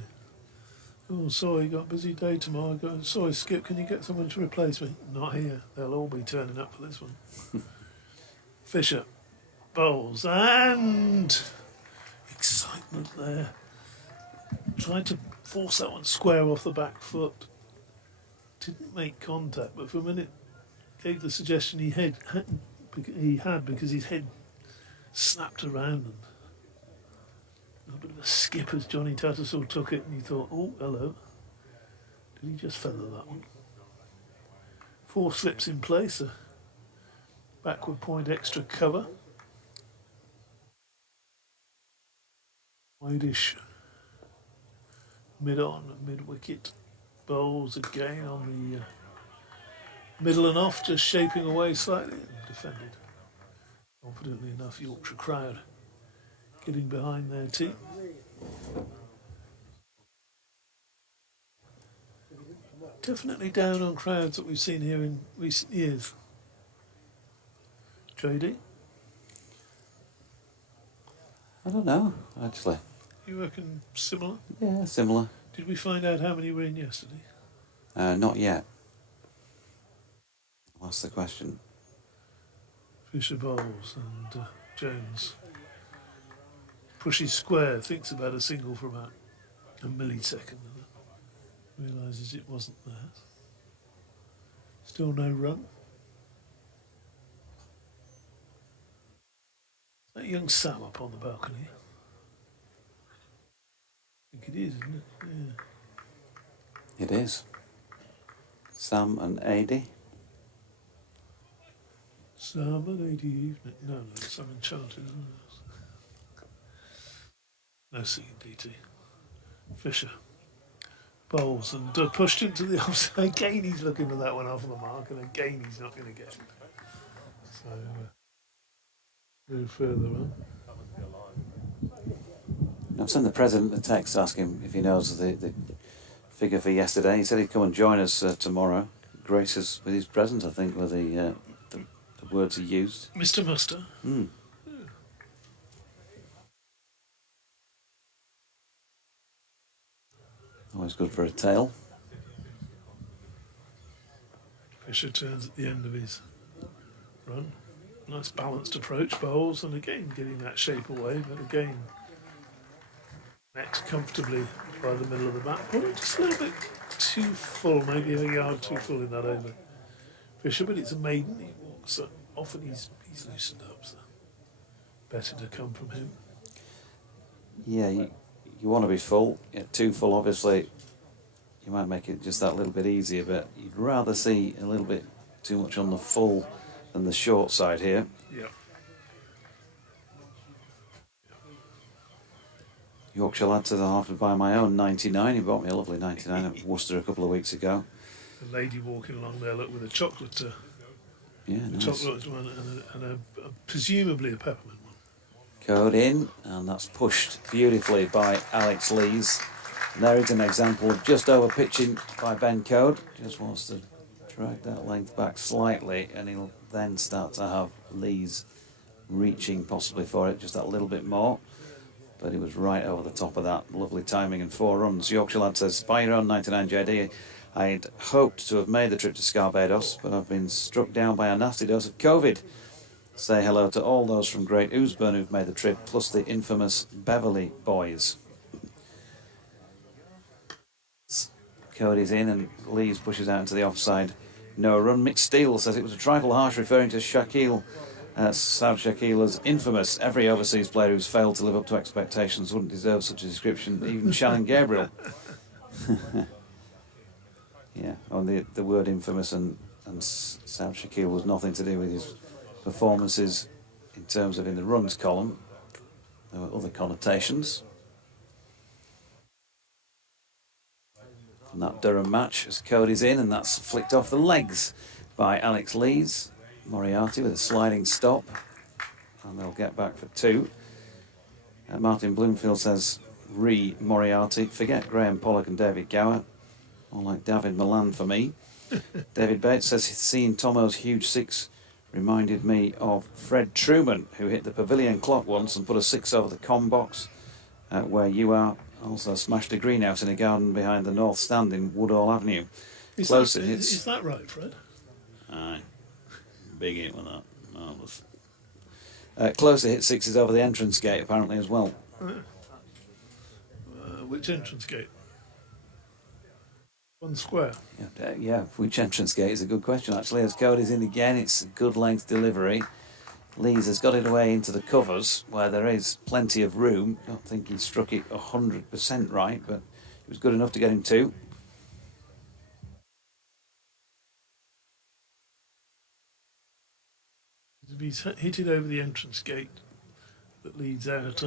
Oh, sorry, got a busy day tomorrow. Sorry, Skip, can you get someone to replace me? Not here. They'll all be turning up for this one. Fisher bowls and excitement there. Tried to force that one square off the back foot. Didn't make contact, but for a minute gave the suggestion he had because his head snapped around and a bit of a skip as Johnny Tattersall took it, and he thought, oh, hello. Did he just feather that one? 4 slips in place, a backward point extra cover. Wide-ish mid-on and mid-wicket bowls again on the middle and off, just shaping away slightly and defended confidently enough. Yorkshire crowd getting behind their team. Definitely down on crowds that we've seen here in recent years. JD? I don't know, actually. You reckon similar? Yeah, similar. Did we find out how many were in yesterday? Not yet. That's the question. Fisher bowls and Jones pushes square, thinks about a single for about a millisecond and realises it wasn't there. Still no run. That young Sam up on the balcony. I think it is, isn't it? Yeah. It is. Sam and Adi. Sam and Adi evening. No, Sam Enchanted, isn't it? No singing DT. Fisher bowls and pushed into the offside. Again, he's looking for that one off the mark, and again, he's not going to get it. So, no further on. I've sent the president a text asking if he knows the figure for yesterday. He said he'd come and join us tomorrow. Grace us with his present, I think, were the words he used. Mr. Muster. Mm. Always good for a tail. Fisher turns at the end of his run. Nice balanced approach, bowls, and again getting that shape away, but again met comfortably by the middle of the bat. Probably just a little bit too full, maybe a yard too full in that over. Fisher, but it's a maiden. He walks up. Often he's loosened up, so better to come from him. Yeah, you want to be full. Yeah, too full, obviously, you might make it just that little bit easier, but you'd rather see a little bit too much on the full than the short side here. Yeah. Yorkshire lad to the half to buy my own 99. He bought me a lovely 99 at Worcester a couple of weeks ago. The lady walking along there, look, with a chocolate. Yeah, nice. Chocolate one and a presumably a peppermint one. Code in, and that's pushed beautifully by Alex Lees. And there is an example of just over pitching by Ben Code. Just wants to drag that length back slightly, and he'll then start to have Lees reaching possibly for it just that little bit more. But he was right over the top of that. Lovely timing and 4 runs. Yorkshire lad says, by your own 99 JD. I'd hoped to have made the trip to Scarborough, but I've been struck down by a nasty dose of COVID. Say hello to all those from Great Ousburn who've made the trip, plus the infamous Beverley boys. Cody's in and Lees pushes out into the offside. No run. Mick Steele says it was a trifle harsh, referring to Shaquille, South Shaquille as infamous. Every overseas player who's failed to live up to expectations wouldn't deserve such a description, even Shannon Gabriel. Yeah, on the word infamous and South Shaquille was nothing to do with his performances in terms of in the runs column. There were other connotations. And that Durham match as Cody's in, and that's flicked off the legs by Alex Lees. Moriarty with a sliding stop, and they'll get back for 2. Martin Bloomfield says Moriarty. Forget Graham Pollock and David Gower. More like David Milan for me. David Bates says seeing Tomo's huge 6 reminded me of Fred Truman, who hit the pavilion clock once and put a 6 over the com box where you are. Also smashed a greenhouse in a garden behind the north stand in Woodall Avenue. Is that right, Fred? Aye. Big hit with that. Marvellous. Closer hit 6s over the entrance gate apparently as well. Which entrance gate? One square. Yeah, which entrance gate is a good question actually. As Cody's in again, it's a good length delivery. Lees has got it away into the covers where there is plenty of room. I don't think he struck it 100% right, but it was good enough to get him 2. He's hit it over the entrance gate that leads out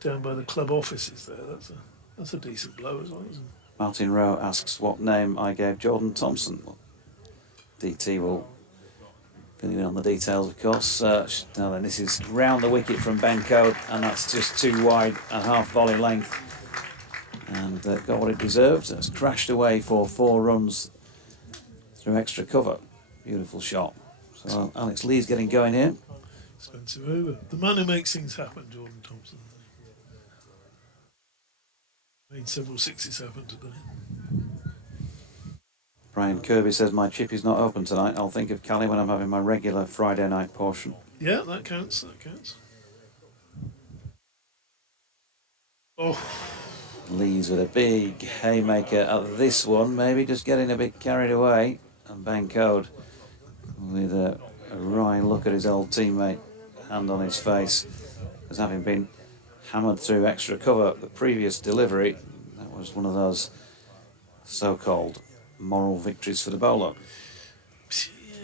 down by the club offices there. That's a decent blow as well, isn't it? Martin Rowe asks what name I gave Jordan Thompson. Well, DT will fill you in on the details, of course. Now then, this is round the wicket from Ben Code, and that's just 2 wide and half volley length. And got what it deserved. It's crashed away for 4 runs through extra cover. Beautiful shot. So Alex Lee's getting going here. Expensive over. The man who makes things happen, Jordan Thompson. Made several 6s happen today. Brian Kirby says my chip is not open tonight. I'll think of Cali when I'm having my regular Friday night portion. Yeah, that counts. Oh. Lees with a big haymaker at this one, maybe just getting a bit carried away. And Ben Code with a wry look at his old teammate, hand on his face, as having been hammered through extra cover. The previous delivery, that was one of those so-called moral victories for the bowler.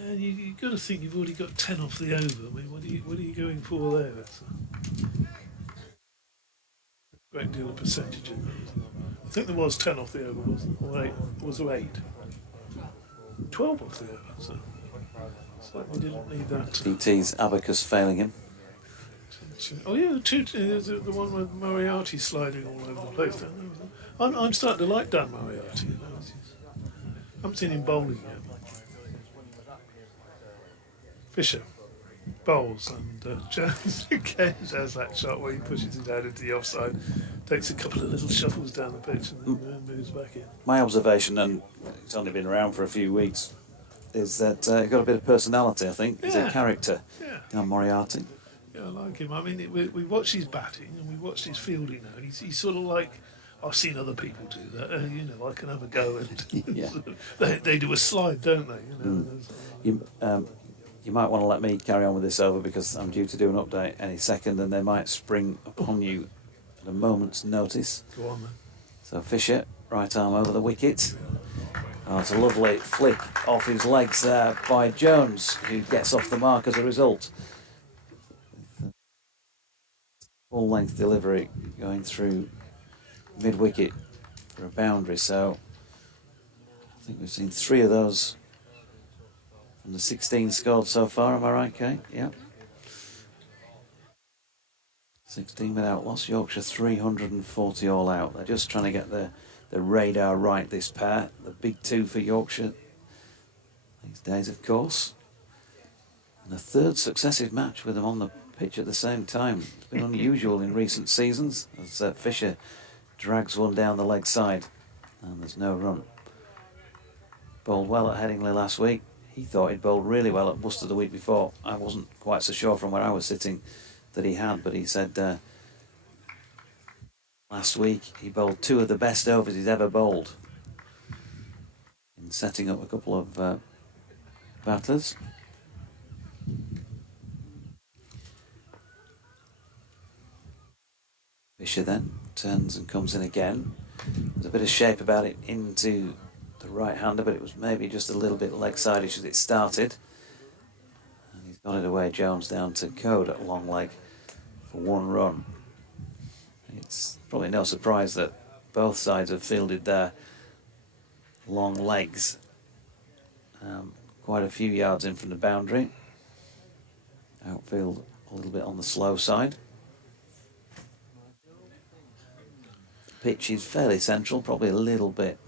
Yeah, you've got to think you've already got 10 off the over. I mean, what are you going for there? That's a great deal of percentage in there. I think there was 10 off the over, wasn't there? Or 8? Was there 8? 12 off the over, so we didn't need that. DT's abacus failing him. Oh yeah, the one with Moriarty sliding all over the place. I'm starting to like Dan Moriarty. I haven't seen him bowling yet. Fisher bowls, and Jones again has that shot where he pushes it out into the offside, takes a couple of little shuffles down the pitch and then moves back in. My observation, and it's only been around for a few weeks, is that he's got a bit of personality, I think. He's a character. Yeah. Moriarty. Yeah, I like him. I mean, we watched his batting and we watched his fielding now. And he's sort of like, I've seen other people do that. I can have a go. And they do a slide, don't they? You might want to let me carry on with this over because I'm due to do an update any second, and they might spring upon you at a moment's notice. Go on then. So Fisher, right arm over the wicket. Oh, it's a lovely flick off his legs there by Jones, who gets off the mark as a result. Full length delivery going through mid wicket for a boundary. So I think we've seen 3 of those from the 16 scored so far. Am I right, Kate? Yeah. 16 without loss. Yorkshire 340 all out. They're just trying to get the radar right, this pair. The big 2 for Yorkshire these days, of course. And the 3rd successive match with them on the pitch at the same time. It's been unusual in recent seasons as Fisher drags one down the leg side and there's no run. Bowled well at Headingley last week. He thought he'd bowled really well at Worcester the week before. I wasn't quite so sure from where I was sitting that he had, but he said last week he bowled 2 of the best overs he's ever bowled in setting up a couple of batters. Fisher then turns and comes in again. There's a bit of shape about it into the right-hander, but it was maybe just a little bit leg-sideish as it started. And he's got it away, Jones down to Code at long leg for 1 run. It's probably no surprise that both sides have fielded their long legs quite a few yards in from the boundary. Outfield a little bit on the slow side. Pitch is fairly central, probably a little bit,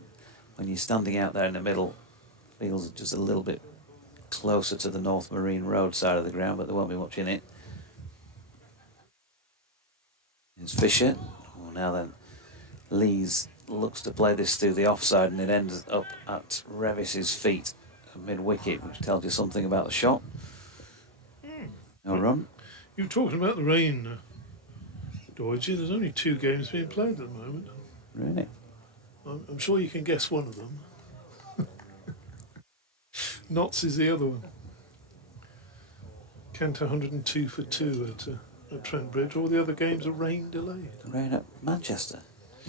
when you're standing out there in the middle, feels just a little bit closer to the North Marine Road side of the ground, but there won't be much in it. It's Fisher. Oh, now then, Lees looks to play this through the offside, and it ends up at Revis's feet mid-wicket, which tells you something about the shot. No run. You're talking about the rain, Doidgy. There's only 2 games being played at the moment. Really? I'm sure you can guess one of them. Notts is the other one. Kent 102 for 2 at Trent Bridge. All the other games are rain delayed. Rain at Manchester.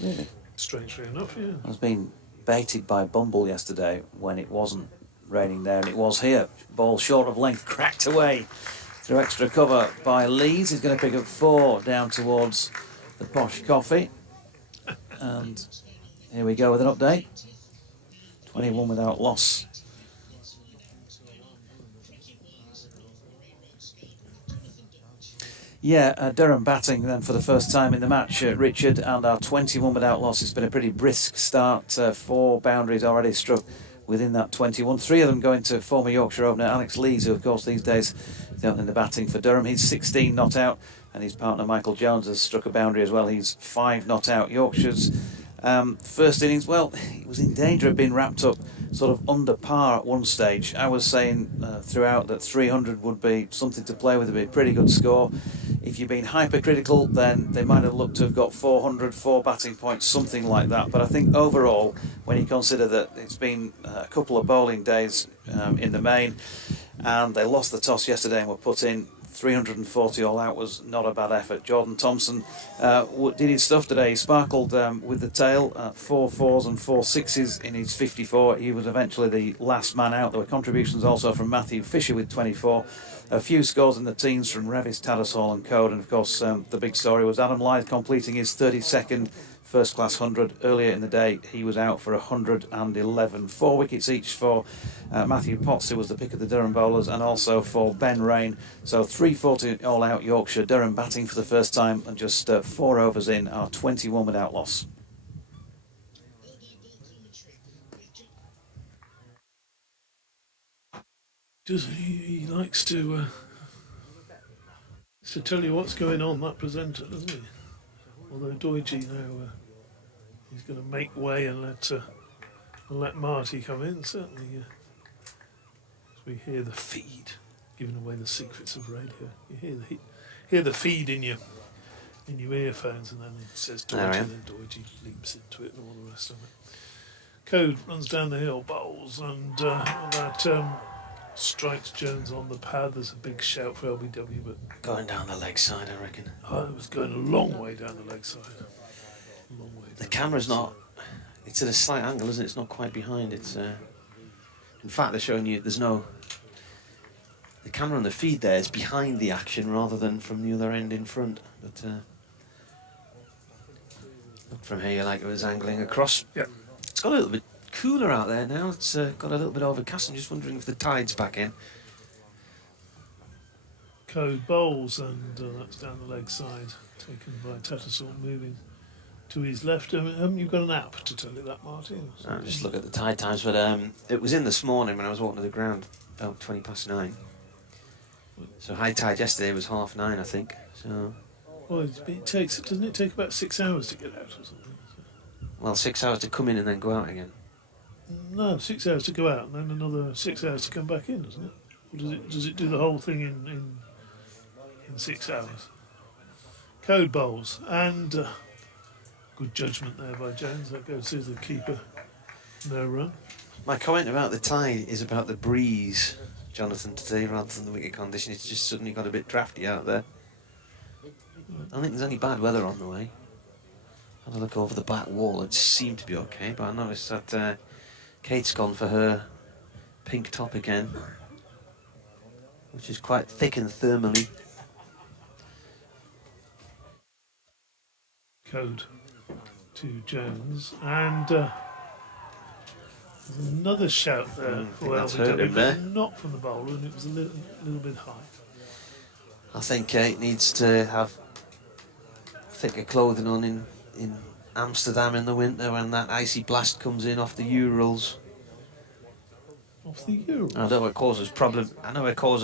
Really? Strangely enough, yeah. I was being baited by Bumble yesterday when it wasn't raining there, and it was here. Ball short of length, cracked away through extra cover by Leeds. He's going to pick up 4 down towards the Posh Coffee. And here we go with an update. 21 without loss. Yeah, Durham batting then for the first time in the match, Richard, and our 21 without loss. It's been a pretty brisk start. 4 boundaries already struck within that 21. 3 of them going to former Yorkshire opener Alex Lees, who of course these days is out in the batting for Durham. He's 16 not out, and his partner Michael Jones has struck a boundary as well. He's 5 not out. Yorkshire's first innings, well, he was in danger of being wrapped up sort of under par at one stage. I was saying throughout that 300 would be something to play with, it'd be a pretty good score. If you've been hypercritical, then they might have looked to have got 400, 4 batting points, something like that. But I think overall, when you consider that it's been a couple of bowling days in the main, and they lost the toss yesterday and were put in, 340 all out was not a bad effort. Jordan Thompson did his stuff today. He sparkled with the tail, 4 4s and 4 6s in his 54. He was eventually the last man out. There were contributions also from Matthew Fisher with 24. A few scores in the teens from Revis, Tattersall and Code. And of course the big story was Adam Lyth completing his 32nd first class 100 earlier in the day. He was out for 111. 4 wickets each for Matthew Potts, who was the pick of the Durham bowlers, and also for Ben Rain. So 340 all out Yorkshire. Durham batting for the first time, and just 4 overs in are 21 without loss. He likes to tell you what's going on, that presenter, doesn't he? Although Doidgy now, he's going to make way and let Marty come in, certainly. As we hear the feed, giving away the secrets of radio. You hear the feed in your earphones, and then it says Doidgy, and then Doidgy leaps into it and all the rest of it. Code runs down the hill, bowls, and that strikes Jones on the pad. There's a big shout for LBW, but Going down the leg side, I reckon. it was going a long way down the leg side. The camera's not... It's at a slight angle, isn't it? It's not quite behind. It's... in fact, they're showing you there's no... The camera on the feed there is behind the action rather than from the other end in front. But look from here like it was angling across. Yeah. It's got a little bit cooler out there now. It's got a little bit overcast. I'm just wondering if the tide's back in. Code bowls, and that's down the leg side, taken by Tattersall, moving to his left. Haven't you got an app to tell you that, Martin? Just look at the tide times, but it was in this morning when I was walking to the ground, about 9:20. So high tide yesterday was 9:30, I think. So. Well, doesn't it take about 6 hours to get out or something? Well, 6 hours to come in and then go out again. No, 6 hours to go out and then another 6 hours to come back in, doesn't it? Or does it do the whole thing in 6 hours? Code bowls, and good judgment there by Jones. That goes to the keeper. No run. My comment about the tide is about the breeze, Jonathan, today, rather than the wicket condition. It's just suddenly got a bit drafty out there. I don't think there's any bad weather on the way. Had a look over the back wall, it seemed to be okay, but I noticed that Kate's gone for her pink top again, which is quite thick and thermally. Code to Jones, and There's another shout there for that's hurt LBW, him there. but not from the bowler, and it was a little bit high. I think Kate needs to have thicker clothing on in Amsterdam in the winter when that icy blast comes in off the Urals. Off the Urals. I know it causes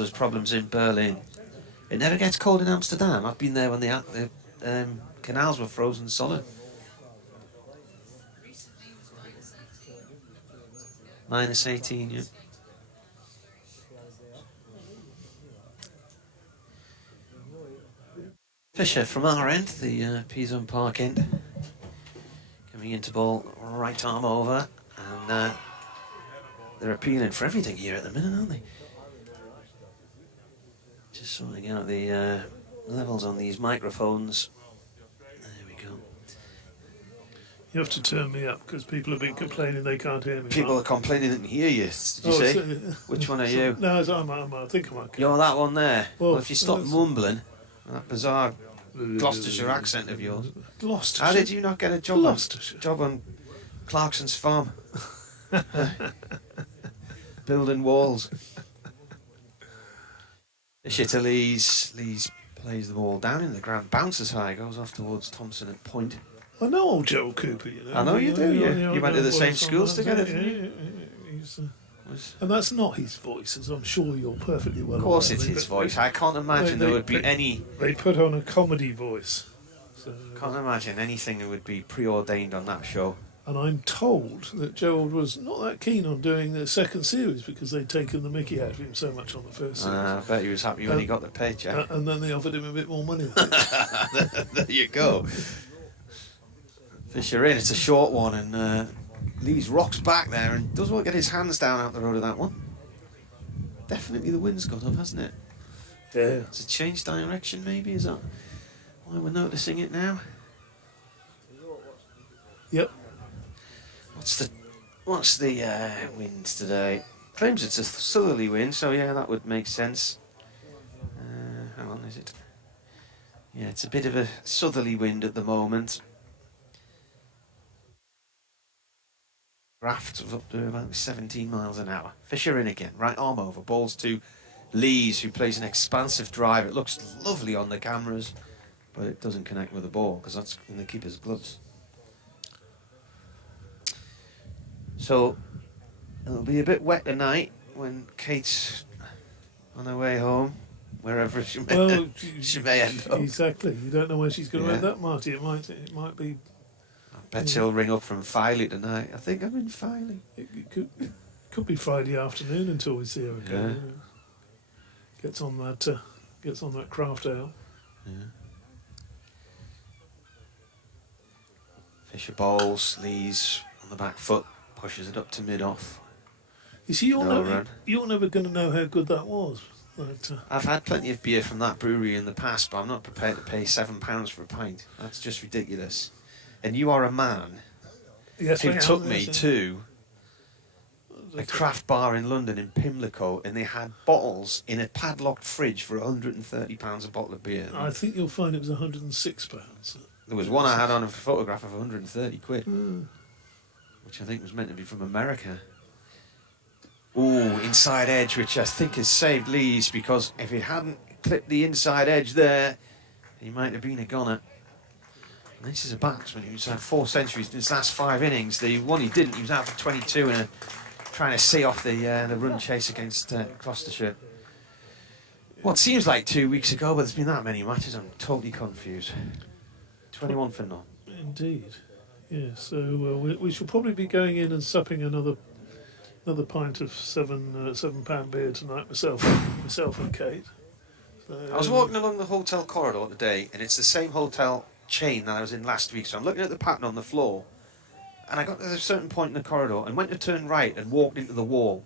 problems in Berlin. It never gets cold in Amsterdam. I've been there when the canals were frozen solid. Minus 18, yeah. Fisher from our end, the Pizon Park end. Coming into ball, right arm over, and they're appealing for everything here at the minute, aren't they? Just sorting out the levels on these microphones. There we go. You have to turn me up because people have been complaining they can't hear me. People are complaining they can hear you. Did you say? Which one are you? No, I think I'm okay. You're that one there. Well, Well, if you stop mumbling, that bizarre Gloucestershire accent of yours. Gloucestershire. How did you not get a job on Clarkson's farm? Building walls. Fisher to Lees. Lees plays the ball down in the ground, bounces high, goes off towards Thompson at point. I know old Joe Cooper, you know. I know you do, yeah. You went to the same schools together, didn't you? He's, and that's not his voice, as I'm sure you're perfectly well aware. Of course it's his voice. I can't imagine there would be any... They put on a comedy voice. So, can't imagine anything that would be preordained on that show. And I'm told that Gerald was not that keen on doing the second series because they'd taken the mickey out of him so much on the first series. I bet he was happy when he got the paycheck. And then they offered him a bit more money. There you go. Fisher in, it's a short one, and Lees rocks back there and does want to get his hands down out the road of that one. Definitely the wind's gone up, hasn't it? Yeah. It's a changed direction, maybe? Is that why we're noticing it now? Yep. What's the wind today? Claims it's a southerly wind, so yeah, that would make sense. How on is it? Yeah, it's a bit of a southerly wind at the moment. Drafts of up to about 17 miles an hour. Fisher in again, right arm over, balls to Lees, who plays an expansive drive. It looks lovely on the cameras, but it doesn't connect with the ball because that's in the keeper's gloves. So it'll be a bit wet tonight when Kate's on her way home, wherever she may end up. Exactly. You don't know where she's going to end up, Marty. It might be. I bet she'll ring up from Filey tonight. I think I'm in Filey. It could be Friday afternoon until we see her again. Yeah. Gets on that craft ale. Yeah. Fisher bowls, Lees on the back foot, pushes it up to mid-off. You see, you're never going to know how good that was. But, I've had plenty of beer from that brewery in the past, but I'm not prepared to pay £7 for a pint. That's just ridiculous. And you are a man who took me to a craft bar in London in Pimlico, and they had bottles in a padlocked fridge for £130 a bottle of beer. I think you'll find it was £106. There was one I had on a photograph of 130 quid, which I think was meant to be from America. Ooh, inside edge, which I think has saved Lees, because if it hadn't clipped the inside edge there, he might have been a goner. And this is a batsman who's had 4 centuries in his last 5 innings. The one he didn't, he was out for 22 and trying to see off the run chase against Gloucestershire. What seems like 2 weeks ago, but there's been that many matches, I'm totally confused. 21 for none. Indeed. Yeah, so we shall probably be going in and supping another pint of £7 beer tonight, myself and Kate. So, I was walking along the hotel corridor today, and it's the same hotel chain that I was in last week, so I'm looking at the pattern on the floor, and I got to a certain point in the corridor and went to turn right and walked into the wall,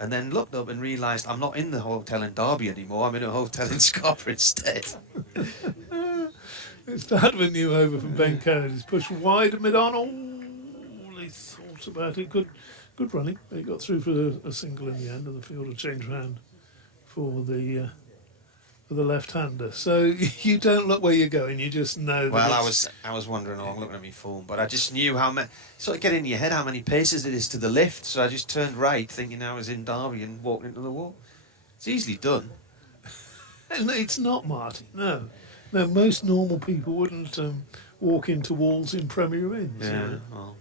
and then looked up and realised I'm not in the hotel in Derby anymore, I'm in a hotel in Scarborough instead. It's that when you over from Ben Cody's pushed wide mid-on. Oh, they thought about it. Good running. They got through for a single in the end, and the field will change round for the for the left-hander. So you don't look where you're going. You just know. That Well, it's- I was wandering along looking at my phone, but I just knew how many. Sort of get in your head how many paces it is to the lift. So I just turned right, thinking I was in Derby, and walked into the wall. It's easily done. And it's not, Martin. No, most normal people wouldn't walk into walls in Premier Inns. you know. Well,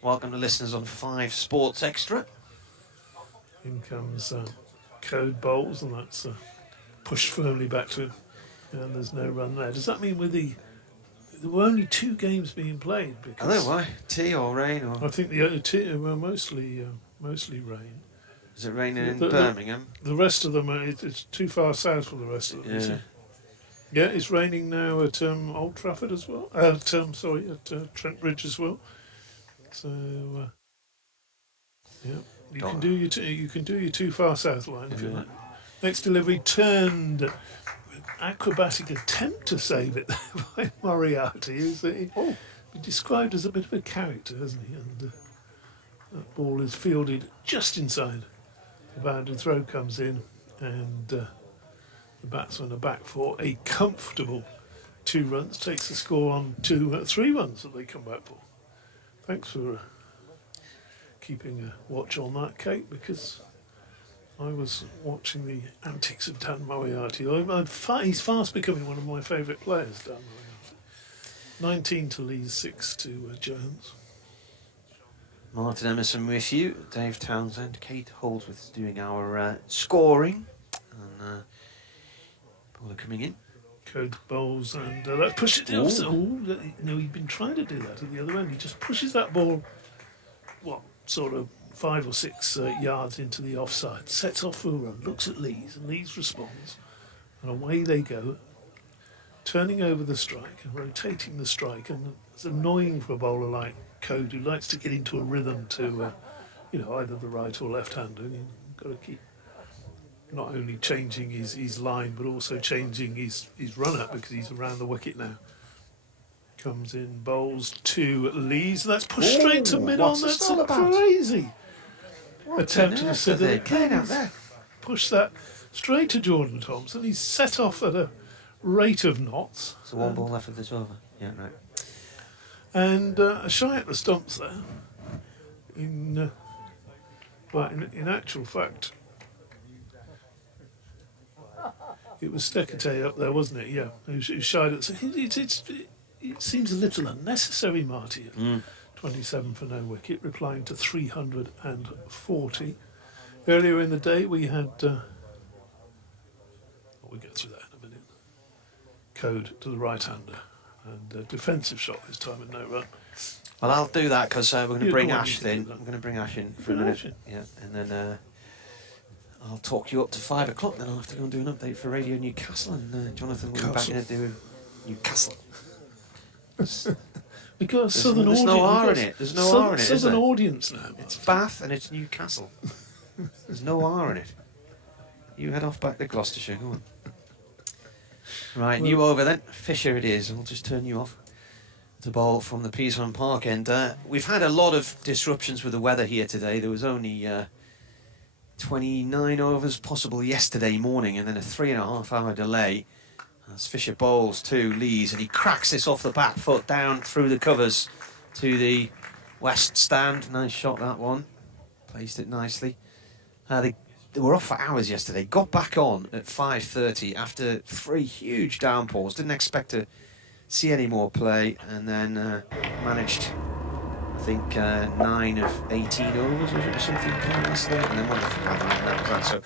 welcome to listeners on 5 Sports Extra. In comes Code Bowls, and that's pushed firmly back to him. And there's no run there. Does that mean there were only 2 games being played? I Because don't know why. Tea or rain or I think the other 2 were mostly rain. is it raining in The- Birmingham? The rest of them, it's too far south for the rest of them. isn't Yeah. it? Yeah, it's raining now at Old Trafford as well. At Trent Bridge as well. So, yeah, you can do your too far south line if you like. Next delivery turned with acrobatic attempt to save it by Moriarty, who's been described as a bit of a character, hasn't he? And that ball is fielded just inside the boundary. Throw comes in, and the batsmen are back for a comfortable 2 runs. Takes the score on to 3 runs that they come back for. Thanks for keeping a watch on that, Kate, because I was watching the antics of Dan Moriarty. He's fast becoming one of my favourite players, Dan Moriarty. 19 to Leeds, 6 to Jones. Martin Emerson with you, Dave Townsend, Kate Holdsworth's doing our scoring, and people are coming in. Code bowls, and that pushes it off. He'd been trying to do that at the other end. He just pushes that ball, sort of 5 or 6 yards into the offside, sets off for a run, looks at Lees, and Lees responds, and away they go, turning over the strike and rotating the strike. And it's annoying for a bowler like Code, who likes to get into a rhythm to, either the right or left hander. You've got to keep not only changing his line, but also changing his run up, because he's around the wicket now. Comes in, bowls to Lees. That's pushed straight to mid on. what's this That's all a about? crazy What attempt on to earth sit are they there. playing out there? Push that straight to Jordan Thompson. He's set off at a rate of knots. So 1 ball left of this over. Yeah, right. And a shy at the stumps there. In actual fact, it was Stekate up there, wasn't it? Yeah, who shied at. It seems a little unnecessary, Marty. At 27 for no wicket, replying to 340. Earlier in the day, we had. We'll get through that in a minute. Code to the right-hander, and a defensive shot this time and no run. Well, I'll do that because we're going to Yeah, bring go on, Ash you can in. do that. I'm going to bring Ash in for a Bring minute. Ash in. Yeah, and then I'll talk you up to 5 o'clock. Then I'll have to go and do an update for Radio Newcastle, and Jonathan will be back in to do Newcastle. We've got a southern there's audience. no R in it. There's no R in it, is Southern there? audience now. It's Bath and it's Newcastle. There's no R in it. You head off back to Gloucestershire. Go on. Right, you over then. Fisher it is. I'll just turn you off. The ball from the Peasholm Park end. We've had a lot of disruptions with the weather here today. There was only 29 overs possible yesterday morning, and then a 3.5 hour delay. As Fisher bowls to Lees, and he cracks this off the back foot down through the covers to the west stand. Nice shot, that one. Placed it nicely. They were off for hours yesterday. Got back on at 5:30 after 3 huge downpours. Didn't expect to see any more play, and then managed, I think, 9 of 18 overs or something last night, and then went off for bad, and that was that. So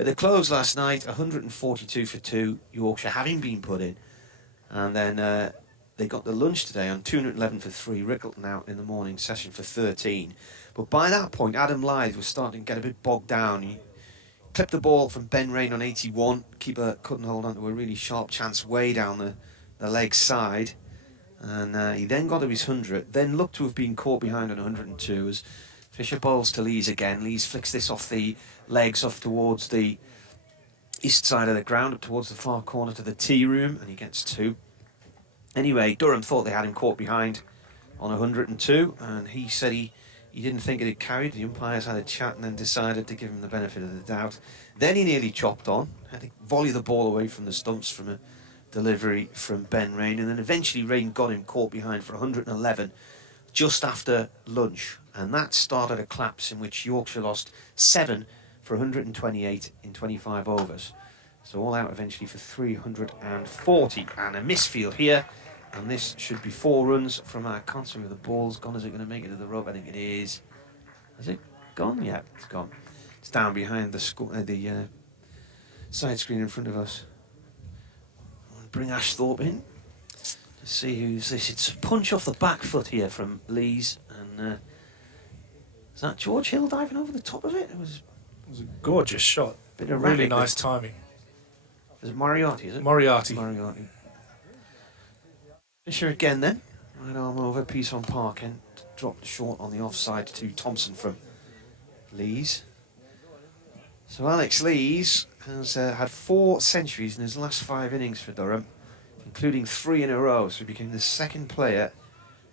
at the close last night, 142 for 2, Yorkshire having been put in, and then they got the lunch today on 211 for 3, Rickelton out in the morning session for 13. But by that point, Adam Lyth was starting to get a bit bogged down. He clipped the ball from Ben Rain on 81. Keeper couldn't hold on to a really sharp chance way down the leg side. And he then got to his 100, then looked to have been caught behind on 102 as Fisher bowls to Lees again. Lees flicks this off the legs off towards the east side of the ground, up towards the far corner to the tea room, and he gets 2. Anyway, Durham thought they had him caught behind on 102, and he said he didn't think it had carried. The umpires had a chat and then decided to give him the benefit of the doubt. Then he nearly chopped on, had to volley the ball away from the stumps from a delivery from Ben Rain, and then eventually Rain got him caught behind for 111 just after lunch, and that started a collapse in which Yorkshire lost 7 for 128 in 25 overs. So all out eventually for 340, and a misfield here, and this should be 4 runs from our concert with the ball's gone. Is it going to make it to the rope? I think it is. Has it gone? Yeah, it's gone. It's down behind the side screen in front of us. We'll bring Ash Thorpe in to see who's this. It's a punch off the back foot here from Lees, and is that George Hill diving over the top of it? It was a gorgeous shot. Bit of really nice timing. Is it Moriarty, is it? Moriarty. Fisher again then. Right arm over, piece on Parkin. Dropped short on the offside to Thompson from Lees. So Alex Lees has had 4 centuries in his last 5 innings for Durham, including 3 in a row. So he became the second player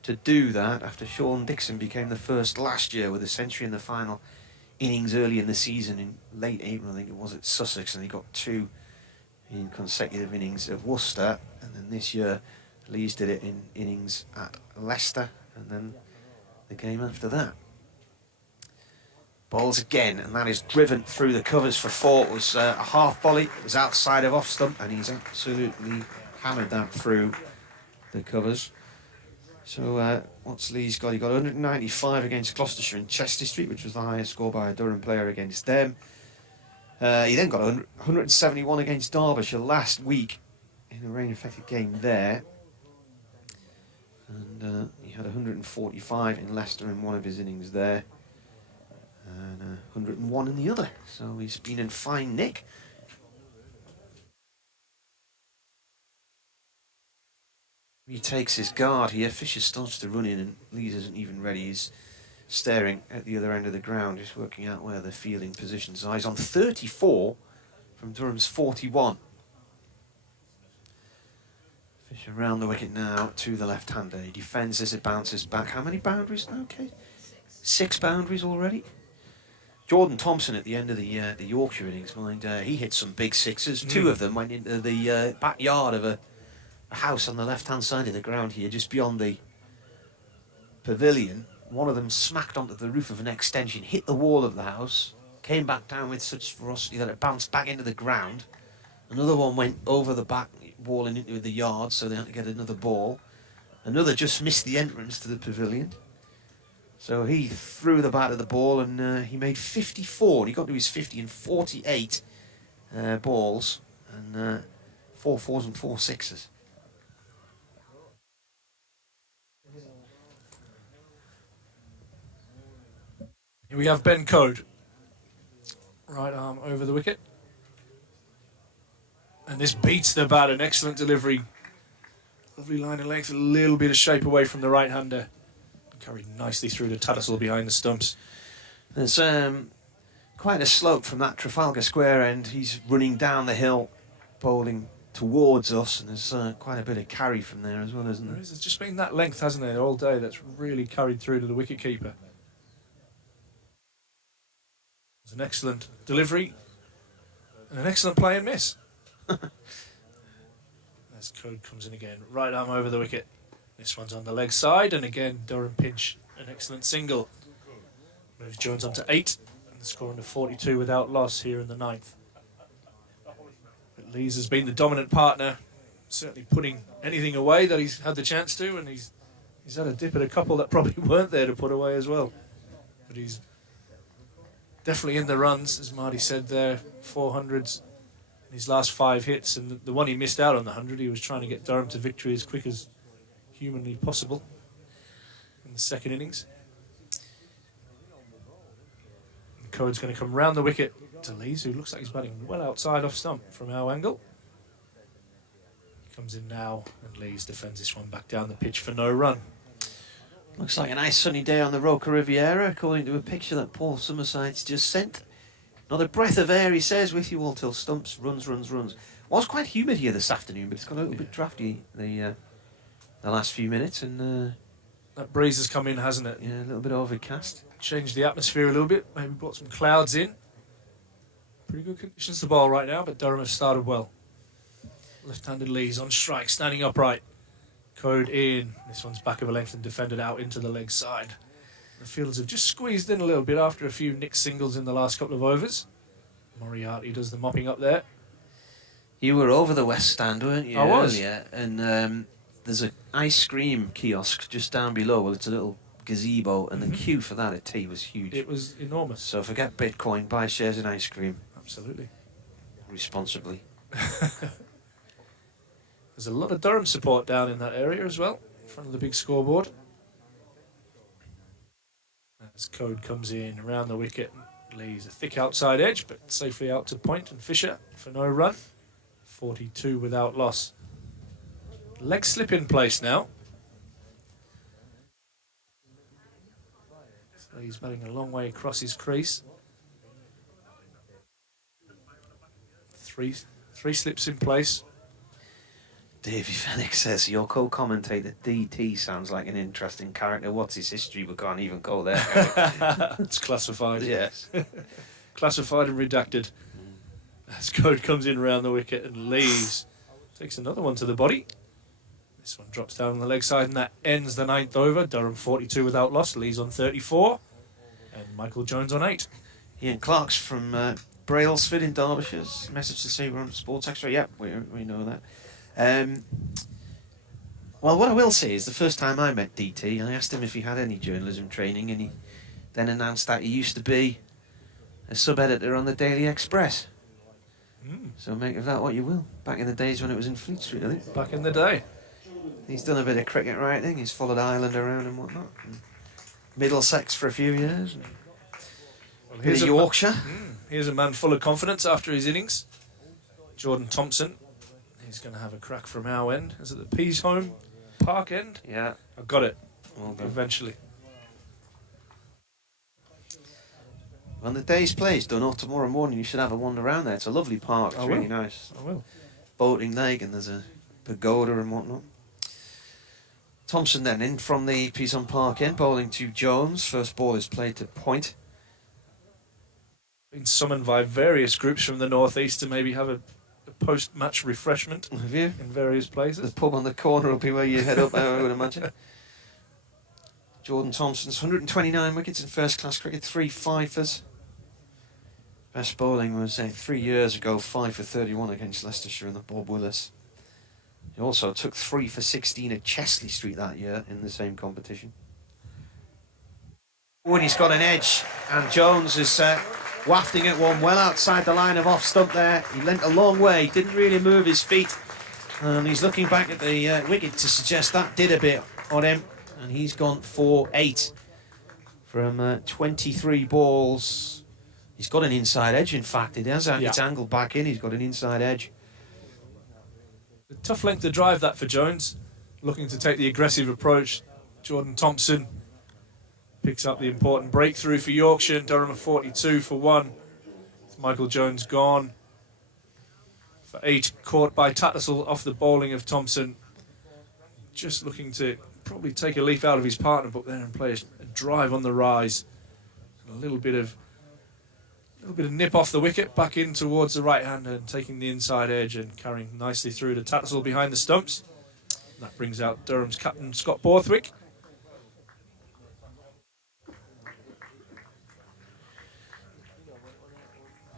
to do that after Sean Dixon became the first last year with a century in the final innings early in the season in late April, I think it was, at Sussex, and he got 2 in consecutive innings at Worcester, and then this year Lees did it in innings at Leicester, and then the game after that. Bowls again, and that is driven through the covers for 4. It was a half volley, it was outside of off stump, and he's absolutely hammered that through the covers. So what's Lee's got? He got 195 against Gloucestershire in Chester Street, which was the highest score by a Durham player against them. He then got 171 against Derbyshire last week in a rain-affected game there. And he had 145 in Leicester in one of his innings there, and 101 in the other. So he's been in fine nick. He takes his guard here. Fisher starts to run in, and Lees isn't even ready. He's staring at the other end of the ground, just working out where the fielding positions are. He's on 34 from Durham's 41. Fisher around the wicket now to the left-hander. He defends as it bounces back. How many boundaries now, Kate? 6 boundaries already. Jordan Thompson at the end of the Yorkshire innings, mind, he hit some big sixes. 2 of them went into the backyard of a house on the left-hand side of the ground here, just beyond the pavilion. One of them smacked onto the roof of an extension, hit the wall of the house, came back down with such ferocity that it bounced back into the ground. Another one went over the back wall and into the yard, so they had to get another ball. Another just missed the entrance to the pavilion. So he threw the bat at the ball, and he made 54. He got to his 50 in 48 balls, and 4 4s and 4 6s. Here we have Ben Code. Right arm over the wicket. And this beats the bat, an excellent delivery. Lovely line of length, a little bit of shape away from the right-hander. Carried nicely through the tassel behind the stumps. There's quite a slope from that Trafalgar Square end. He's running down the hill, bowling towards us, and there's quite a bit of carry from there as well, isn't there? There's just been that length, hasn't there, all day, that's really carried through to the wicket-keeper. It's an excellent delivery and an excellent play and miss. As Code comes in again, right arm over the wicket. This one's on the leg side, and again Durham pinch an excellent single. Moves Jones on to 8, and the score under 42 without loss here in the 9th. But Lees has been the dominant partner, certainly putting anything away that he's had the chance to, and he's had a dip at a couple that probably weren't there to put away as well. But he's definitely in the runs, as Marty said there, 400s in his last 5 hits, and the one he missed out on the 100, he was trying to get Durham to victory as quick as humanly possible in the second innings. And Code's going to come round the wicket to Lees, who looks like he's batting well outside off stump from our angle. He comes in now, and Lees defends this one back down the pitch for no run. Looks like a nice sunny day on the Roca Riviera, according to a picture that Paul Summerside's just sent. Not a breath of air, he says, with you all till Stumps runs. Was quite humid here this afternoon, but it's got a little bit drafty the last few minutes, and that breeze has come in, hasn't it? Yeah, a little bit overcast. Changed the atmosphere a little bit, maybe brought some clouds in. Pretty good conditions to bowl right now, but Durham has started well. Left-handed Lee's on strike, standing upright. Code in. This one's back of a length and defended out into the leg side. The fielders have just squeezed in a little bit after a few nicked singles in the last couple of overs. Moriarty does the mopping up there. You were over the West Stand, weren't you? I was. Earlier? And there's an ice cream kiosk just down below. Well, it's a little gazebo, and the queue for that at tea was huge. It was enormous. So forget Bitcoin, buy shares in ice cream. Absolutely. Responsibly. There's a lot of Durham support down in that area as well, in front of the big scoreboard. As Code comes in around the wicket, lays a thick outside edge, but safely out to point and Fisher for no run. 42 without loss. Leg slip in place now. So he's batting a long way across his crease. Three slips in place. Davey Fenwick says your co-commentator DT sounds like an interesting character. What's his history? We can't even go there. It's classified. Yes. Classified and redacted. As Code comes in around the wicket and leaves. Takes another one to the body. This one drops down on the leg side and that ends the 9th over. Durham 42 without loss. Lee's on 34. And Michael Jones on 8. Ian Clark's from Brailsford in Derbyshire. Message to say we're on Sports Extra. Yep, we know that. Well, what I will say is the first time I met DT, I asked him if he had any journalism training, and he then announced that he used to be a sub-editor on the Daily Express. So make of that what you will. Back in the days when it was in Fleet Street, I think. Back in the day. He's done a bit of cricket writing. He's followed Ireland around and whatnot. And Middlesex for a few years. Well, Bit of Yorkshire. Here's a man full of confidence after his innings. Jordan Thompson. He's going to have a crack from our end. Is it the Peas home park end? Yeah. I've got it. Well done. Eventually. When the day's play's done, or tomorrow morning, you should have a wander around there. It's a lovely park. It's I really will. nice. I will. Boating leg, and there's a pagoda and whatnot. Thompson then in from the Peas Park end, bowling to Jones. First ball is played to point. Been summoned by various groups from the northeast to maybe have a post-match refreshment Have you? in various The places. pub on the corner will be where you head up, I would imagine. Jordan Thompson's 129 wickets in first-class cricket, 3 fifers. Best bowling was 3 years ago, 5 for 31 against Leicestershire in the Bob Willis. He also took 3 for 16 at Chesley Street that year in the same competition. When he's got an edge, and Jones is wafting at one well outside the line of off stump there. He leant a long way, didn't really move his feet. And he's looking back at the wicket to suggest that did a bit on him. And he's gone for 8 from 23 balls. He's got an inside edge, in fact. It has it's angled back in. He's got an inside edge. A tough length to drive that for Jones. Looking to take the aggressive approach. Jordan Thompson picks up the important breakthrough for Yorkshire. Durham are 42 for 1. With Michael Jones gone for 8. Caught by Tattersall off the bowling of Thompson. Just looking to probably take a leaf out of his partner book there and play a drive on the rise. A little bit of nip off the wicket, back in towards the right hand and taking the inside edge and carrying nicely through to Tattersall behind the stumps. That brings out Durham's captain Scott Borthwick.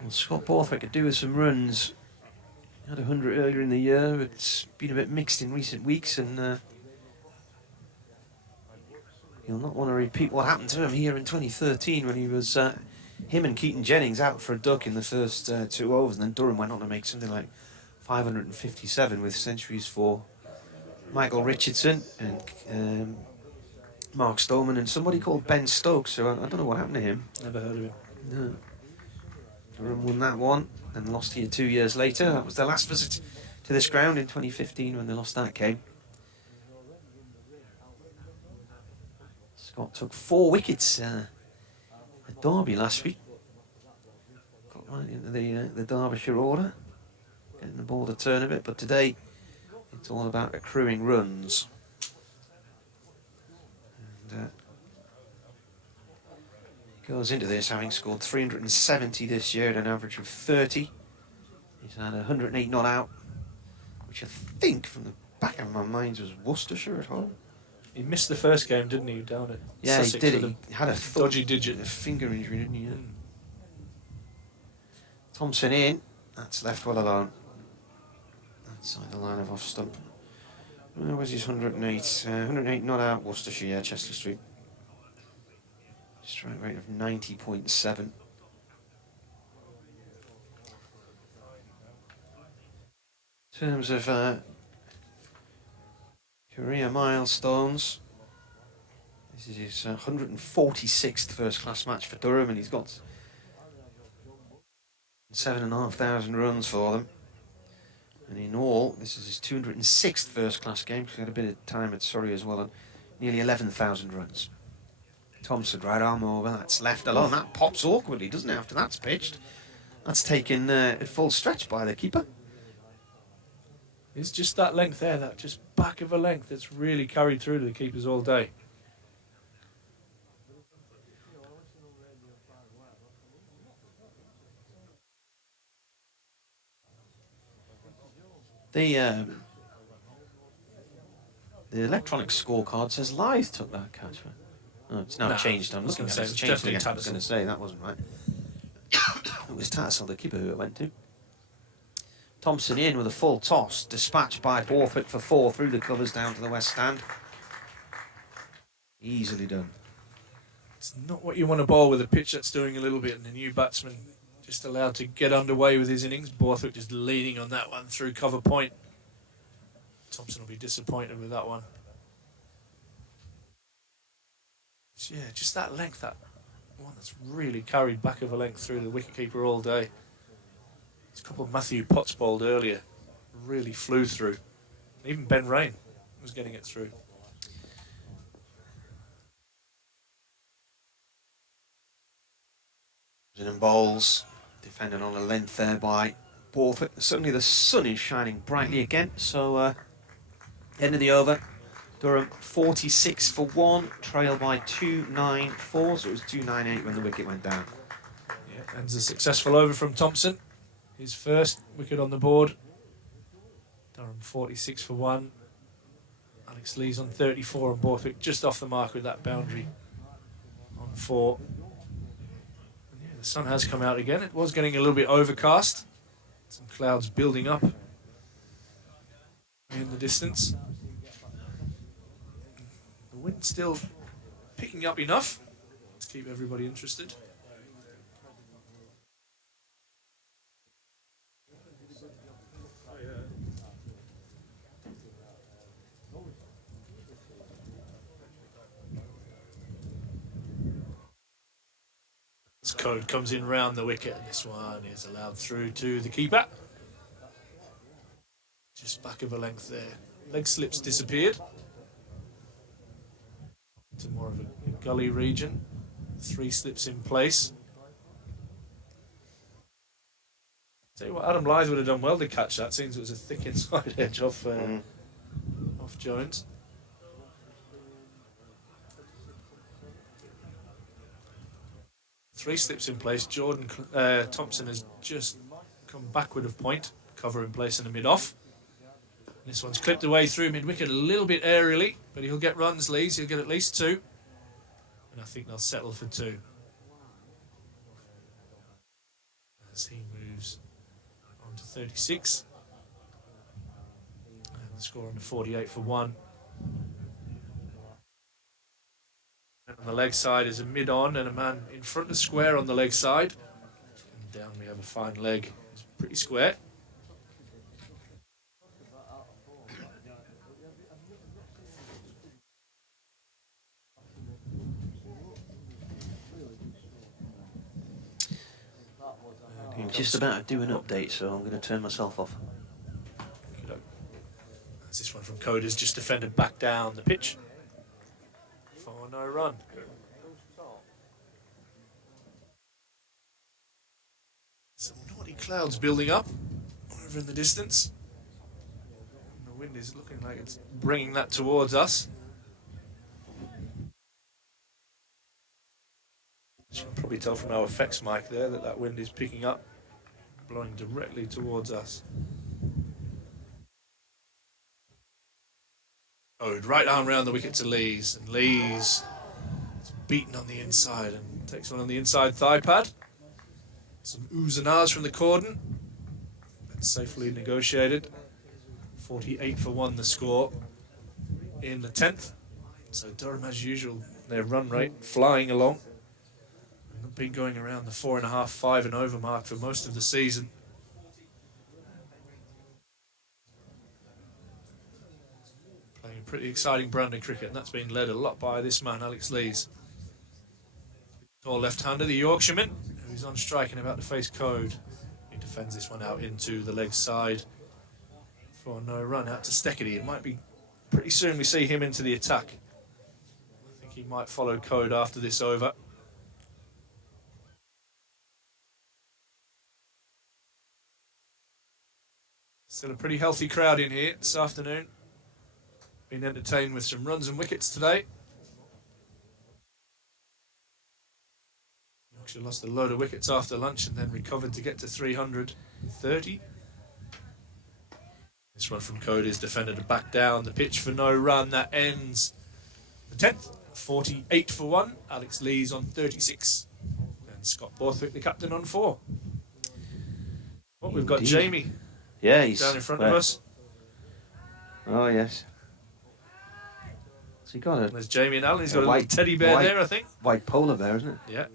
Well, Scott Borthwick could do with some runs. He had 100 earlier in the year. It's been a bit mixed in recent weeks, and you'll not want to repeat what happened to him here in 2013 when he was him and Keaton Jennings out for a duck in the first 2 overs, and then Durham went on to make something like 557 with centuries for Michael Richardson and Mark Stoneman and somebody called Ben Stokes. So I don't know what happened to him. Never heard of him. No. Durham won that one and lost here 2 years later. That was their last visit to this ground in 2015 when they lost that game. Scott took 4 wickets at Derby last week. Got right into the Derbyshire order, getting the ball to turn a bit, but today it's all about accruing runs. And Goes into this having scored 370 this year at an average of 30. He's had 108 not out, which I think from the back of my mind was Worcestershire at home. He missed the first game, didn't he, down at Yeah, Sussex he did. with He had a dodgy digit. a finger injury, didn't he? Yeah. Thompson in. That's left well alone. Outside the line of off stump. Where was his 108? 108 not out, Worcestershire, yeah, Chester Street. Strike rate of 90.7. In terms of career milestones, this is his 146th first class match for Durham, and he's got 7,500 runs for them. And in all, this is his 206th first class game, because he had a bit of time at Surrey as well, and nearly 11,000 runs. Thompson, right arm over, that's left alone. That pops awkwardly, doesn't it, after that's pitched? That's taken at full stretch by the keeper. It's just that length there, that just back of a length that's really carried through to the keepers all day. The electronic scorecard says Lyth took that catch. Oh, it's now changed. I'm looking at it. It's changed again. I was going to say that wasn't right. It was Tattersall, the keeper, who it went to. Thompson in with a full toss, dispatched by Borthwick for 4 through the covers down to the west stand. Easily done. It's not what you want to bowl with a pitch that's doing a little bit, and the new batsman just allowed to get underway with his innings. Borthwick just leading on that one through cover point. Thompson will be disappointed with that one. Yeah, just that length, that one that's really carried back of a length through the wicketkeeper all day. There's a couple of Matthew Potts bowled earlier, really flew through. Even Ben Rain was getting it through. And bowls, defending on a length there by Borthwick. Suddenly the sun is shining brightly again, so end of the over. Durham 46 for 1, trailed by 294, so it was 298 when the wicket went down. Yeah, and a successful over from Thompson. His first wicket on the board. Durham 46 for 1. Alex Lee's on 34 and Borthwick just off the mark with that boundary on 4. And yeah, the sun has come out again. It was getting a little bit overcast. Some clouds building up in the distance. The wind still picking up enough to keep everybody interested. This code comes in round the wicket, and this one is allowed through to the keeper. Just back of a length there. Leg slips disappeared. To more of a gully region. 3 slips in place. Tell you what, Adam Lyth would have done well to catch that, since it was a thick inside edge off Jones. Three slips in place. Thompson has just come backward of point. Cover in place and a mid-off. This one's clipped away through mid-wicket a little bit aerially, but he'll get runs, Lees. He'll get at least 2. And I think they'll settle for 2. As he moves on to 36. And the score on the 48 for 1. And on the leg side is a mid-on and a man in front of square on the leg side. And down we have a fine leg. It's pretty square. I'm just about to do an update, so I'm going to turn myself off. As this one from Coda's just defended back down the pitch for no run. Some naughty clouds building up over in the distance. And the wind is looking like it's bringing that towards us. Which can probably tell from our effects mic there that wind is picking up, blowing directly towards us. Oh, right arm round the wicket to Lees, and Lees is beaten on the inside and takes one on the inside thigh pad. Some oohs and ahs from the cordon. That's safely negotiated. 48 for 1 the score in the 10th. So Durham, as usual, their run rate flying along. They've been going around the 4.5, 5 and over mark for most of the season. Playing a pretty exciting brand of cricket, and that's been led a lot by this man, Alex Lees. Tall left-hander, the Yorkshireman, who's on strike and about to face Code. He defends this one out into the leg side for no run out to Steckedy. It might be pretty soon we see him into the attack. I think he might follow Code after this over. Still a pretty healthy crowd in here this afternoon. Been entertained with some runs and wickets today. Yorkshire lost a load of wickets after lunch and then recovered to get to 330. This one from Code is defended to back down the pitch for no run. That ends the 10th. 48 for 1. Alex Lees on 36. And Scott Borthwick, the captain, on 4. Well, we've got Jamie he's down in front of us. Oh, yes. So he got a There's Jamie and Alan. He's got a white little teddy bear white- there, I think. white polar bear, isn't it? Yeah.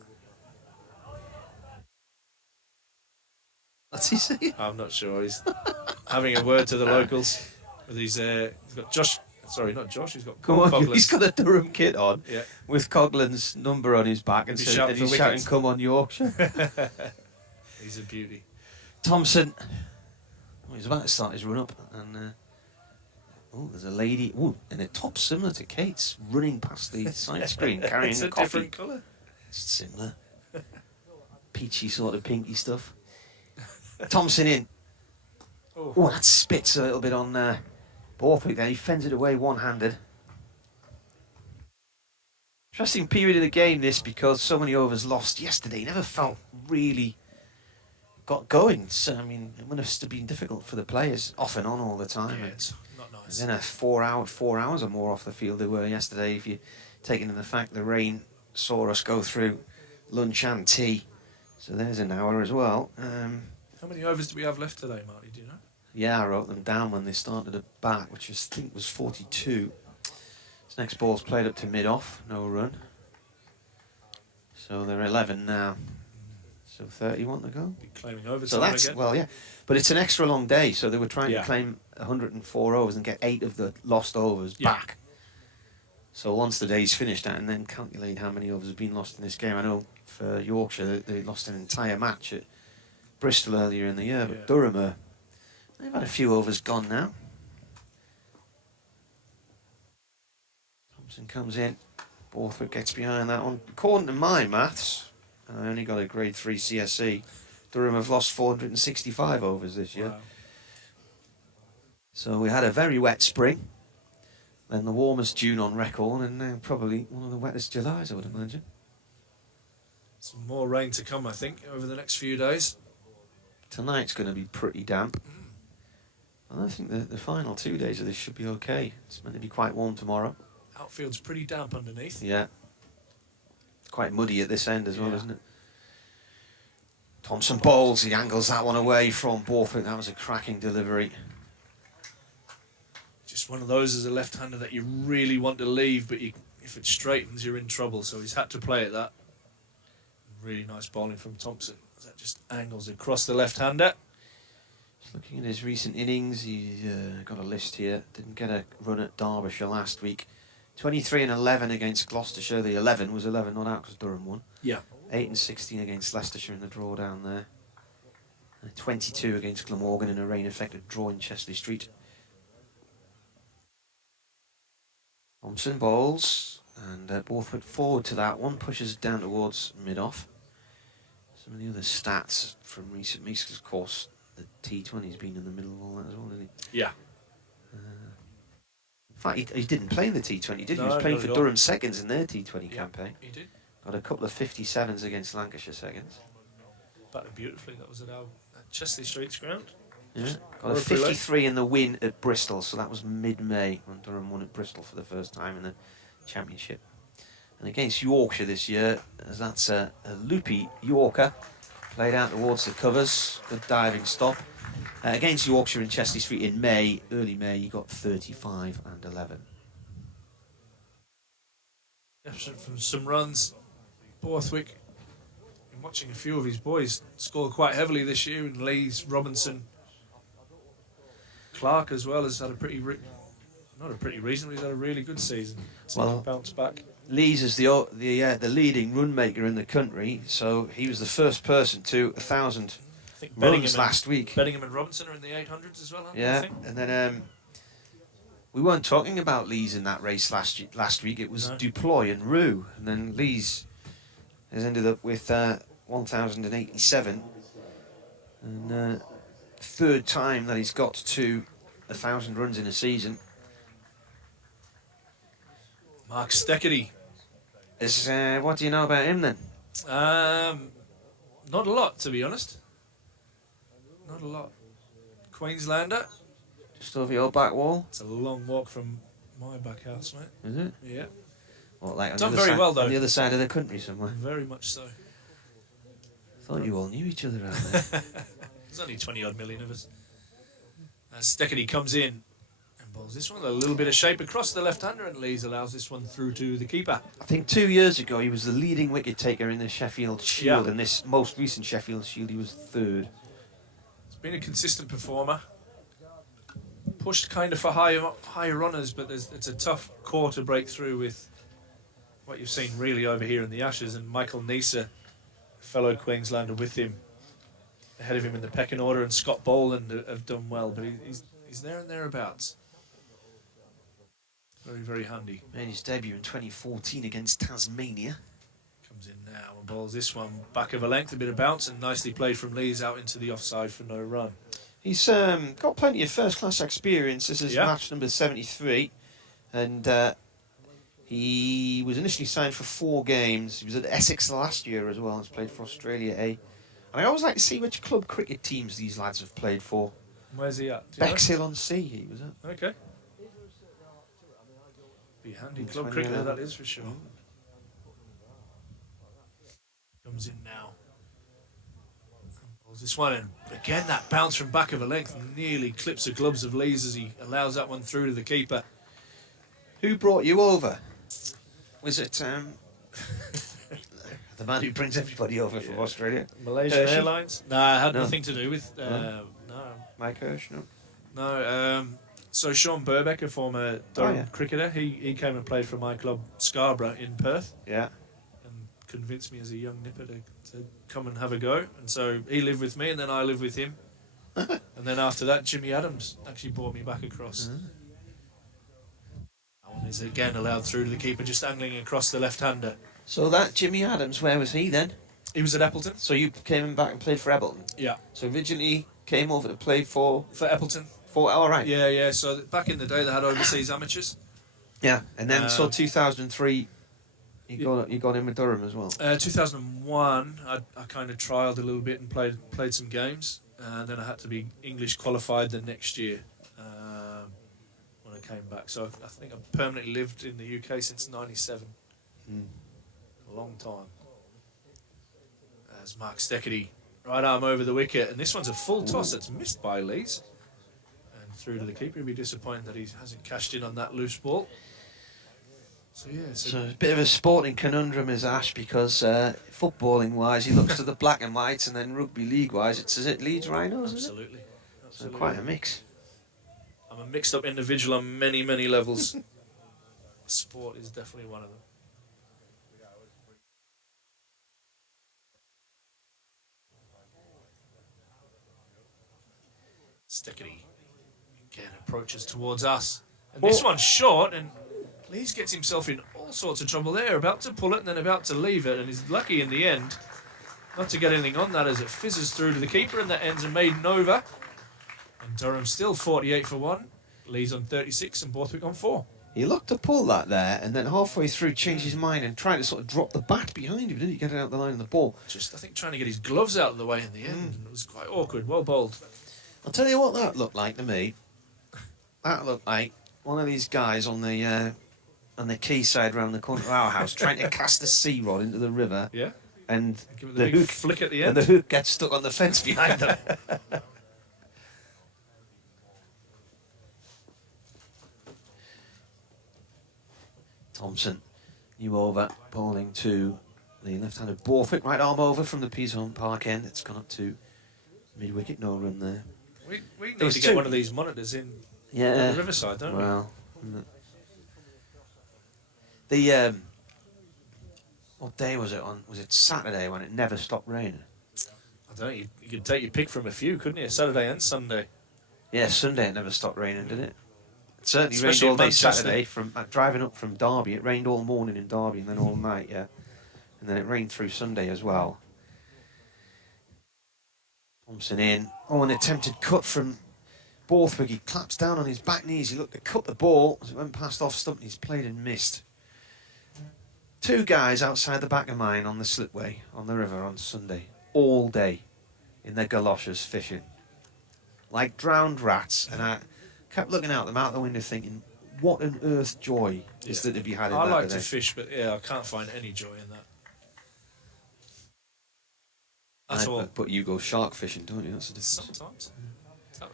What's he saying? I'm not sure. He's having a word to the locals. With his, he's got Josh. Sorry, not Josh. He's got Come on, Coughlin. he's got a Durham kit on Yeah. with Coughlin's number on his back and He's he's shouting for shouting, wickets. "Come on, Yorkshire!" He's a beauty. Thompson, he's about to start his run up, and there's a lady in a top similar to Kate's running past the side screen carrying It's a a coffee. different colour. It's similar, peachy sort of pinky stuff. Thompson in. Oh, that spits a little bit on Borthwick there. He fends it away one-handed. Interesting period of the game this, because so many overs lost yesterday. Never felt really got going. So, I mean, it must have been difficult for the players, off and on all the time. Yeah, it's not nice. Then 4 hours or more off the field they were yesterday, if you take into the fact the rain saw us go through lunch and tea. So there's an hour as well. How many overs do we have left today, Marty? Do you know? Yeah, I wrote them down when they started at bat, which I think was 42. This next ball's played up to mid-off, no run. So they're 11 now. So 31 to go. Be claiming overs So that's, again. well, yeah. But it's an extra long day, so they were trying Yeah. to claim 104 overs and get 8 of the lost overs back. So once the day's finished, and then calculate how many overs have been lost in this game. I know for Yorkshire, they lost an entire match at Bristol earlier in the year, but Durham, they've had a few overs gone now. Thompson comes in. Borthwick gets behind that one. According to my maths, and I only got a grade 3 CSE, Durham have lost 465 overs this year. Wow. So we had a very wet spring, then the warmest June on record, and now probably one of the wettest Julys, I would imagine. Some more rain to come, I think, over the next few days. Tonight's going to be pretty damp. I think the final 2 days of this should be okay. It's meant to be quite warm tomorrow. Outfield's pretty damp underneath. Yeah. It's quite muddy at this end as well, Yeah. isn't it? Thompson bowls, he angles that one away from Borthwick. That was a cracking delivery. Just one of those as a left-hander that you really want to leave, but if it straightens, you're in trouble. So he's had to play at that. Really nice bowling from Thompson. That just angles across the left-hander. Just looking at his recent innings, he's got a list here. Didn't get a run at Derbyshire last week. 23 and 11 against Gloucestershire. The 11 was 11 not out because Durham won. Yeah. 8 and 16 against Leicestershire in the draw down there. 22 against Glamorgan in a rain-affected draw in Chesley Street. Thompson bowls, and Borthwick forward to that one, pushes it down towards mid-off. Some of the other stats from recent weeks, 'cause of course the T20's been in the middle of all that as well, hasn't he? Yeah. In fact, he didn't play in the T20, did he? No, He was playing not for at all. Durham seconds in their T20 campaign. He did. Got a couple of 57s against Lancashire seconds. Batted beautifully. That was at Chesley Street's ground. Yeah. Got a Horribly late. 53 in the win at Bristol, so that was mid-May when Durham won at Bristol for the first time in the Championship. And against Yorkshire this year, as that's a loopy Yorker, played out towards the covers, good diving stop. Against Yorkshire in Chesley Street in May, early May, he got 35 and 11. Deficit from some runs. Borthwick, been watching a few of his boys score quite heavily this year, and Lees, Robinson, Clark as well has had a pretty, not a pretty reasonable, he's had a really good season. Well, Bounce back. Lees is the leading run maker in the country, so he was the first person to 1,000 I think runs last week. Bellingham and Robinson are in the 800s as well, aren't they, I Yeah, think? and then we weren't talking about Lees in that race last week. It was No. Duploy and Roux, and then Lees has ended up with 1,087, and third time that he's got to 1,000 runs in a season. Mark Steckety. What do you know about him then? Not a lot, to be honest. Not a lot. Queenslander. Just over your back wall, It's a long walk from my back house, mate. is it? Yeah, Or like on Done the other very side, well, though. on the other side of the country somewhere. very much so. Thought you all knew each other out there. There's only 20 odd million of us. As Steckety comes in and bowls this one, a little bit of shape across the left-hander, and Lees allows this one through to the keeper. I think 2 years ago he was the leading wicket taker in the Sheffield Shield. Yeah. In this most recent Sheffield Shield, he was third. He's been a consistent performer. Pushed kind of for higher runners, but it's a tough core to break through with what you've seen really over here in the Ashes. And Michael Neser, fellow Queenslander with him, ahead of him in the pecking order, and Scott Boland have done well, but he's there and thereabouts. Very, very handy. Made his debut in 2014 against Tasmania. Comes in now and bowls this one back of a length, a bit of bounce, and nicely played from Lees out into the offside for no run. He's got plenty of first-class experience. This is match number 73, and he was initially signed for 4 games. He was at Essex last year as well. He's played for Australia A. And I always like to see which club cricket teams these lads have played for. Where's he at? Do you know? Bexhill-on-Sea he was at. Okay. Be a handy club 2011. cricketer, that is for sure. Comes in now. Pulls this one in. Again, that bounce from back of a length nearly clips the gloves of Lees as he allows that one through to the keeper. Who brought you over? Was it the man who brings everybody over from Australia? Malaysian Hershey? Airlines? No, it had No. nothing to do with... no. Mike Hirsch, no? No, so Sean Burbeck, a former Durham cricketer, he came and played for my club Scarborough in Perth. Yeah. And convinced me as a young nipper to come and have a go. And so he lived with me, and then I lived with him. And then after that, Jimmy Adams actually brought me back across. That one is again allowed through to the keeper, just angling across the left-hander. So that Jimmy Adams, where was he then? He was at Appleton. So you came back and played for Appleton? Yeah. So originally came over to play for Appleton. All right. Yeah. So back in the day, they had overseas amateurs. Yeah, and then so 2003, you got in with Durham as well. 2001, I kind of trialled a little bit and played some games. Then I had to be English qualified the next year when I came back. So I think I've permanently lived in the UK since '97. A long time. As Mark Steckety, right arm over the wicket, and this one's a full toss that's missed by Lees. And through to the keeper. He'll be disappointed that he hasn't cashed in on that loose ball. So a bit of a sporting conundrum is Ash, because footballing wise he looks to the black and whites, and then rugby league wise it's Leeds Rhinos. Absolutely. So quite a mix. I'm a mixed up individual on many levels. Sport is definitely one of them. Steckety again approaches towards us, and this one's short, and Lees gets himself in all sorts of trouble there, about to pull it and then about to leave it, and he's lucky in the end not to get anything on that as it fizzes through to the keeper, and that ends a maiden over. And Durham still 48 for 1, Lees on 36 and Borthwick on 4. He looked to pull that there, and then halfway through changed his mind and tried to sort of drop the bat behind him, didn't he? Get it out the line of the ball. Just, I think, trying to get his gloves out of the way in the end. It was quite awkward. Well bowled. I'll tell you what that looked like to me. That looked like one of these guys on the quayside round the corner of our house trying to cast a sea rod into the river. Yeah. And Give it the big flick at the end. And the hook gets stuck on the fence behind them. Thompson, new over, bowling to the left-handed Borthwick, right arm over from the Peashorn Park end. It's gone up to mid-wicket, no run there. We need to get one of these monitors in the Riverside, don't we? Well, the what day was it on? Was it Saturday when it never stopped raining? I don't know. You could take your pick from a few, couldn't you? Saturday and Sunday. Yeah, Sunday it never stopped raining, did it? It certainly Especially rained all in day Manchester. Saturday. From driving up from Derby, it rained all morning in Derby and then all night, yeah. And then it rained through Sunday as well. Thompson in. Oh, an attempted cut from Borthwick. He claps down on his back knees. He looked to cut the ball as it went past off stump. He's played and missed. Two guys outside the back of mine on the slipway on the river on Sunday, all day, in their galoshes fishing, like drowned rats. And I kept looking out them out the window, thinking, "What on earth joy is there to be had in I that like today?" to fish, but yeah, I can't find any joy in that. That's all. But you go shark fishing, don't you? That's the difference. Sometimes.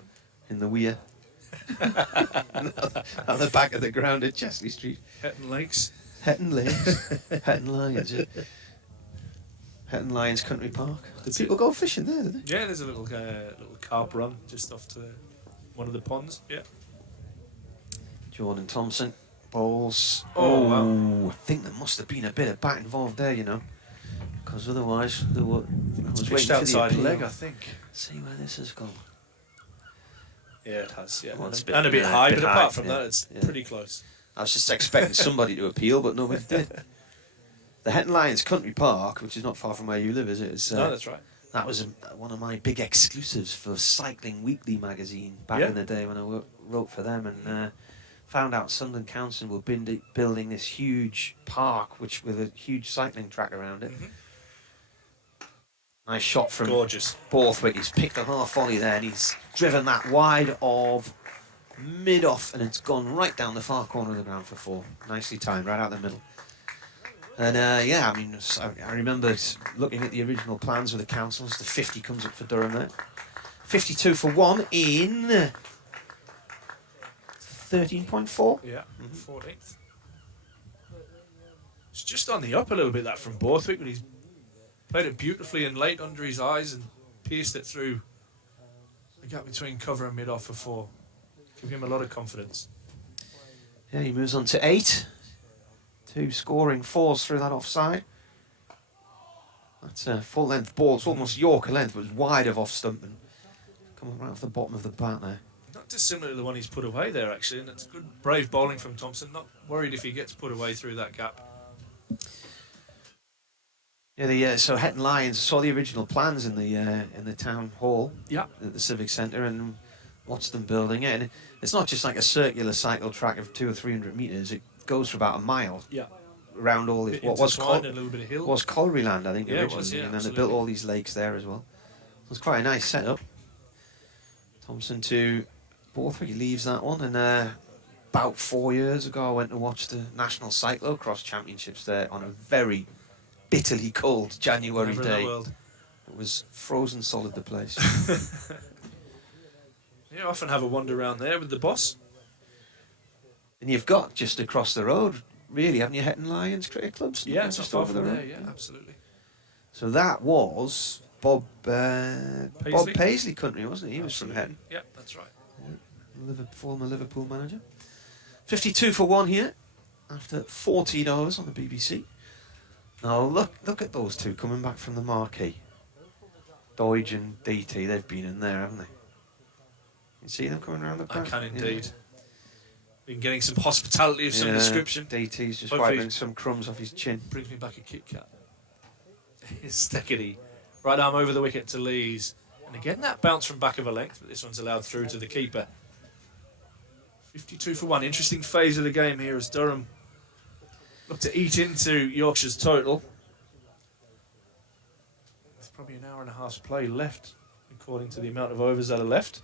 In the weir, at the back of the ground at Chesley Street. Hetton Lakes. Hetton Lakes, Hetton Lions, yeah. Hetton Lions Country Park. Do people go fishing there, do they? Yeah, there's a little carp run just off to one of the ponds. Yeah. Jordan Thompson bowls. Oh, wow. I think there must have been a bit of bat involved there, you know, because otherwise there were. I was Pitched waiting for the outside appeal. leg, I think. See where this has gone. Yeah, it has. Yeah, Well, it's and a bit yeah, high, a bit but high, apart from yeah, that, it's yeah. pretty close. I was just expecting somebody to appeal, but nobody did. The Hetton Lions Country Park, which is not far from where you live, is it? It's, No, that's right. That was one of my big exclusives for Cycling Weekly magazine back in the day when I wrote for them, and found out Sunderland Council were building this huge park, which with a huge cycling track around it. Nice shot from Gorgeous. Borthwick. He's picked a half volley there, and he's driven that wide of mid-off, and it's gone right down the far corner of the ground for four. Nicely timed, right out the middle. And yeah, I mean, I remember looking at the original plans with the councils. The 50 comes up for Durham there. 52 for one in 13.4. Yeah, 14th. It's just on the up a little bit, that from Borthwick, but he's played it beautifully and late under his eyes and pierced it through the gap between cover and mid-off for four. Give him a lot of confidence. Yeah, he moves on to 8. 2 scoring fours through that offside. That's a full length ball. It's almost Yorker length, but it's wide of off stump and coming right off the bottom of the bat there. Not dissimilar to the one he's put away there, actually, and it's good, brave bowling from Thompson. Not worried if he gets put away through that gap. Yeah, so Hetton Lions saw the original plans in the town hall, at the civic centre, and watched them building it. And it's not just like a circular cycle track of 200 or 300 metres. It goes for about a mile. Yeah. Around all this, what was Intertwined and a little bit of hill. was Colliery Land, I think, Yeah, it originally, was, yeah, and then absolutely. they built all these lakes there as well. It was quite a nice setup. Thompson to Borthwick, he leaves that one, and about 4 years ago I went to watch the National Cyclocross Championships there on a very bitterly cold January Never in the day. world. It was frozen solid, the place. You often have a wander around there with the boss. And you've got just across the road, really, haven't you, Hetton Lions Cricket Clubs? Yeah, it's just not far over from the there, road. yeah, absolutely. So that was Bob Paisley country, wasn't he? He was from Absolutely. Hetton. Yeah, that's right. Former Liverpool manager. 52 for one here after 14 overs on the BBC. Now look at those two coming back from the marquee. Doige and DT, they've been in there, haven't they? You see them coming around the I back? can indeed. Been getting some hospitality of some description. DT's just Hopefully wiping some crumbs off his chin. Brings me back a Kit Kat. Steckity. Right arm over the wicket to Lees. And again, that bounce from back of a length, but this one's allowed through to the keeper. 52 for 1. Interesting phase of the game here as Durham look to eat into Yorkshire's total. There's probably an hour and a half's play left, according to the amount of overs that are left.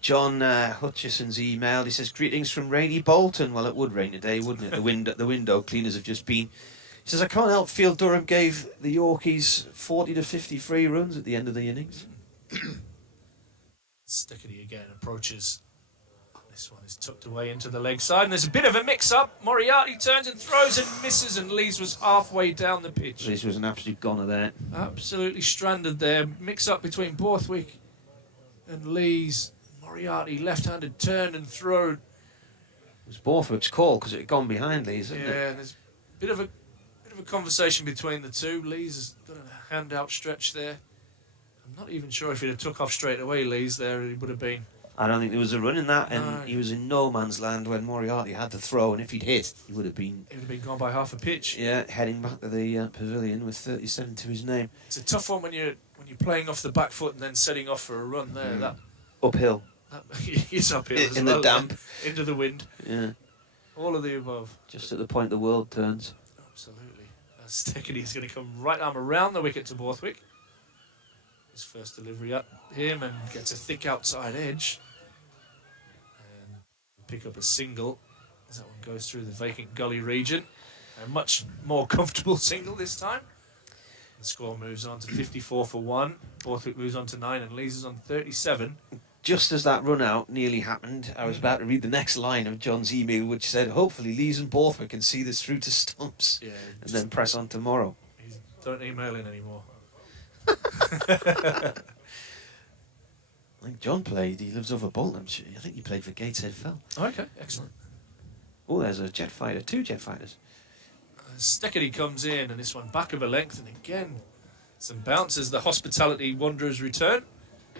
John Hutchison's emailed. He says, greetings from rainy Bolton. Well, it would rain today, wouldn't it? The window cleaners have just been. He says, I can't help feel Durham gave the Yorkies 40 to 53 runs at the end of the innings. Stickety again approaches. This one is tucked away into the leg side, and there's a bit of a mix-up. Moriarty turns and throws and misses, and Lees was halfway down the pitch. This was an absolute goner there. Absolutely stranded there. Mix-up between Borthwick and Lees. Moriarty left-handed turn and throw. It was Borthwick's call because it had gone behind Lees, hadn't it? Yeah, and there's a bit of a conversation between the two. Lees has got a hand outstretched there. I'm not even sure if he'd have took off straight away, Lees, there he would have been. I don't think there was a run in that, and No. he was in no man's land when Moriarty had the throw, and if he'd hit, he would have been... He would have been gone by half a pitch. Yeah, heading back to the pavilion with 37 to his name. It's a tough one when you're playing off the back foot and then setting off for a run there. That Uphill. is uphill as In well, the damp. into the wind. Yeah. All of the above. Just at the point the world turns. Absolutely. Stickety's going to come right arm around the wicket to Borthwick. His first delivery at him and gets a thick outside edge. And pick up a single as that one goes through the vacant gully region. A much more comfortable single this time. The score moves on to 54 for 1. Borthwick moves on to 9 and Lees is on 37. Just as that run out nearly happened, I was about to read the next line of John's email, which said, hopefully Lees and Borthwick can see this through to Stumps. Yeah, and then press on tomorrow. Don't email in anymore. I think John played, he lives over Bolton. I think he played for Gateshead Fell. Okay, excellent. Oh, there's a jet fighter, 2 jet fighters. Stickety comes in, and this one back of a length, and again, some bounces. The Hospitality Wanderers return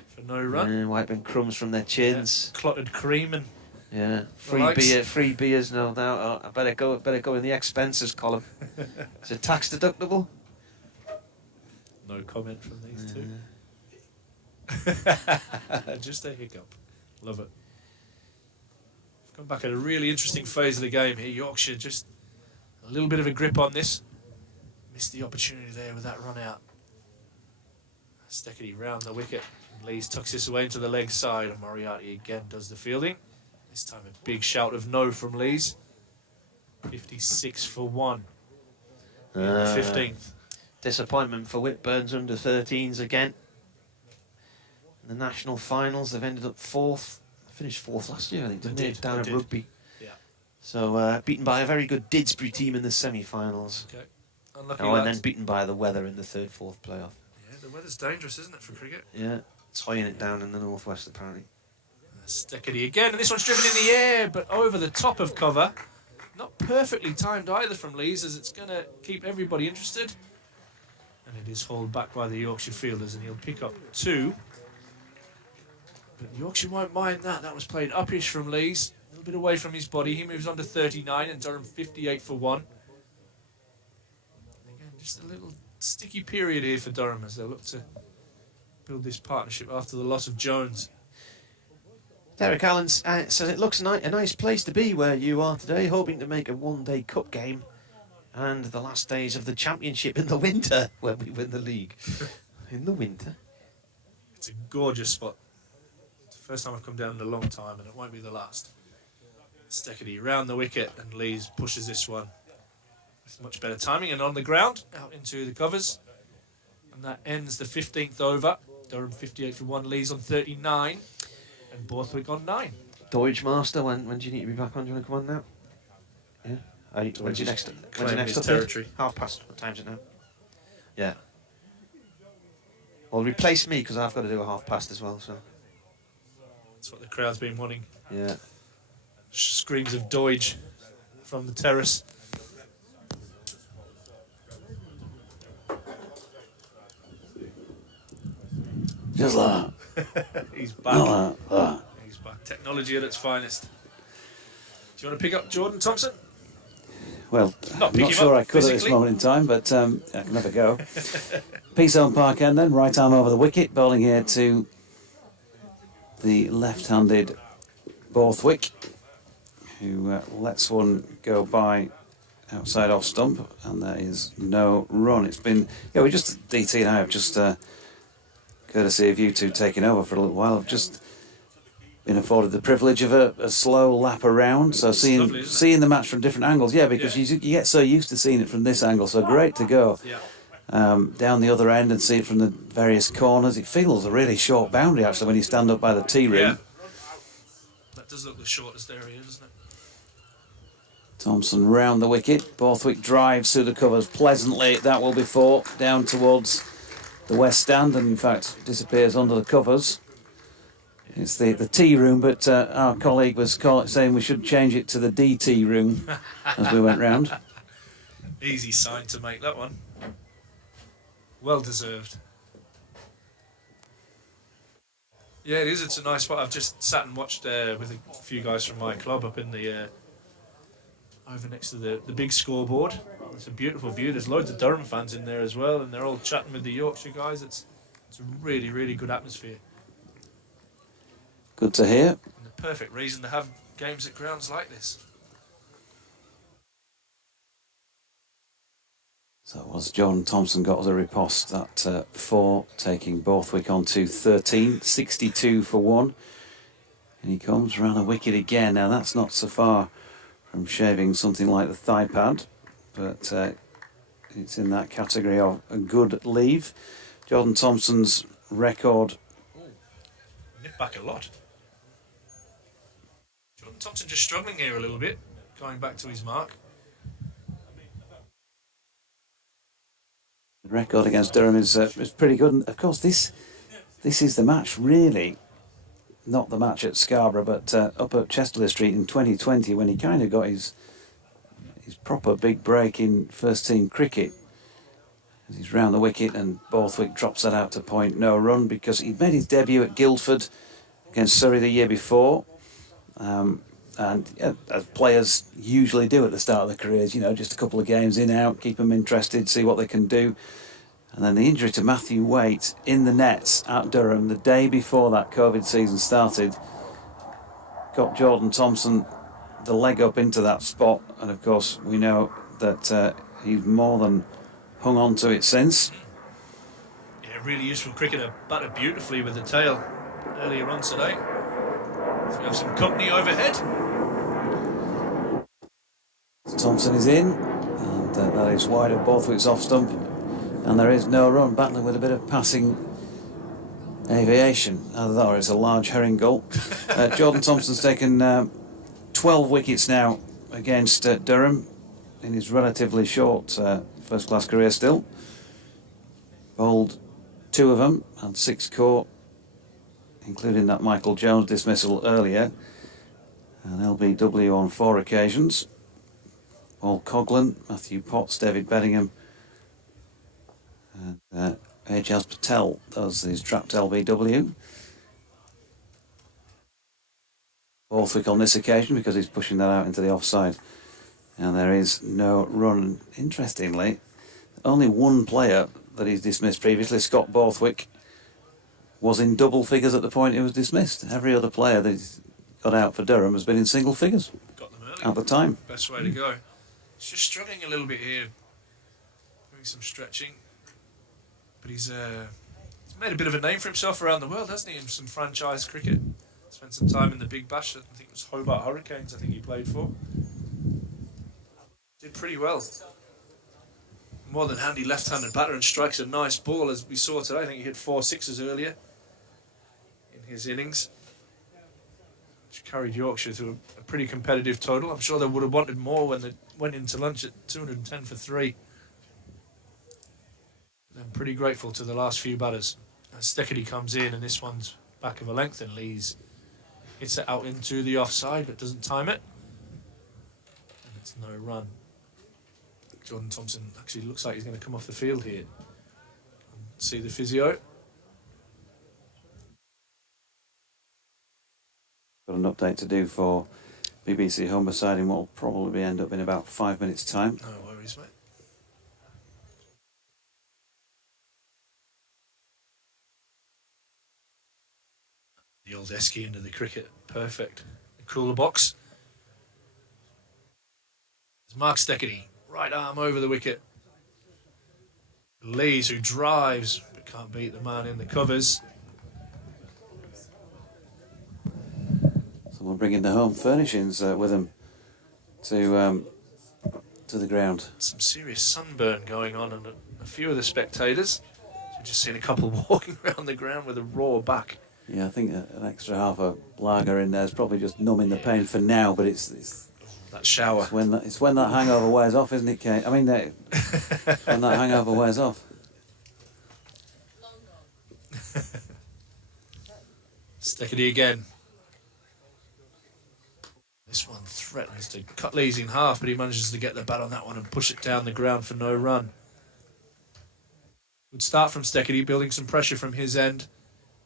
for no run. Yeah, wiping crumbs from their chins. Yeah, clotted cream and free beers, no doubt. Oh, I better go in the expenses column. Is it tax deductible? No comment from these two. Just a hiccup. Love it. We've come back at a really interesting phase of the game here. Yorkshire just a little bit of a grip on this. Missed the opportunity there with that run out. Stickety round the wicket. Lees tucks this away into the leg side, and Moriarty again does the fielding. This time a big shout of no from Lees. 56 for 1. In the 15th. Disappointment for Whitburn's under 13s again. In the national finals, they've ended up 4th. Finished 4th last year, I think, didn't they? Down at rugby. Yeah. So beaten by a very good Didsbury team in the semi-finals. Okay. Unlucky and lads. then beaten by the weather in the 3rd, 4th playoff. Yeah, the weather's dangerous, isn't it, for cricket? Yeah, toying it down in the northwest apparently. Stickety again, and this one's driven in the air, but over the top of cover. Not perfectly timed either from Lees, as it's going to keep everybody interested. And it is hauled back by the Yorkshire fielders, and he'll pick up 2. But Yorkshire won't mind that. That was played uppish from Lees, a little bit away from his body. He moves on to 39, and Durham 58 for 1. And again, just a little sticky period here for Durham as they look to build this partnership after the loss of Jones. Derek Allen says it looks a nice place to be where you are today, hoping to make a one-day cup game and the last days of the championship in the winter when we win the league. In the winter. It's a gorgeous spot. It's the first time I've come down in a long time, and it won't be the last. Stickety round the wicket, and Lees pushes this one with much better timing, and on the ground, out into the covers. And that ends the 15th over. Durham 58 for 1, Lees on 39, and Borthwick on 9. Deutsch Master, when do you need to be back on? Do you want to come on now? Yeah. When's your next update? Territory. 1:30. What time's it now? Yeah. Well, replace me because I've got to do a 1:30 as well. So. That's what the crowd's been wanting. Yeah. Screams of Deutsch from the terrace. Just like that. He's back. Like that. He's back. Technology at its finest. Do you want to pick up Jordan Thompson? Well, Not I'm pick not him sure up I could at this physically. moment in time, but I can have a go. Peace Park end then, right arm over the wicket, bowling here to the left-handed Borthwick. who lets one go by outside off stump, and there is no run. It's been, yeah, we just, DT and I have just, courtesy of you two taking over for a little while, I've just been afforded the privilege of a slow lap around, so seeing lovely, seeing the match from different angles, yeah, because You get so used to seeing it from this angle, so great to go down the other end and see it from the various corners. It feels a really short boundary actually when you stand up by the tee ring. Yeah. That does look the shortest area, doesn't it? Thompson round the wicket. Borthwick drives through the covers pleasantly. That will be four down towards the west stand, and in fact disappears under the covers. It's the tea room, but our colleague was saying we should change it to the DT room as we went round. Easy sign to make that one. Well deserved. Yeah, it is. It's a nice spot. I've just sat and watched with a few guys from my club up in the over next to the big scoreboard. It's a beautiful view. There's loads of Durham fans in there as well, and they're all chatting with the Yorkshire guys. It's a really, really good atmosphere. Good to hear. And the perfect reason to have games at grounds like this. So it was Jordan Thompson got us a riposte at 4, taking Borthwick on to 13, 62 for 1. And he comes round a wicket again. Now that's not so far from shaving something like the thigh pad, but it's in that category of a good leave. Jordan Thompson's record. Nipped back a lot. Jordan Thompson just struggling here a little bit, going back to his mark. The record against Durham is pretty good, and of course this is the match really, not the match at Scarborough, but up at Chesterley Street in 2020 when he kind of got his proper big break in first team cricket. He's round the wicket and Borthwick drops that out to point, no run, because he'd made his debut at Guildford against Surrey the year before. And as players usually do at the start of their careers, you know, just a couple of games in, out, keep them interested, see what they can do. And then the injury to Matthew Waite in the nets at Durham the day before that COVID season started got Jordan Thompson the leg up into that spot. And of course, we know that he's more than hung on to it since. Yeah, really useful cricketer. Batted beautifully with the tail earlier on today. So we have some company overhead. Thompson is in, and that is wide of Borthwick's off stump, and there is no run. Battling with a bit of passing aviation. Either that or it's a large herring gull. Jordan Thompson's taken 12 wickets now against Durham in his relatively short first-class career still. Bowled 2 of them and 6 caught, including that Michael Jones dismissal earlier, and LBW on 4 occasions. Paul Coughlin, Matthew Potts, David Bedingham, and Ajaz Patel does his trapped LBW. Borthwick on this occasion because he's pushing that out into the offside. And there is no run. Interestingly, only one player that he's dismissed previously, Scott Borthwick, was in double figures at the point he was dismissed. Every other player that he's got out for Durham has been in single figures Got them early. at the time. Best way to go. He's just struggling a little bit here, doing some stretching, but he's made a bit of a name for himself around the world, hasn't he, in some franchise cricket. Spent some time in the Big Bash, I think it was Hobart Hurricanes I think he played for. Did pretty well. More than handy left-handed batter and strikes a nice ball as we saw today. I think he hit 4 sixes earlier in his innings, which carried Yorkshire to a pretty competitive total. I'm sure they would have wanted more when they went into lunch at 210 for 3. I'm pretty grateful to the last few batters. As Steckedy comes in, and this one's back of a length, and Lees hits it out into the offside but doesn't time it. And it's no run. Jordan Thompson actually looks like he's going to come off the field here. See the physio. Got an update to do for BBC Humberside in what will probably end up in about 5 minutes' time. No worries, mate. The old esky into the cricket, perfect. The cooler box. Mark Steckedy, right arm over the wicket. Lees, who drives, but can't beat the man in the covers. Someone bringing the home furnishings with them to the ground. Some serious sunburn going on, and a few of the spectators. We've just seen a couple walking around the ground with a raw back. Yeah, I think an extra half a lager in there is probably just numbing the pain for now, but it's that shower. It's when that hangover wears off, isn't it, Kate? I mean, when that hangover wears off. Steckedy again. This one threatens to cut Lees in half, but he manages to get the bat on that one and push it down the ground for no run. Good start from Steckedy, building some pressure from his end,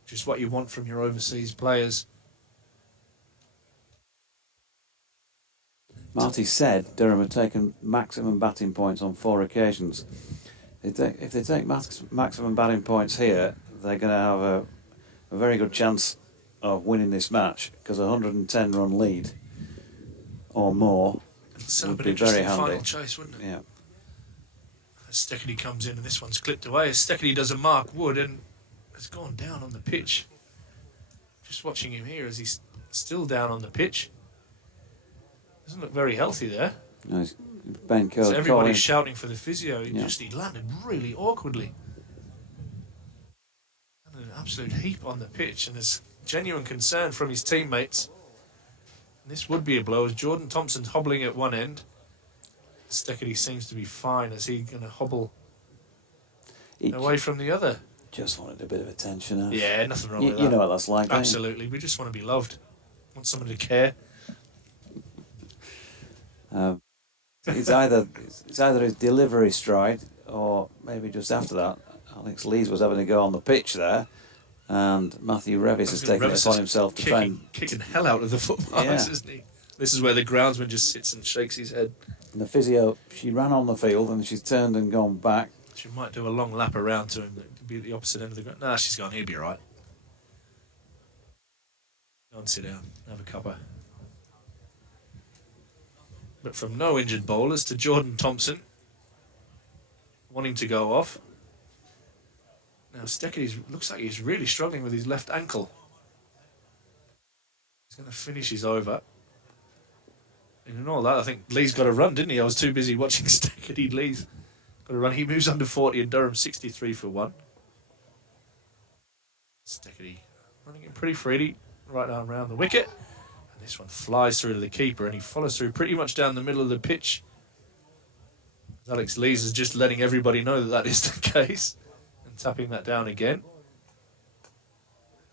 which is what you want from your overseas players. Marty said Durham had taken maximum batting points on 4 occasions. If they take maximum batting points here, they're going to have a very good chance of winning this match, because a 110-run lead or more would be very handy. Final chase, wouldn't it? Yeah. As Steckedy comes in, and this one's clipped away. As Steckedy does a Mark Wood and has gone down on the pitch. Just watching him here as he's still down on the pitch. Doesn't look very healthy there. No, Ben Code so everybody's calling. shouting for the physio. He landed really awkwardly. And an absolute heap on the pitch, and there's genuine concern from his teammates. And this would be a blow as Jordan Thompson's hobbling at one end. Steckedy seems to be fine. Is he going to hobble away from the other? Just wanted a bit of attention. Yeah, nothing wrong with that. You know what that's like, don't you? Absolutely. We just want to be loved. Want someone to care. It's either his delivery stride, or maybe just after that, Alex Lees was having a go on the pitch there, and Matthew Revis has taken it upon himself to try and kicking hell out of the footballers, isn't he? This is where the groundsman just sits and shakes his head. And the physio, she ran on the field and she's turned and gone back. She might do a long lap around to him. That could be at the opposite end of the ground. Nah, she's gone. He'll be all right. Go and sit down. Have a cuppa. But from no injured bowlers to Jordan Thompson wanting to go off. Now Steckedy looks like he's really struggling with his left ankle. He's going to finish his over. And in all that, I think Lee's got a run, didn't he? I was too busy watching Steckedy. Lee's got a run. He moves under 40 and Durham 63 for 1. Steckedy running it pretty freely, right arm round the wicket. And this one flies through to the keeper and he follows through pretty much down the middle of the pitch. Alex Lees is just letting everybody know that that is the case and tapping that down again.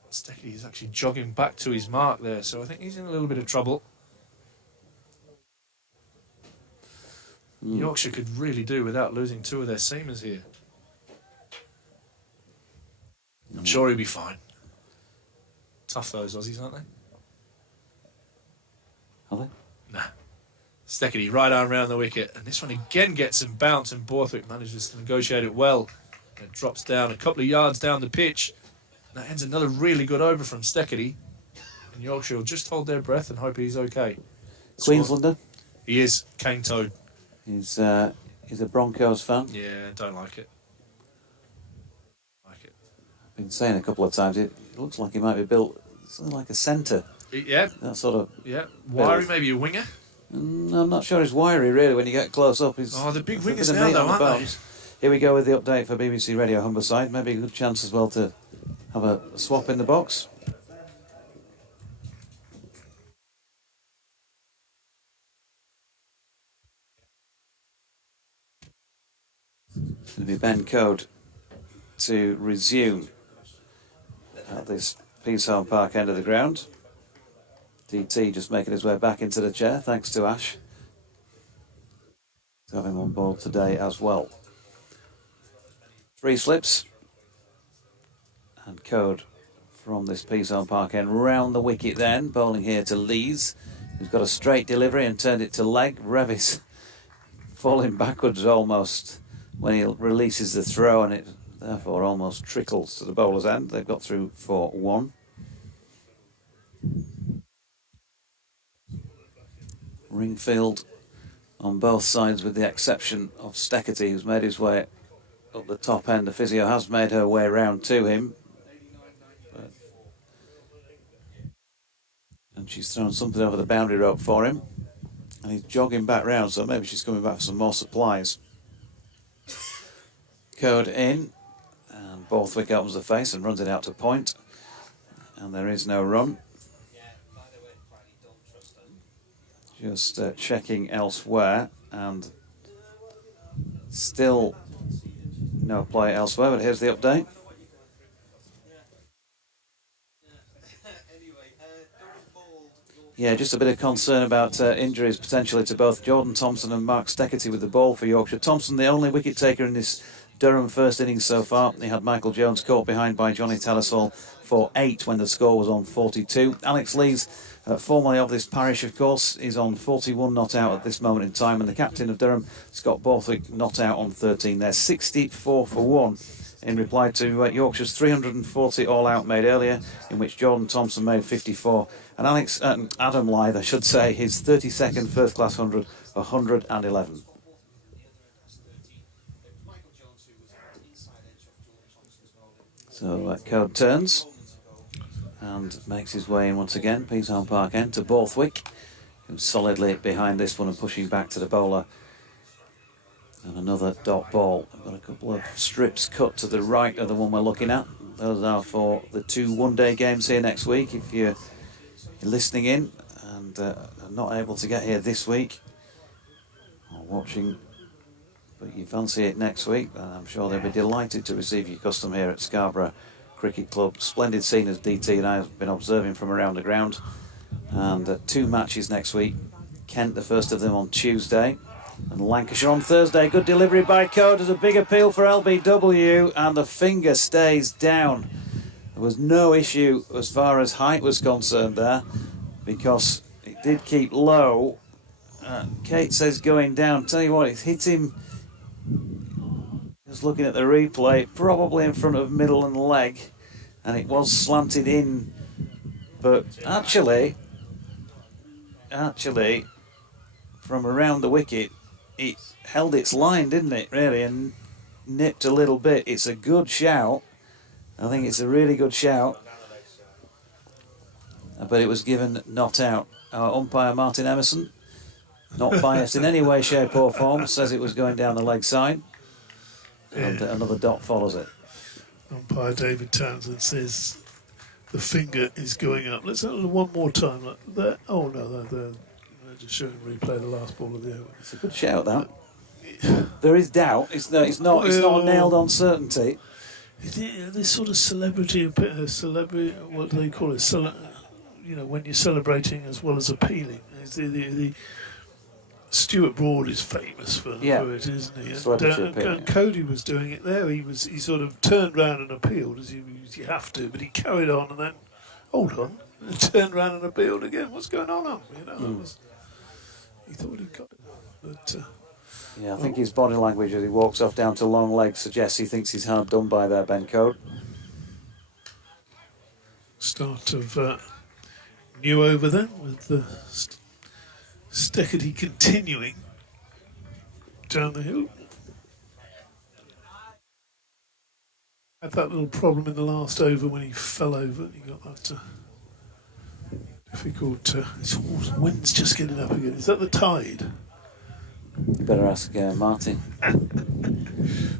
Steckedy is actually jogging back to his mark there, so I think he's in a little bit of trouble. Yorkshire could really do without losing 2 of their seamers here. I'm sure he'll be fine. Tough those Aussies, aren't they? Are they? Nah. Steckedy right arm round the wicket, and this one again gets some bounce, and Borthwick manages to negotiate it well. And it drops down a couple of yards down the pitch. That ends another really good over from Steckedy. And Yorkshire will just hold their breath and hope he's okay. Queenslander? He is. Cane Toad. He's a Broncos fan. Yeah, don't like it. I've been saying a couple of times, it looks like he might be built something like a centre. Yeah. That sort of... Yeah. Wiry, maybe a winger? I'm not sure he's wiry, really, when you get close up. The big wingers now, though, aren't they? Here we go with the update for BBC Radio Humberside. Maybe a good chance as well to have a swap in the box. It's going to be Ben Code to resume at this Peashorn Park end of the ground. DT just making his way back into the chair, thanks to Ash. To have him on board today as well. 3 slips. And Code from this Peashorn Park end round the wicket then, bowling here to Lees, who's got a straight delivery and turned it to leg. Revis falling backwards almost when he releases the throw, and it therefore almost trickles to the bowler's end. They've got through for 1. Ringfield on both sides, with the exception of Steckety, who's made his way up the top end. The physio has made her way round to him. And she's thrown something over the boundary rope for him. And he's jogging back round, so maybe she's coming back for some more supplies. Code in. And Borthwick opens the face and runs it out to point. And there is no run. Just checking elsewhere, and still no play elsewhere, but here's the update. Yeah, just a bit of concern about injuries potentially to both Jordan Thompson and Mark Steckety with the ball for Yorkshire. Thompson, the only wicket taker in this Durham first innings so far. He had Michael Jones caught behind by Johnny Tattersall for 8 when the score was on 42. Alex Lees, formerly of this parish, of course, is on 41 not out at this moment in time, and the captain of Durham, Scott Borthwick, not out on 13. They're 64 for 1 in reply to Yorkshire's 340 all-out made earlier, in which Jordan Thompson made 54. And Adam Lyth, I should say, his 32nd first-class 100, 111. So Code turns and makes his way in once again, Peasholm Park end, to Borthwick, who's solidly behind this one and pushing back to the bowler. And another dot ball. I've got a couple of strips cut to the right of the one we're looking at. Those are for the 2 one-day games here next week. If you're listening in and are not able to get here this week or watching, but you fancy it next week, then I'm sure they'll be delighted to receive your custom here at Scarborough Cricket Club. Splendid scene as DT and I have been observing from around the ground. And 2 matches next week. Kent, the first of them, on Tuesday, and Lancashire on Thursday. Good delivery by Code. There's a big appeal for LBW, and the finger stays down. There was no issue as far as height was concerned there, because it did keep low. Kate says going down. Tell you what, it's hit him, just looking at the replay, probably in front of middle and leg, and it was slanted in, but actually from around the wicket it held its line, didn't it, really, and nipped a little bit. It's a good shout. I think it's a really good shout, but it was given not out. Our umpire Martin Emerson, not biased in any way, shape or form, says it was going down the leg side. And another dot follows it. Umpire David Townsend says the finger is going up. Let's have it one more time. Like that. Oh no, they're just showing replay the last ball of the over. It's a good shout, that. There is doubt. It's not a nailed on certainty. This sort of celebrity, what do they call it? When you're celebrating as well as appealing. The Stuart Broad is famous for it, isn't he? And Cody was doing it there. He sort of turned round and appealed, as you have to, but he carried on and then, hold on, and turned round and appealed again. What's going on? He thought he got it. But, I think his body language as he walks off down to long legs suggests he thinks he's hard done by there, Ben Code. Start of new over then, with the Steckety continuing down the hill. Had that little problem in the last over when he fell over and he got that difficult. The wind's just getting up again. Is that the tide? You better ask Martin. But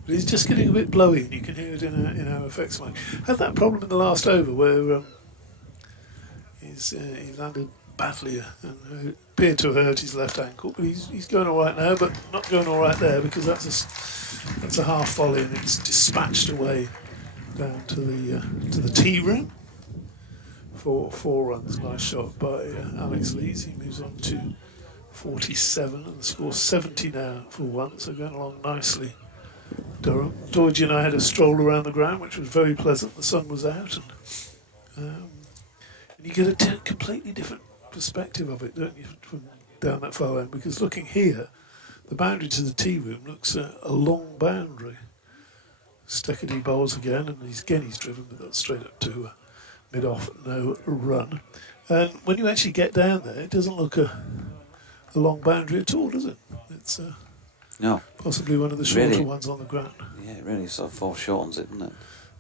he's just getting a bit blowy, and you can hear it in our effects mic. Had that problem in the last over where he landed badly and appeared to have hurt his left ankle, but he's going all right now, but not going all right there, because that's a half volley and it's dispatched away down to the tea room for 4 runs. Nice shot by Alex Lees. He moves on to 47 and the score 70 now for 1, so going along nicely. Durham. Georgie and I had a stroll around the ground, which was very pleasant. The sun was out, and you get a completely different perspective of it, don't you, from down that far end? Because looking here, the boundary to the tea room looks a long boundary. Steckety bowls again, and he's driven with that straight up to mid-off, no run. And when you actually get down there, it doesn't look a long boundary at all, does it? It's No, possibly one of the shorter Really? ones on the ground. yeah, it really sort of foreshortens it, doesn't it?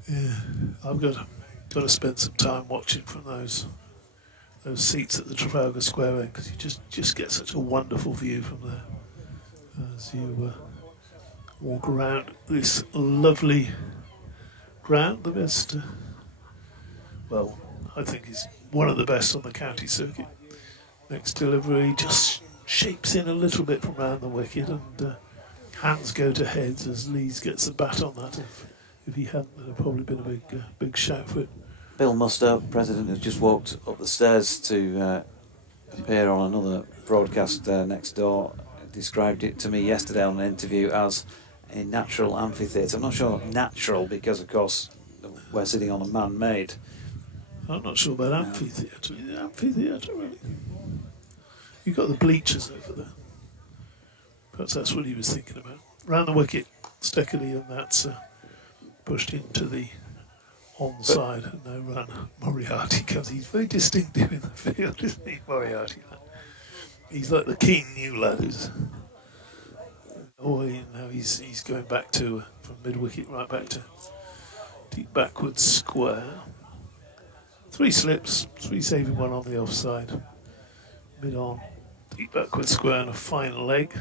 Yeah, I've got to spend some time watching from those seats at the Trafalgar Square end, because you just get such a wonderful view from there as you walk around this lovely ground. The best, well, I think is one of the best on the county circuit. Next delivery just shapes in a little bit from round the wicket, and hands go to heads as Lees gets the bat on that. If he hadn't, there'd have probably been a big shout for it. Bill Musto, president, who's just walked up the stairs to appear on another broadcast next door, described it to me yesterday on an interview as a natural amphitheatre. I'm not sure natural because, of course, we're sitting on a man-made. I'm not sure about amphitheatre. Amphitheatre, really? You've got the bleachers over there. Perhaps that's what he was thinking about. Round the wicket, Steckley, and that's pushed into the onside, and no run. Moriarty comes. He's very distinctive in the field, isn't he, Moriarty? He's like the keen new lad who's... Oh, you know, he's going back to, from mid-wicket right back to deep backwards square. 3 slips, 3 saving, 1 on the offside. Mid-on, deep backwards square, and a fine leg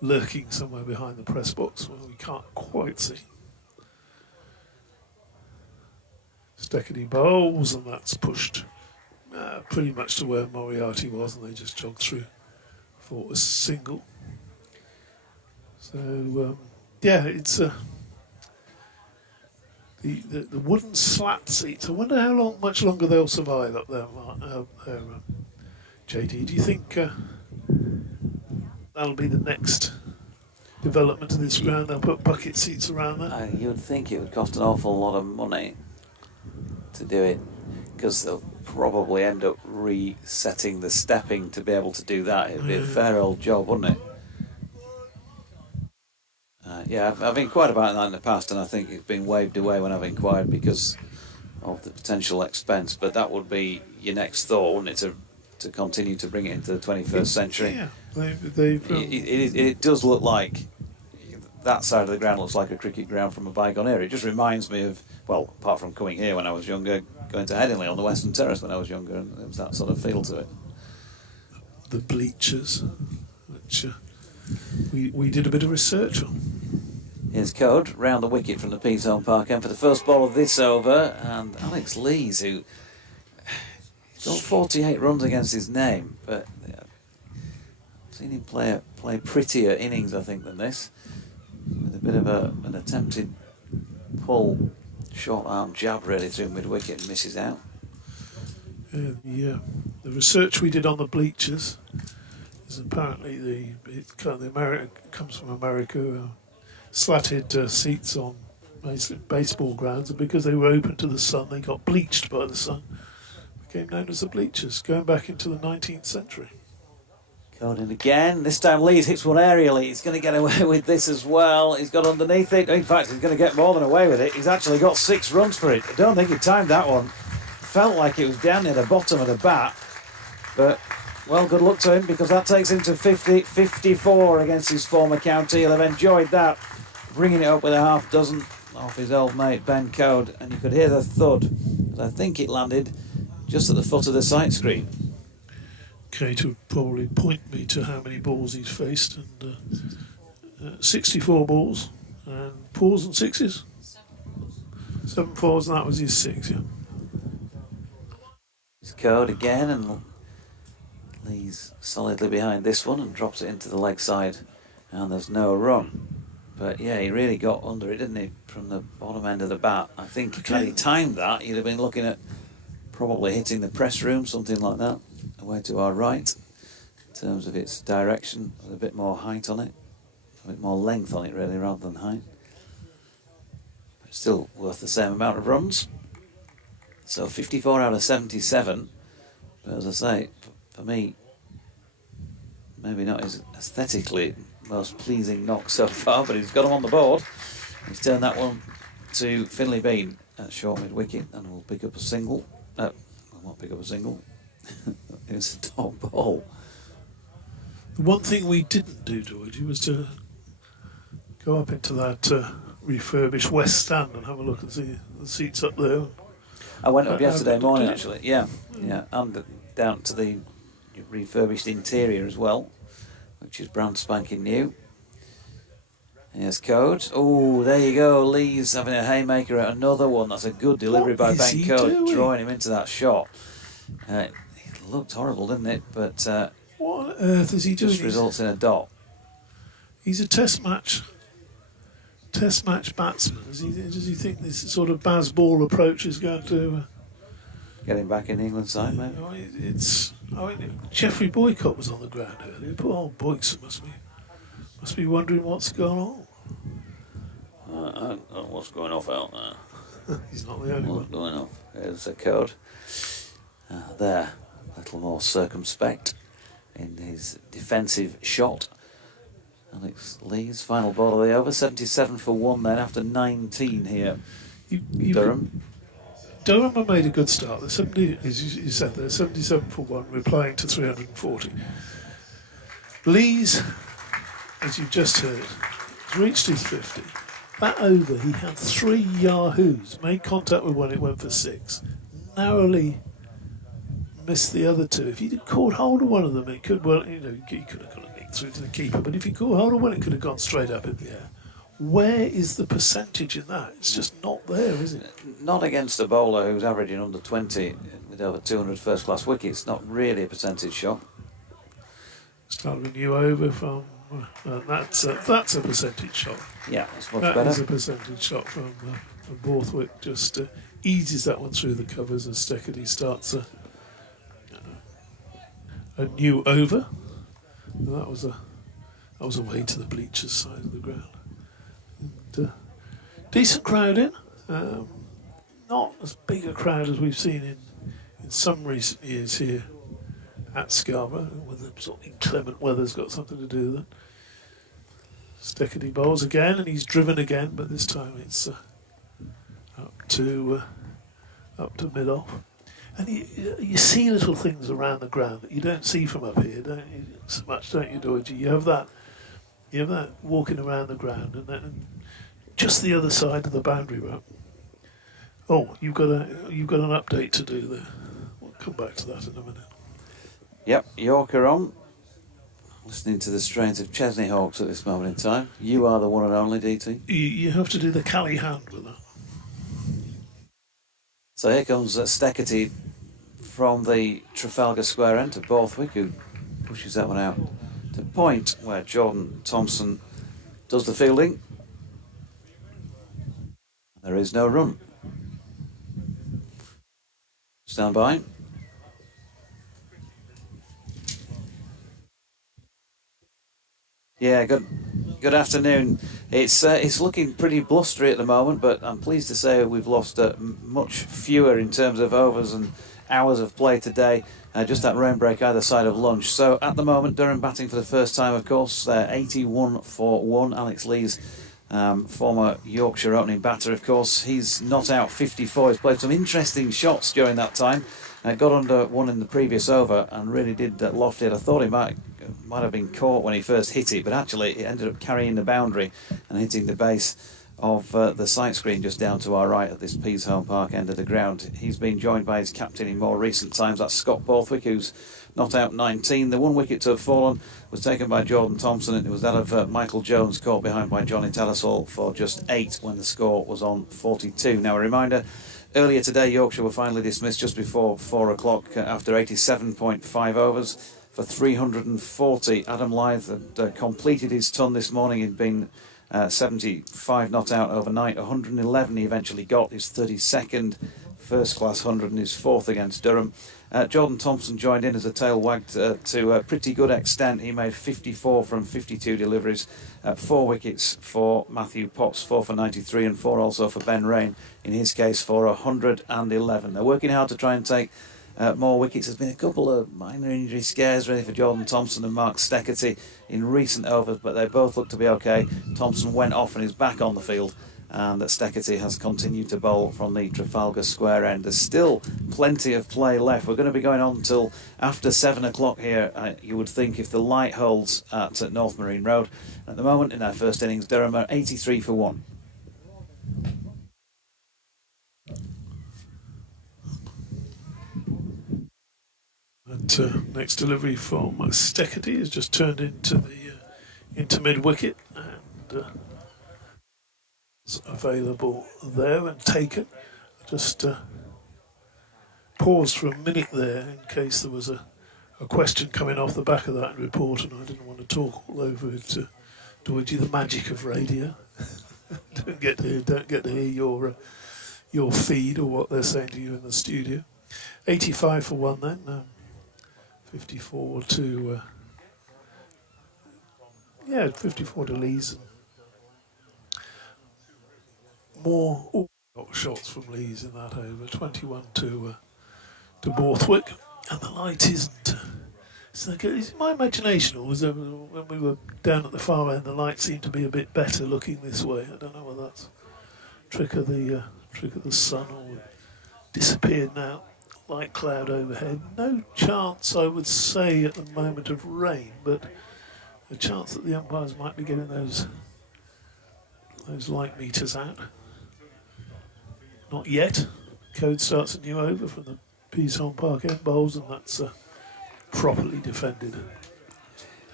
lurking somewhere behind the press box where we can't quite see. Steckley bowls, and that's pushed pretty much to where Moriarty was, and they just jogged through. Thought it was single. So yeah, it's the wooden slat seats. I wonder how much longer they'll survive up there, JD. Do you think that'll be the next development of this ground? They'll put bucket seats around there. You would think it would cost an awful lot of money to do it, because they'll probably end up resetting the stepping to be able to do that. It'd be a fair old job, wouldn't it? Yeah, I've inquired about that in the past, and I think it's been waved away when I've inquired because of the potential expense. But that would be your next thought, wouldn't it, to continue to bring it into the 21st century? Yeah, it does look like that side of the ground looks like a cricket ground from a bygone era. It just reminds me of, well, apart from coming here when I was younger, going to Headingley on the Western Terrace when I was younger, and there was that sort of feel to it. The bleachers, which we did a bit of research on. Here's Code round the wicket from the Peasholm Park end for the first ball of this over, and Alex Lees, who got 48 runs against his name, but I've seen him play prettier innings, I think, than this, with a bit of an attempted pull, short arm jab really through mid wicket and misses out. The research we did on the bleachers is apparently it comes from America. Slatted seats on baseball grounds, and because they were open to the sun, they got bleached by the sun. Became known as the bleachers, going back into the 19th century. Code in again. This time Lees hits one aerially. He's going to get away with this as well. He's got underneath it. In fact, he's going to get more than away with it. He's actually got 6 runs for it. I don't think he timed that one. Felt like it was down near the bottom of the bat, but well, good luck to him, because that takes him to 54 against his former county. He'll have enjoyed that, bringing it up with a half dozen off his old mate Ben Code, and you could hear the thud. I think it landed just at the foot of the sight screen. Kate would probably point me to how many balls he's faced, and 64 balls, and 4s and 6s. 7 4s, and that was his 6, yeah. His Code again, and Lee's solidly behind this one and drops it into the leg side, and there's no run. But yeah, he really got under it, didn't he, from the bottom end of the bat. I think had he timed that, he'd have been looking at probably hitting the press room, something like that, away to our right, in terms of its direction, with a bit more height on it, a bit more length on it really, rather than height. But still worth the same amount of runs. So 54 out of 77, but as I say, for me, maybe not his aesthetically most pleasing knock so far, but he's got him on the board. He's turned that one to Finlay Bean at short mid wicket, and will pick up a single. No, I won't pick up a single. It's a top ball. The one thing we didn't do, Georgie, was to go up into that refurbished West Stand and have a look and see the seats up there. I went up yesterday morning, did you? actually. Yeah, and down to the refurbished interior as well, which is brand spanking new. Here's Code. Oh, there you go. Lee's having a haymaker at another one. That's a good delivery What by is Ben he Code, doing? drawing him into that shot. It looked horrible, didn't it? But What on earth is he doing? just results in a dot. He's a test match batsman. Does he think this sort of Baz Ball approach is going to? Getting back in the England side, mate. Jeffrey Boycott was on the ground earlier. Poor old Boyce must be wondering what's going on. I don't know what's going off out there. He's not the only What's one. going off? There's a Code. There, a little more circumspect in his defensive shot. Alex Lee's final ball of the over, 77 for 1 then after 19 here. Durham. Durham have made a good start. They're 70, as you said, they're 77 for 1, replying to 340. Lee's, as you've just heard, has reached his 50. That over, he had 3 yahoos, made contact with one, it went for 6. Narrowly missed the other 2. If he'd caught hold of one of them, it could, he could have got a nick through to the keeper, but if he caught hold of one, it could have gone straight up in the air. Where is the percentage in that? It's just not there, is it? Not against a bowler who's averaging under 20 with over 200 first-class wickets. Not really a percentage shot. Started a new over from... that's a percentage shot. Yeah, that's much That better. is a percentage shot from Borthwick. Just eases that one through the covers as Steckedy starts a new over. And that was a way to the bleachers side of the ground. And, decent crowd in. Not as big a crowd as we've seen in some recent years here at Scarborough, whether sort of inclement weather's got something to do with it. Steckedy bowls again, and he's driven again, but this time it's up to mid-off. And you see little things around the ground that you don't see from up here, don't you? So much, don't you, Dorothy? You have that walking around the ground, and then just the other side of the boundary rope. Oh, you've got an update to do there. We'll come back to that in a minute. Yep, Yorker on. Listening to the strains of Chesney Hawks at this moment in time. You are the one and only, DT. You have to do the Cali hand with that. So here comes Steckety from the Trafalgar Square end to Borthwick, who pushes that one out to point, where Jordan Thompson does the fielding. There is no run. Stand by. Yeah, good afternoon. It's looking pretty blustery at the moment, but I'm pleased to say we've lost much fewer in terms of overs and hours of play today. Just that rain break either side of lunch. So at the moment, Durham batting for the first time, of course. 81 for 1. Alex Lee's former Yorkshire opening batter, of course. He's not out 54. He's played some interesting shots during that time. Got under one in the previous over and really did loft it. I thought he might have been caught when he first hit it, but actually it ended up carrying the boundary and hitting the base of the sight screen just down to our right at this Peasholm Park end of the ground. He's been joined by his captain in more recent times. That's Scott Borthwick, who's not out 19. The one wicket to have fallen was taken by Jordan Thompson, and it was that of Michael Jones, caught behind by Johnny Tattersall for just 8 when the score was on 42. Now a reminder, earlier today Yorkshire were finally dismissed just before 4 o'clock after 87.5 overs for 340. Adam Lyth had completed his ton this morning. He'd been 75 not out overnight. 111 he eventually got, his 32nd first class 100 and his 4th against Durham. Jordan Thompson joined in as the tail wagged to a pretty good extent. He made 54 from 52 deliveries, 4 wickets for Matthew Potts, 4 for 93 and 4 also for Ben Rain, in his case for 111. They're working hard to try and take more wickets. There's been a couple of minor injury scares ready for Jordan Thompson and Mark Steckety in recent overs, but they both look to be okay. Thompson went off and is back on the field and that Steckety has continued to bowl from the Trafalgar Square end. There's still plenty of play left. We're going to be going on until after 7 o'clock here, you would think, if the light holds at North Marine Road. At the moment, in our first innings, Durham are 83 for 1. And next delivery from Steckety is just turned into mid-wicket, and it's available there and taken. Just pause for a minute there in case there was a question coming off the back of that report, and I didn't want to talk all over it. Towards you, the magic of radio. don't get to hear your feed or what they're saying to you in the studio. 85 for 1 then. 54 to 54 to Lees. More shots from Lees in that over. 21 to Borthwick, and the light isn't. It's like, is it my imagination, or was there, when we were down at the far end, the light seemed to be a bit better looking this way? I don't know whether that's trick of the sun or disappeared now. Light cloud overhead. No chance, I would say, at the moment of rain, but a chance that the umpires might be getting those light meters out. Not yet. Code starts a new over from the Peashorn Park end bowls, and that's properly defended.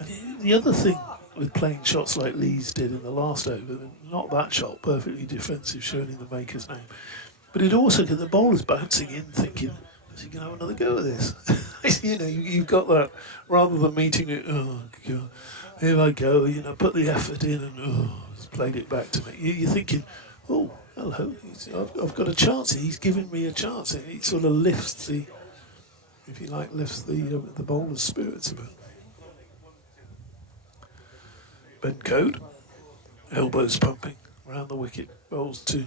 And the other thing with playing shots like Lees did in the last over, not that shot, perfectly defensive, shown in the maker's name, but it also got the bowlers bouncing in thinking, is he going to have another go at this? You've got that, rather than meeting it, oh God, here I go, put the effort in and he's played it back to me. You're thinking, oh, hello, I've got a chance here, he's giving me a chance. And it sort of lifts the bowler's spirits a bit. Ben Code, elbows pumping around the wicket, bowls to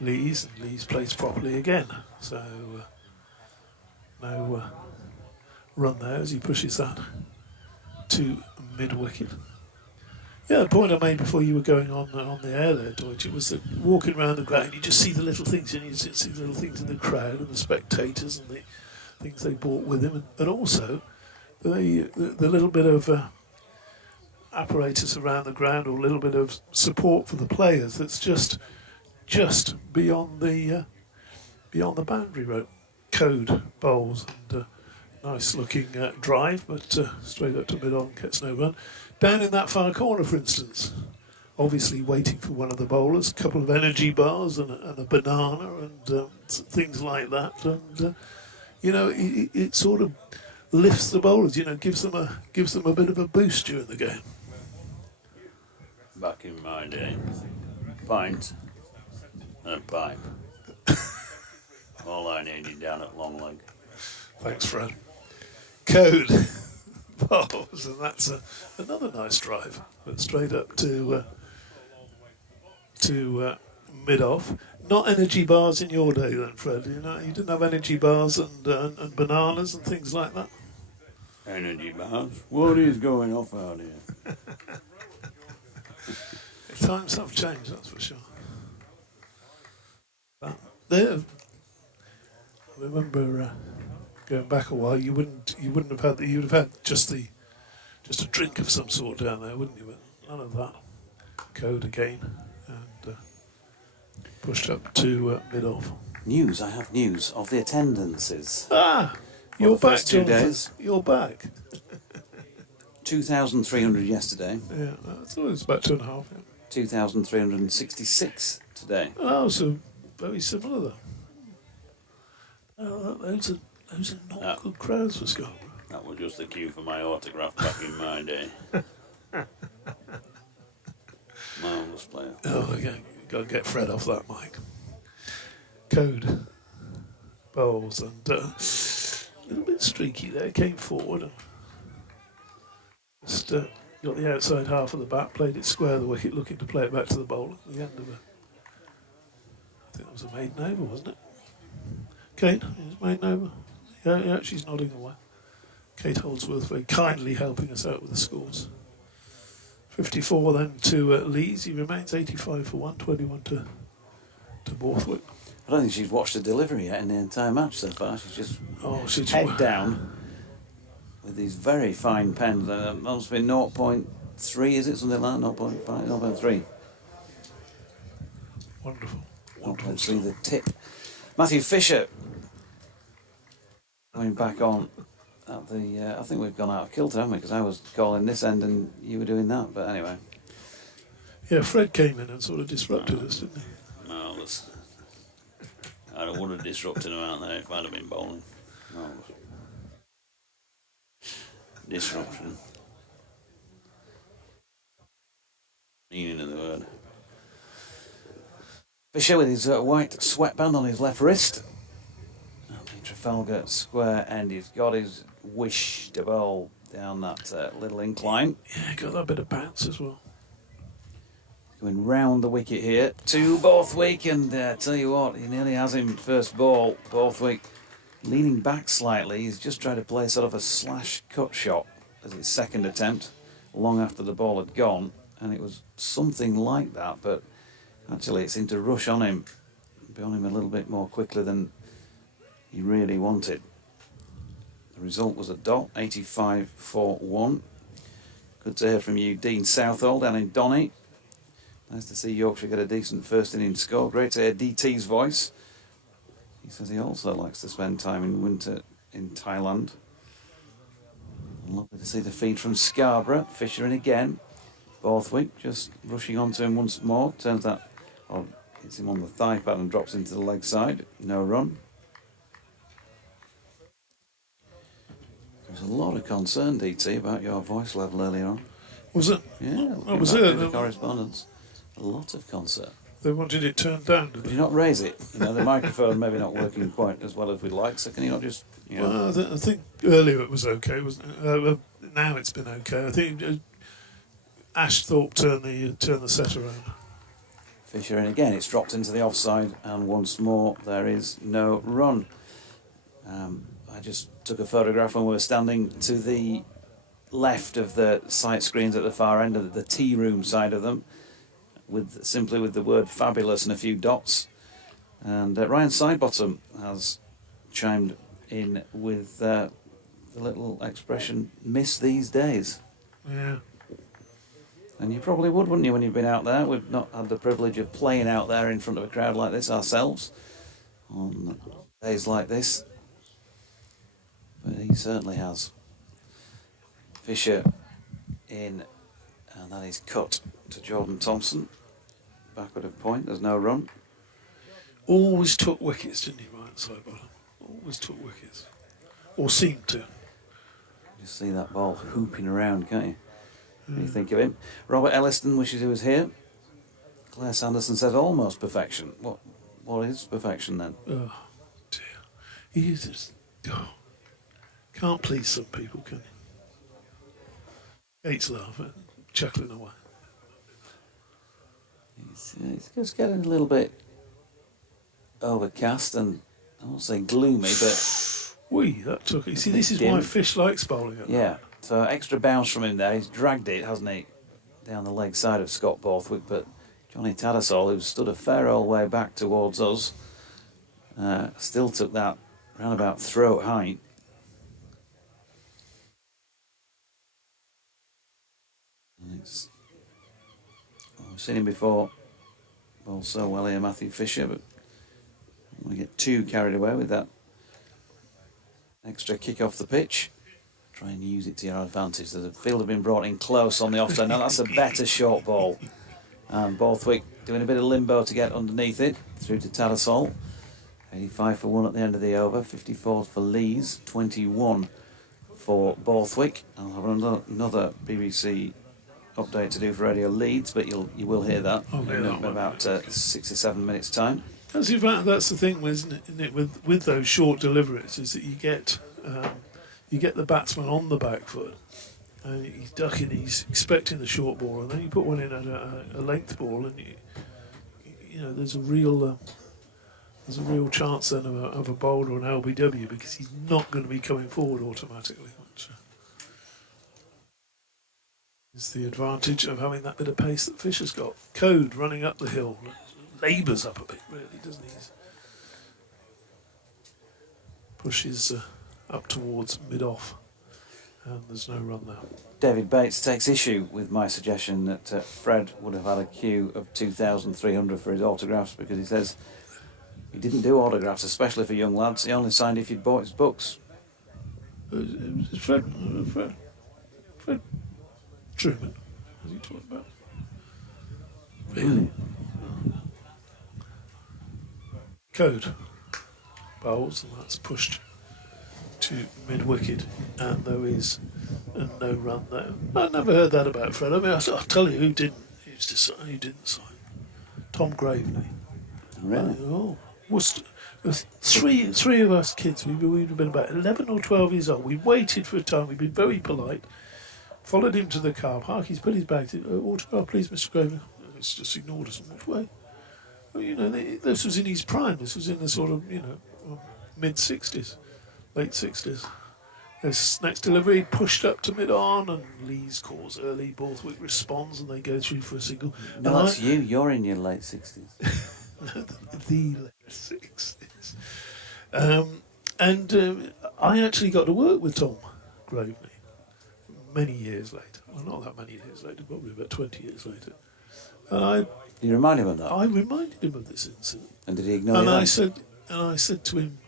Lees, and Lees plays properly again. So no run there as he pushes that to mid-wicket. Yeah, the point I made before you were going on the air there, Deutsch, it was that walking around the ground, you just see the little things, and you see the little things in the crowd and the spectators and the things they brought with him, and also the little bit of apparatus around the ground, or a little bit of support for the players that's just beyond the boundary rope. Code bowls, and nice looking drive, but straight up to mid-on, gets no run. Down in that far corner, for instance, obviously waiting for one of the bowlers, a couple of energy bars and a banana and things like that, and it sort of lifts the bowlers, gives them a bit of a boost during the game. Back in my day, pint and a pipe. All I needed down at long leg. Thanks, Fred. Code bowls, and that's another nice drive, but straight up to mid-off. Not energy bars in your day then, Fred? You didn't have energy bars and bananas and things like that? Energy bars? What is going off out here? Times have changed, that's for sure. But there, I remember going back a while, you wouldn't have had you'd have had just a drink of some sort down there, wouldn't you? But none of that. Code again, and pushed up to mid-off. I have news of the attendances. You're the back, first 2 Jonathan. days. You're back. 2,300 yesterday. Yeah, I thought it was about 2.5. Yeah. 2,366 today. Oh, so very similar though. Those are not good crowds for Scarborough. That was just the cue for my autograph back in my day. Marvellous player. Oh, okay. Got to get Fred off that mic. Code bowls, and a little bit streaky there. Came forward and just got the outside half of the bat, played it square the wicket, looking to play it back to the bowler. The end of I think that was a maiden over, wasn't it? Kate, it was maiden over. Yeah, she's nodding away. Kate Holdsworth very kindly helping us out with the scores. 54 then to Leeds. He remains 85 for 121 to Borthwick. I don't think she's watched a delivery yet in the entire match so far. She's just She's head down with these very fine pens. Must be 0.3, is it? Something like that? 0.5, 0.3. Wonderful. Let's see the tip. Matthew Fisher going back on at the. I think we've gone out of kilter, haven't we? Because I was calling this end and you were doing that. But anyway. Yeah, Fred came in and sort of disrupted us, didn't he? No, I don't want to disrupt him out there if I'd have been bowling. No. Disruption. Meaning of the word. Fisher with his white sweatband on his left wrist. And the Trafalgar Square end. He's got his wish to bowl down that little incline. Yeah, got that bit of bounce as well. Going round the wicket here to Borthwick, and tell you what, he nearly has him first ball. Borthwick leaning back slightly. He's just tried to play sort of a slash cut shot as his second attempt, long after the ball had gone, and it was something like that, but actually it seemed to rush on him, be on him a little bit more quickly than he really wanted. The result was a dot, 85 for 1. Good to hear from you, Dean Southall, down in Donny. Nice to see Yorkshire get a decent first inning score. Great to hear DT's voice. He says he also likes to spend time in winter in Thailand. Lovely to see the feed from Scarborough. Fisher in again. Borthwick just rushing onto him once more. Turns that, hits him on the thigh pad and drops into the leg side. No run. There was a lot of concern, DT, about your voice level earlier on. Was it? Yeah. Oh, was it? The correspondence. A lot of concern. They wanted it turned down, did Did they? you not raise it? You know, the microphone maybe not working quite as well as we'd like, so can you not just, you know... Well, I think earlier it was okay, wasn't it? Now it's been okay. I think Ash Thorpe turned the set around. Fisher in again, it's dropped into the offside, and once more there is no run. I just took a photograph when we were standing to the left of the sight screens at the far end of the tea room side of them, simply with the word fabulous and a few dots. And Ryan Sidebottom has chimed in with the little expression, miss these days. Yeah. And you probably would, wouldn't you, when you've been out there? We've not had the privilege of playing out there in front of a crowd like this ourselves on days like this. But he certainly has. Fisher in, and that is cut to Jordan Thompson. Backward of point, there's no run. Always took wickets, didn't he, Ryan Sidebottom? Always took wickets. Or seemed to. You see that ball hooping around, can't you? What do you think of him? Robert Elliston wishes he was here. Claire Sanderson says almost perfection. What is perfection then? Oh, dear. He just can't please some people, can he? Hates laughing, chuckling away. It's just getting a little bit overcast and I won't say gloomy, but... That took it. See, this is why Fish likes bowling at yeah, so extra bounce from him there. He's dragged it, hasn't he, down the leg side of Scott Borthwick, but Johnny Tattersall, who stood a fair old way back towards us, still took that round about throat height. We've seen him before, bowled so well here, Matthew Fisher, but I don't want to get too carried away with that extra kick off the pitch. Try and use it to your advantage. The field have been brought in close on the offside. Now that's a better short ball. And Borthwick doing a bit of limbo to get underneath it, through to Tattersall. 85 for 1 at the end of the over, 54 for Lees, 21 for Borthwick. I'll have another BBC update to do for Radio Leeds, but you will hear that in about 6 or 7 minutes' time. That's the thing, isn't it? With those short deliveries, is that you get the batsman on the back foot, and he's ducking, he's expecting the short ball, and then you put one in at a length ball, and you know there's a real chance then of a bowler or an LBW, because he's not going to be coming forward automatically. Is the advantage of having that bit of pace that Fisher's got. Code running up the hill, labours up a bit, really, doesn't he? Pushes up towards mid-off, and there's no run there. David Bates takes issue with my suggestion that Fred would have had a queue of 2,300 for his autographs, because he says he didn't do autographs, especially for young lads. He only signed if you'd bought his books. Fred Truman, was he talking about? Really? Code bowls, and that's pushed to mid-wicket, and there is no run there. I never heard that about Fred. I mean, I'll tell you who didn't. Who didn't sign? Tom Graveney. Really? Oh, three of us kids. We'd have been about 11 or 12 years old. We waited for a time. We'd been very polite. Followed him to the car park. He's put his bag. Autograph, please, Mr. Graveney. It's just ignored us and walked away. Well, you know, this was in his prime. This was in the sort of, mid-60s, late 60s. This next delivery pushed up to mid-on, and Lee's calls early. Borthwick responds, and they go through for a single. No, and that's you. You're in your late 60s. the late 60s. I actually got to work with Tom Graveney many years later. Well, not that many years later, probably about 20 years later. And You remind him of that? I reminded him of this incident. And did he ignore And you? I said to him,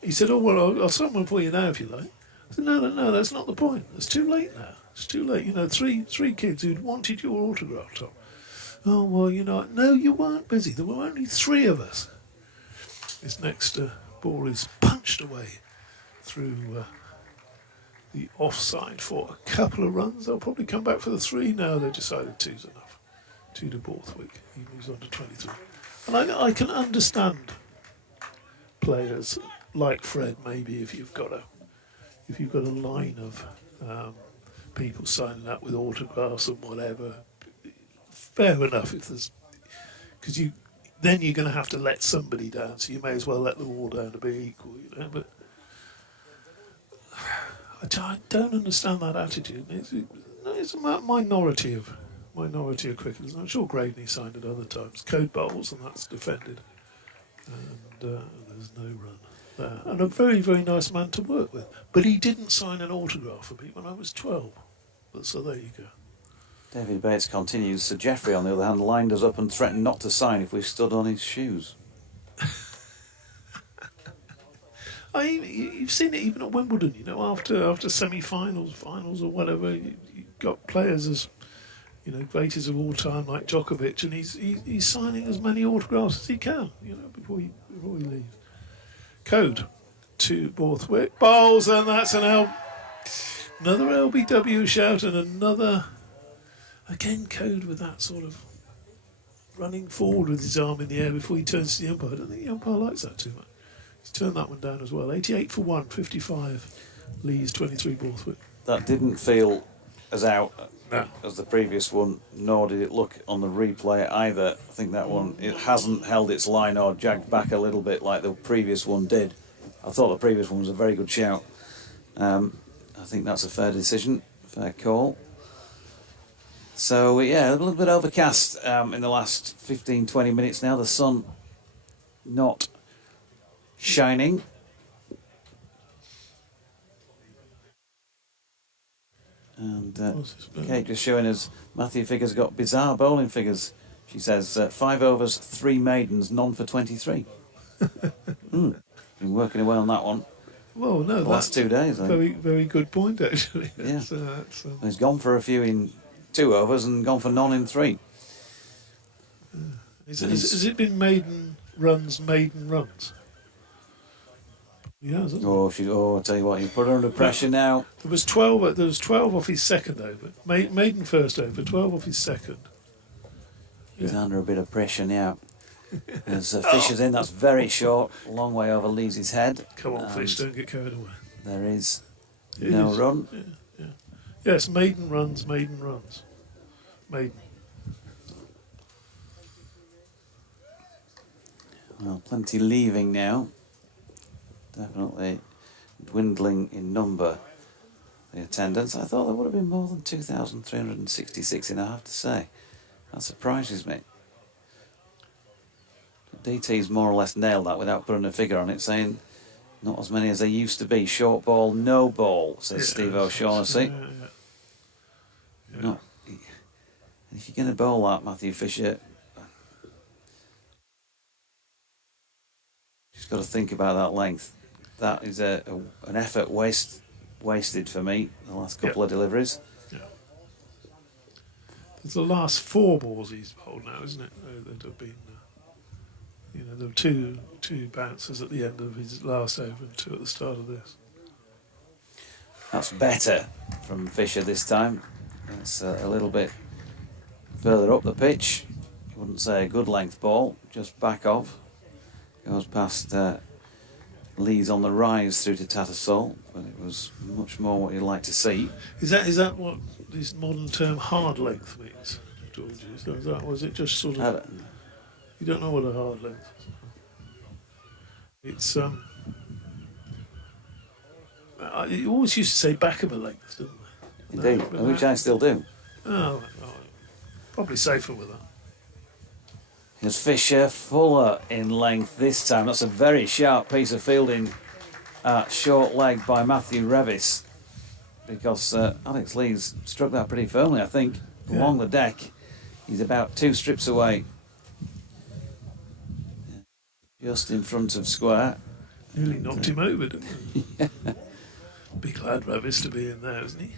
he said, "Oh, well, I'll sign one for you now if you like." I said, no, that's not the point. It's too late now. It's too late. You know, three kids who'd wanted your autograph, Tom. Oh, well, no, you weren't busy. There were only three of us. His next ball is punched away through the offside for a couple of runs. They'll probably come back for the three. No, they decided two's enough. 2 to Borthwick. He moves on to 23. And I can understand players like Fred, maybe, if you've got a line of people signing up with autographs and whatever. Fair enough, if there's, because then you're going to have to let somebody down, so you may as well let them all down to be equal, But I don't understand that attitude. It's a minority of cricketers. I'm sure Graveney signed at other times. Code bowls, and that's defended, and there's no run there. And a very, very nice man to work with. But he didn't sign an autograph for me when I was 12. So there you go. David Bates continues. Sir Geoffrey, on the other hand, lined us up and threatened not to sign if we stood on his shoes. You've seen it even at Wimbledon, after semi-finals, finals or whatever, you got players as, greatest of all time like Djokovic, and he's signing as many autographs as he can, before he leaves. Code to Borthwick. Bowls, and that's another LBW shout, and another, again, Code with that sort of running forward with his arm in the air before he turns to the umpire. I don't think the umpire likes that too much. He's turned that one down as well. 88 for 1, 55 Lee's, 23 Borthwick. That didn't feel as out as the previous one, nor did it look on the replay either. I think that one, it hasn't held its line or jagged back a little bit like the previous one did. I thought the previous one was a very good shout. I think that's a fair decision, fair call. So, yeah, a little bit overcast in the last 15-20 minutes now. The sun not shining. And Kate just showing us Matthew Figures got bizarre bowling figures. She says 5 overs, 3 maidens, none for 23. Been working away on that one. Well, no, the last 2 days. Very, very good point, actually. Yeah. He's gone for a few in 2 overs and gone for none in 3. Has it been maiden runs? Yeah, I'll tell you what, you put her under pressure now. There was 12 off his second over. Maiden first over, 12 off his second. He's under a bit of pressure now. As Fisher's in, that's very short, a long way over Lees' head. Come on, Fish, don't get carried away. There is no run. Yeah. Yes, maiden runs. Maiden. Well, plenty leaving now. Definitely dwindling in number. the attendance. I thought there would have been more than 2,366 in, I have to say. That surprises me. DT's more or less nailed that without putting a figure on it, saying not as many as there used to be. Short ball, no ball, says Steve O'Shaughnessy. Yeah. No. If you're going to bowl that, Matthew Fisher, you've got to think about that length. That is an effort wasted for me, the last couple of deliveries. Yeah. It's the last 4 balls he's bowled now, isn't it? That have been, there were two bounces at the end of his last over and 2 at the start of this. That's better from Fisher this time. It's a little bit further up the pitch. I wouldn't say a good length ball, just back off. Goes past Lee's on the rise through to Tattersall, but it was much more what you'd like to see. Is that what this modern term hard length means, George? Was it just sort of... You don't know what a hard length is? It's... you always used to say back of a length, didn't they? Indeed, which I still do. Oh, probably safer with that. Here's Fisher, fuller in length this time. That's a very sharp piece of fielding at short leg by Matthew Revis, because Alex Lee's struck that pretty firmly, I think, along the deck. He's about 2 strips away, just in front of square. Nearly knocked him over, didn't he? Be glad Revis to be in there, isn't he?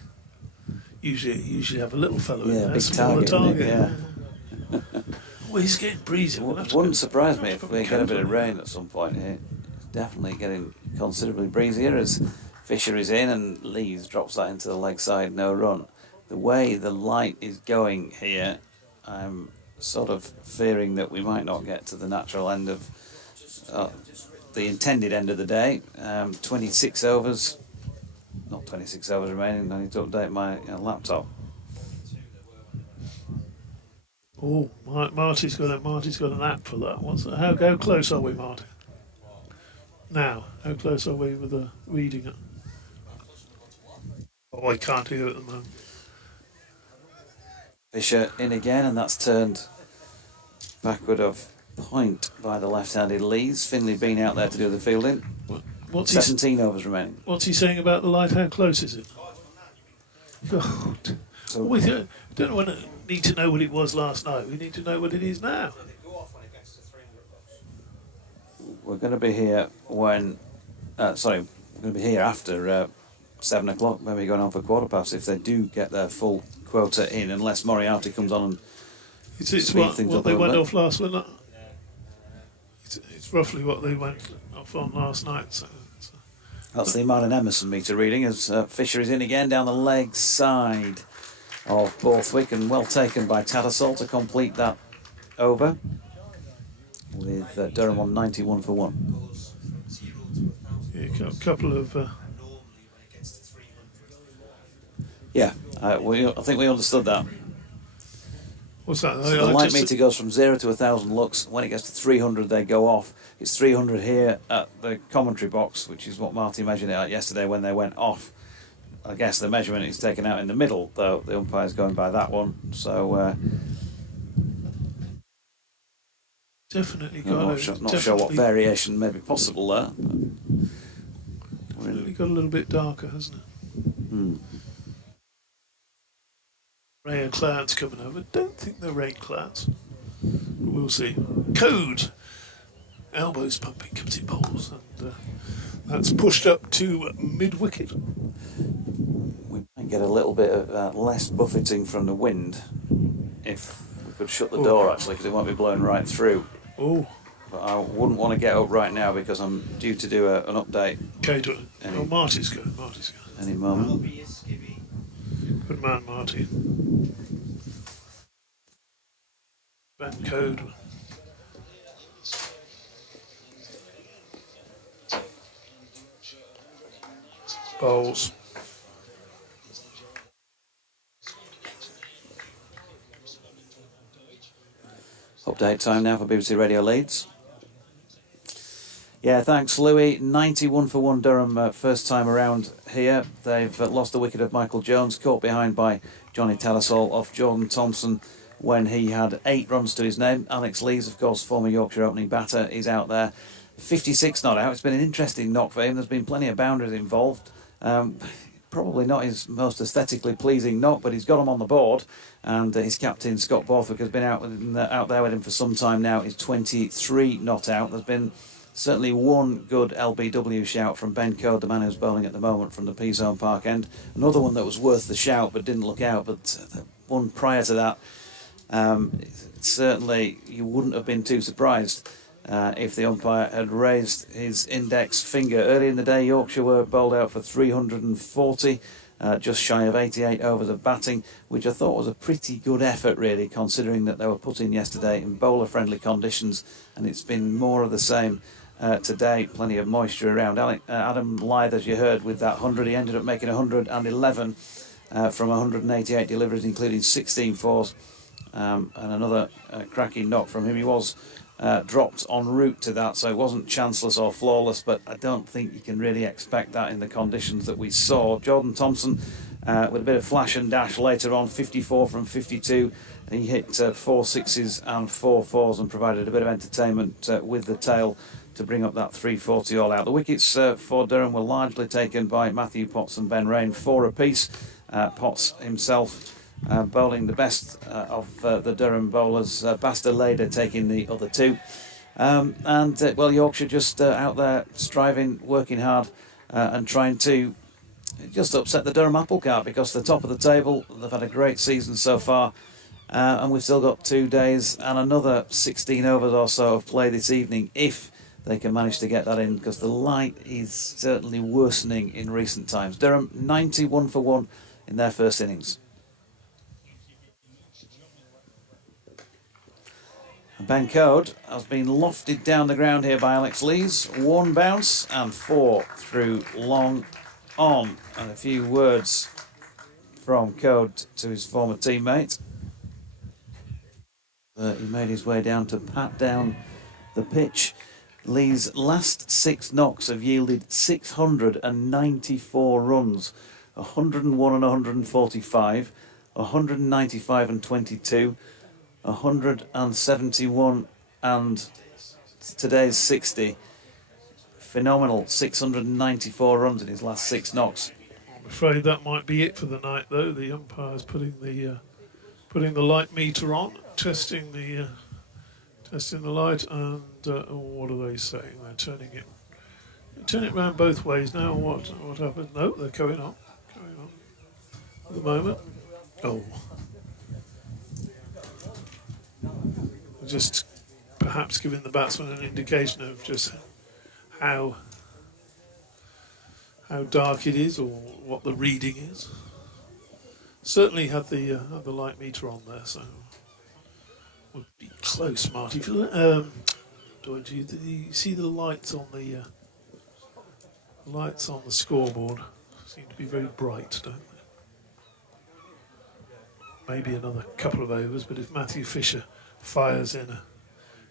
Usually have a little fellow in there, big smaller target. Yeah. Well, he's getting breezy. Wouldn't surprise me if we get a bit of rain at some point here. Definitely getting considerably breezier as Fisher is in and Lees drops that into the leg side, no run. The way the light is going here, I'm sort of fearing that we might not get to the natural end of the intended end of the day. 26 overs, not 26 overs remaining. I need to update my laptop. Oh, Marty's got an app for that. How close are we, Marty? Now, how close are we with the reading it? Oh, I can't hear it at the moment. Fisher in again, and that's turned backward of point by the left-handed Lees. Finley been out there to do the fielding. What's 17 overs remaining. What's he saying about the light? How close is it? God. So We don't need to know what it was last night. We need to know what it is now. we're going to be here when... we're going to be here after 7 o'clock, maybe going on for 1:15 if they do get their full quota in, unless Moriarty comes on and It's what they went off last night. It's roughly what they went off on last night. So. That's the Martin Emerson meter reading as Fisher is in again down the leg side of Borthwick, and well taken by Tattersall to complete that over with Durham on 91 for 1. Yeah, a couple of... I think we understood that. What's that? So the light meter goes from 0 to 1,000 lux. When it gets to 300, they go off. It's 300 here at the commentary box, which is what Marty measured it at yesterday when they went off. I guess the measurement is taken out in the middle, though the umpire's going by that one. So definitely not sure what variation may be possible there. Definitely got a little bit darker, hasn't it? Ray of clouds coming over. Don't think they're rain clouds, but we'll see. Code. Elbows pumping, comes in bowls, and that's pushed up to mid-wicket. We might get a little bit of less buffeting from the wind if we could shut the door, actually, because it won't be blowing right through. Oh. But I wouldn't want to get up right now because I'm due to do an update. Okay, Marty's good. Any moment. Good man, Marty. Ben Code. Bowls. Update time now for BBC Radio Leeds. Yeah, thanks, Louis. 91 for 1 Durham first time around here. They've lost the wicket of Michael Jones, caught behind by Johnny Telesol off Jordan Thompson when he had 8 runs to his name. Alex Lees, of course, former Yorkshire opening batter, is out there. 56 not out. It's been an interesting knock for him. There's been plenty of boundaries involved. Probably not his most aesthetically pleasing knock, but he's got him on the board. And his captain, Scott Borthwick, has been out there with him for some time now. He's 23 not out. There's been certainly one good LBW shout from Ben Code, the man who's bowling at the moment from the P-Zone Park end. Another one that was worth the shout but didn't look out. But the one prior to that, certainly you wouldn't have been too surprised if the umpire had raised his index finger. Early in the day, Yorkshire were bowled out for 340, just shy of 88 overs of batting, which I thought was a pretty good effort, really, considering that they were put in yesterday in bowler-friendly conditions, and it's been more of the same today. Plenty of moisture around. Adam Lyth, as you heard, with that 100, he ended up making 111 from 188 deliveries, including 16 fours, and another cracking knock from him. He was dropped en route to that, so it wasn't chanceless or flawless, but I don't think you can really expect that in the conditions that we saw. Jordan Thompson with a bit of flash and dash later on, 54 from 52. He hit 4 sixes and 4 fours and provided a bit of entertainment with the tail to bring up that 340 all out. The wickets for Durham were largely taken by Matthew Potts and Ben Rain, 4 apiece. Potts himself bowling the best of the Durham bowlers, Basta Leda taking the other 2. Well, Yorkshire just out there striving, working hard and trying to just upset the Durham apple cart, because they're top of the table. They've had a great season so far, and we've still got 2 days and another 16 overs or so of play this evening, if they can manage to get that in, because the light is certainly worsening in recent times. Durham 91 for 1 in their first innings. Ben Code has been lofted down the ground here by Alex Lees. 1 bounce and 4 through long on. And a few words from Code to his former teammate. He made his way down to pat down the pitch. Lee's last 6 knocks have yielded 694 runs. 101 and 145, 195 and 22, 171 and today's 60. Phenomenal, 694 runs in his last 6 knocks. I'm afraid that might be it for the night, though. The umpire's putting the light meter on, testing the light, and what are they saying? They're turning it around both ways now. What happens? No, they're going on at the moment. Oh. Just perhaps giving the batsman an indication of just how dark it is, or what the reading is. Certainly had the light meter on there, so would be close, Marty. If you see the lights on the scoreboard seem to be very bright, don't they? Maybe another couple of overs, but if Matthew Fisher fires in a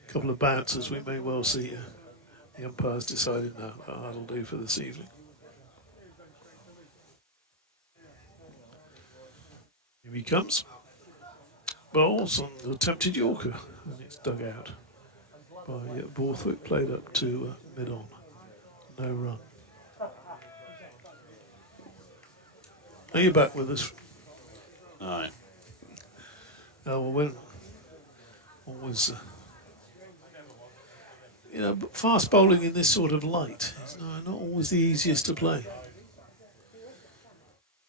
couple of bounces, we may well see the umpires decided no, that'll do for this evening. Here he comes. Bowls on the attempted Yorker, and it's dug out by Borthwick, played up to mid-on. No run. Are you back with us? Aye. Well, when always, but fast bowling in this sort of light is not always the easiest to play.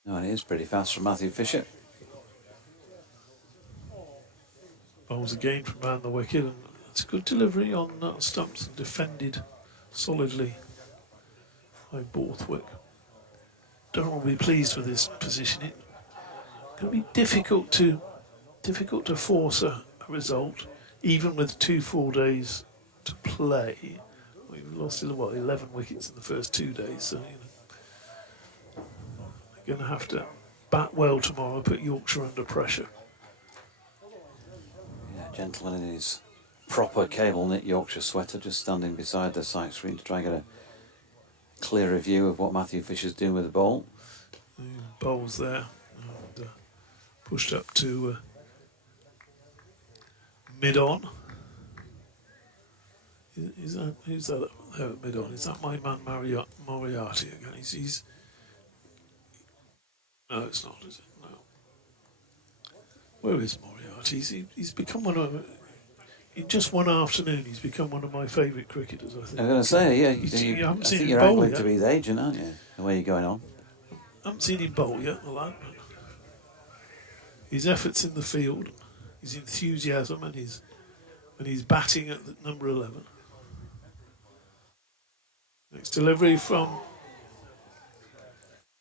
No, and it is pretty fast from Matthew Fisher. Bowls again from around the wicket, and it's a good delivery on Stumps, and defended solidly by Borthwick. Durham will be pleased with this position. It's going to be difficult to force a result, even with 2 full days to play. We've lost 11 wickets in the first 2 days, so they're going to have to bat well tomorrow, put Yorkshire under pressure. Yeah, gentleman in his proper cable knit Yorkshire sweater, just standing beside the sight screen to try and get a clearer view of what Matthew Fisher's doing with the ball. The bowls there, and pushed up to mid-on. Is that, who's that up there at mid-on? Is that my man Moriarty again? He's no, it's not, is it? No. Where is Moriarty? He's become one of, in just one afternoon, he's become one of my favourite cricketers, I think. I was going to say, yeah, You haven't I seen think him you're bowl angling yet. to be his agent, aren't you? The way you're going on. I haven't seen him bowl yet, the lad. But his efforts in the field, his enthusiasm, and when he's batting at the number 11. Next delivery from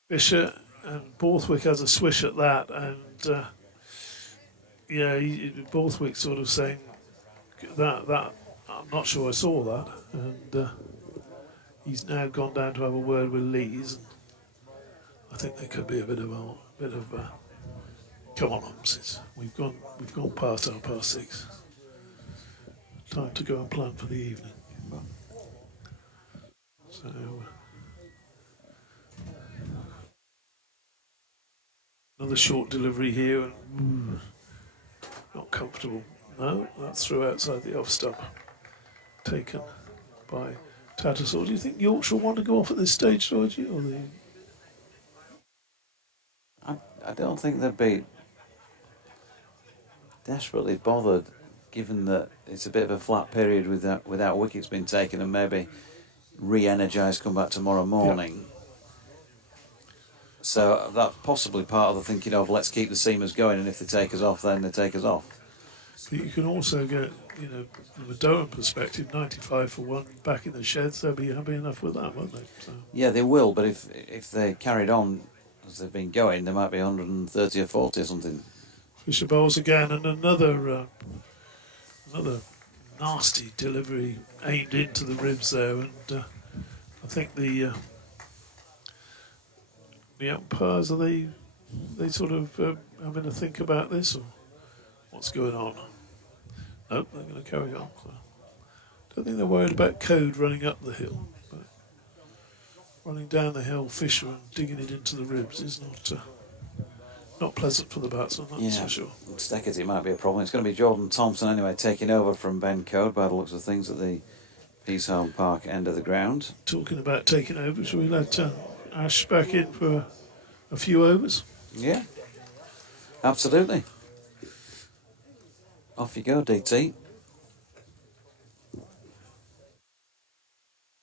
Fisher, and Borthwick has a swish at that, and Borthwick sort of saying that I'm not sure I saw that, and he's now gone down to have a word with Lees. I think there could be a bit of come on, we've gone past 6:30. Time to go and plan for the evening. So another short delivery here, and not comfortable. No, that's through outside the off stump, taken by Tattersall. Do you think Yorkshire want to go off at this stage, Georgie, or the? I don't think they'd be desperately bothered, given that it's a bit of a flat period without wickets being taken, and maybe re-energise, come back tomorrow morning. Yep. So that's possibly part of the thinking of let's keep the seamers going, and if they take us off, then they take us off. But you can also get, from a Durham perspective, 95 for 1 back in the sheds. They'll be happy enough with that, won't they? So. Yeah, they will. But if they carried on as they've been going, there might be 130 or 40 or something. Fisher bowls again, and another nasty delivery aimed into the ribs there, and I think the umpires, are they sort of having a think about this, or what's going on? Nope, they're going to carry on. So I don't think they're worried about code running up the hill, but running down the hill, Fisher, and digging it into the ribs is not pleasant for the batsman, that's for sure. Steckity might be a problem. It's going to be Jordan Thompson anyway, taking over from Ben Code by the looks of things at the Peaceholm Park end of the ground. Talking about taking over, shall we let Ash back in for a few overs? Yeah, absolutely. Off you go, DT.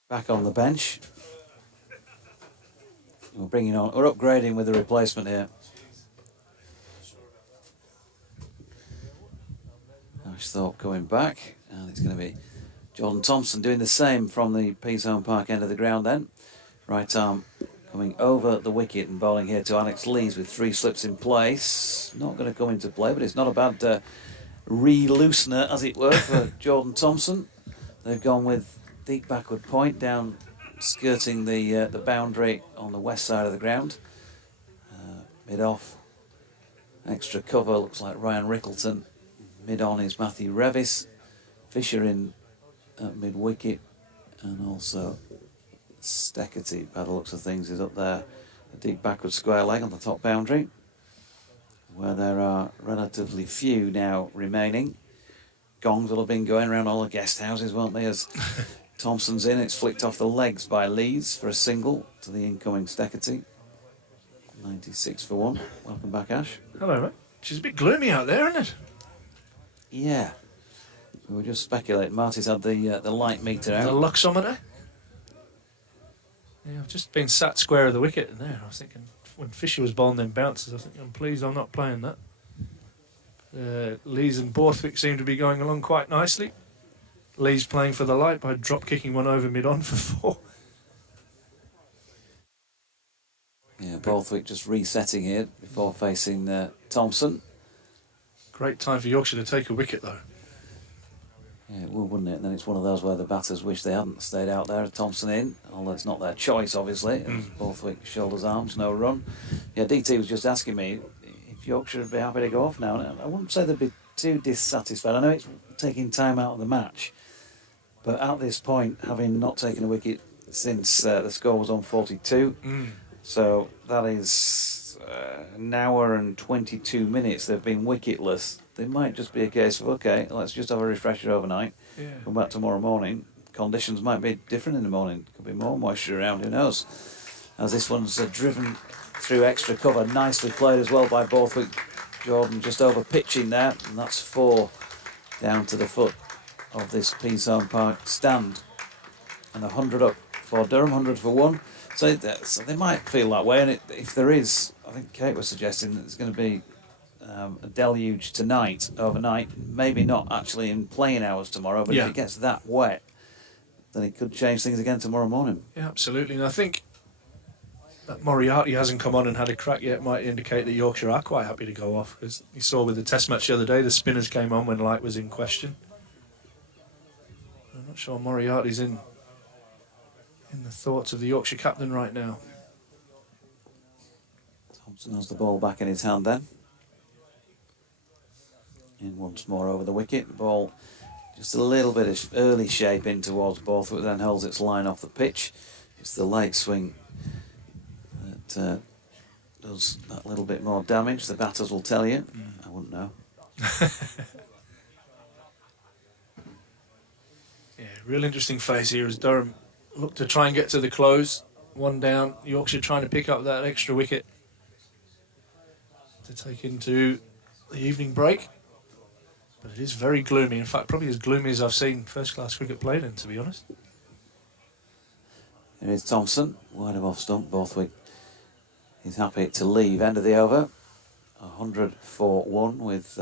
Back on the bench. We're upgrading with the replacement here. Ash Thorpe coming back, and it's going to be Jordan Thompson doing the same from the Peaceholm Park end of the ground then. Right arm coming over the wicket and bowling here to Alex Lees with 3 slips in place. Not going to come into play, but it's not a bad re-loosener, as it were, for Jordan Thompson. They've gone with deep backward point down, skirting the boundary on the west side of the ground. Mid-off, extra cover, looks like Ryan Rickelton. Mid-on is Matthew Revis. Fisher in at mid-wicket, and also Steckity, by the looks of things, is up there. A deep backward square leg on the top boundary, where there are relatively few now remaining. Gongs will have been going around all the guest houses, won't they, as Thompson's in. It's flicked off the legs by Lees for a single to the incoming Steckity. 96 for 1. Welcome back, Ash. Hello, mate. She's a bit gloomy out there, isn't it? Yeah. We were just speculating. Marty's had the light meter out. The luxometer. Yeah, I've just been sat square of the wicket in there. I was thinking, when Fisher was bowling them bounces, I was thinking, I'm pleased I'm not playing that. Lees and Borthwick seem to be going along quite nicely. Lees playing for the light by drop kicking one over mid-on for 4. Yeah, Borthwick just resetting here before facing Thompson. Great time for Yorkshire to take a wicket, though. Yeah, it would, wouldn't it? And then it's one of those where the batters wish they hadn't stayed out there. Thompson in, although it's not their choice, obviously. Borthwick shoulders arms, no run. Yeah, DT was just asking me if Yorkshire would be happy to go off now. And I wouldn't say they'd be too dissatisfied. I know it's taking time out of the match. But at this point, having not taken a wicket since the score was on 42, so that is an hour and 22 minutes they've been wicketless. They might just be a case of, okay, let's just have a refresher overnight, come back tomorrow morning. Conditions might be different in the morning. Could be more moisture around, who knows. As this one's driven through extra cover, nicely played as well by Borthwick. Jordan just over pitching there, and that's 4 down to the foot of this Peasholm Park stand. And 100 up for Durham, 100 for 1. So they might feel that way, and if there is, I think Kate was suggesting that there's going to be a deluge tonight, overnight, maybe not actually in playing hours tomorrow, but if it gets that wet, then it could change things again tomorrow morning. Yeah, absolutely. And I think that Moriarty hasn't come on and had a crack yet might indicate that Yorkshire are quite happy to go off, because you saw with the test match the other day, the spinners came on when light was in question. I'm not sure Moriarty's in the thoughts of the Yorkshire captain right now. Thompson has the ball back in his hand then. In once more over the wicket. The ball just a little bit of early shape in towards Borthwick, then holds its line off the pitch. It's the late swing that does that little bit more damage. The batters will tell you. I wouldn't know. Yeah, real interesting phase here as Durham look to try and get to the close. 1 down, Yorkshire trying to pick up that extra wicket to take into the evening break. But it is very gloomy. In fact, probably as gloomy as I've seen first-class cricket played in, to be honest. Here is Thompson, wide of off stump. Borthwick is happy to leave. End of the over. 100 for 1 with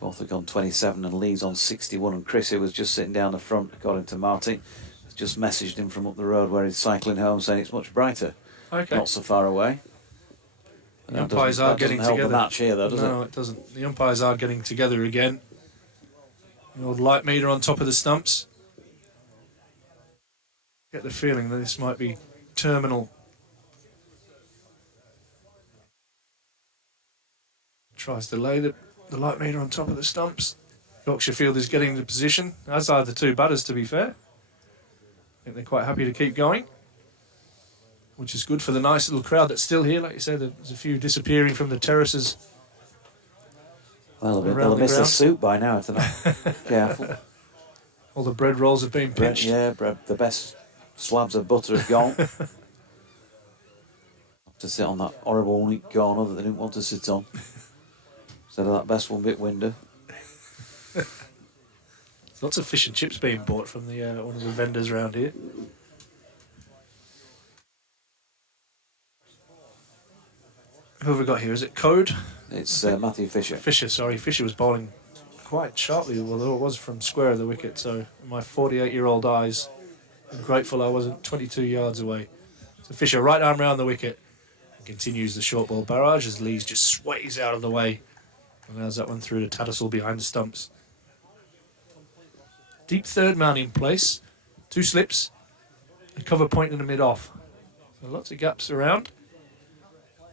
Borthwick on 27 and Leeds on 61. And Chris, who was just sitting down the front, according to Marty, has just messaged him from up the road where he's cycling home, saying it's much brighter. Okay. Not so far away. The umpires are getting help together. the match here, though, does No, it doesn't. The umpires are getting together again. The old light meter on top of the stumps. Get the feeling that this might be terminal. Tries to lay the light meter on top of the stumps. Yorkshire field is getting the position, as are the 2 batters, to be fair. I think they're quite happy to keep going, which is good for the nice little crowd that's still here. Like you said, there's a few disappearing from the terraces. Well, they'll miss the soup by now if they're not careful. All the bread rolls have been pinched. Bread, the best slabs of butter have gone. Have to sit on that horrible neat corner that they didn't want to sit on. Instead of that best 1-bit window. There's lots of fish and chips being bought from the one of the vendors around here. Who have we got here? Is it Code? It's Matthew Fisher. Fisher was bowling quite sharply, although it was from square of the wicket. So my 48-year-old eyes, I'm grateful I wasn't 22 yards away. So Fisher right arm round the wicket and continues the short ball barrage as Lees just sways out of the way and allows that one through to Tattersall behind the stumps. Deep third man in place, 2 slips, a cover point and a mid-off. So lots of gaps around.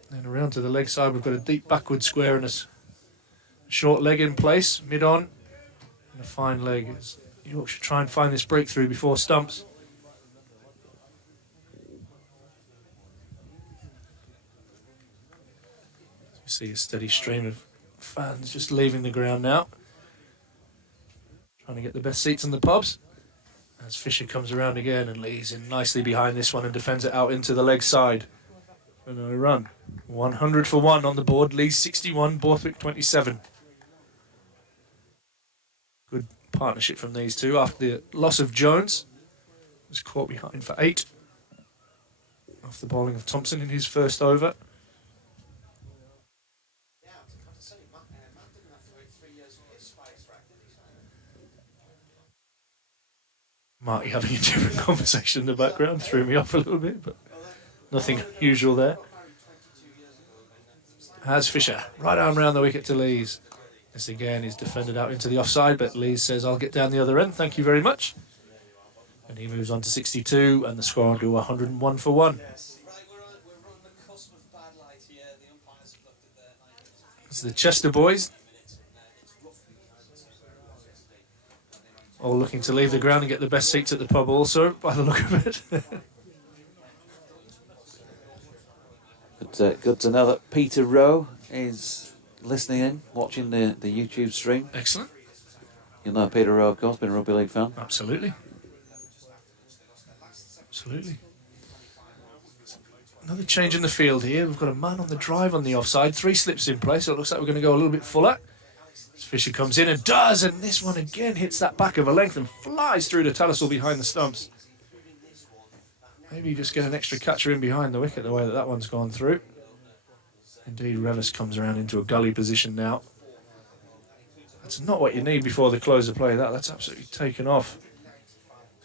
And around to the leg side, we've got a deep backward square and a short leg in place, mid-on, and a fine leg. As Yorkshire try and find this breakthrough before stumps. You see a steady stream of fans just leaving the ground now. Trying to get the best seats in the pubs. As Fisher comes around again and leads in nicely behind this one and defends it out into the leg side. For no run. 100 for 1 on the board. Lees 61, Borthwick 27. Good partnership from these two after the loss of Jones. Was caught behind for 8. Off the bowling of Thompson in his first over. Marty having a different conversation in the background threw me off a little bit, but nothing unusual there. Has Fisher, right arm round the wicket to Lees. This again is defended out into the offside, but Lees says, I'll get down the other end, thank you very much. And he moves on to 62, and the score on to 101 for 1. It's the Chester boys. All looking to leave the ground and get the best seats at the pub also, by the look of it. Good to know that Peter Rowe is listening in, watching the YouTube stream. Excellent. You know Peter Rowe, of course, been a rugby league fan. Absolutely. Another change in the field here. We've got a man on the drive on the offside. 3 slips in play, so it looks like we're going to go a little bit fuller. Fisher comes in and does, and this one again hits that back of a length and flies through the Talasol behind the stumps. Maybe you just get an extra catcher in behind the wicket the way that one's gone through. Indeed, Revis comes around into a gully position now. That's not what you need before the close of play. That's absolutely taken off.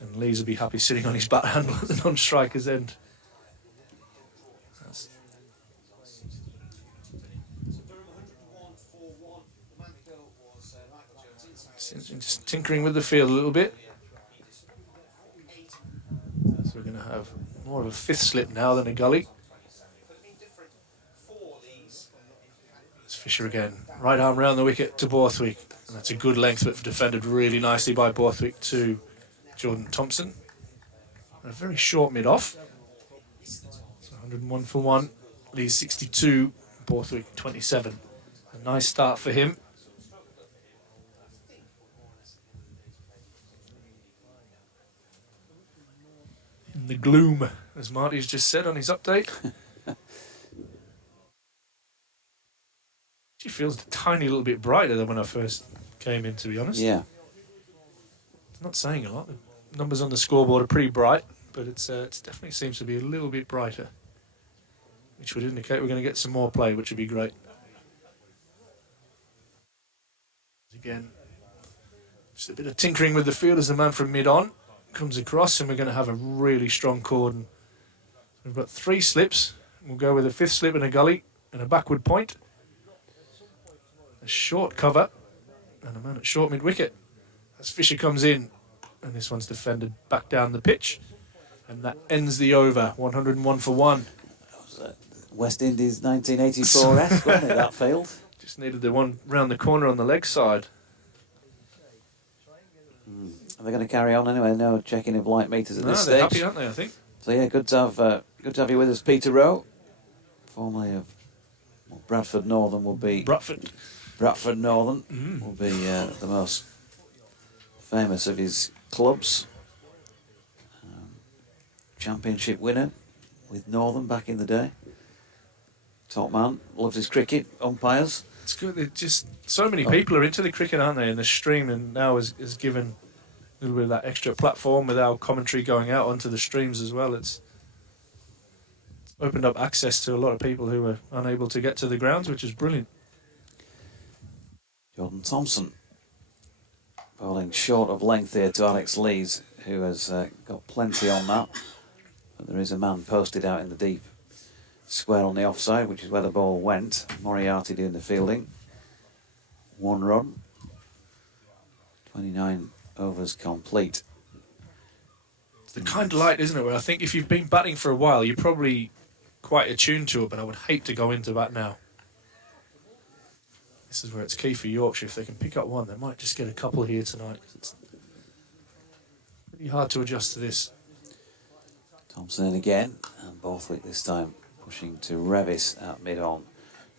And Lees will be happy sitting on his bat handle at the non-striker's end. Just tinkering with the field a little bit. So we're going to have more of a 5th slip now than a gully. It's Fisher again. Right arm round the wicket to Borthwick. And that's a good length, but defended really nicely by Borthwick to Jordan Thompson. And a very short mid-off. So 101 for 1. Lee's 62. Borthwick 27. A nice start for him. In the gloom, as Marty's just said on his update. She feels a tiny little bit brighter than when I first came in, to be honest. Yeah. It's not saying a lot. The numbers on the scoreboard are pretty bright, but it definitely seems to be a little bit brighter, which would indicate we're going to get some more play, which would be great. Again, just a bit of tinkering with the field as the man from mid-on comes across, and we're going to have a really strong cordon. We've got 3 slips. We'll go with a 5th slip and a gully and a backward point. A short cover and a man at short mid-wicket. As Fisher comes in, and this one's defended back down the pitch. And that ends the over, 101 for 1. West Indies 1984-esque, wasn't it, that field? Just needed the one round the corner on the leg side. Are they going to carry on anyway? No checking of light meters at this stage. They're happy, aren't they, I think? So yeah, good to have you with us, Peter Rowe, formerly of Bradford Northern will be. Bradford Northern will be the most famous of his clubs. Championship winner with Northern back in the day. Top man, loves his cricket, umpires. It's good. It just so many people are into the cricket, aren't they? And the stream and now is given a little bit of that extra platform with our commentary going out onto the streams as well. It's opened up access to a lot of people who were unable to get to the grounds, which is brilliant. Jordan Thompson bowling short of length here to Alex Lees, who has got plenty on that. But there is a man posted out in the deep square on the offside, which is where the ball went. Moriarty doing the fielding. 1 run. 29 overs complete. It's the kind of light, isn't it, where I think if you've been batting for a while, you're probably quite attuned to it, but I would hate to go into bat now. This is where it's key for Yorkshire. If they can pick up one, they might just get a couple here tonight, because it's pretty hard to adjust to this. Thompson in again, and Borthwick this time pushing to Revis at mid-on.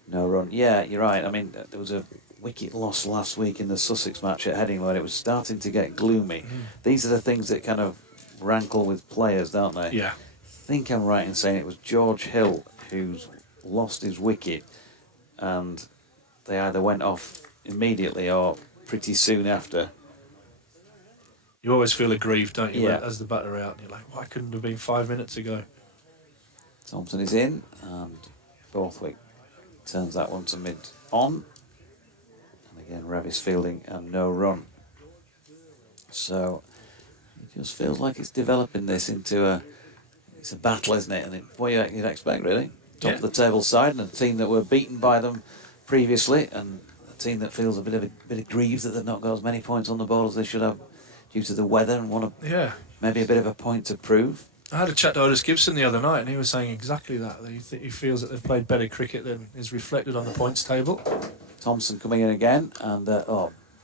No run. Yeah, you're right. I mean, there was a wicket loss last week in the Sussex match at Headingley when it was starting to get gloomy. These are the things that kind of rankle with players, don't they? Yeah. I think I'm right in saying it was George Hill who's lost his wicket, and they either went off immediately or pretty soon after. You always feel aggrieved, don't you, Yeah. as the batter out? And you're like, why couldn't it have been 5 minutes ago? Thompson is in, and Borthwick turns that one to mid-on. And again, Revis fielding and no run. So it just feels like it's developing this into it's a battle, isn't it? And what you'd expect, really. Top of the table side, and a team that were beaten by them previously, and a team that feels a bit aggrieved that they've not got as many points on the board as they should have due to the weather, and want to maybe a bit of a point to prove. I had a chat to Otis Gibson the other night, and he was saying exactly that. He feels that they've played better cricket than is reflected on the points table. Thompson coming in again, and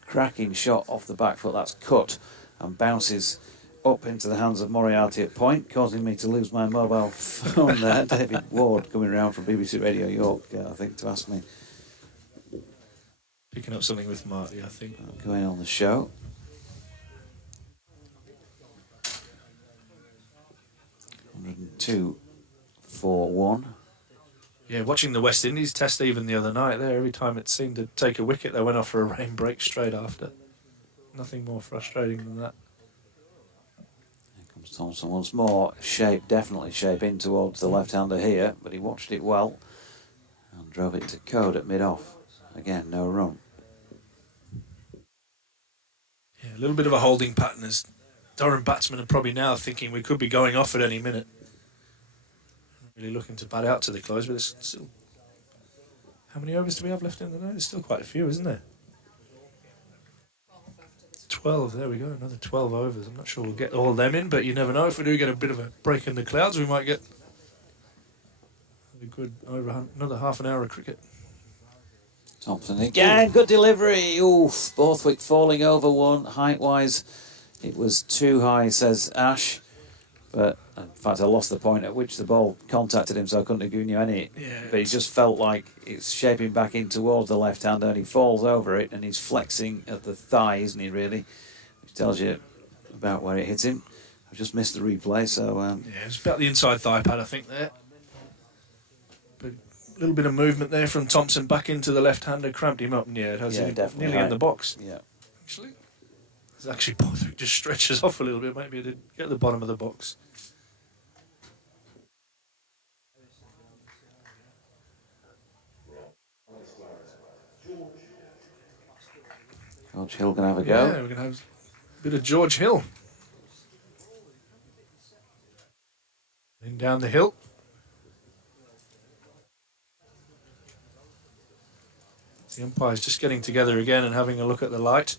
cracking shot off the back foot. That's cut and bounces up into the hands of Moriarty at point, causing me to lose my mobile phone there. David Ward coming around from BBC Radio York, I think, to ask me. Picking up something with Marty, I think. Going on the show. $102-1. Yeah, watching the West Indies test even the other night there, every time it seemed to take a wicket, they went off for a rain break straight after. Nothing more frustrating than that. Here comes Thompson once more. Definitely shape in towards the left-hander here, but he watched it well and drove it to code at mid-off. Again, no run. Yeah, a little bit of a holding pattern as Durham batsmen are probably now thinking we could be going off at any minute. Really looking to bat out to the close, but there's still... How many overs do we have left in the night? There's still quite a few, isn't there? 12, there we go, another 12 overs. I'm not sure we'll get all of them in, but you never know. If we do get a bit of a break in the clouds, we might get a good over another half an hour of cricket. Thompson again, good delivery. Oof, Borthwick falling over one. Height-wise, it was too high, says Ash. But in fact, I lost the point at which the ball contacted him, so I couldn't have given you any. Yeah, but he just felt like it's shaping back in towards the left hander, and he falls over it, and he's flexing at the thigh, isn't he, really? Which tells you about where it hits him. I've just missed the replay, so... yeah, it's about the inside thigh pad, I think, there. But a little bit of movement there from Thompson back into the left-hander, cramped him up, and yeah, it has him nearly in the box. Yeah. Actually, it's actually Borthwick just stretches off a little bit, maybe to get the bottom of the box. George Hill going to have a go. Yeah, we're going to have a bit of George Hill. In down the hill. The umpire's just getting together again and having a look at the light.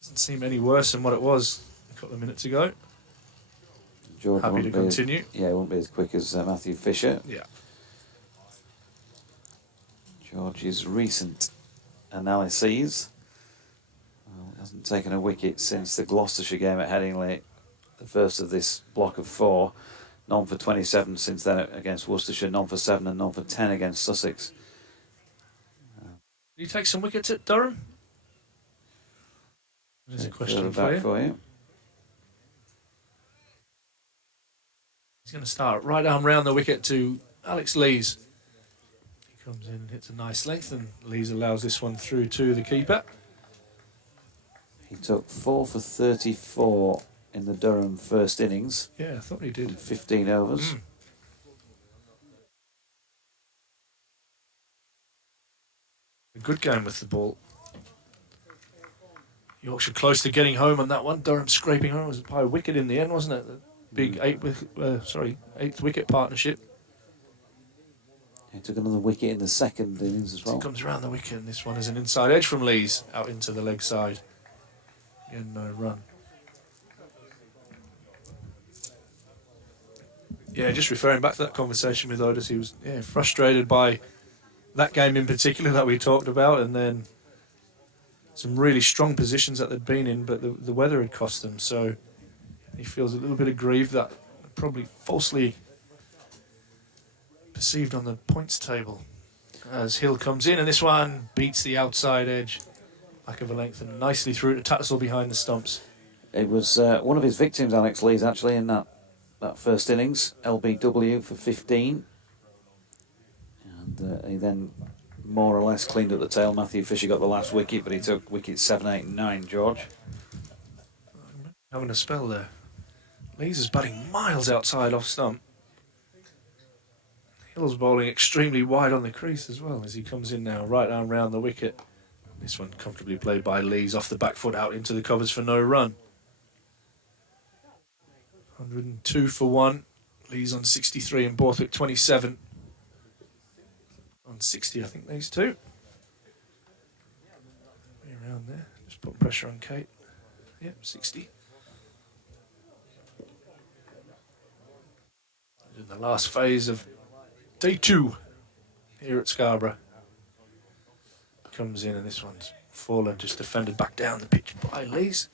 Doesn't seem any worse than what it was a couple of minutes ago. George Happy to continue. It won't be as quick as Matthew Fisher. Yeah. George's recent analyses. Well, hasn't taken a wicket since the Gloucestershire game at Headingley, the first of this block of 4. None for 27 since then against Worcestershire, none for 7 and none for 10 against Sussex. Did you take some wickets at Durham? There's a question for you. He's going to start right arm round the wicket to Alex Lees. He comes in and hits a nice length, and Lees allows this one through to the keeper. He took 4 for 34 in the Durham first innings. Yeah, I thought he did. 15 overs. A good game with the ball. Yorkshire close to getting home on that one. Durham scraping home. It was by a wicket in the end, wasn't it? The big eighth wicket partnership. He took another wicket in the second innings as well. He comes around the wicket, and this one is an inside edge from Lees out into the leg side. Again, no run. Yeah, just referring back to that conversation with Otis, he was frustrated by that game in particular that we talked about, and then some really strong positions that they'd been in, but the weather had cost them. So he feels a little bit aggrieved that probably falsely perceived on the points table. As Hill comes in, and this one beats the outside edge, back of a length, and nicely through to Tattersall behind the stumps. It was one of his victims, Alex Lees, actually, in that first innings. LBW for 15. And he then more or less cleaned up the tail. Matthew Fisher got the last wicket, but he took wickets 7, 8 and 9, George. Having a spell there. Lees is batting miles outside off stump. Hill's bowling extremely wide on the crease as well as he comes in now, right arm round the wicket. This one comfortably played by Lees off the back foot out into the covers for no run. 102 for 1. Lees on 63 and Borthwick 27. On 60, I think, these two. Around there. Just put pressure on Kate. Yep, 60. In the last phase of day 2 here at Scarborough. Comes in, and this one's fallen, just defended back down the pitch by Lees.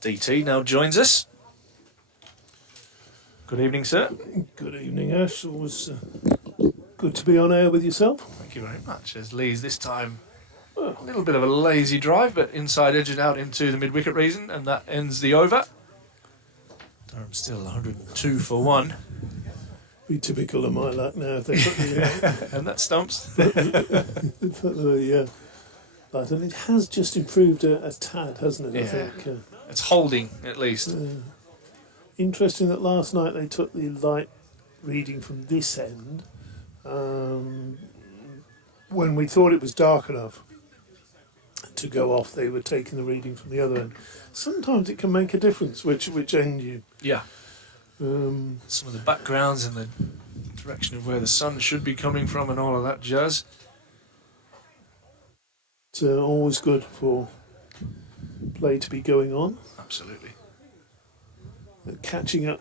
DT now joins us. Good evening, sir. Good evening, Ash. Always good to be on air with yourself. Thank you very much. As Lee's this time a little bit of a lazy drive, but inside edged out into the mid-wicket region, and that ends the over. Durham still 102 for 1. Be typical of my luck now if they put the And that Stumps. but it has just improved a tad, hasn't it? I Yeah. think. It's holding, at least. Interesting that last night they took the light reading from this end when we thought it was dark enough to go off. They were taking the reading from the other end. Sometimes it can make a difference which end you. Yeah. Some of the backgrounds and the direction of where the sun should be coming from and all of that jazz. It's always good for play to be going on. Absolutely. Catching up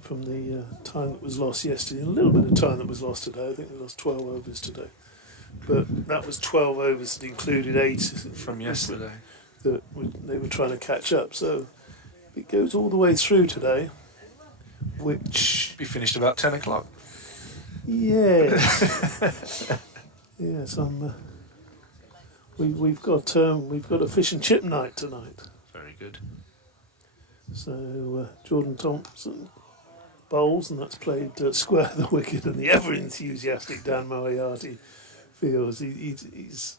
from the time that was lost yesterday, a little bit of time that was lost today. I think we lost 12 overs today. But that was 12 overs that included 8 from yesterday that they were trying to catch up. So it goes all the way through today, which be finished about 10 o'clock. Yes, yes. We've got a fish and chip night tonight. Very good. So Jordan Thompson bowls, and that's played square the wicket, and the ever enthusiastic Dan Moriarty feels he's.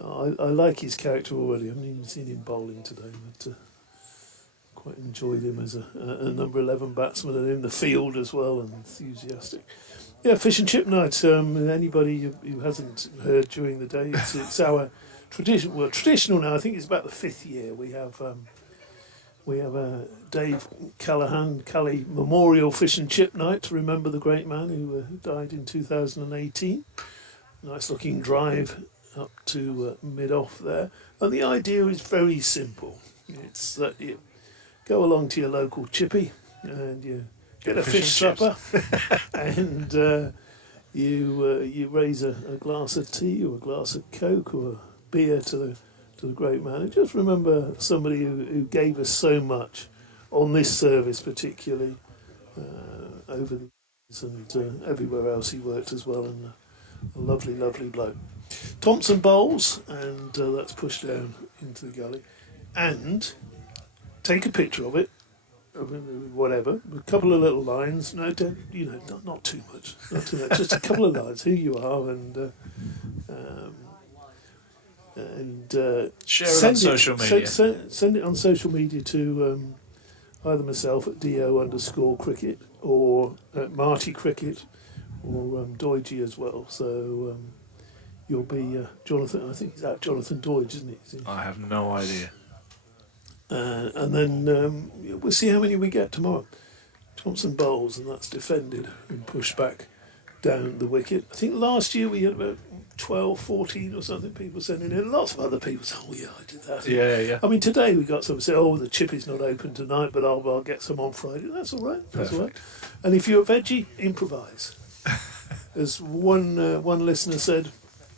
I like his character already. I haven't even seen him bowling today, but quite enjoyed him as a number 11 batsman and in the field as well, and enthusiastic. Yeah, fish and chip night. Anybody who hasn't heard during the day, it's our tradition. Well, traditional now. I think it's about the 5th year. We have a Dave Calley Memorial Fish and Chip Night to remember the great man who died in 2018. Nice looking drive up to mid-off there. And the idea is very simple. It's that you go along to your local chippy and you get a fish supper and you raise a glass of tea or a glass of Coke or a beer to the great man. And just remember somebody who gave us so much on this service particularly over the years and everywhere else he worked as well, and a lovely, lovely bloke. Thompson bowls, and that's pushed down into the gully. And take a picture of it, whatever, a couple of little lines. No, don't, not too much. Not too much. Just a couple of lines, who you are, and share it on social media. Send it on social media to either myself at DO_cricket or at Marty Cricket or Doidgy as well. So you'll be Jonathan. I think he's at Jonathan Doidge, isn't he? I have no idea. And then we'll see how many we get tomorrow. Thompson bowls, and that's defended and pushed back down the wicket. I think last year we had about 12, 14 or something people sending in. Lots of other people say, oh yeah, I did that. Yeah. I mean, today we got some say, oh, the chippy's not open tonight, but I'll get some on Friday. That's all right. That's all right. And if you're a veggie, improvise. As one listener said,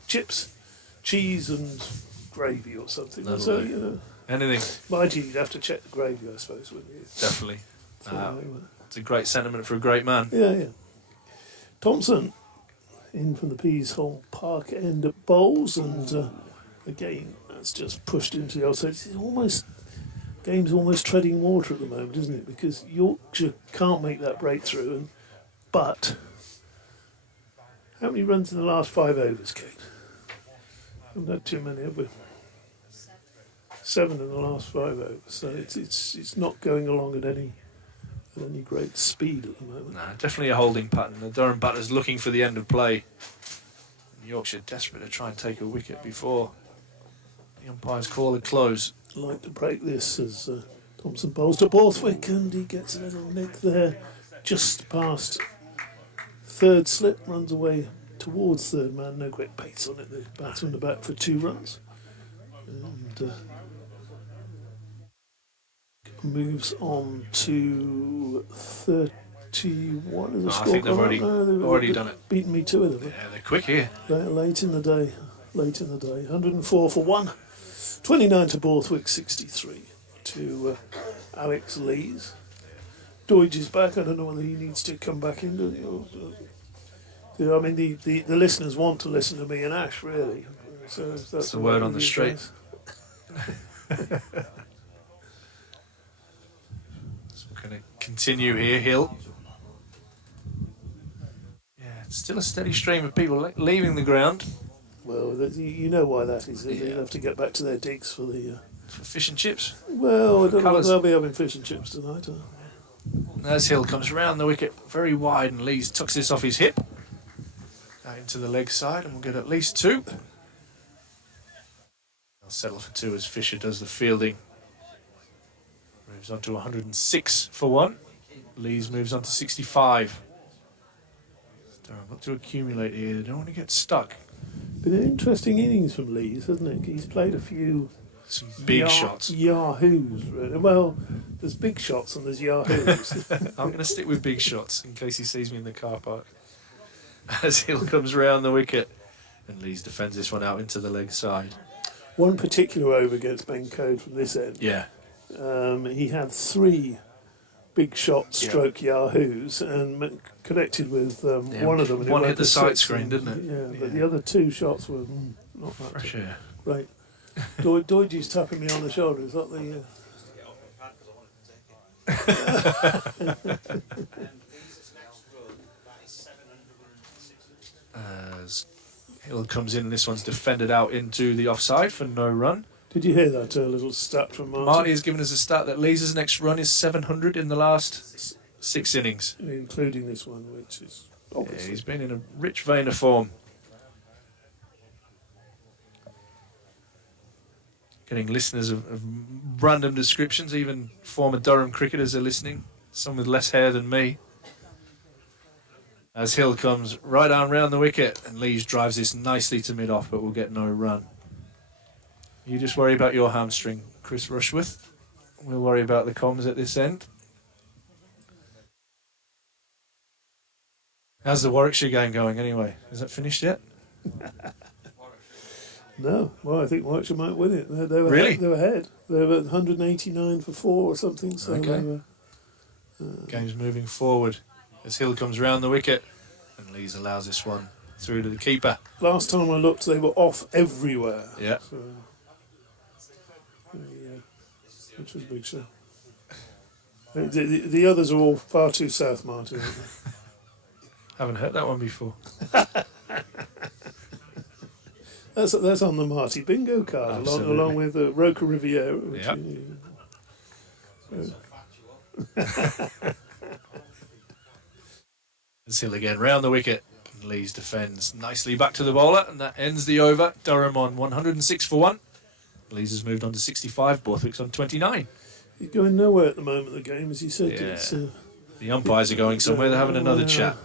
chips, cheese and gravy or something. Lovely. So, anything. Mind you, you'd have to check the gravy, I suppose, wouldn't you? Definitely. So, it's a great sentiment for a great man. Yeah. Thompson in from the Peas Hole Park end at bowls, and again that's just pushed into the outside. It's game's almost treading water at the moment, isn't it? Because Yorkshire can't make that breakthrough, but how many runs in the last 5 overs, Kate? Haven't had too many, have we? 7 in the last 5 overs, so it's not going along at any great speed at the moment. Nah, definitely a holding pattern. The Durham batter's looking for the end of play. And Yorkshire desperate to try and take a wicket before the umpires call a close. I'd like to break this as Thompson bowls to Borthwick, and he gets a little nick there just past third slip, runs away towards third man. No great pace on it. The batsman about for 2 runs. And moves on to 31 as a score. I think they've already done it. Beaten me to it. Yeah, they're quick here. Late in the day. 104 for 1. 29 to Borthwick, 63. to Alex Lees. Doidge is back. I don't know whether he needs to come back in. I mean, the listeners want to listen to me and Ash, really. So that's the word on the street. So we're going to continue here, Hill. Yeah, it's still a steady stream of people leaving the ground. Well, you know why that is. They'll have to get back to their digs for the... For fish and chips. Well, I don't know whether they'll be having fish and chips tonight. As Hill comes round the wicket very wide and Lees tucks this off his hip. Out into the leg side and we'll get at least 2. They'll settle for 2 as Fisher does the fielding. Moves on to 106 for 1. Lees moves on to 65. Durham look to accumulate here. They don't want to get stuck. Been an interesting innings from Lees, hasn't it? He's played a few... Some big shots. Yahoos, really. Well, there's big shots and there's yahoos. I'm going to stick with big shots in case he sees me in the car park. As Hill comes round the wicket and Lees defends this one out into the leg side. One particular over against Ben Code from this end. Yeah. He had 3 big shot stroke yahoos and connected with one of them. And one it hit the side screen, didn't it? Yeah, but the other 2 shots were not that fresh air. Right. Doidge's tapping me on the shoulder. Is that the... As Hill comes in, this one's defended out into the offside for no run. Did you hear that little stat from Marty? Marty has given us a stat that Lees' next run is 700 in the last 6 innings. Including this one, which is obviously... Yeah, he's been in a rich vein of form. Getting listeners of random descriptions, even former Durham cricketers are listening, some with less hair than me. As Hill comes right on round the wicket and Lees drives this nicely to mid-off, but will get no run. You just worry about your hamstring, Chris Rushworth. We'll worry about the comms at this end. How's the Warwickshire game going anyway? Is that finished yet? No, well, I think Warwickshire might win it. They were really? They were ahead. They were 189 for 4 or something. So okay. Game's moving forward as Hill comes round the wicket and Lees allows this one through to the keeper. Last time I looked, they were off everywhere. Yeah. So, which was a big show. The others are all far too south, Martin. Haven't heard that one before. That's on the Marty bingo card, along with Roca Riviera. Yep. As Hill again round the wicket. Lees defends nicely back to the bowler, and that ends the over. Durham on 106 for 1. Lees has moved on to 65. Borthwick's on 29. He's going nowhere at the moment, the game, as you said. Yeah. The umpires are going somewhere. They're having another chat.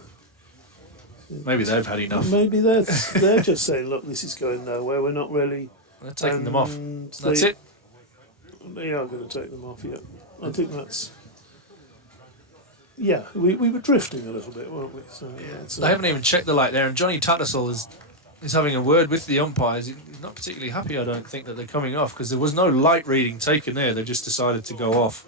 Maybe they've had enough. Maybe they're just saying, look, this is going nowhere. We're not really... They're taking them off. That's it. They are going to take them off, yeah. I think that's... Yeah, we were drifting a little bit, weren't we? So, they haven't even checked the light there, and Johnny Tattersall is having a word with the umpires. He's not particularly happy, I don't think, that they're coming off, because there was no light reading taken there. They just decided to go off.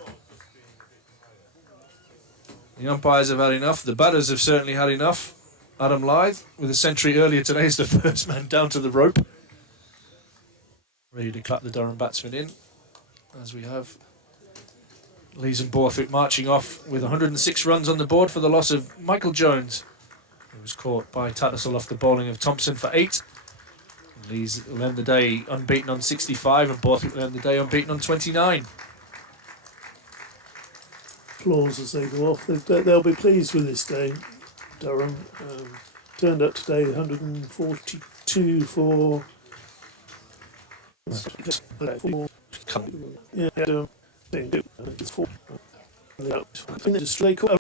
The umpires have had enough. The batters have certainly had enough. Adam Lyth, with a century earlier today, is the first man down to the rope. Ready to clap the Durham batsman in, as we have Lees and Borthwick marching off with 106 runs on the board for the loss of Michael Jones, who was caught by Tattersall off the bowling of Thompson for 8. Lees will end the day unbeaten on 65, and Borthwick will end the day unbeaten on 29. Applause as they go off. They'll be pleased with this day. Durham turned up today 142 for... Yeah, it's 4. I think it's straight call.